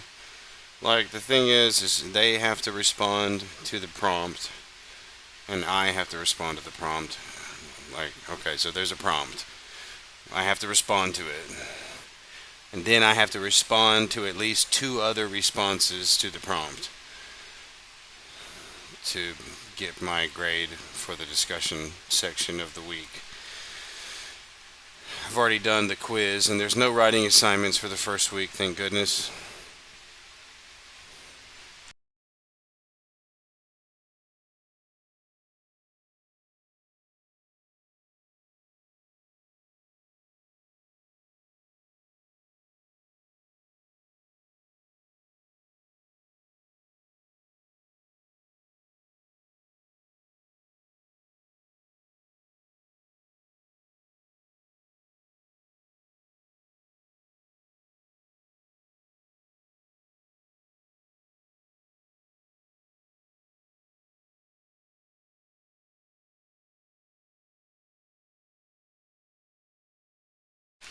Like, the thing is they have to respond to the prompt, and I have to respond to the prompt. Like, okay, so there's a prompt. I have to respond to it. And then I have to respond to at least two other responses to the prompt to get my grade for the discussion section of the week. I've already done the quiz, and there's no writing assignments for the first week, thank goodness.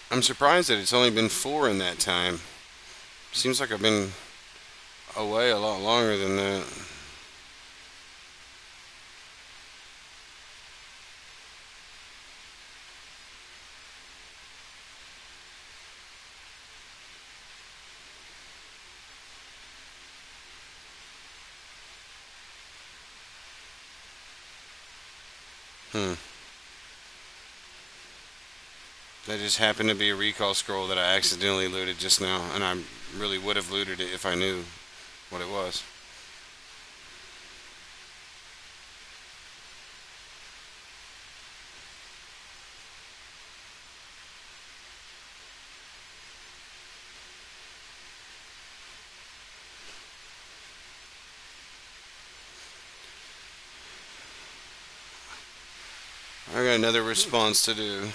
I'm surprised that it's only been 4 in that time. Seems like I've been away a lot longer than that. Hmm. That just happened to be a recall scroll that I accidentally looted just now, and I really would have looted it if I knew what it was. I got another response to do.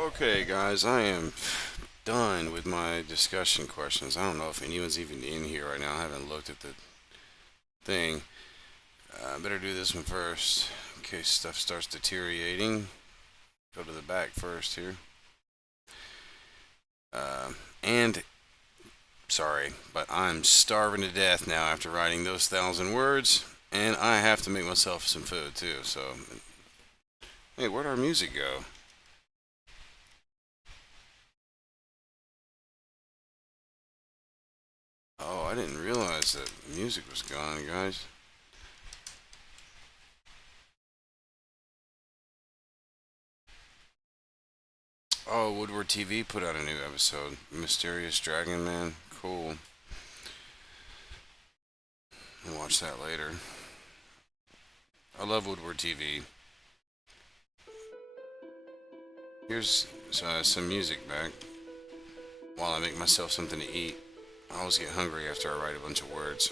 Okay, guys, I am done with my discussion questions. I don't know if anyone's even in here right now. I haven't looked at the thing. Better do this one first in case stuff starts deteriorating. Go to the back first here. And sorry, but I'm starving to death now after writing those 1,000 words, and I have to make myself some food too. So, hey, where'd our music go? Oh, I didn't realize that music was gone, guys. Oh, Woodward TV put out a new episode. Mysterious Dragon Man. Cool. I'll watch that later. I love Woodward TV. Here's some music back while I make myself something to eat. I always get hungry after I write a bunch of words.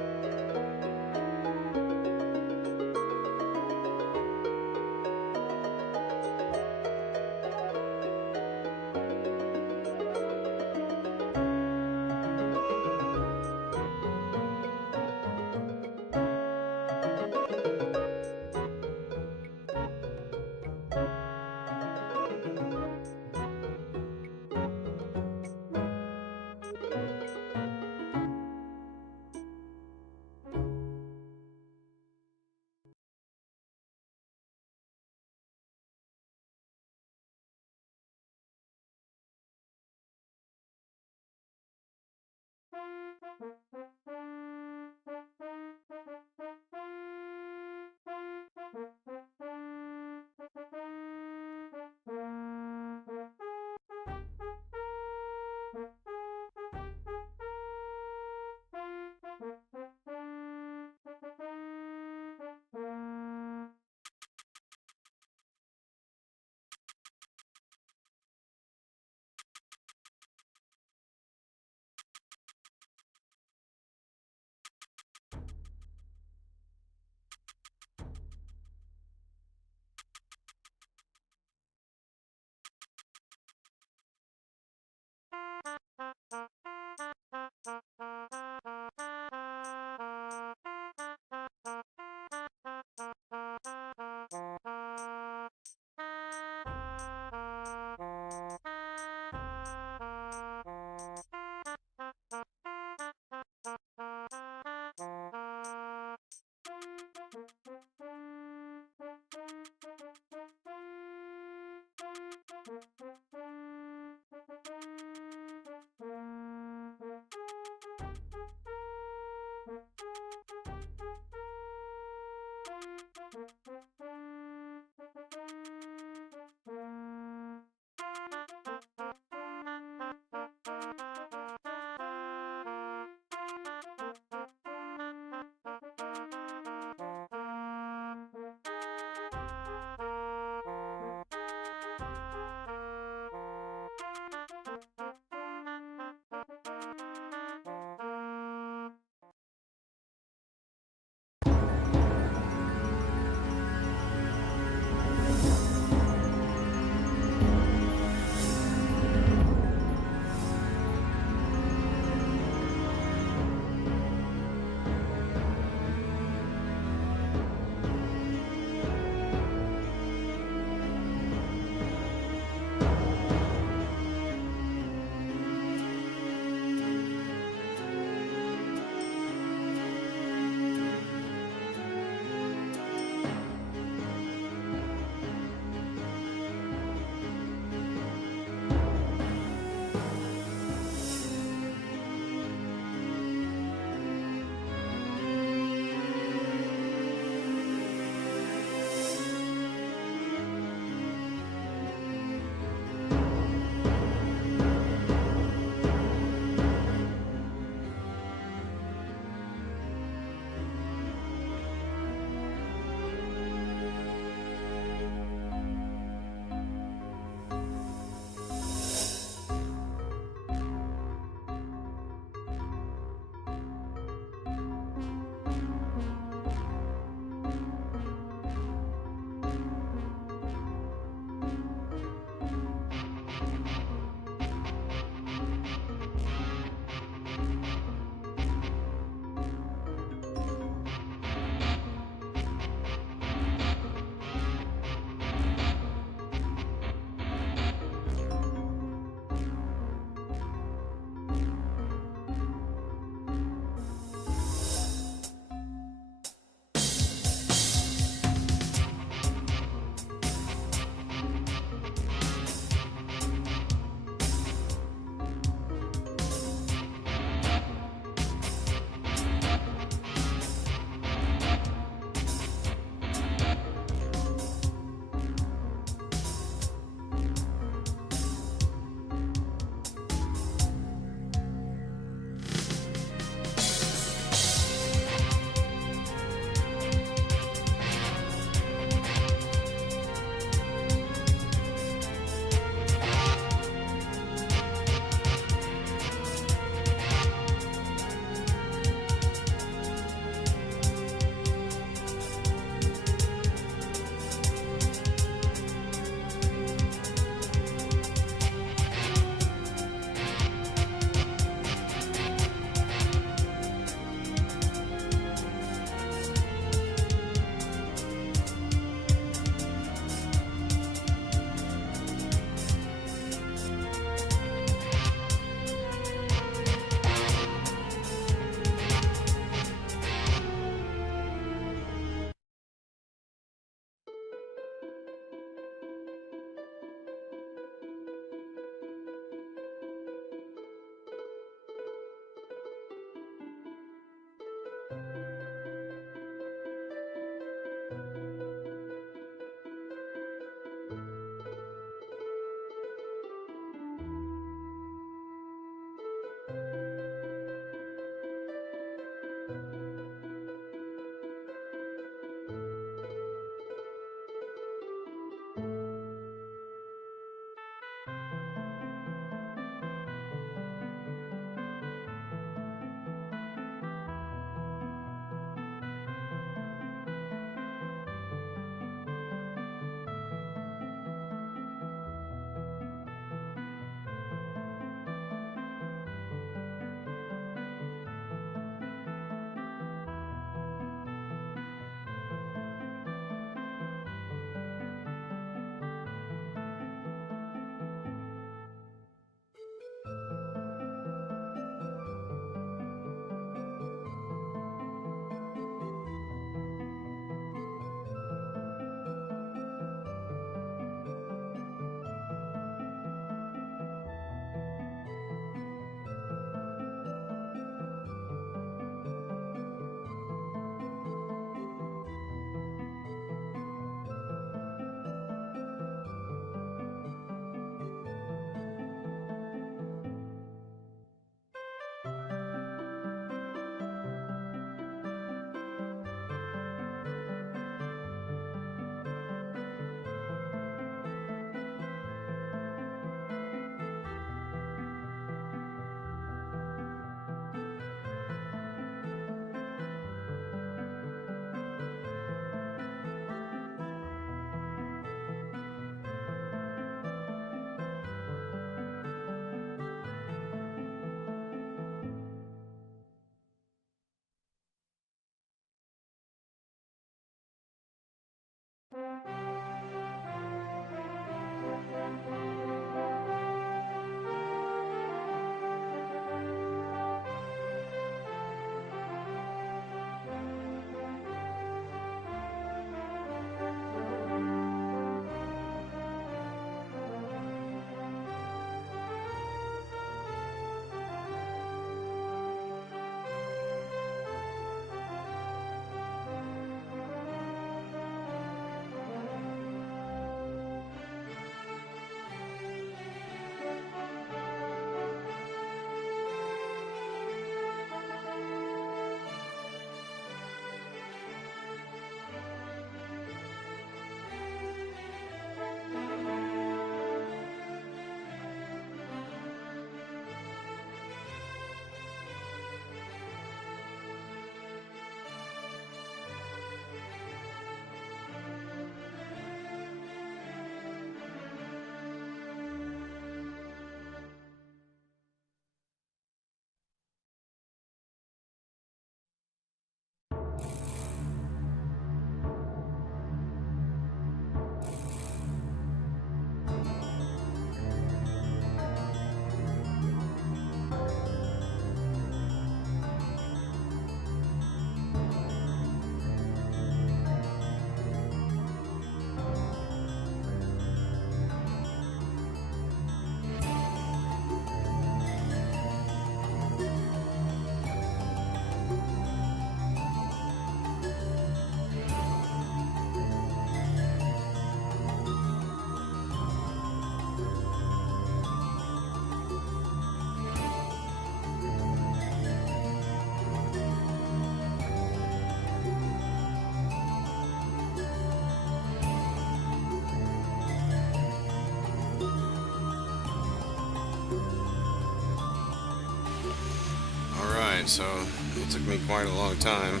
night, so it took me quite a long time.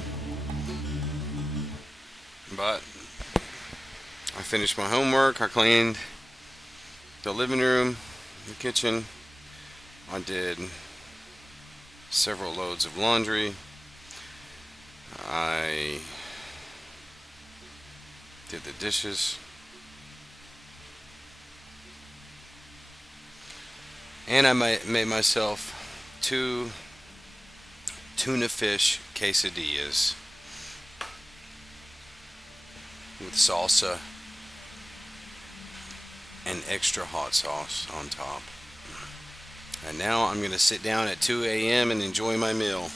But I finished my homework. I cleaned the living room, the kitchen. I did several loads of laundry. I did the dishes. And I made myself 2 tuna fish quesadillas with salsa and extra hot sauce on top. And now I'm going to sit down at 2 a.m. and enjoy my meal.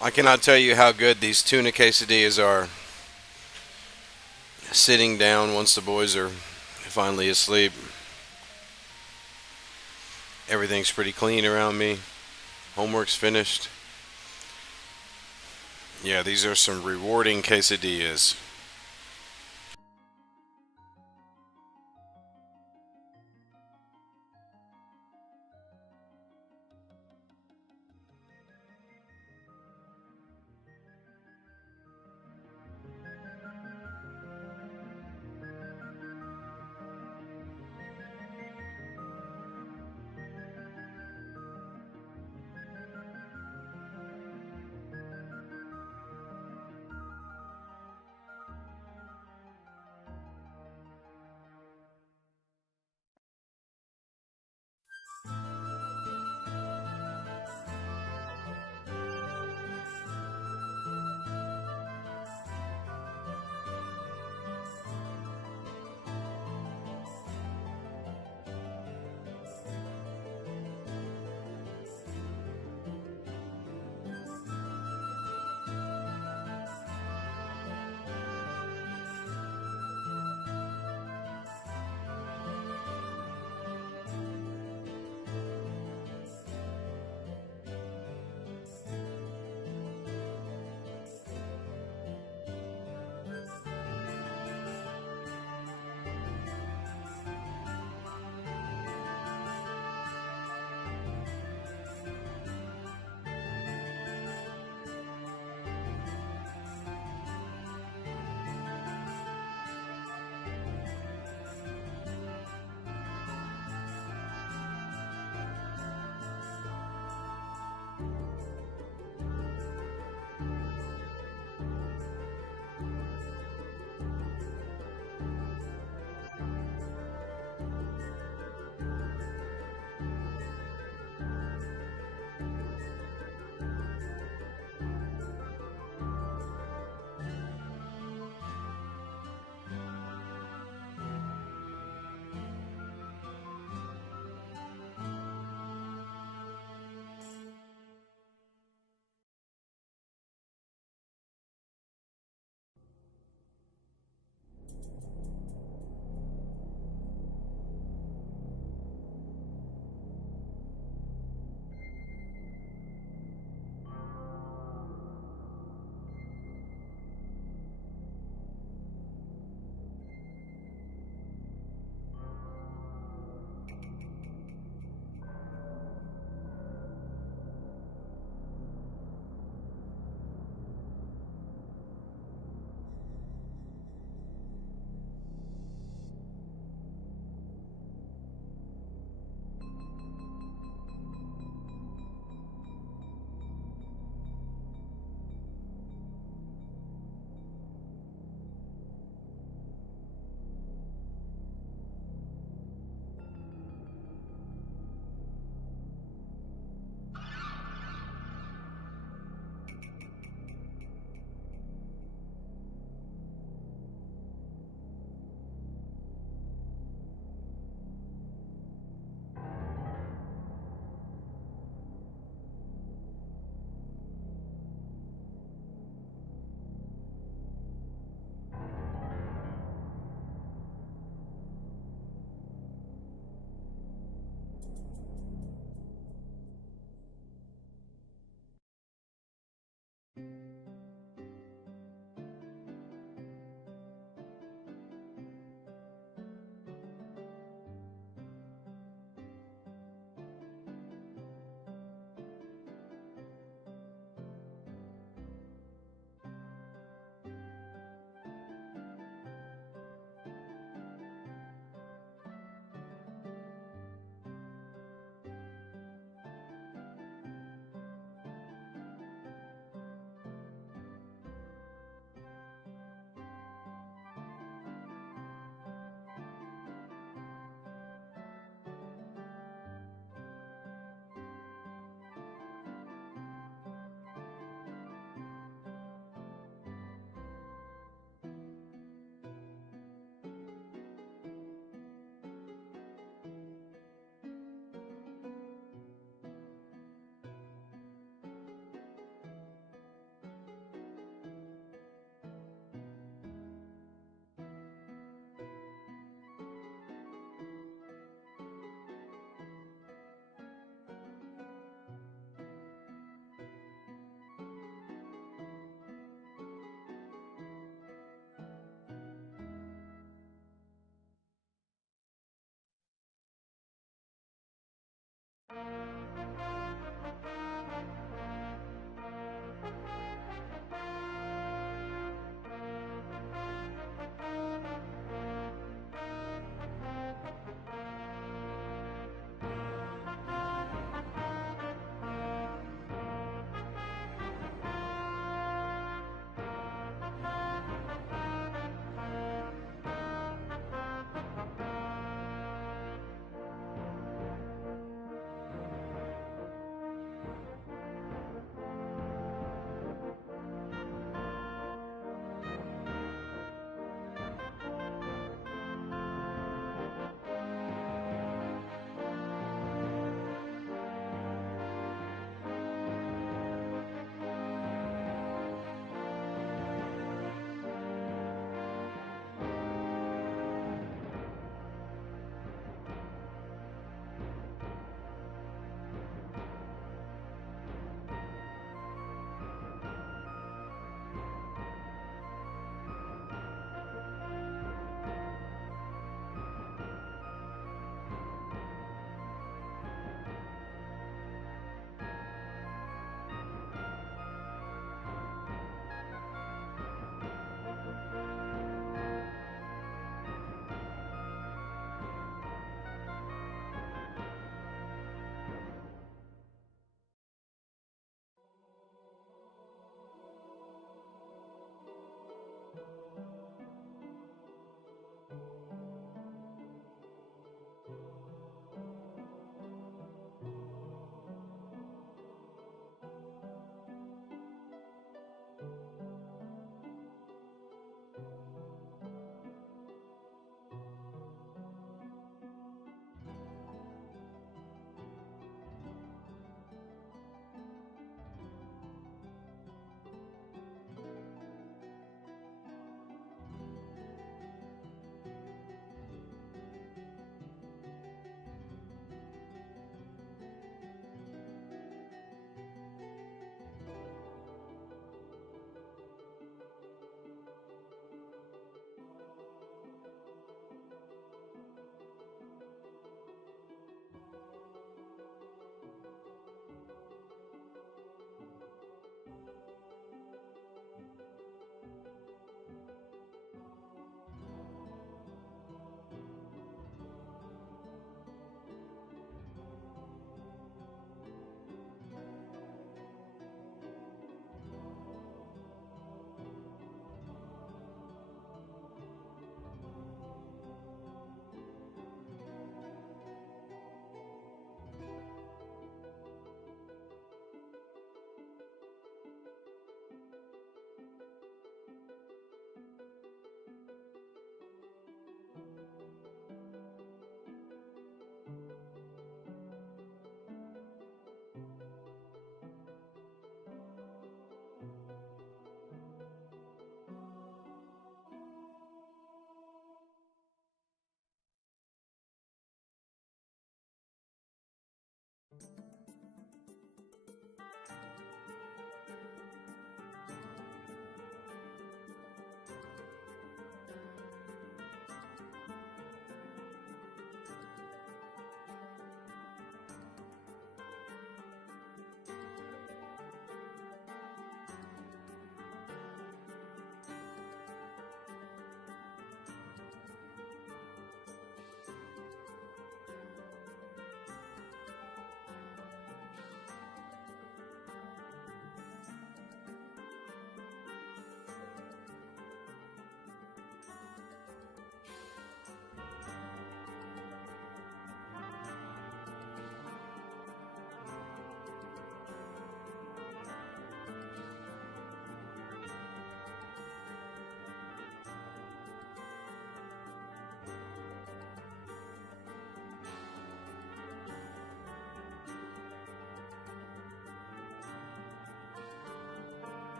I cannot tell you how good these tuna quesadillas are. Sitting down once the boys are finally asleep. Everything's pretty clean around me. Homework's finished. Yeah, these are some rewarding quesadillas.